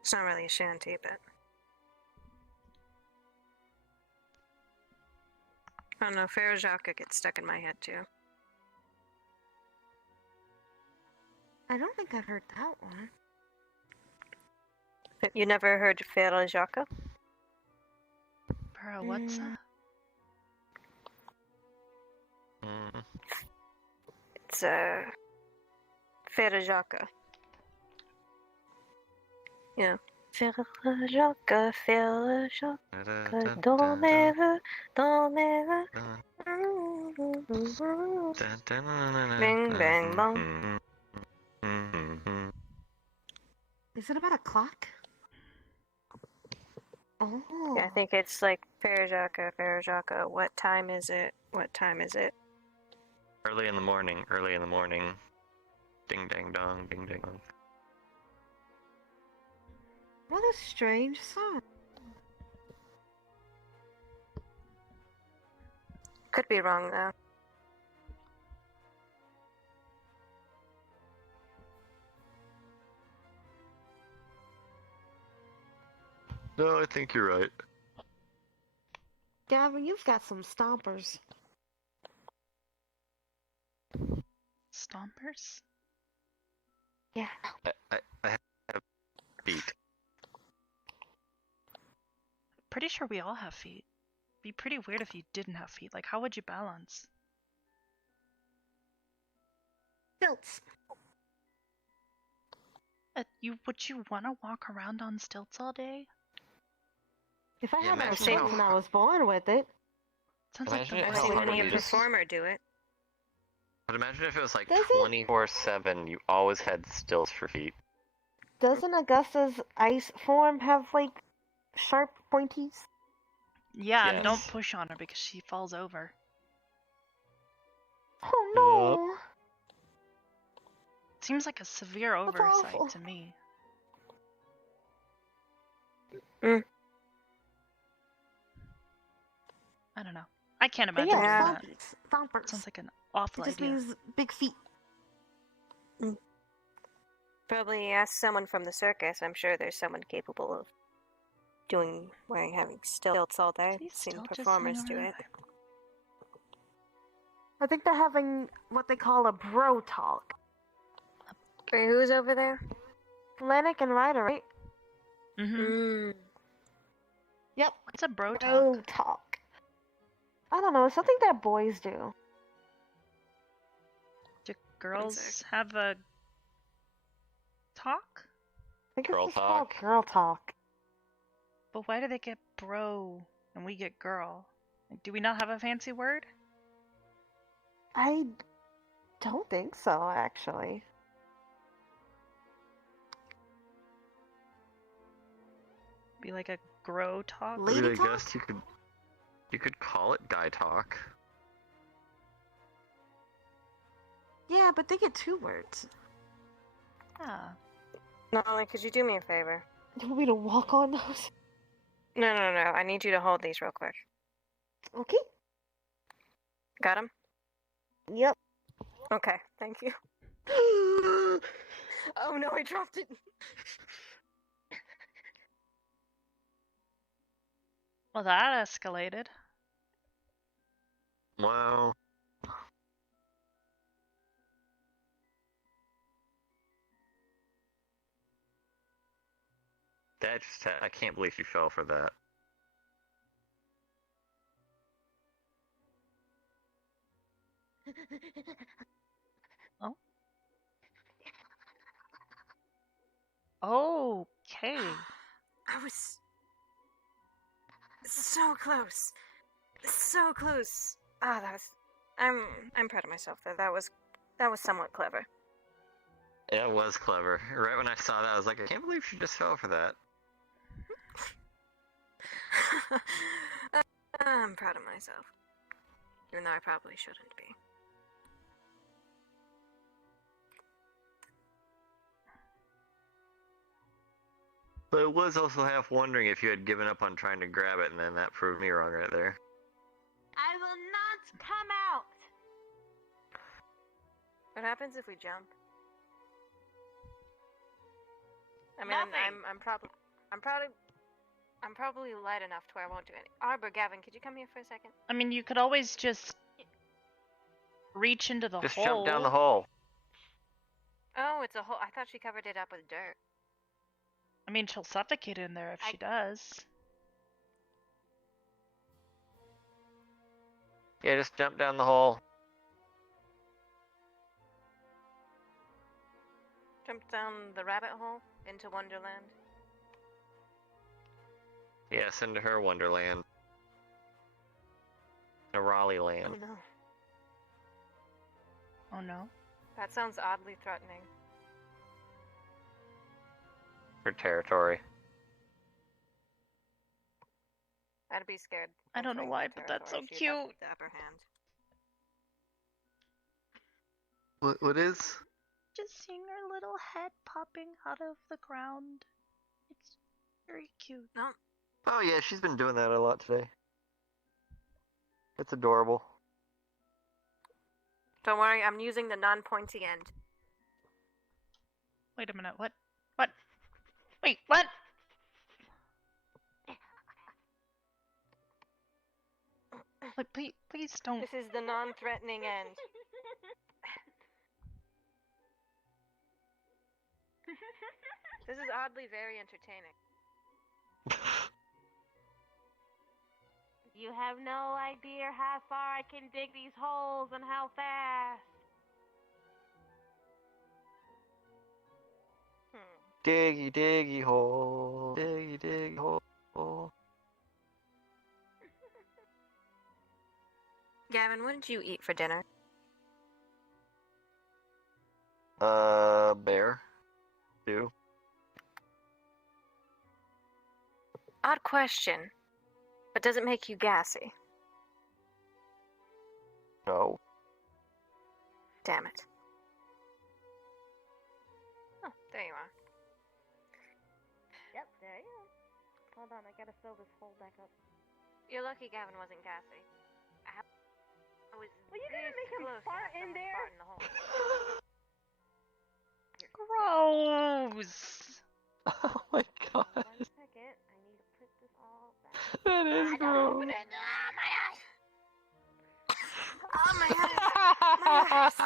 It's not really a shanty, but I don't know. Farajaka gets stuck in my head too. I don't think I've heard that one. You never heard Farajaka? Bro, what's that? It's Farajaka. Yeah. Farajaka, Farajaka, dormez-vous, dormez-vous. Bing, bang, bong. Is it about a clock? Oh. Yeah, I think it's like Farajaka, Farajaka. What time is it? What time is it? Early in the morning. Early in the morning. Ding dang dong. Ding dang dong. What a strange song. Could be wrong though. No, I think you're right. Gavin, you've got some stompers. Stompers? Yeah. I have feet. Pretty sure we all have feet. Be pretty weird if you didn't have feet. Like, how would you balance? Stilts. Would you want to walk around on stilts all day? If I Yeah, had no imagine stilts how- and I was born with it. Sounds like the Imagine I've best seen how many a hard it is. performer do it. But imagine if it was like Does it? 24/7. You always had stilts for feet. Doesn't Augusta's ice form have like sharp pointies? Yeah, and don't Yes. push on her because she falls over. Oh no! Seems like a severe That's oversight awful. to me. I don't know. I can't But imagine yeah, doing that. stompers. Sounds like an awful It just idea. means big feet. Probably ask someone from the circus. I'm sure there's someone capable of having stilts all day. Please Seen still just performers hang do around. it. I think they're having what they call a bro talk. Wait, who's over there? Lennox and Ryder, right? Mm-hmm. Yep. What's a bro talk? Bro talk. I don't know. It's something that boys do. Do girls have a talk? I think Girl it's just called talk? girl talk. But why do they get bro and we get girl? Like, do we not have a fancy word? I don't think so, actually. Be like a grow talk? I mean, I guess you could call it guy talk. Yeah, but they get 2 words. Ah. Nolly, could you do me a favor? Do you want me to walk on those? No. I need you to hold these real quick. Okay. Got them? Yep. Okay, thank you. Oh no, I dropped it. Well, that escalated. Wow. That just I can't believe you fell for that. Oh. Okay. I was so close. So close. Ah, that was. I'm proud of myself though. That was somewhat clever. It was clever. Right when I saw that, I was like, I can't believe she just fell for that. I'm proud of myself. Even though I probably shouldn't be. But I was also half wondering if you had given up on trying to grab it, and then that proved me wrong right there. I will not come out. What happens if we jump? I mean, Nothing. I'm probably light enough to where I won't do any. Arbor, Gavin, could you come here for a second? I mean, you could always just reach into the Just hole. jump down the hole. Oh, it's a hole. I thought she covered it up with dirt. I mean, she'll suffocate in there if she does. Yeah, just jump down the hole. Jump down the rabbit hole into Wonderland. Yes, into her wonderland. A Raleigh land. Oh no. Oh no. That sounds oddly threatening. Her territory. I'd be scared. I don't know why, but that's so She'd have cute. the upper hand. What is? Just seeing her little head popping out of the ground. It's very cute. No. Oh yeah, she's been doing that a lot today. It's adorable. Don't worry, I'm using the non-pointy end. Wait a minute, what? What? Wait, what? Like, please don't. This is the non-threatening end. This is oddly very entertaining. You have no idea how far I can dig these holes and how fast. Diggy diggy hole. Diggy diggy hole. Gavin, what did you eat for dinner? Bear. Stew. Odd question. But does it make you gassy? No. Damn it. Oh, there you are. Yep, there you are. Hold on, I gotta fill this hole back up. You're lucky Gavin wasn't gassy. I was Well, you gonna make him close to fart have in someone there? fart in the hole. Gross. Oh my god. 1 second, I need to put this all back. That is gross. Oh my eyes!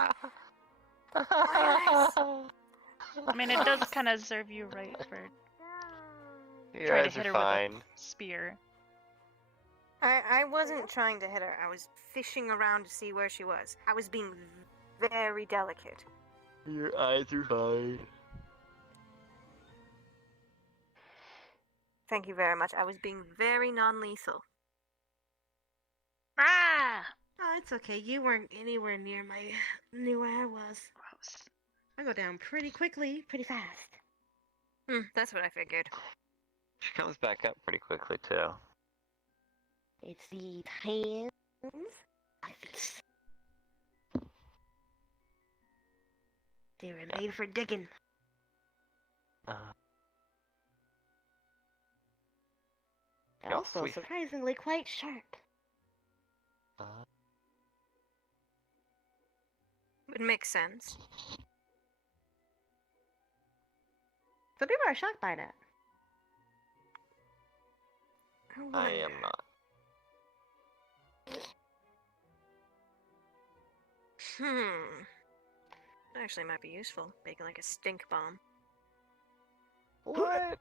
I mean, it does kind of serve you right for Your trying to eyes hit are her fine. with a spear. I wasn't trying to hit her. I was fishing around to see where she was. I was being very delicate. Your eyes are fine. Thank you very much. I was being very non-lethal. Ah! Oh, it's okay. You weren't anywhere near where I was. Gross. I go down pretty quickly, pretty fast. That's what I figured. She comes back up pretty quickly too. It's the hands. My face. They were made for digging. And Oh, also sweet. surprisingly quite sharp. Would make sense. Some people are shocked by that. I am not. Actually might be useful. Making like a stink bomb. What?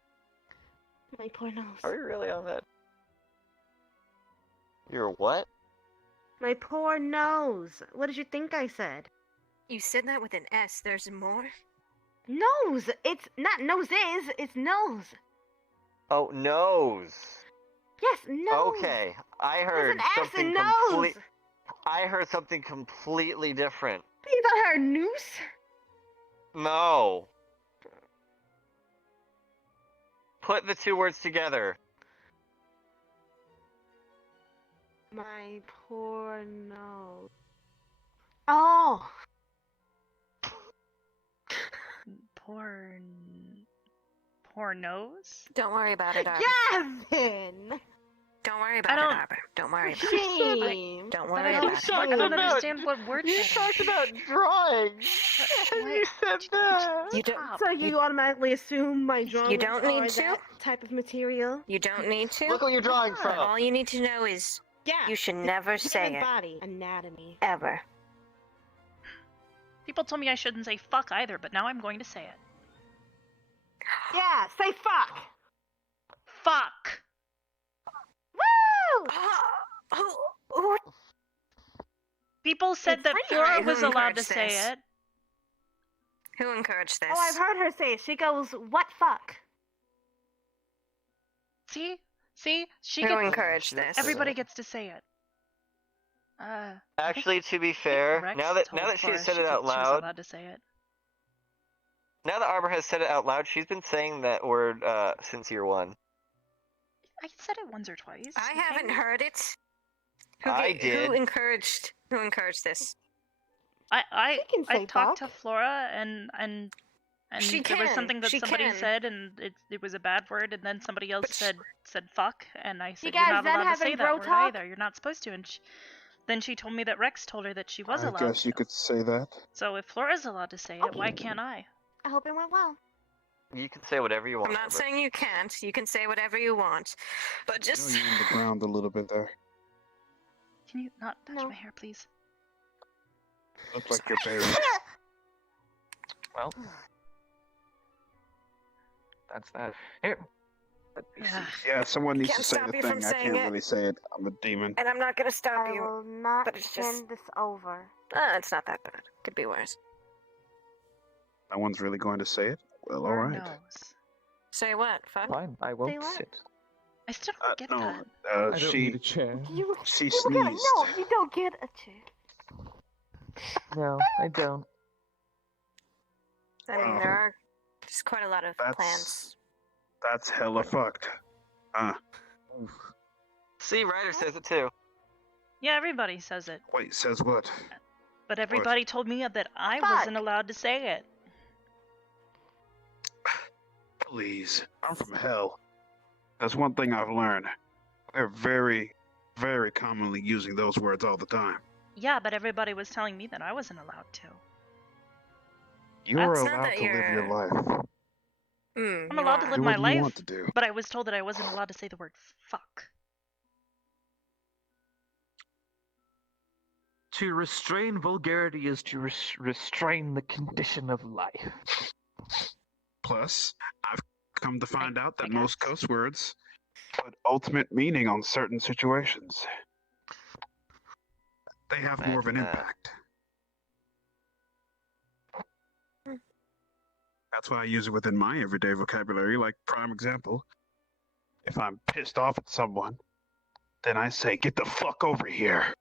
My poor nose. Are we really on that? You're what? My poor nose. What did you think I said? You said that with an S. There's more? Nose! It's not noses, it's nose. Oh, nose. Yes, nose. Okay, I There's heard an S something in nose. I heard something completely different. You thought her noose? No. Put the two words together. My poor nose. Oh. Poor nose? Don't worry about it, Arbor. Gavin! Don't worry about it, Arbor. Don't worry about it. Shame. Don't But worry I about don't, it. I don't understand what word You that talked is. about drawing. And you said that. You don't. So you automatically assume my drawings don't are need to. that type of material? You don't need to. Look what you're drawing But from. all you need to know is Yeah. you should never say Human it. body anatomy. Ever. People told me I shouldn't say fuck either, but now I'm going to say it. Yeah, say fuck. Fuck! Woo! Who People said It's that funny, Flora right? was Who allowed to encouraged say this? it. Who encouraged this? Oh, I've heard her say it. She goes, what fuck? See? She Who gets. encouraged this? Everybody gets to say it. Actually, to be fair, Rex now that told she Flora said it out she was loud, allowed to say it. now that Arbor has said it out loud, she's been saying that word since year one. I said it once or twice. I okay? haven't heard it. I did. Who encouraged this? I can say talked fuck. to Flora and She there was can. something that She somebody can. said and it was a bad word and then somebody else said fuck and I said You you're guys not done allowed to having say bro that word talk? either. You're not supposed to. And then she told me that Rex told her that she was I allowed guess to. you could say that. So if Flora's allowed to say it, why can't I? I hope it went well. You can say whatever you want. I'm not Arbor. saying you can't. You can say whatever you want. But I know just. you're in the ground a little bit there. Can you not touch my hair, please? Looks like you're buried. Well, that's that. Here. Let me see. Yeah, someone needs Can't to say stop the you from thing. I saying can't it. really say it. I'm a demon. And I'm not gonna stop I you. will not But it's just. send this over. It's not that bad. Could be worse. No one's really going to say it? Well, Flora alright. knows. Say what? Fuck? Fine, I won't what? sit. I still don't get No, that. I don't she need a chair. she You sneezed. no, you don't get a chair. No, I don't. I mean, there are just quite a lot of That's- plans. That's hella fucked. See, Ryder says it too. Yeah, everybody says it. Wait, says what? But everybody told me that I Fuck. wasn't allowed to say it. Please, I'm from hell. That's one thing I've learned. They're very, very commonly using those words all the time. Yeah, but everybody was telling me that I wasn't allowed to. You're That's not allowed that to live your you're- life. I'm allowed to live Do my what you life, want to do. but I was told that I wasn't allowed to say the word fuck. To restrain vulgarity is to restrain the condition of life. Plus, I've come to find out that most cuss words put ultimate meaning on certain situations. They have more of an impact. That's why I use it within my everyday vocabulary. Like, prime example, if I'm pissed off at someone, then I say, "Get the fuck over here."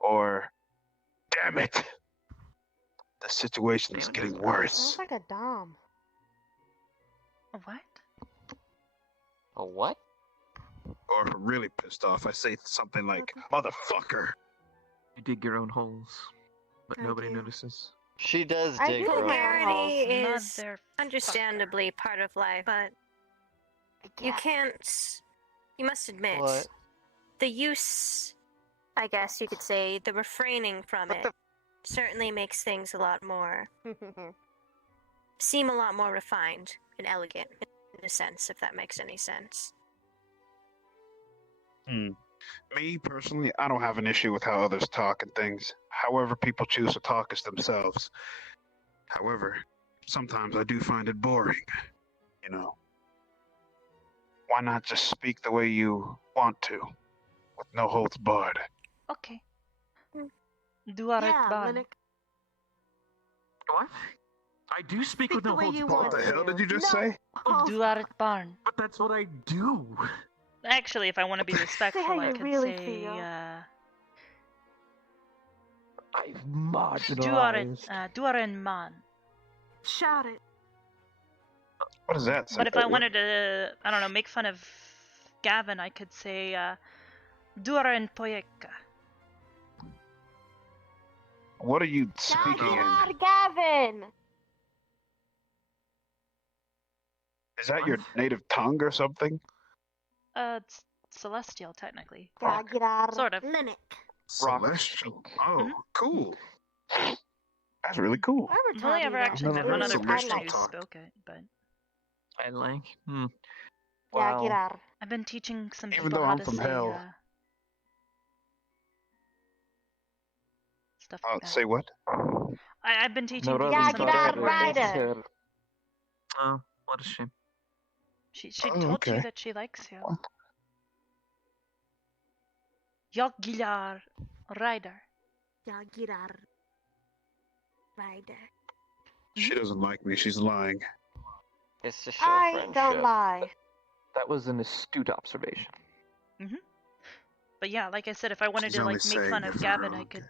Or, "Damn it, the situation is getting worse." Sounds like a dom. A what? A what? Or if I'm really pissed off, I say something like, "Motherfucker." You dig your own holes, but I nobody do. notices. She does I dig do her own like holes. Vulgarity Not is their understandably part of life, but you can't. You must admit, What? the use, I guess you could say, the refraining from it, certainly makes things a lot more. Seem a lot more refined and elegant, in a sense, if that makes any sense. Me, personally, I don't have an issue with how others talk and things. However people choose to talk is themselves. However, sometimes I do find it boring. You know. Why not just speak the way you want to, with no holds barred? Okay. Du har rätt barn. What? I do speak Speak with the no way holds you barred. want What the hell to. did you just No. say? Oh, Duaret barn. But that's what I do. Actually, if I want to be respectful, how I you could really say feel. I've marginalized. Duaren man. Shout it. What does that say? But if I wanted to, I don't know, make fun of Gavin, I could say Duaren Poyeka. What are you speaking in? God, Gavin! Is that your native tongue or something? It's celestial, technically. Gagirar. Sort of. Linux. Celestial. Oh, cool. That's really cool. I've only ever actually met never one heard other person celestial who talk. spoke it, but I like. Wow. Gagirar. I've been teaching some Even people though how I'm to from say hell. stuff like that. Say what? I've been teaching No, people rather some thought I different had words. her. Oh, what a shame. She Oh, told you okay. that she likes you. Yoggilar Rider. Gagirar. Rider. She doesn't like me. She's lying. It's to show I friendship. don't lie. That was an astute observation. But yeah, like I said, if I wanted She's to only like make saying fun it of for Gavin, her I own could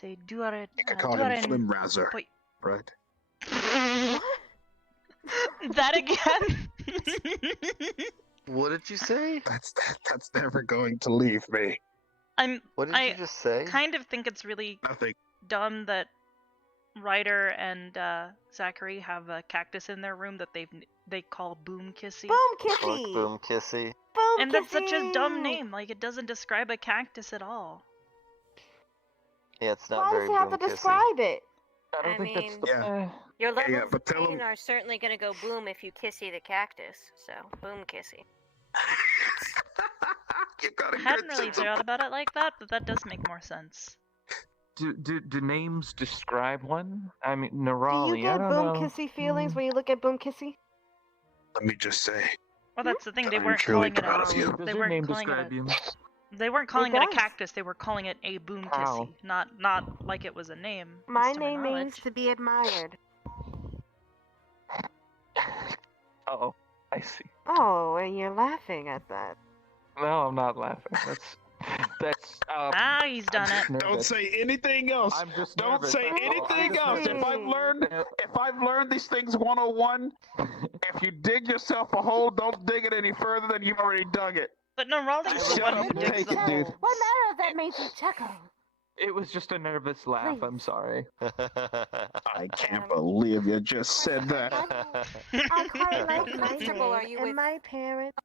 say Duaret. You could call him Flimrazzer, right? That again? What did you say? That's never going to leave me. What did you just say? Kind of think it's really Nothing. dumb that Ryder and Zachary have a cactus in their room that they call Boom Kissy. Boom Fuck Kissy! Boom Kissy. Boom And that's such a Kissy! dumb name. Like, it doesn't describe a cactus at all. Yeah, it's not Why very does he have to Boom Kissy. describe it? I don't think that's the. Yeah. Your levels yeah, but of tell pain him- are certainly gonna go boom if you kissy the cactus. So, boom kissy. I hadn't really thought about it like that, but that does make more sense. Do names describe one? I mean, Do you Nerali, I get don't Boom know. Kissy feelings when you look at Boom Kissy? Let me just say. Well, that's the thing. They I'm weren't truly calling it proud of you. They Does your weren't name calling it describe you? They weren't calling it a does. cactus. They were calling it a Boom How? Kissy. Not like it was a name. at My least to name means knowledge. to be admired. Oh, I see. Oh, and you're laughing at that. No, I'm not laughing. That's. Ah, he's done it. Don't say anything else. I'm just Don't nervous, say that's all. I'm anything just else. nervous. If I've learned these things 101, if you dig yourself a hole, don't dig it any further than you've already dug it. But Nerali's the Shut one up who and digs take the it, dude. hole. What matter if that makes you chuckle? It was just a nervous laugh. I'm sorry. I can't believe you just said that. I quite like How my comfortable are name, you and with my parents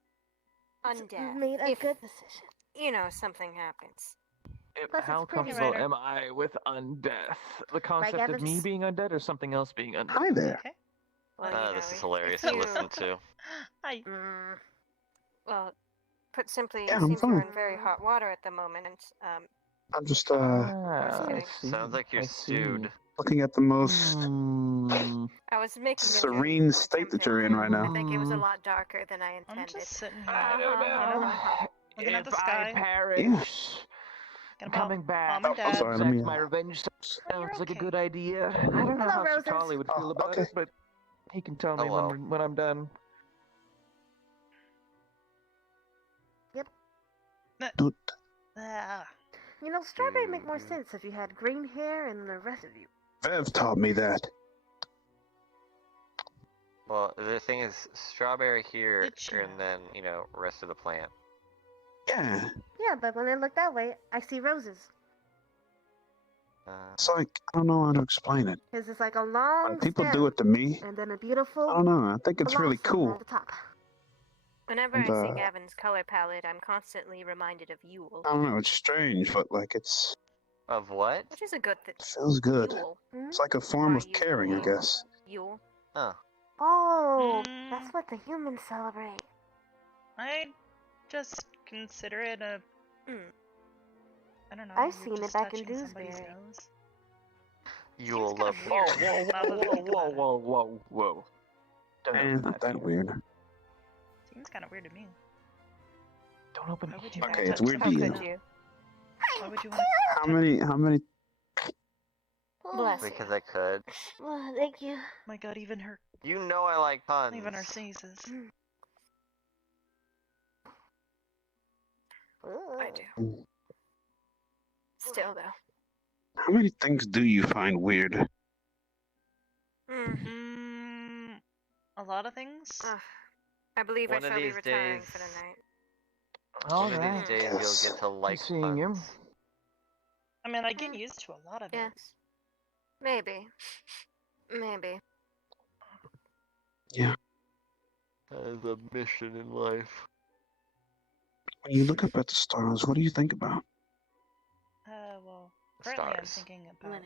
undeath? made a If, good decision. you know, something happens. Plus, How it's pretty. comfortable am I with undeath? The concept of me Evans? being undead or something else being undead? Hi there. Okay. Well, you know, This is if hilarious you- to listen to. Hi. Well, put simply, Yeah, it I'm seems you're fine. in very hot water at the moment. I'm just I see. Sounds like you're I see. stewed. looking at the most I was making a serene state that you're in right I now. think it was a lot darker than I intended. I'm just sitting here. I don't know. Looking at the If sky. I perish, Thinking about coming back, Mom and Dad. sorry, let me- my revenge sounds like a okay. good idea. I don't know Hello, how Roses. Charlie would feel about okay. it, but he can tell me Hello. when I'm done. Yep. Dude. Ah. You know, Strawberry make more sense if you had green hair and the rest of you. Bev taught me that. Well, the thing is, strawberry here, Did she and then, you know, rest of the plant. Yeah. Yeah, but when I look that way, I see roses. It's like, I don't know how to explain it. Because it's like a long When people stem, do it to me, and then a beautiful I don't know. I think it's really blossom cool. at the top. Whenever And, I see Gavin's color palette, I'm constantly reminded of Yule, I don't know. It's strange, but like it's Of what? which is a good thing. feels good. Yule. It's like a form Why of you caring, I Yule? guess. Yule. Oh. Oh, that's what the humans celebrate. I just consider it a. I don't know. I've you're seen it just back in touching somebody's Dewsbury. nose. You'll kinda love weird. Whoa, Now that I think about it. whoa. Don't open Not that that weird. Seems kind of weird to me. Don't open Why it. would you Okay, want to it's touch weird to somebody you. you know? Why would you want How many Bless you. because I could. Well, thank you. My God, even her, You know I like puns. even her sneezes. I do. Still, though. How many things do you find weird? A lot of things. I believe One I of shall be these retiring days- for the night. One of Alright. these days you'll get to like seeing you. puns. I mean, I get used to a lot of it. Yes. Maybe. Maybe. Yeah. That is a mission in life. When you look up at the stars, what do you think about? Well, currently I'm Stars. thinking about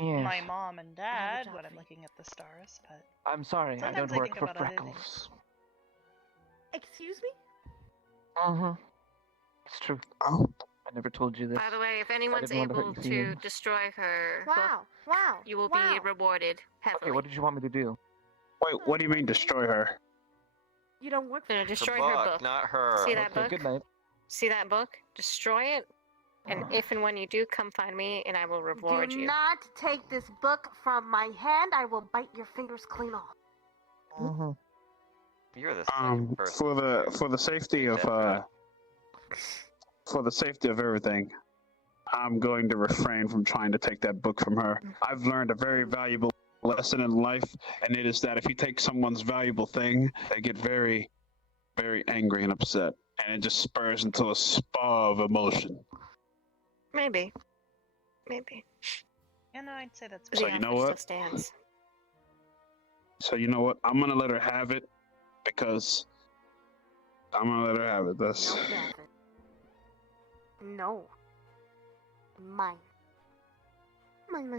Yes. my mom and dad when I'm looking at the stars, but I'm sorry, I sometimes don't I work think for about other Freckles. Excuse me? Mm-hmm. It's true. Oh. I never told you this. By the way, if anyone's didn't want to hurt able your to feelings. destroy her Wow, wow. you will be rewarded heavily. Okay, what did you want me to do? Wait, what do you mean destroy her? You don't work No, for destroy book, her book. not her. See that Okay, book? good night. See that book? Destroy it. And if and when you do, come find me and I will reward Do you. not take this book from my hand. I will bite your fingers clean off. Mm-hmm. You're the second person. For the safety of for the safety of everything, I'm going to refrain from trying to take that book from her. I've learned a very valuable lesson in life, and it is that if you take someone's valuable thing, they get very, very angry and upset, and it just spurs into a spa of emotion. Maybe. Maybe. yeah, no, I'd say that's. But So the you know offer what? still stands. So you know what? I'm gonna let her have it because I'm gonna let her have it. That's No, Gavin. No. Mine. Mine.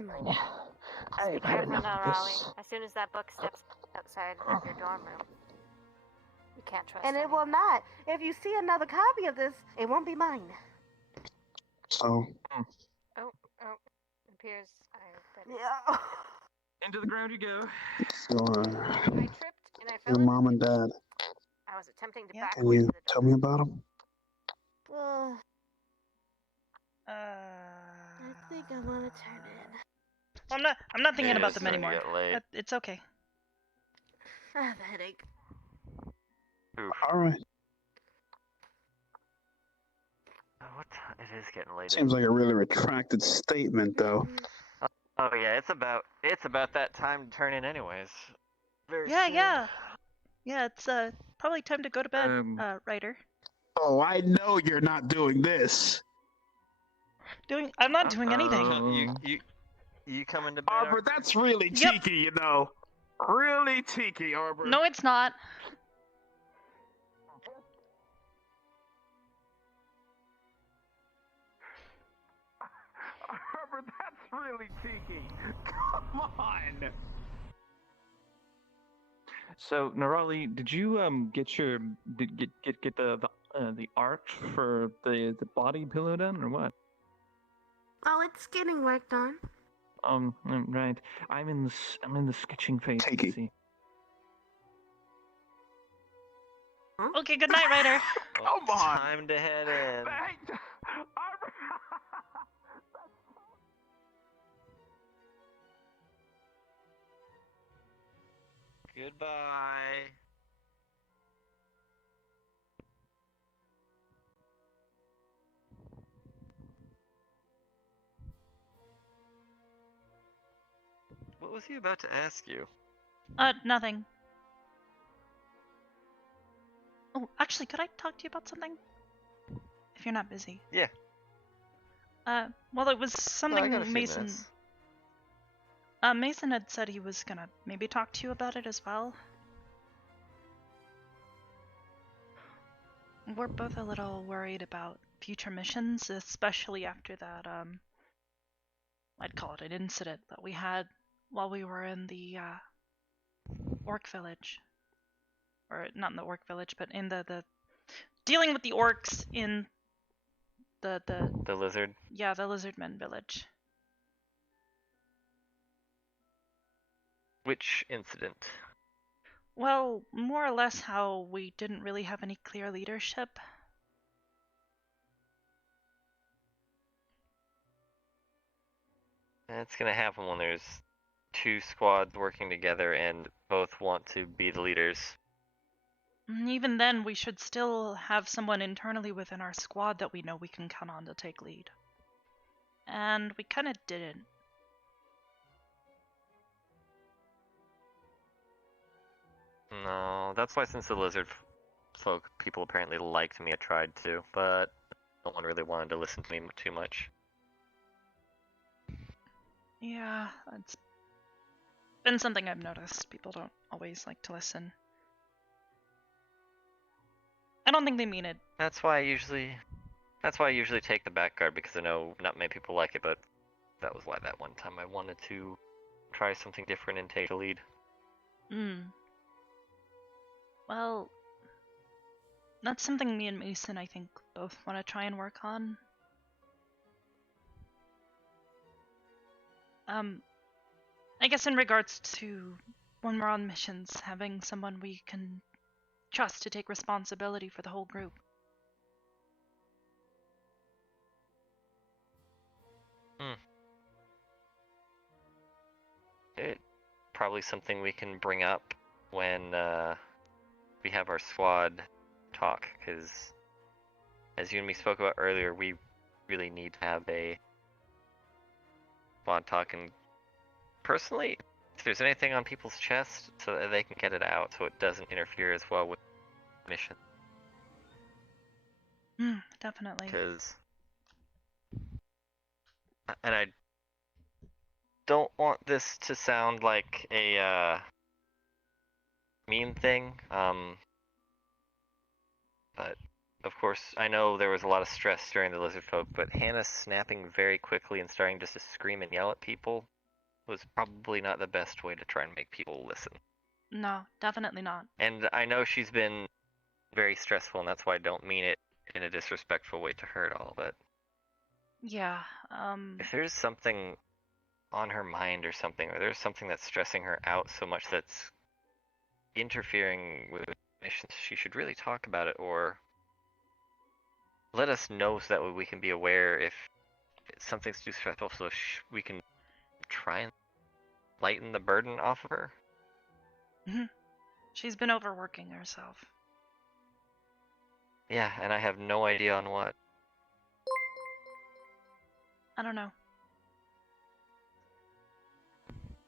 Be careful now, Raleigh. As soon as that book steps outside of your dorm room, you can't trust And it anyone. will not. If you see another copy of this, it won't be mine. so. Oh, it appears I Yeah. Into the ground you go. Your, I tripped and I fell your into mom and dad. I was attempting to back Can away you from the tell me about them? I think I want to turn in. Well, I'm not thinking It about is them starting to anymore. get late. It's okay. I have a headache. All right. What time? It is getting late. Seems like a really retracted statement, though. Oh yeah, it's about that time to turn in anyways. Very soon. Yeah. It's probably time to go to bed, Ryder. Oh, I know you're not doing this. I'm not doing anything. You coming to bed? Arbor, that's really cheeky, you know. Really cheeky, Arbor. No, it's not. Arbor, that's really cheeky. Come on. So, Narali, did you get your get the arch for the body pillow done or what? Oh, it's getting worked on. Right. I'm in the sketching phase. Cheeky. See. Okay, good night, Ryder. Come on. Time to head in. Goodbye. What was he about to ask you? Nothing. Oh, actually, could I talk to you about something? If you're not busy. Yeah. Well, it was I something got a few Mason. minutes. Mason had said he was gonna maybe talk to you about it as well. We're both a little worried about future missions, especially after that, I'd call it an incident that we had while we were in the, orc village. Or, not in the orc village, but in the dealing with the orcs in the lizard? Yeah, the lizardmen village. Which incident? Well, more or less how we didn't really have any clear leadership. It's gonna happen when there's two squads working together and both want to be the leaders. And even then, we should still have someone internally within our squad that we know we can count on to take lead. And we kind of didn't. No, that's why since the lizard folk people apparently liked me, I tried to, but no one really wanted to listen to me too much. Yeah, it's been something I've noticed. People don't always like to listen. I don't think they mean it. That's why I usually take the back guard, because I know not many people like it, but that was why that one time I wanted to try something different and take the lead. Well, that's something me and Mason, I think, both want to try and work on. I guess in regards to when we're on missions, having someone we can trust to take responsibility for the whole group. It probably something we can bring up when we have our squad talk, because as you and me spoke about earlier, we really need to have a squad talk. And personally, if there's anything on people's chest, so that they can get it out, so it doesn't interfere as well with the mission. Definitely. Because, and I don't want this to sound like a mean thing, but of course I know there was a lot of stress during the lizard folk, but Hannah snapping very quickly and starting just to scream and yell at people was probably not the best way to try and make people listen. No, definitely not. And I know she's been very stressful, and that's why I don't mean it in a disrespectful way to her at all, but yeah, if there's something on her mind or something, or there's something that's stressing her out so much that's interfering with missions, she should really talk about it, or let us know so that way we can be aware if something's too stressful, so we can try and lighten the burden off of her. She's been overworking herself. Yeah, and I have no idea on what. I don't know.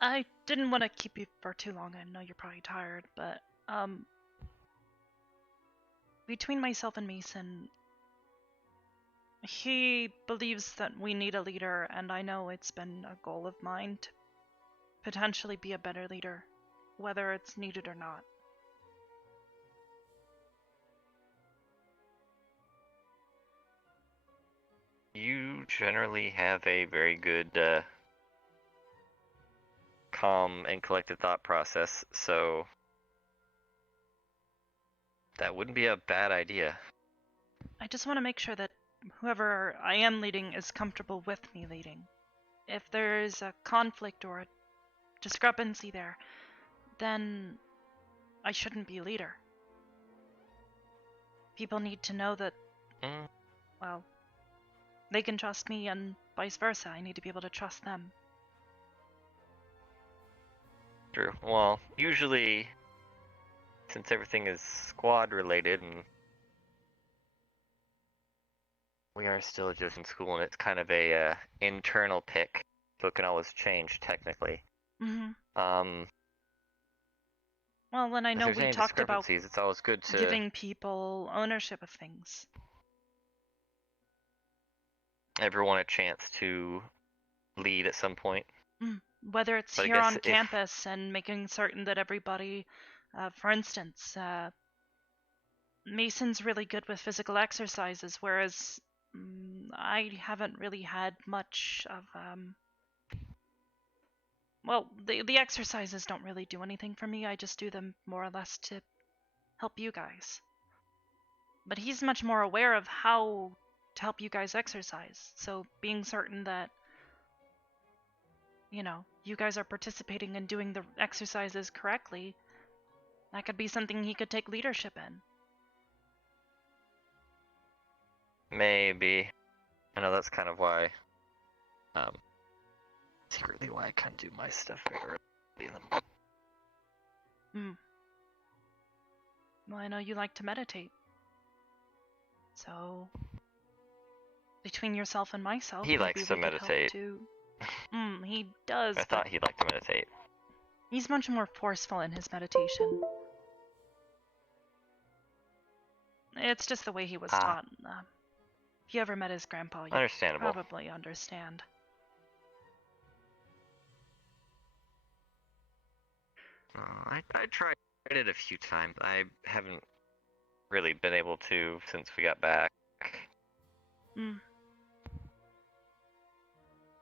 I didn't want to keep you for too long. I know you're probably tired, but between myself and Mason, he believes that we need a leader, and I know it's been a goal of mine to potentially be a better leader, whether it's needed or not. You generally have a very good, calm and collected thought process, so that wouldn't be a bad idea. I just want to make sure that whoever I am leading is comfortable with me leading. If there's a conflict or a discrepancy there, then I shouldn't be a leader. People need to know that, well, they can trust me and vice versa. I need to be able to trust them. True. Well, usually, since everything is squad related and we are still just in school and it's kind of a internal pick, so it can always change technically. Well, and I know if there's we any talked about discrepancies, it's always good to giving people ownership of things. everyone a chance to lead at some point. Whether it's But I here guess on if- campus and making certain that everybody, for instance, Mason's really good with physical exercises, whereas I haven't really had much of, well, the exercises don't really do anything for me. I just do them more or less to help you guys. But he's much more aware of how to help you guys exercise. So being certain that, you know, you guys are participating and doing the exercises correctly, that could be something he could take leadership in. Maybe. I know that's kind of why secretly why I can't do my stuff very early in the morning. Hmm. Well, I know you like to meditate. So, between yourself and myself, He maybe likes to we could help meditate. to... He does, I but thought he'd like to meditate. he's much more forceful in his meditation. It's just the way he was taught. If you ever met his grandpa, you'd Understandable. probably understand. I tried it a few times. I haven't really been able to since we got back. Hmm.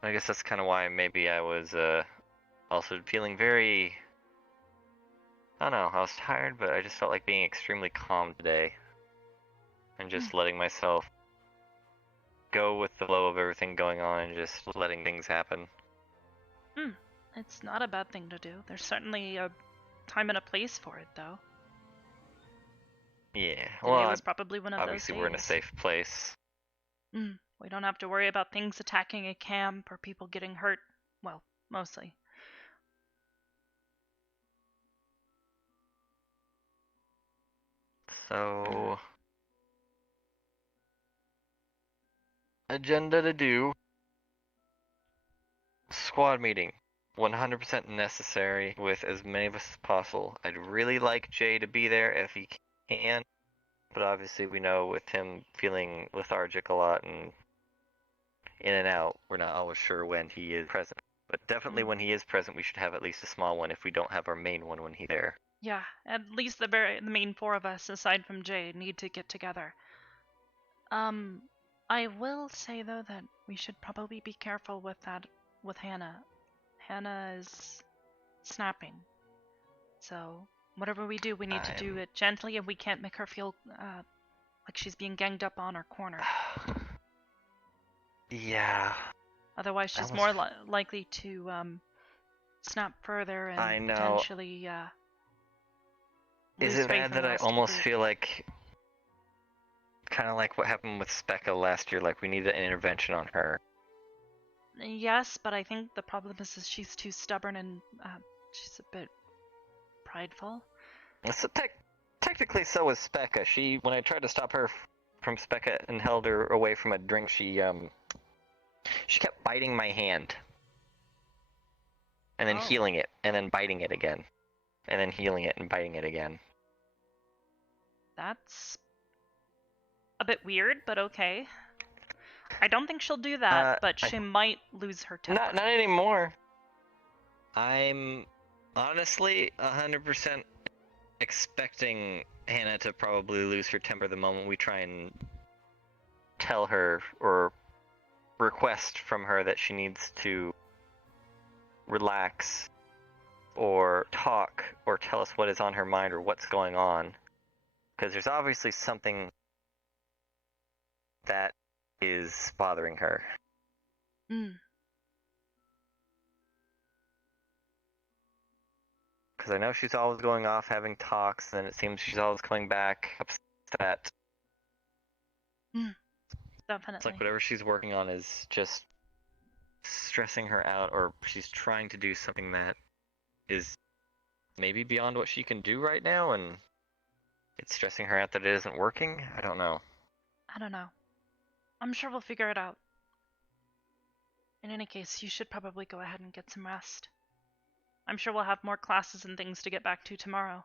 I guess that's kind of why maybe I was also feeling very... I don't know, I was tired, but I just felt like being extremely calm today. And just letting myself go with the flow of everything going on and just letting things happen. It's not a bad thing to do. There's certainly a time and a place for it, though. Yeah, Today well, was probably one of those obviously we're in a days. safe place. We don't have to worry about things attacking a camp or people getting hurt. Well, mostly. So... agenda to do. Squad meeting. 100% necessary with as many of us as possible. I'd really like Jay to be there if he can, but obviously we know with him feeling lethargic a lot and in and out, we're not always sure when he is present. But definitely when he is present, we should have at least a small one if we don't have our main one when he's there. Yeah, at least the main four of us, aside from Jay, need to get together. I will say though that we should probably be careful with Hannah. Hannah is snapping. So whatever we do, we need to do it gently, and we can't make her feel like she's being ganged up on or cornered. Yeah. Otherwise, she's more likely to snap further and I know. potentially Is lose it faith bad in that the I rest of the almost group. feel like, kind of like what happened with Specca last year, like we needed an intervention on her? Yes, but I think the problem is she's too stubborn and she's a bit prideful. So technically, so was Specca. When I tried to stop her from Specca and held her away from a drink, she kept biting my hand, and then healing it, and then biting it again, and then healing it and biting it again. That's a bit weird, but okay. I don't think she'll do that, but she might lose her temper. Not anymore. I'm honestly 100% expecting Hannah to probably lose her temper the moment we try and tell her or request from her that she needs to relax or talk or tell us what is on her mind or what's going on. Because there's obviously something that is bothering her. Because I know she's always going off having talks, and it seems she's always coming back upset. Definitely. It's like whatever she's working on is just stressing her out, or she's trying to do something that is maybe beyond what she can do right now, and it's stressing her out that it isn't working? I don't know. I don't know. I'm sure we'll figure it out. In any case, you should probably go ahead and get some rest. I'm sure we'll have more classes and things to get back to tomorrow.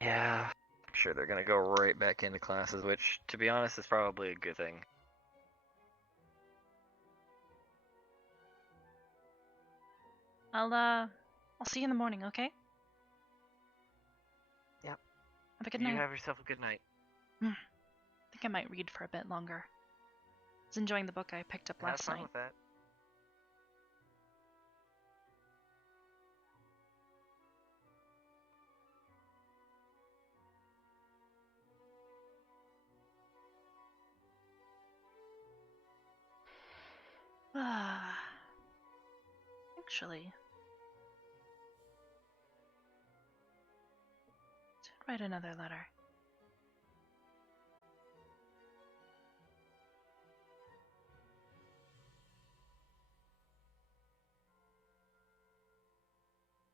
Yeah, I'm sure they're gonna go right back into classes, which, to be honest, is probably a good thing. I'll see you in the morning, okay? Yep. Have a good You night. have yourself a good night. I think I might read for a bit longer. I was enjoying the book I picked up Have last fun night. with that. Actually, I should write another letter.